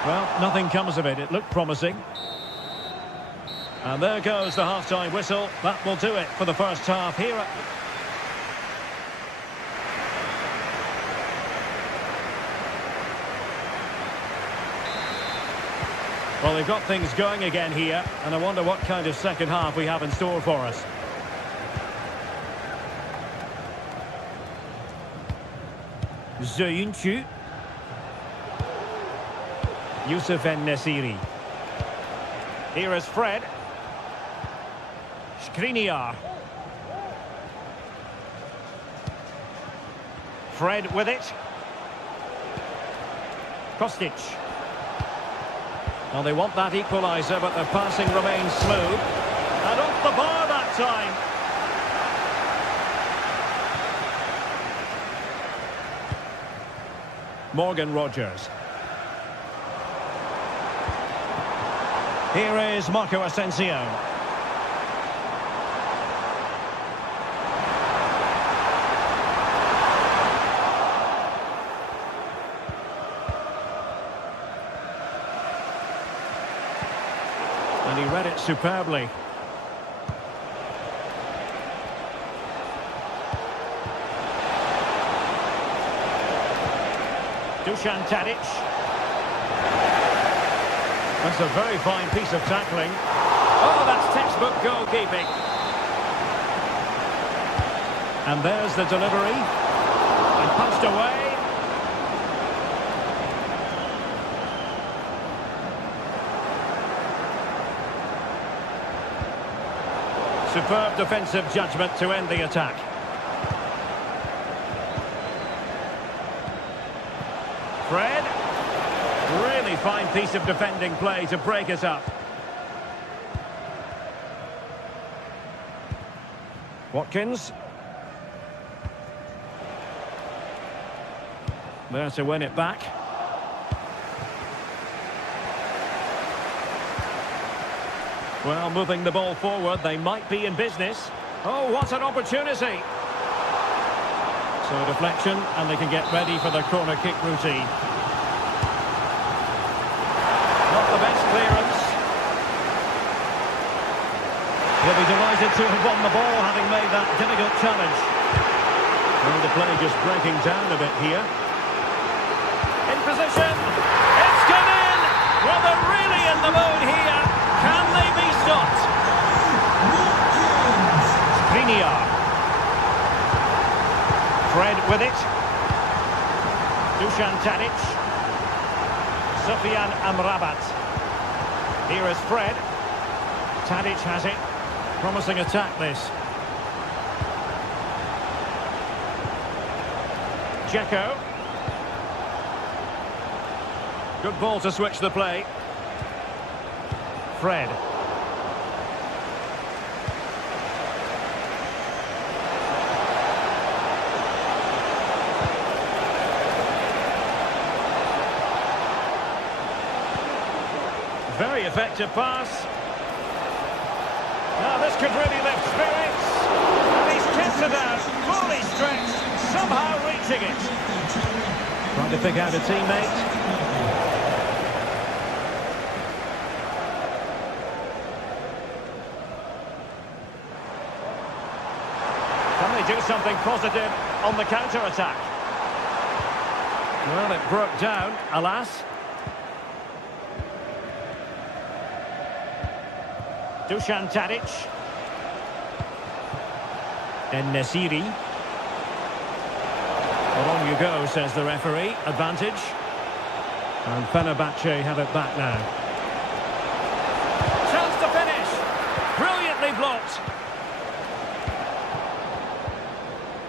Well, nothing comes of it. It looked promising. And there goes the half-time whistle. That will do it for the first half here. Well, they've got things going again here, and I wonder what kind of second half we have in store for us. Ziyunchu. Youssef En-Nesyri. Here is Fred. Skriniar. Fred with it. Kostic. Well, they want that equaliser, but their passing remains smooth. And off the bar that time. Morgan Rogers. Here is Marco Asensio. And he read it superbly. Dusan Tadic. That's a very fine piece of tackling. Oh, that's textbook goalkeeping. And there's the delivery. And punched away. Superb defensive judgment to end the attack. Fred. Really fine piece of defending play to break us up. Watkins. There to win it back. Well, moving the ball forward, they might be in business. Oh, what an opportunity! So a deflection, and they can get ready for their corner kick routine. Not the best clearance. He'll be delighted to have won the ball, having made that difficult challenge. Well, the play just breaking down a bit here. In position. It's gone in! Well, they're really in the mood here. Can they be stopped? Skriniar. Fred with it. Dusan Tadic. Sufyan Amrabat. Here is Fred. Tadic has it. Promising attack this. Dzeko. Good ball to switch the play. Fred. Very effective pass. could really lift spirits. And he's kept it out, fully stretched, somehow reaching it. Trying to pick out a teammate. Can they do something positive on the counter-attack? Well, it broke down, alas. Dusan Tadic. En-Nesyri. Well, on you go, says the referee. Advantage. And Fenerbahce have it back now. Chance to finish. Brilliantly blocked.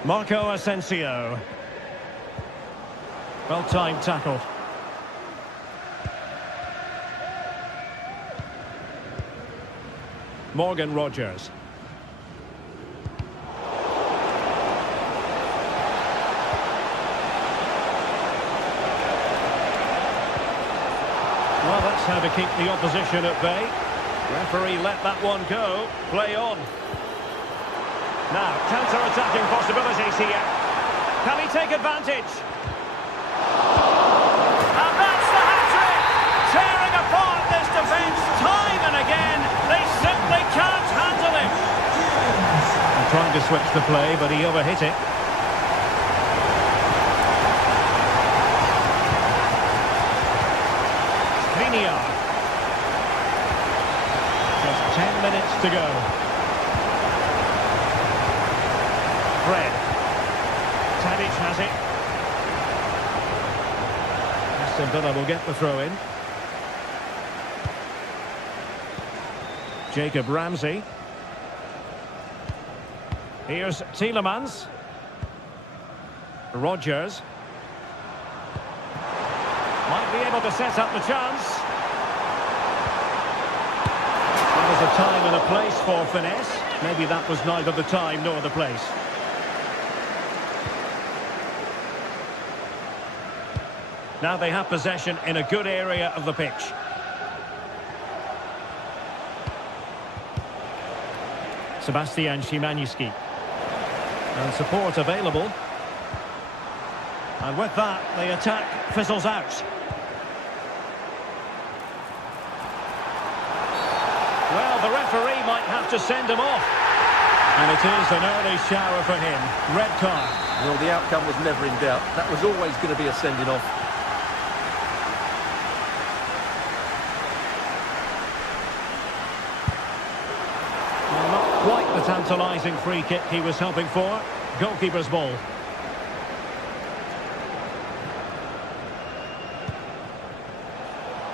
Marco Asensio. Well-timed tackle. Morgan Rogers. Well, that's how to keep the opposition at bay. Referee let that one go. Play on. Now, counter-attacking possibilities here. Can he take advantage? And that's the hat-trick! Tearing apart this defence time and again. They simply can't handle him. They're trying to switch the play, but he overhit it. Skriniar. Just 10 minutes to go. Fred. Tadic has it. Aston Villa will get the throw-in. Jacob Ramsey. Here's Tielemans. Rogers. Might be able to set up the chance. There's a time and a place for finesse. Maybe that was neither the time nor the place. Now they have possession in a good area of the pitch. Sebastian Szymanski. And support available. And with that, the attack fizzles out. Well, the referee might have to send him off. And it is an early shower for him. Red card. Well, the outcome was never in doubt. That was always going to be a sending off. Quite the tantalising free kick he was hoping for. Goalkeeper's ball.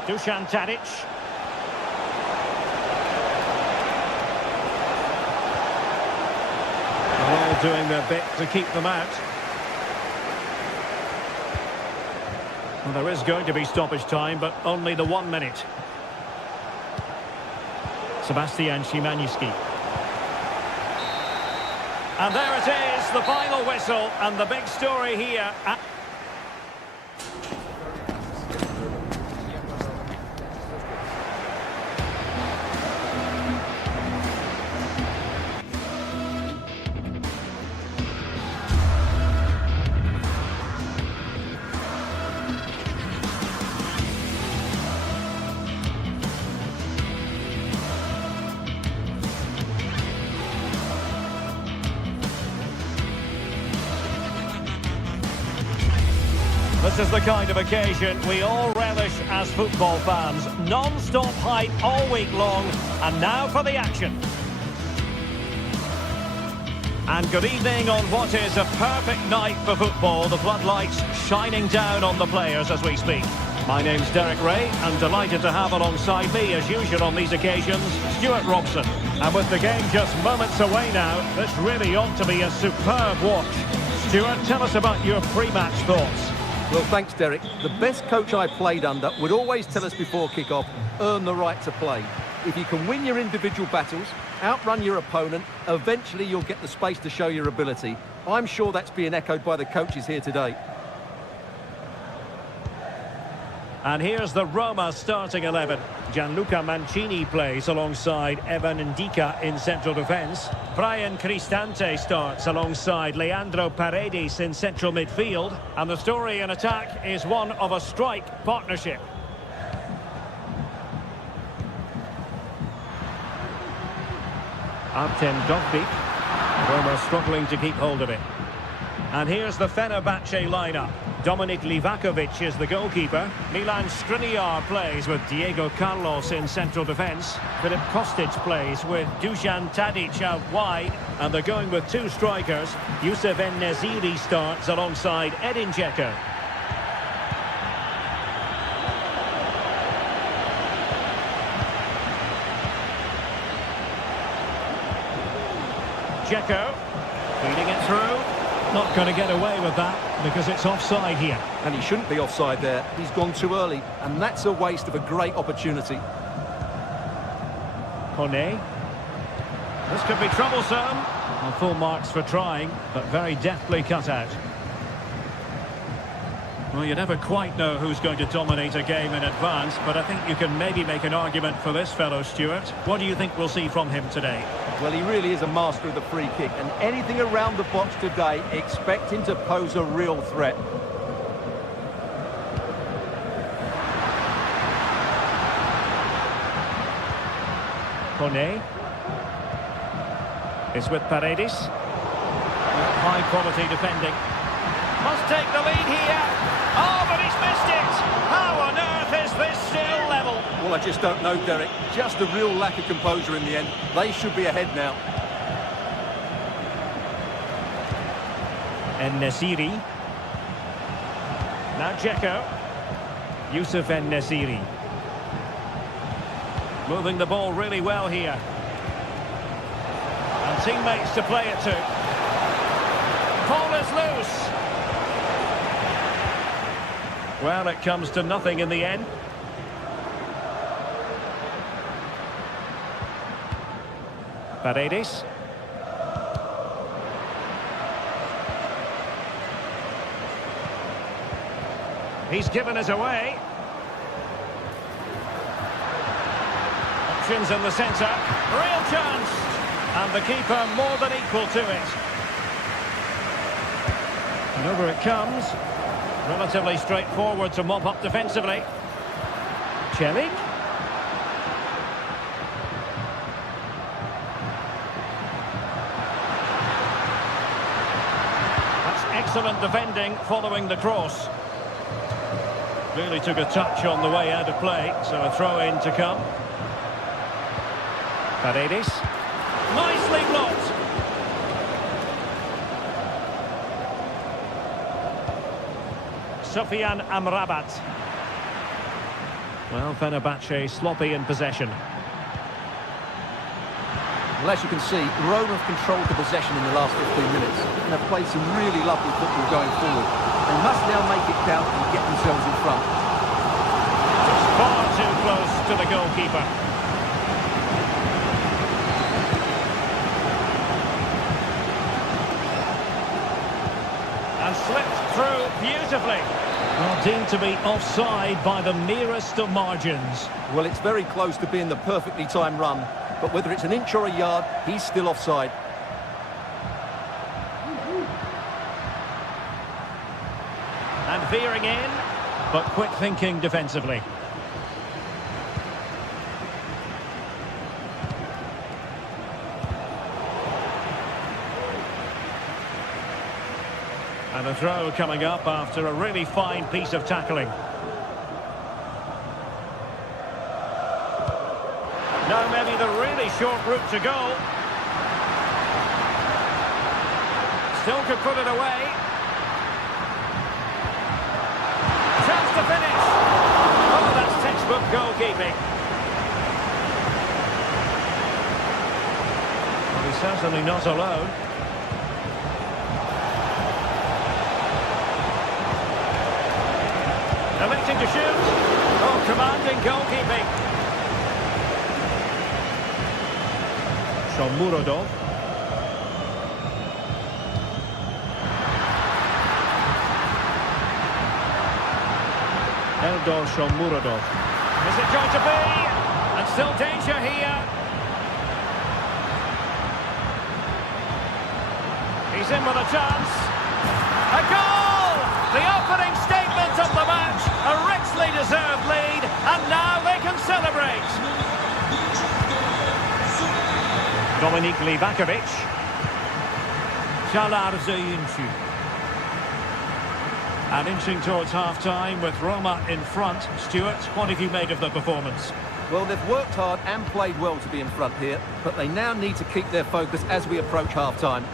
Dusan Tadic. They're all doing their bit to keep them out. Well, there is going to be stoppage time, but only the 1 minute. Sebastian Szymanski. And there it is, the final whistle, and the big story here. This is the kind of occasion we all relish as football fans. Non-stop hype all week long, and now for the action. And good evening on what is a perfect night for football. The floodlights shining down on the players as we speak. My name's Derek Ray, and delighted to have alongside me, as usual on these occasions, Stuart Robson. And with the game just moments away now, this really ought to be a superb watch. Stuart, tell us about your pre-match thoughts. Well, thanks, Derek. The best coach I played under would always tell us before kick-off, earn the right to play. If you can win your individual battles, outrun your opponent, eventually you'll get the space to show your ability. I'm sure that's being echoed by the coaches here today. And here's the Roma starting 11. Gianluca Mancini plays alongside Evan Ndika in central defence. Brian Cristante starts alongside Leandro Paredes in central midfield. And the story in attack is one of a strike partnership. Artem Dovbyk. Roma struggling to keep hold of it. And here's the Fenerbahce lineup. Dominik Livakovic is the goalkeeper. Milan Skriniar plays with Diego Carlos in central defence. Filip Kostic plays with Dusan Tadic out wide. And they're going with two strikers. Youssef En-Nesyri starts alongside Edin Dzeko. Dzeko feeding it through. Not going to get away with that because it's offside here. And he shouldn't be offside there. He's gone too early, and that's a waste of a great opportunity. Kone. This could be troublesome. Well, full marks for trying, but very deftly cut out. Well, you never quite know who's going to dominate a game in advance, but I think you can maybe make an argument for this fellow, Stuart. What do you think we'll see from him today? Well, he really is a master of the free kick, and anything around the box today, expect him to pose a real threat. Kone. It's with Paredes. High quality defending. Must take the lead here. Oh, but he's missed it. How on earth is this still level? Well, I just don't know, Derek. Just a real lack of composure in the end. They should be ahead now. En-Nesyri. Now Dzeko. Youssef En-Nesyri. Moving the ball really well here. And teammates to play it to. Ball is loose. Well, it comes to nothing in the end. Paredes. He's given it away. Options in the centre. Real chance. And the keeper more than equal to it. And over it comes. Relatively straightforward to mop up defensively. Celik. That's excellent defending following the cross. Really took a touch on the way out of play, so a throw-in to come. Paredes. Nicely blocked. Sofian Amrabat. Well, Fenerbahce sloppy in possession. Well, as you can see, Roma have controlled the possession in the last 15 minutes and have played some really lovely football going forward. They must now make it count and get themselves in front. Just far too close to the goalkeeper. And slipped through beautifully. Well, deemed to be offside by the merest of margins. Well, it's very close to being the perfectly timed run, but whether it's an inch or a yard, he's still offside. And veering in, but quick thinking defensively. And a throw coming up after a really fine piece of tackling. Now maybe the really short route to goal. Still could put it away. Chance to finish. Oh, that's textbook goalkeeping. Well, he's certainly not alone. Electing to shoot. Oh, commanding goalkeeping. Shomurodov. Eldor Shomurodov. Is it going to be? And still danger here. He's in with a chance. A goal! The opening statement of the match. A richly deserved lead. And now they can celebrate. Dominik Livakovic. Çağlar Söyüncü. And inching towards half-time with Roma in front. Stuart, what have you made of the performance? Well, they've worked hard and played well to be in front here, but they now need to keep their focus as we approach half-time.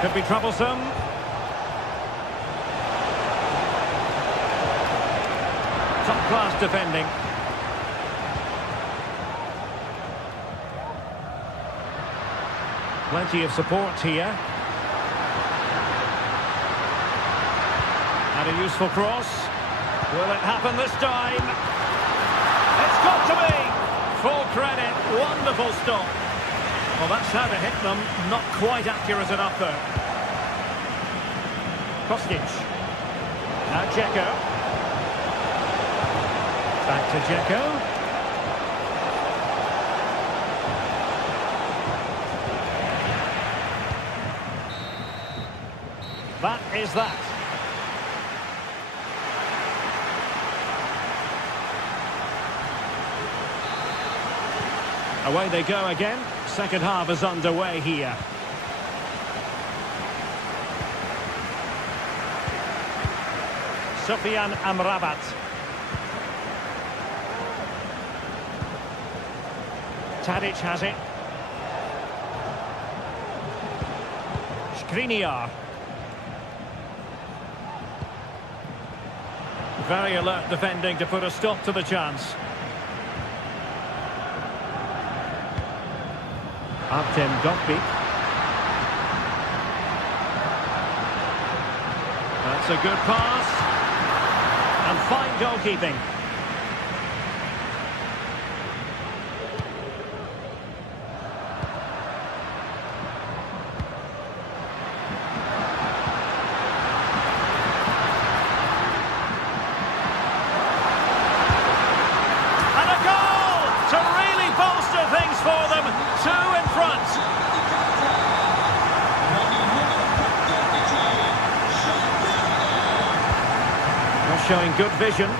Could be troublesome. Top-class defending. Plenty of support here. And a useful cross. Will it happen this time? It's got to be! Full credit. Wonderful stop. Well, that's how to hit them. Not quite accurate enough, though. Kostic. Now Dzeko. Back to Dzeko. That is that. Away they go again. Second half is underway here. Sufyan Amrabat. Tadic has it. Skriniar. Very alert defending to put a stop to the chance. Artem Dopik. That's a good pass. And fine goalkeeping. And a goal to really bolster things for them. 2 in front. They're showing good vision.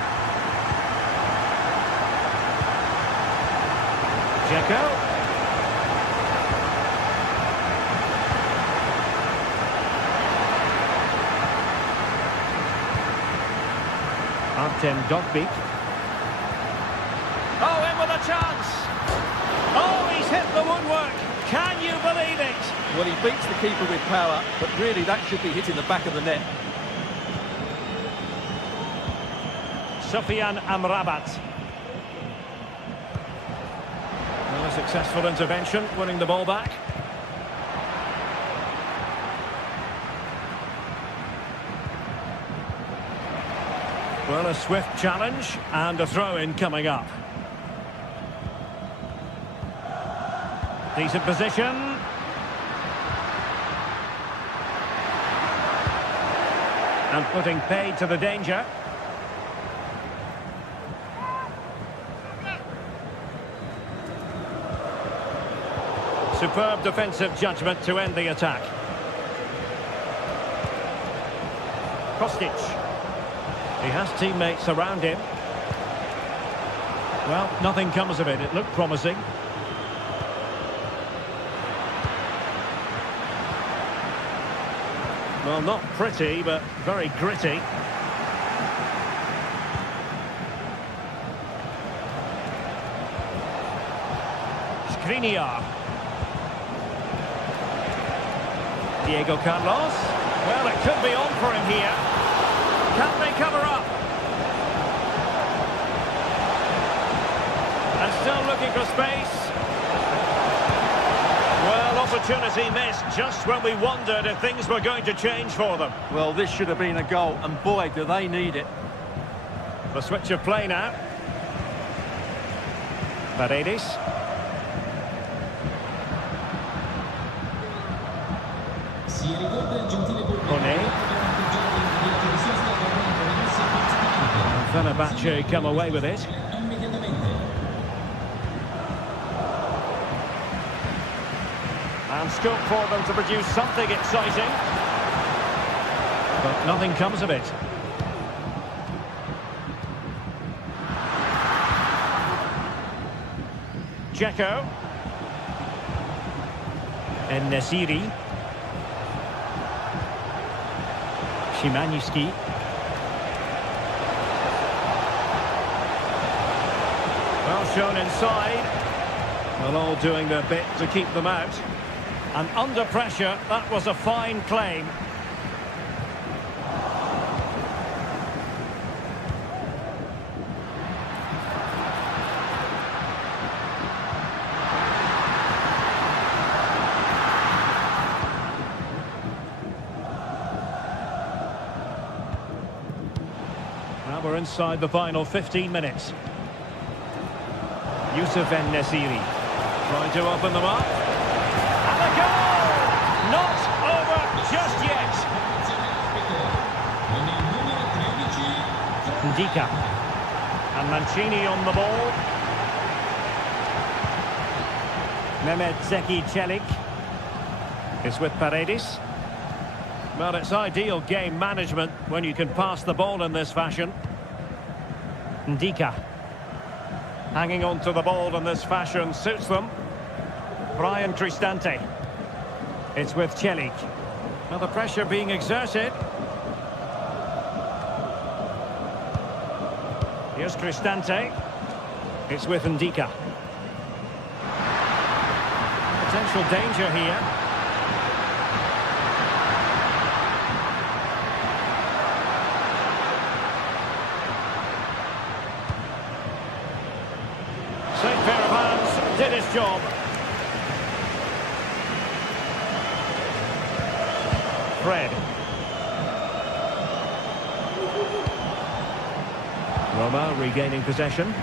Dzeko. Artem Dopik. Oh, in with a chance. Oh, he's hit the woodwork. Can you believe it? Well, he beats the keeper with power, but really that should be hitting the back of the net. Sufyan Amrabat. Well, a successful intervention, winning the ball back. Well, a swift challenge and a throw-in coming up. Decent position. And putting paid to the danger. Superb defensive judgment to end the attack. Kostic. He has teammates around him. Well, nothing comes of it. It looked promising. Well, not pretty, but very gritty. Skriniar. Diego Carlos. Well, it could be on for him here. Can they cover up? And still looking for space. Well, opportunity missed just when we wondered if things were going to change for them. Well, this should have been a goal, and boy, do they need it. The switch of play now. Paredes. Si ricorda il gentile pubblico Fenerbahce come away with it. And scope for them to produce something exciting. But nothing comes of it. Dzeko. En-Nesyri. Szymański. Well shown inside. Well, all doing their bit to keep them out. And under pressure, that was a fine claim. Now we're inside the final 15 minutes. Youssef En-Nesyri trying to open them up. And a goal! Not over just yet. Ndika. And Mancini on the ball. Mehmet Zeki Çelik is with Paredes. Well, it's ideal game management when you can pass the ball in this fashion. Ndika. Hanging on to the ball in this fashion suits them. Brian Cristante. It's with Çelik. Now the pressure being exerted. Here's Cristante. It's with Ndika. Potential danger here. Safe pair of hands, did his job. Fred. Roma regaining possession.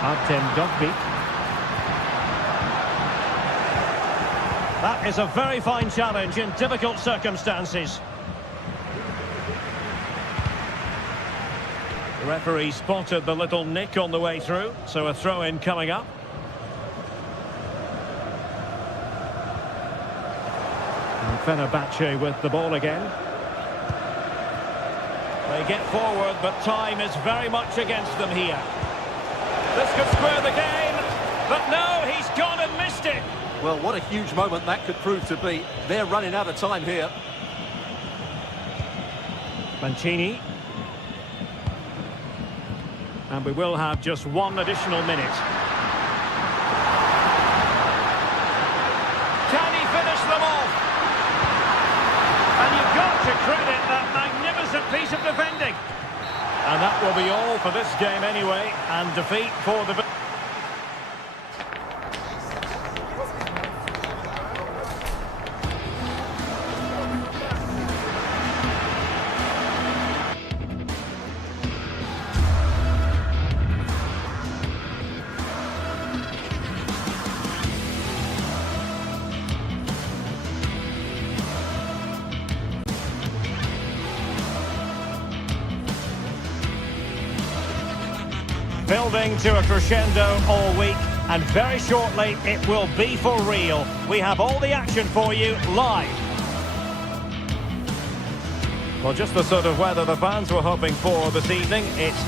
Artem Dovbyk. That is a very fine challenge in difficult circumstances. The referee spotted the little nick on the way through, so a throw-in coming up. And Fenerbahce with the ball again. They get forward, but time is very much against them here. This could square the game, but no, he's gone and missed it. Well, what a huge moment that could prove to be. They're running out of time here. Mancini. And we will have just one additional minute. Can he finish them off? And you've got to credit that magnificent piece of defending. And that will be all for this game anyway. And defeat for the... Building to a crescendo all week, and very shortly it will be for real. We have all the action for you live. Well, just the sort of weather the fans were hoping for this evening. It's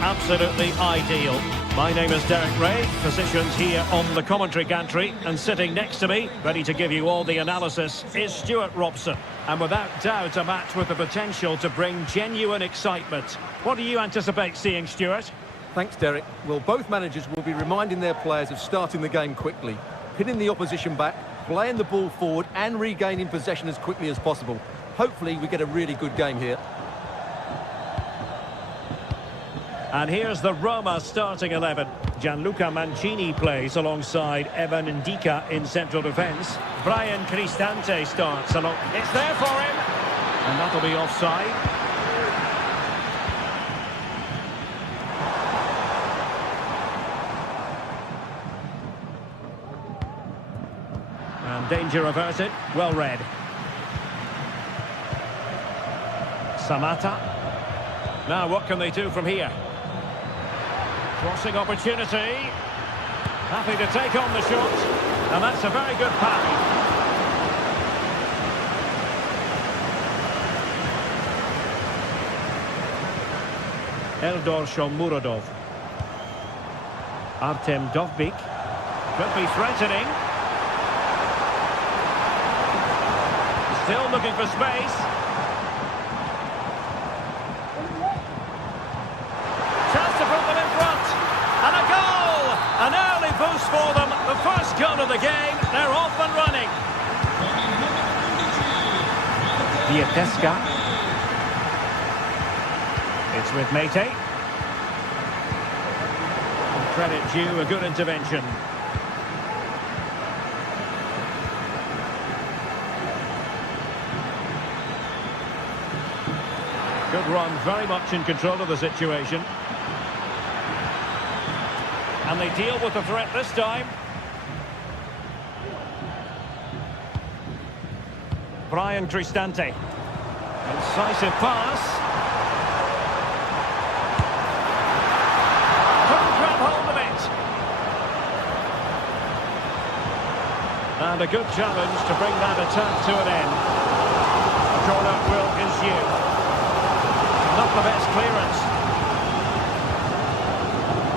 absolutely ideal. My name is Derek Ray, positioned here on the commentary gantry, and sitting next to me, ready to give you all the analysis, is Stuart Robson. And without doubt, a match with the potential to bring genuine excitement. What do you anticipate seeing, Stuart? Thanks, Derek. Well, both managers will be reminding their players of starting the game quickly. pinning the opposition back, playing the ball forward and regaining possession as quickly as possible. Hopefully we get a really good game here. And here's the Roma starting 11. Gianluca Mancini plays alongside Evan Ndika in central defence. Brian Cristante starts along. It's there for him. And that'll be offside. And danger averted. Well read. Samata. Now what can they do from here? Crossing opportunity. Happy to take on the shot. And that's a very good pass. Eldor Shomurodov. Artem Dovbik. Could be threatening. Still looking for space. Chance to put them in front. And a goal! An early boost for them. The first goal of the game. They're off and running. Vieteska. It's with Mete. Credit due, a good intervention. Good run, very much in control of the situation. And they deal with the threat this time. Brian Cristante. Incisive pass. Couldn't grab hold of it. And a good challenge to bring that attack to an end. A corner will ensue. Not the best clearance.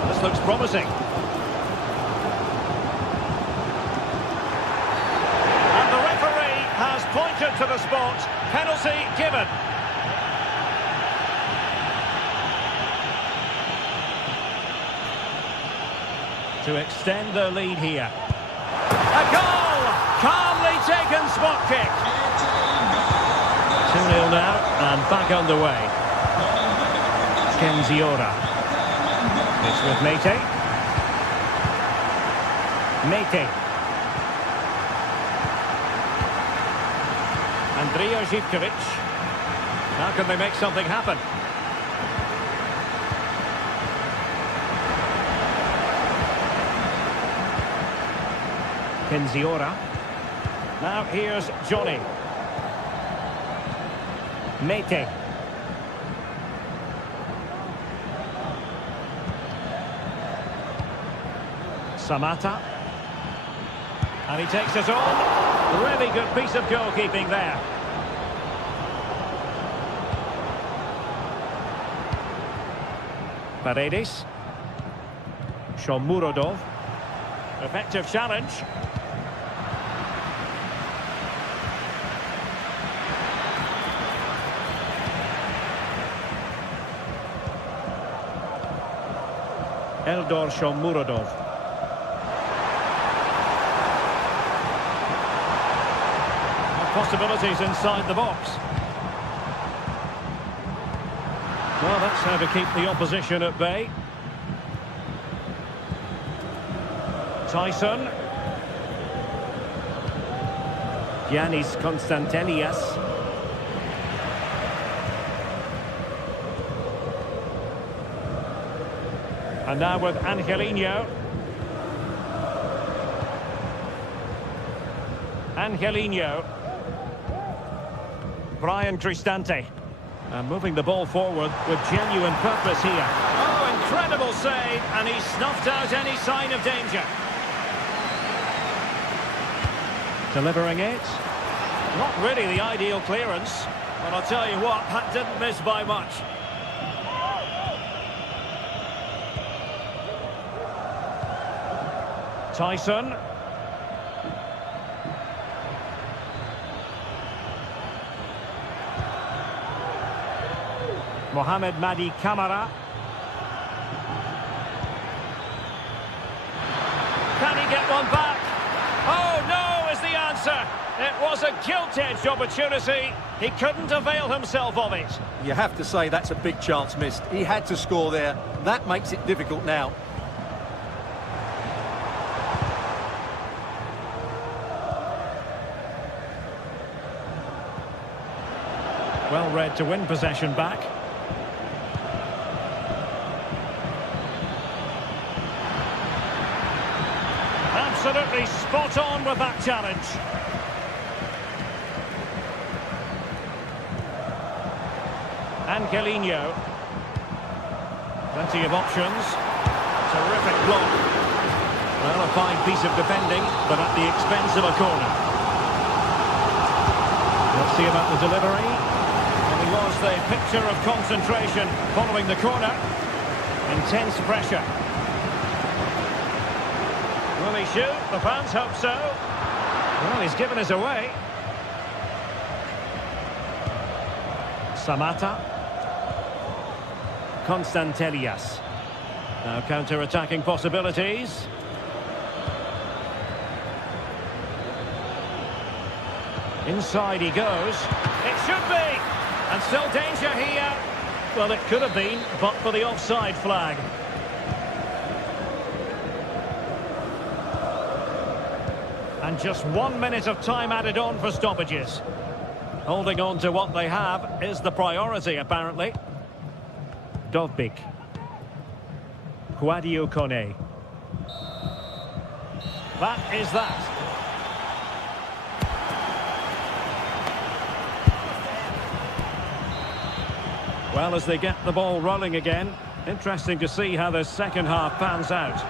This looks promising. And the referee has pointed to the spot. Penalty given. To extend their lead here. A goal! Calmly taken spot kick. 2-0 now and back underway. Kenziora. It's with Mete. Mete. Andrija Živković. How can they make something happen? Kenziora. Now here's Johnny. Mete. Samata. And he takes it on. Really good piece of goalkeeping there. Paredes. Shomurodov. Effective challenge. Eldor Shomurodov. Possibilities inside the box. Well, that's how to keep the opposition at bay. Tyson. Giannis Konstantelias. And now with Angelino. Angelino. Brian Cristante. And moving the ball forward with genuine purpose here. Oh, incredible save, and he snuffed out any sign of danger. Delivering it. Not really the ideal clearance, but I'll tell you what, that didn't miss by much. Tyson. Mohamed Madi Camara. Can he get one back? Oh, no is the answer. It was a gilt-edged opportunity. He couldn't avail himself of it. You have to say that's a big chance missed. He had to score there. That makes it difficult now. Well read to win possession back. Absolutely spot on with that challenge. Angelino. Plenty of options. Terrific block. Well, a fine piece of defending, but at the expense of a corner. Let's see about the delivery. Well, he was the picture of concentration following the corner. Intense pressure. Will he shoot? The fans hope so. Well, he's given us away. Samata. Constantelias. Now counter-attacking possibilities. Inside he goes. It should be! And still danger here. Well, it could have been, but for the offside flag. And just 1 minute of time added on for stoppages. Holding on to what they have is the priority, apparently. Dovbik. Guadio Kone. That is that. Well, as they get the ball rolling again, interesting to see how the second half pans out.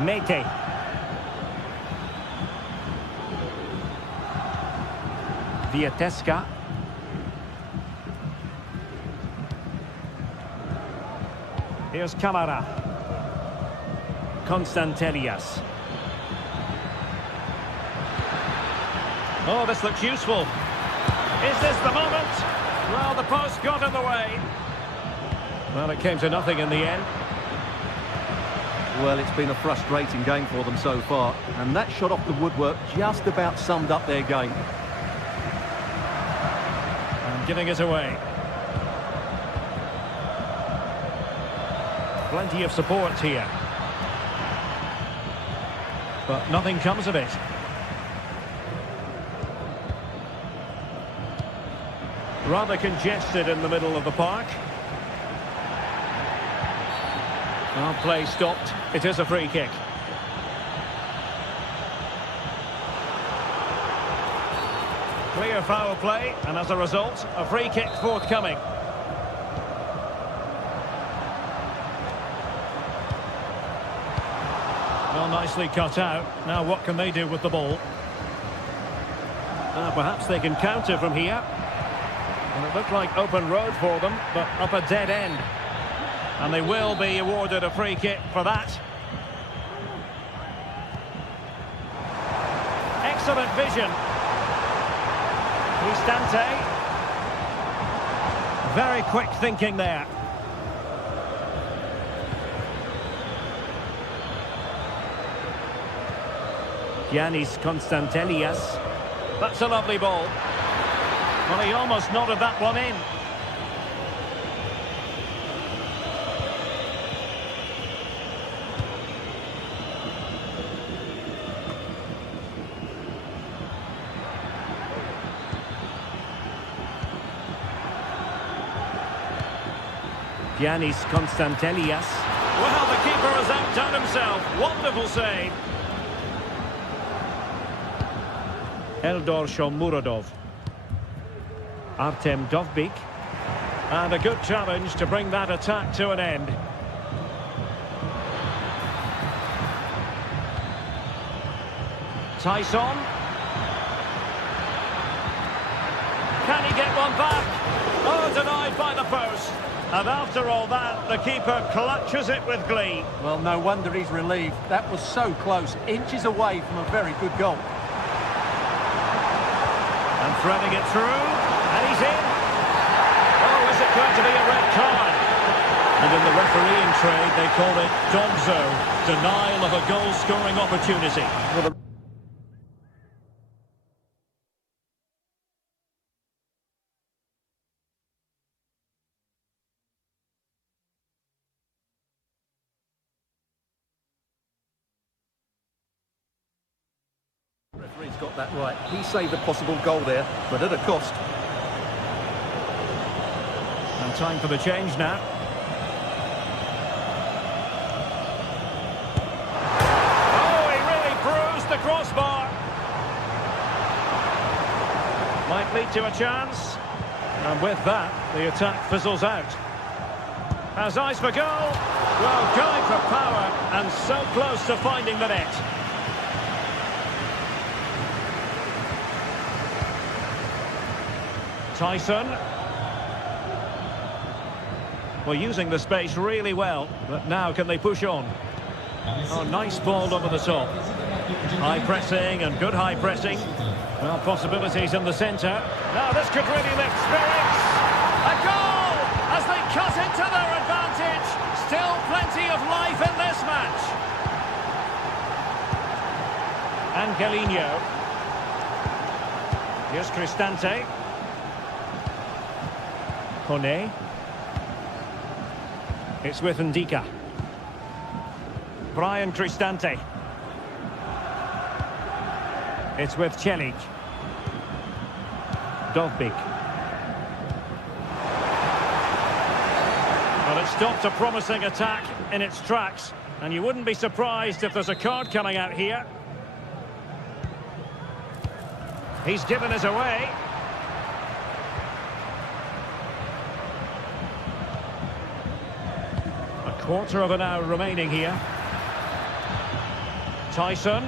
Mete. Viateska. Here's Camara. Constantelias. Oh, this looks useful. Is this the moment? Well, the post got in the way. Well, it came to nothing in the end. Well, it's been a frustrating game for them so far, and that shot off the woodwork just about summed up their game. And giving it away. Plenty of support here. But nothing comes of it. Rather congested in the middle of the park. Well, play stopped. It is a free kick. Clear foul play, and as a result, a free kick forthcoming. Well, nicely cut out. Now what can they do with the ball? Perhaps they can counter from here. And it looked like open road for them, but up a dead end. And they will be awarded a free kick for that. Excellent vision. Cristante. Very quick thinking there. Giannis Constantelias. That's a lovely ball. Well, he almost nodded that one in. Giannis Constantelias. Well, the keeper has outdone himself. Wonderful save. Eldor Shomurodov. Artem Dovbik. And a good challenge to bring that attack to an end. Tyson. Can he get one back? Oh, denied by the post. And after all that, the keeper clutches it with glee. Well, no wonder he's relieved. That was so close, inches away from a very good goal. And threading it through, and he's in. Oh, is it going to be a red card? And in the refereeing trade, They call it Donzo, denial of a goal-scoring opportunity. Well, the referee's got that right. He saved a possible goal there, but at a cost. And time for the change now. Oh, he really bruised the crossbar. Might lead to a chance. And with that, the attack fizzles out. Has eyes for goal. Well, going for power and so close to finding the net. Tyson. Well, using the space really well, but now can they push on? Oh, nice ball over the top. High pressing and good high pressing. Well, possibilities in the centre. Now this could really lift spirits. A goal as they cut into their advantage. Still plenty of life in this match. Angelino. Here's Cristante. Kone. It's with Ndika. Brian Cristante. It's with Celik. Dovbik. Well, it stopped a promising attack in its tracks, and you wouldn't be surprised if there's a card coming out here. He's given us away. Quarter of an hour remaining here. Tyson.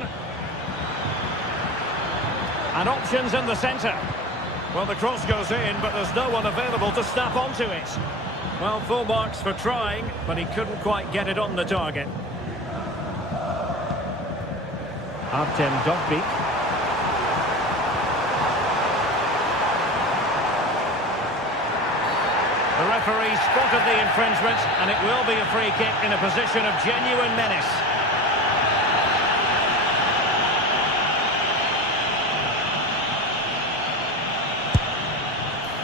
And options in the centre. Well, the cross goes in, but there's no one available to snap onto it. Well, full marks for trying, but he couldn't quite get it on the target. Artem Dovbik. The referee spotted the infringement, and it will be a free kick in a position of genuine menace.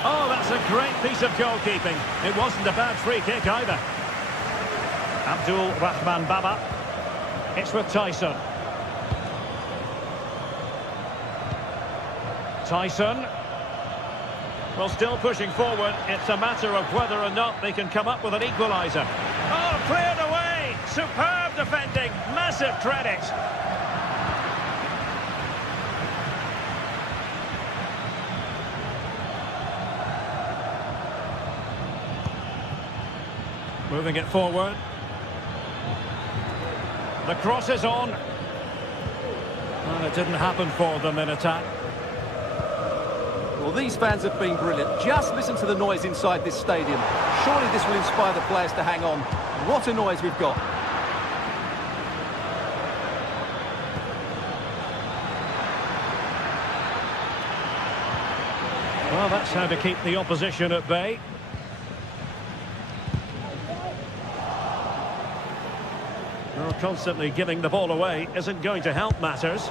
Oh, that's a great piece of goalkeeping. It wasn't a bad free kick either. Abdul Rahman Baba. It's with Tyson. Tyson. Well, still pushing forward. It's a matter of whether or not they can come up with an equaliser. Oh, cleared away! Superb defending. Massive credit. Moving it forward. The cross is on. Well, it didn't happen for them in attack. Well, these fans have been brilliant. Just listen to the noise inside this stadium. Surely this will inspire the players to hang on. What a noise we've got. Well, that's how to keep the opposition at bay. Well, constantly giving the ball away isn't going to help matters.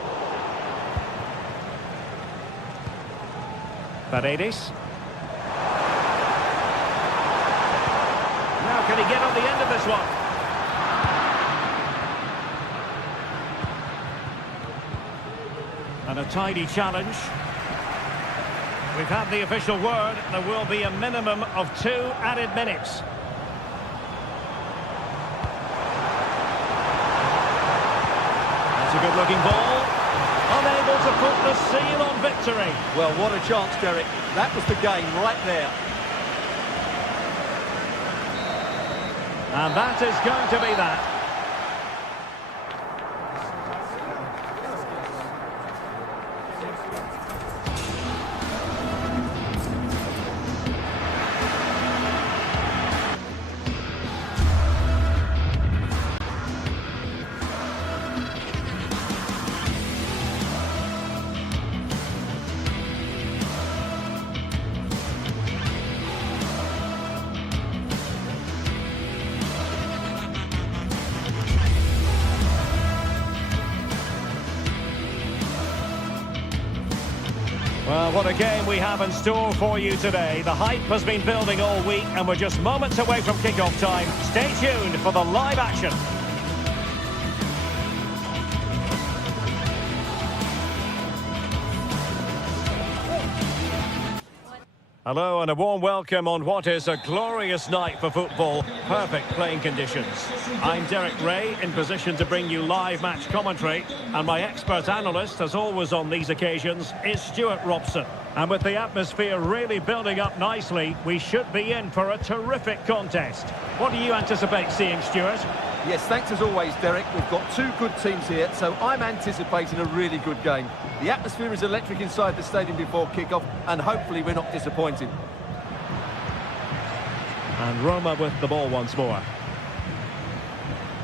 Paredes. Now can he get on the end of this one? And a tidy challenge. We've had the official word. There will be a minimum of 2 added minutes. That's a good-looking ball. Unable to put the seal on victory. Well, what a chance, Derek. That was the game right there. And that is going to be that. Well, what a game we have in store for you today. The hype has been building all week and we're just moments away from kick-off time. Stay tuned for the live action. Hello and a warm welcome on what is a glorious night for football. Perfect playing conditions. I'm Derek Ray, in position to bring you live match commentary. And my expert analyst, as always on these occasions, is Stuart Robson. And with the atmosphere really building up nicely, we should be in for a terrific contest. What do you anticipate seeing, Stuart? Yes, thanks as always, Derek. We've got two good teams here, so I'm anticipating a really good game. The atmosphere is electric inside the stadium before kick-off, and hopefully we're not disappointed. And Roma with the ball once more.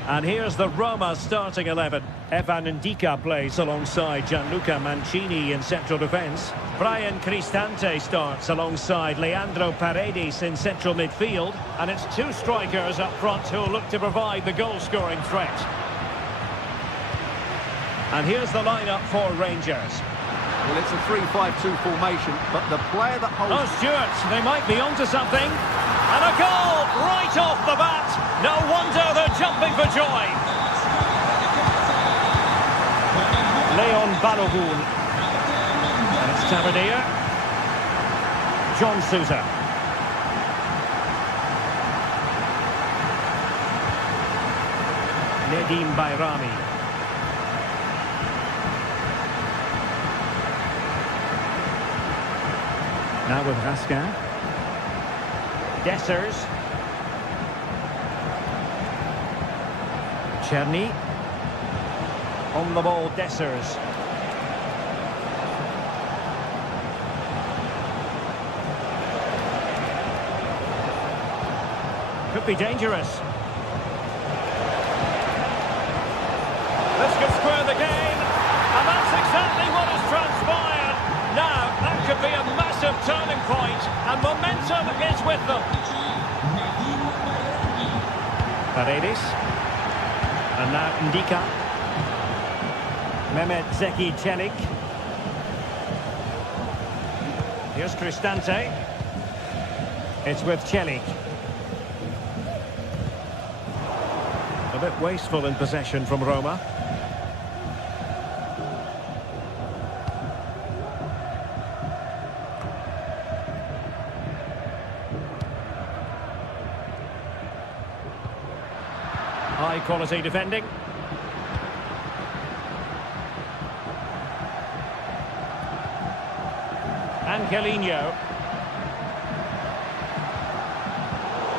And here's the Roma starting 11. Evan Ndika plays alongside Gianluca Mancini in central defence. Brian Cristante starts alongside Leandro Paredes in central midfield. And it's two strikers up front who will look to provide the goal-scoring threat. And here's the lineup for Rangers. Well, it's a 3-5-2 formation, but the player that holds... Oh, Stuart, they might be onto something. And a goal right off the bat. No wonder they're jumping for joy. Leon Balogun. And it's Tavernier. John Sousa. Nedim Bayrami. Now with Raskin. Dessers. Cherny. On the ball, Dessers. Could be dangerous. This could square the game. And that's exactly what has transpired. Now, that could be a massive turning point, and momentum is with them. Paredes. And now Ndika. Mehmet Zeki Çelik. Here's Cristante. It's with Çelik. A bit wasteful in possession from Roma. High quality defending. Angelino.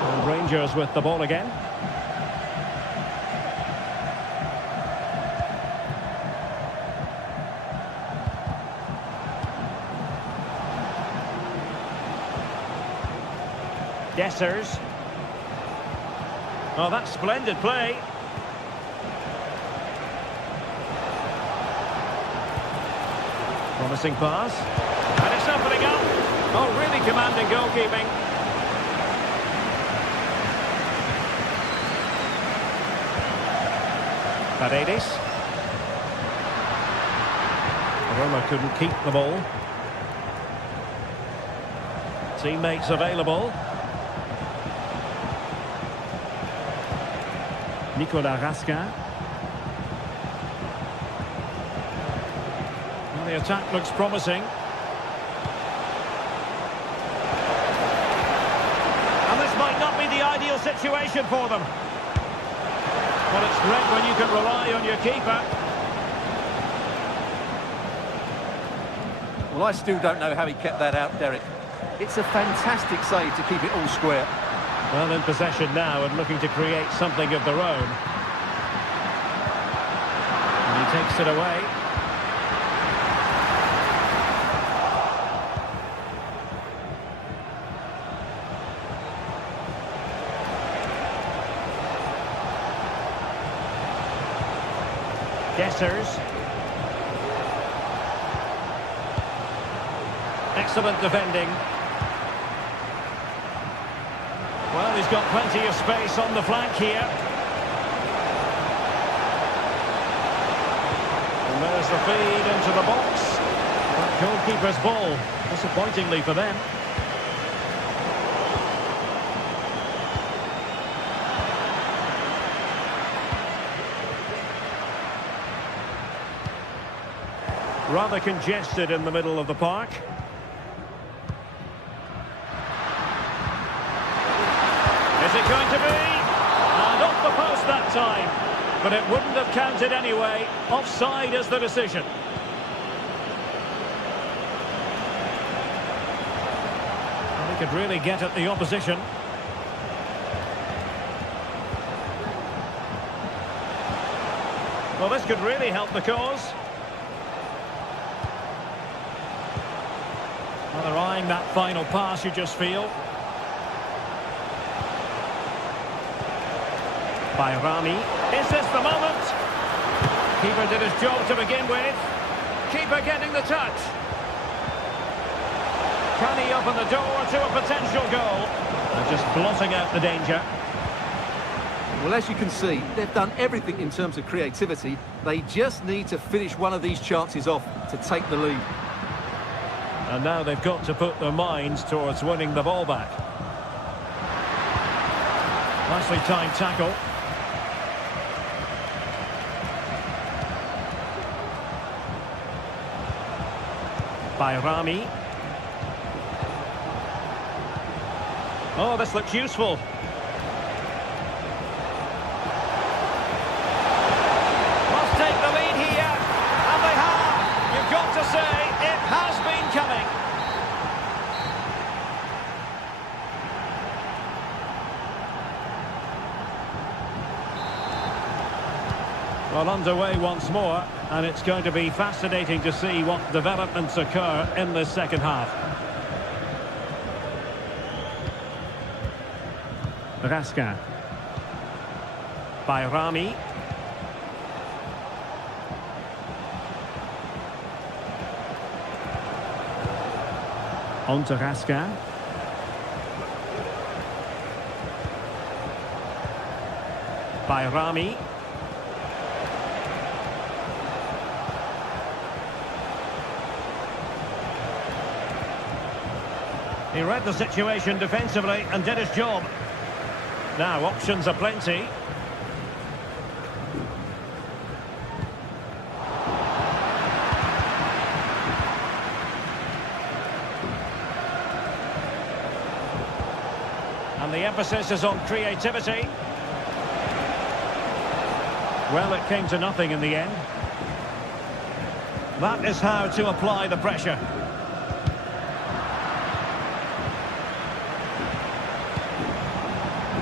And Rangers with the ball again. Dessers. Oh, that's splendid play. Promising pass. And it's opening up. Oh, really commanding goalkeeping. Paredes. Roma couldn't keep the ball. Teammates available. Nicolas Raskin. Well, the attack looks promising. And this might not be the ideal situation for them. Well, it's great when you can rely on your keeper. Well, I still don't know how he kept that out, Derek. It's a fantastic save to keep it all square. Well, in possession now and looking to create something of their own. And he takes it away. Dessers. Excellent defending. Well, he's got plenty of space on the flank here. And there's the feed into the box. That goalkeeper's ball. disappointingly for them. Rather congested in the middle of the park. Is it going to be? And off the post that time. But it wouldn't have counted anyway. Offside is the decision. Well, he could really get at the opposition. Well, this could really help the cause. Well, they're eyeing that final pass, you just feel. By Rami. Is this the moment? Keeper did his job to begin with. Keeper getting the touch. Can he open the door to a potential goal? They're just blotting out the danger. Well, as you can see, they've done everything in terms of creativity. They just need to finish one of these chances off to take the lead. And now they've got to put their minds towards winning the ball back. Nicely timed tackle. By Rami. Oh, this looks useful. Must take the lead here. And they have. You've got to say, it has been coming. Well, underway once more, and it's going to be fascinating to see what developments occur in this second half. Raska. By Rami. On to Raska. By Rami. He read the situation defensively and did his job. Now, options are plenty. And the emphasis is on creativity. Well, it came to nothing in the end. That is how to apply the pressure.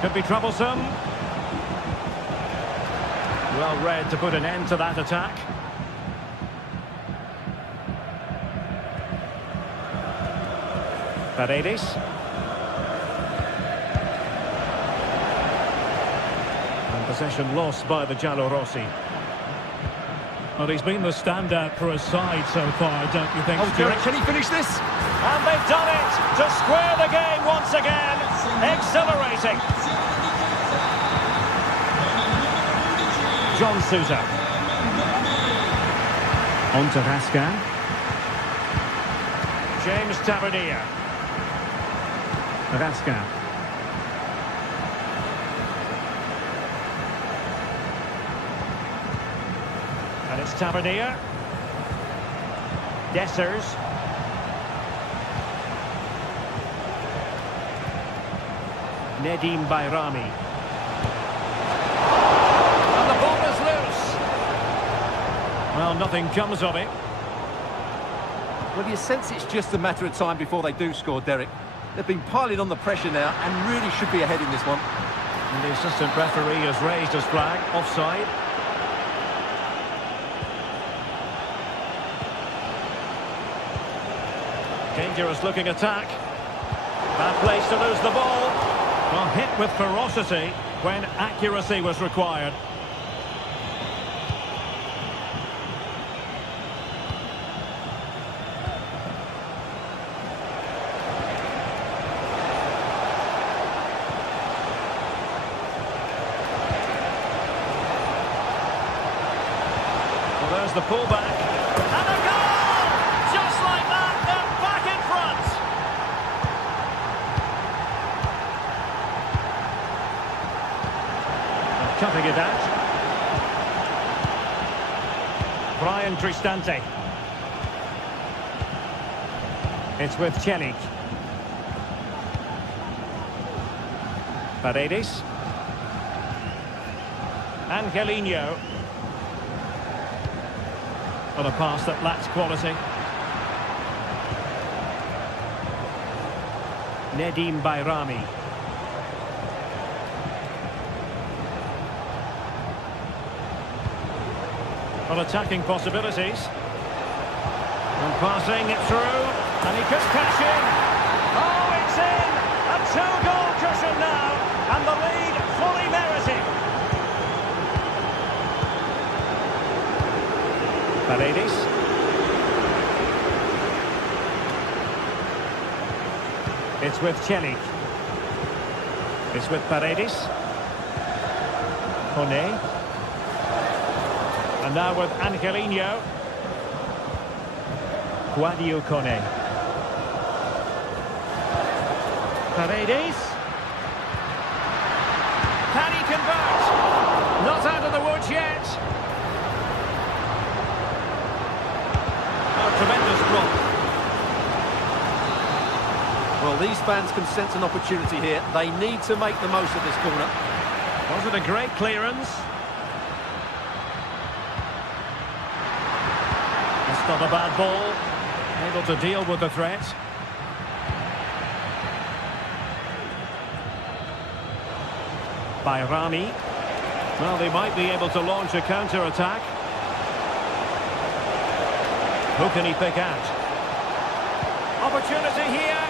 Could be troublesome. Well read to put an end to that attack. Paredes. And possession lost by the Giallorossi. Well, he's been the standout for his side so far, don't you think, Stuart? Derek, can he finish this? And they've done it to square the game once again. Exhilarating. John Sousa. On to Raska. James Tavernier. Raska. And it's Tavernier. Dessers. Nedim Bayrami. And the ball is loose. Well, nothing comes of it. Well, you sense it's just a matter of time before they do score, Derek. They've been piling on the pressure now and really should be ahead in this one. And the assistant referee has raised his flag, offside. Dangerous looking attack. Bad place to lose the ball. Well, hit with ferocity when accuracy was required. Well, there's the pullback. And a goal! Just like that, they're back in front. Cutting it out. Brian Cristante. It's with Celik. Paredes. Angelino. On a pass that lacks quality. Nedim Bayrami. On attacking possibilities. And passing it through. And he could cash in. Oh, it's in! A two-goal cushion now. And the lead fully merited. Paredes. It's with Celik. It's with Paredes. Kone. And now with Angelino. Guadio Kone. Paredes. Can he convert? Not out of the woods yet. Oh, tremendous drop. Well, these fans can sense an opportunity here. They need to make the most of this corner. Was it a great clearance? That's not a bad ball. Able to deal with the threat. Bayrami. Well, they might be able to launch a counter-attack. Who can he pick out? Opportunity here.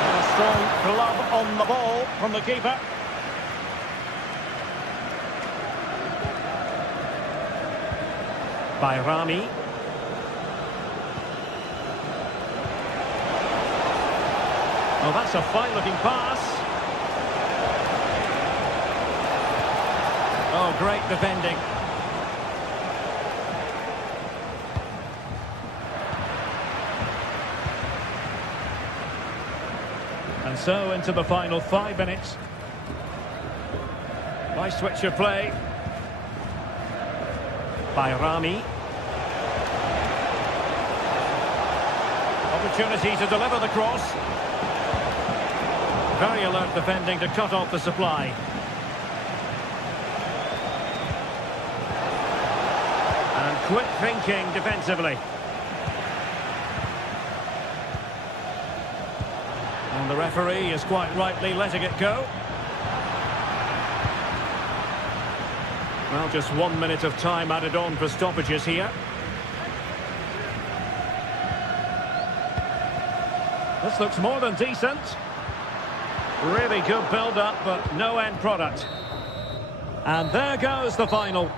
And a strong glove on the ball from the keeper. Bayrami. Oh, that's a fine-looking pass. Oh, great defending. And so into the final 5 minutes. Nice switch of play. Bayrami. Opportunity to deliver the cross. Very alert defending to cut off the supply. And quick thinking defensively. And the referee is quite rightly letting it go. Well, just 1 minute of time added on for stoppages here. This looks more than decent. Really good build-up, but no end product. And there goes the final.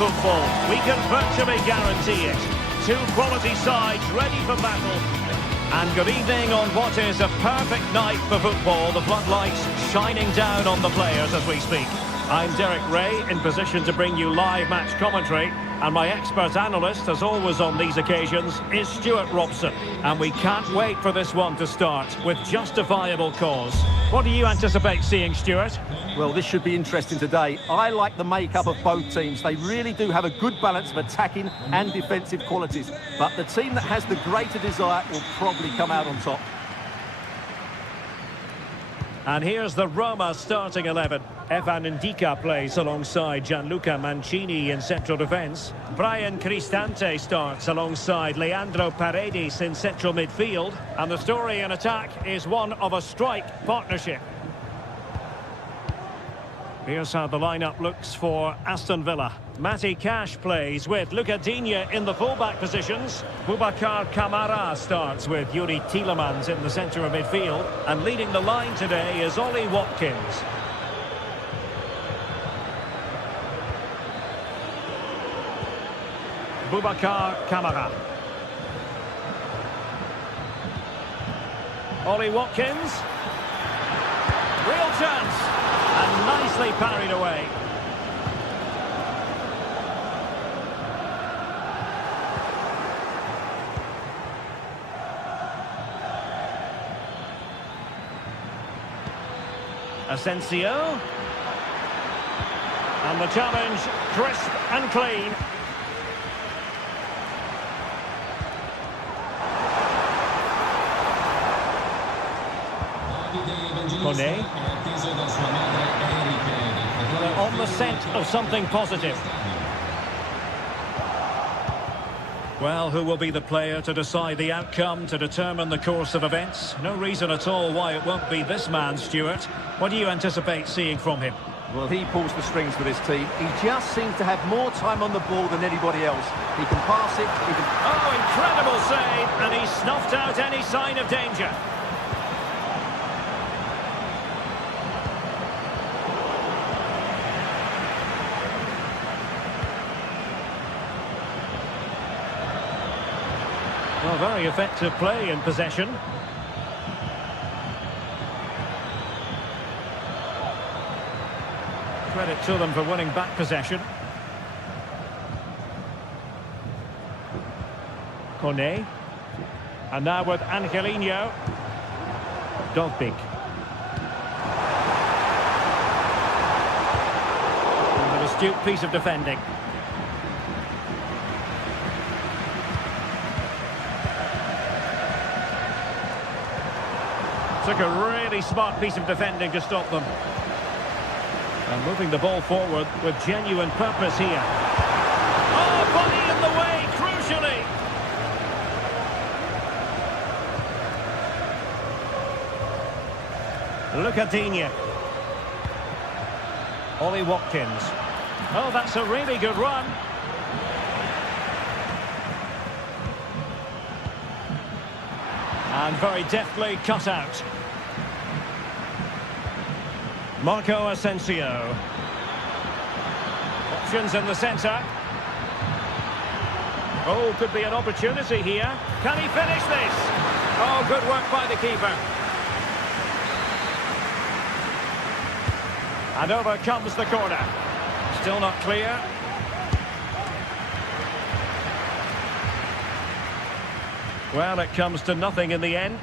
football. We can virtually guarantee it. Two quality sides ready for battle. And good evening on what is a perfect night for football. The floodlights shining down on the players as we speak. I'm Derek Ray, in position to bring you live match commentary. And my expert analyst, as always on these occasions, is Stuart Robson. And we can't wait for this one to start with justifiable cause. What do you anticipate seeing, Stuart? Well, this should be interesting today. I like the makeup of both teams. They really do have a good balance of attacking and defensive qualities. But the team that has the greater desire will probably come out on top. And here's the Roma starting 11. Evan Ndika plays alongside Gianluca Mancini in central defence. Brian Cristante starts alongside Leandro Paredes in central midfield. And the story in attack is one of a strike partnership. Here's how the lineup looks for Aston Villa. Matty Cash plays with Luca Digne in the fullback positions. Boubacar Kamara starts with Yuri Tielemans in the centre of midfield. And leading the line today is Ollie Watkins. Boubacar Kamara. Ollie Watkins. Real chance. And nicely parried away. Asensio. And the challenge, crisp and clean. Kone. On the scent of something positive. Well, who will be the player to decide the outcome, to determine the course of events? No reason at all why it won't be this man, Stuart. What do you anticipate seeing from him? Well, he pulls the strings for this team. He just seems to have more time on the ball than anybody else. He can pass it, he can... Oh, incredible save! And he snuffed out any sign of danger. Well, very effective play in possession. Credit to them for winning back possession. Kone. And now with Angelino. Dogbig. An astute piece of defending. Took a really smart piece of defending to stop them. And moving the ball forward with genuine purpose here. Oh, body in the way, crucially. Luca Digne. Ollie Watkins. Oh, that's a really good run. And very deftly cut out. Marco Asensio. Options in the centre. Oh, could be an opportunity here. Can he finish this? Oh, good work by the keeper. And over comes the corner. Still not clear. Well, it comes to nothing in the end.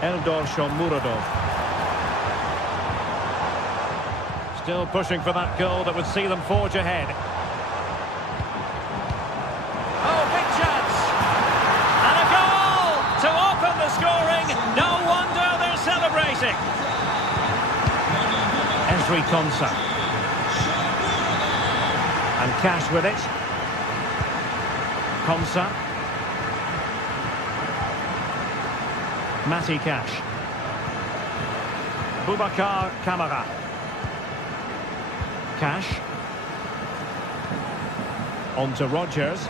Eldor Shomurodov. Still pushing for that goal that would see them forge ahead. Oh, big chance! And a goal to open the scoring. No wonder they're celebrating. Ezri Konsa. And Cash with it. Konsa. Matty Cash. Boubacar Kamara. Cash. On to Rodgers.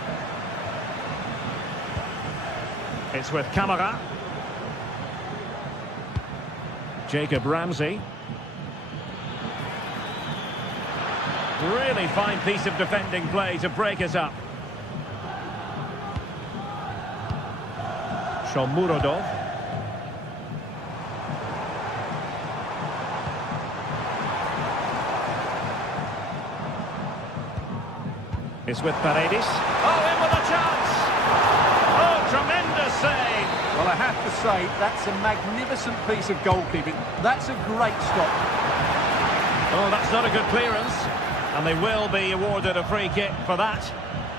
It's with Kamara. Jacob Ramsey. Really fine piece of defending play to break us up. Shomurodov. It's with Paredes. Oh, in with a chance! Oh, tremendous save! Well, I have to say, that's a magnificent piece of goalkeeping. That's a great stop. Oh, that's not a good clearance. And they will be awarded a free kick for that.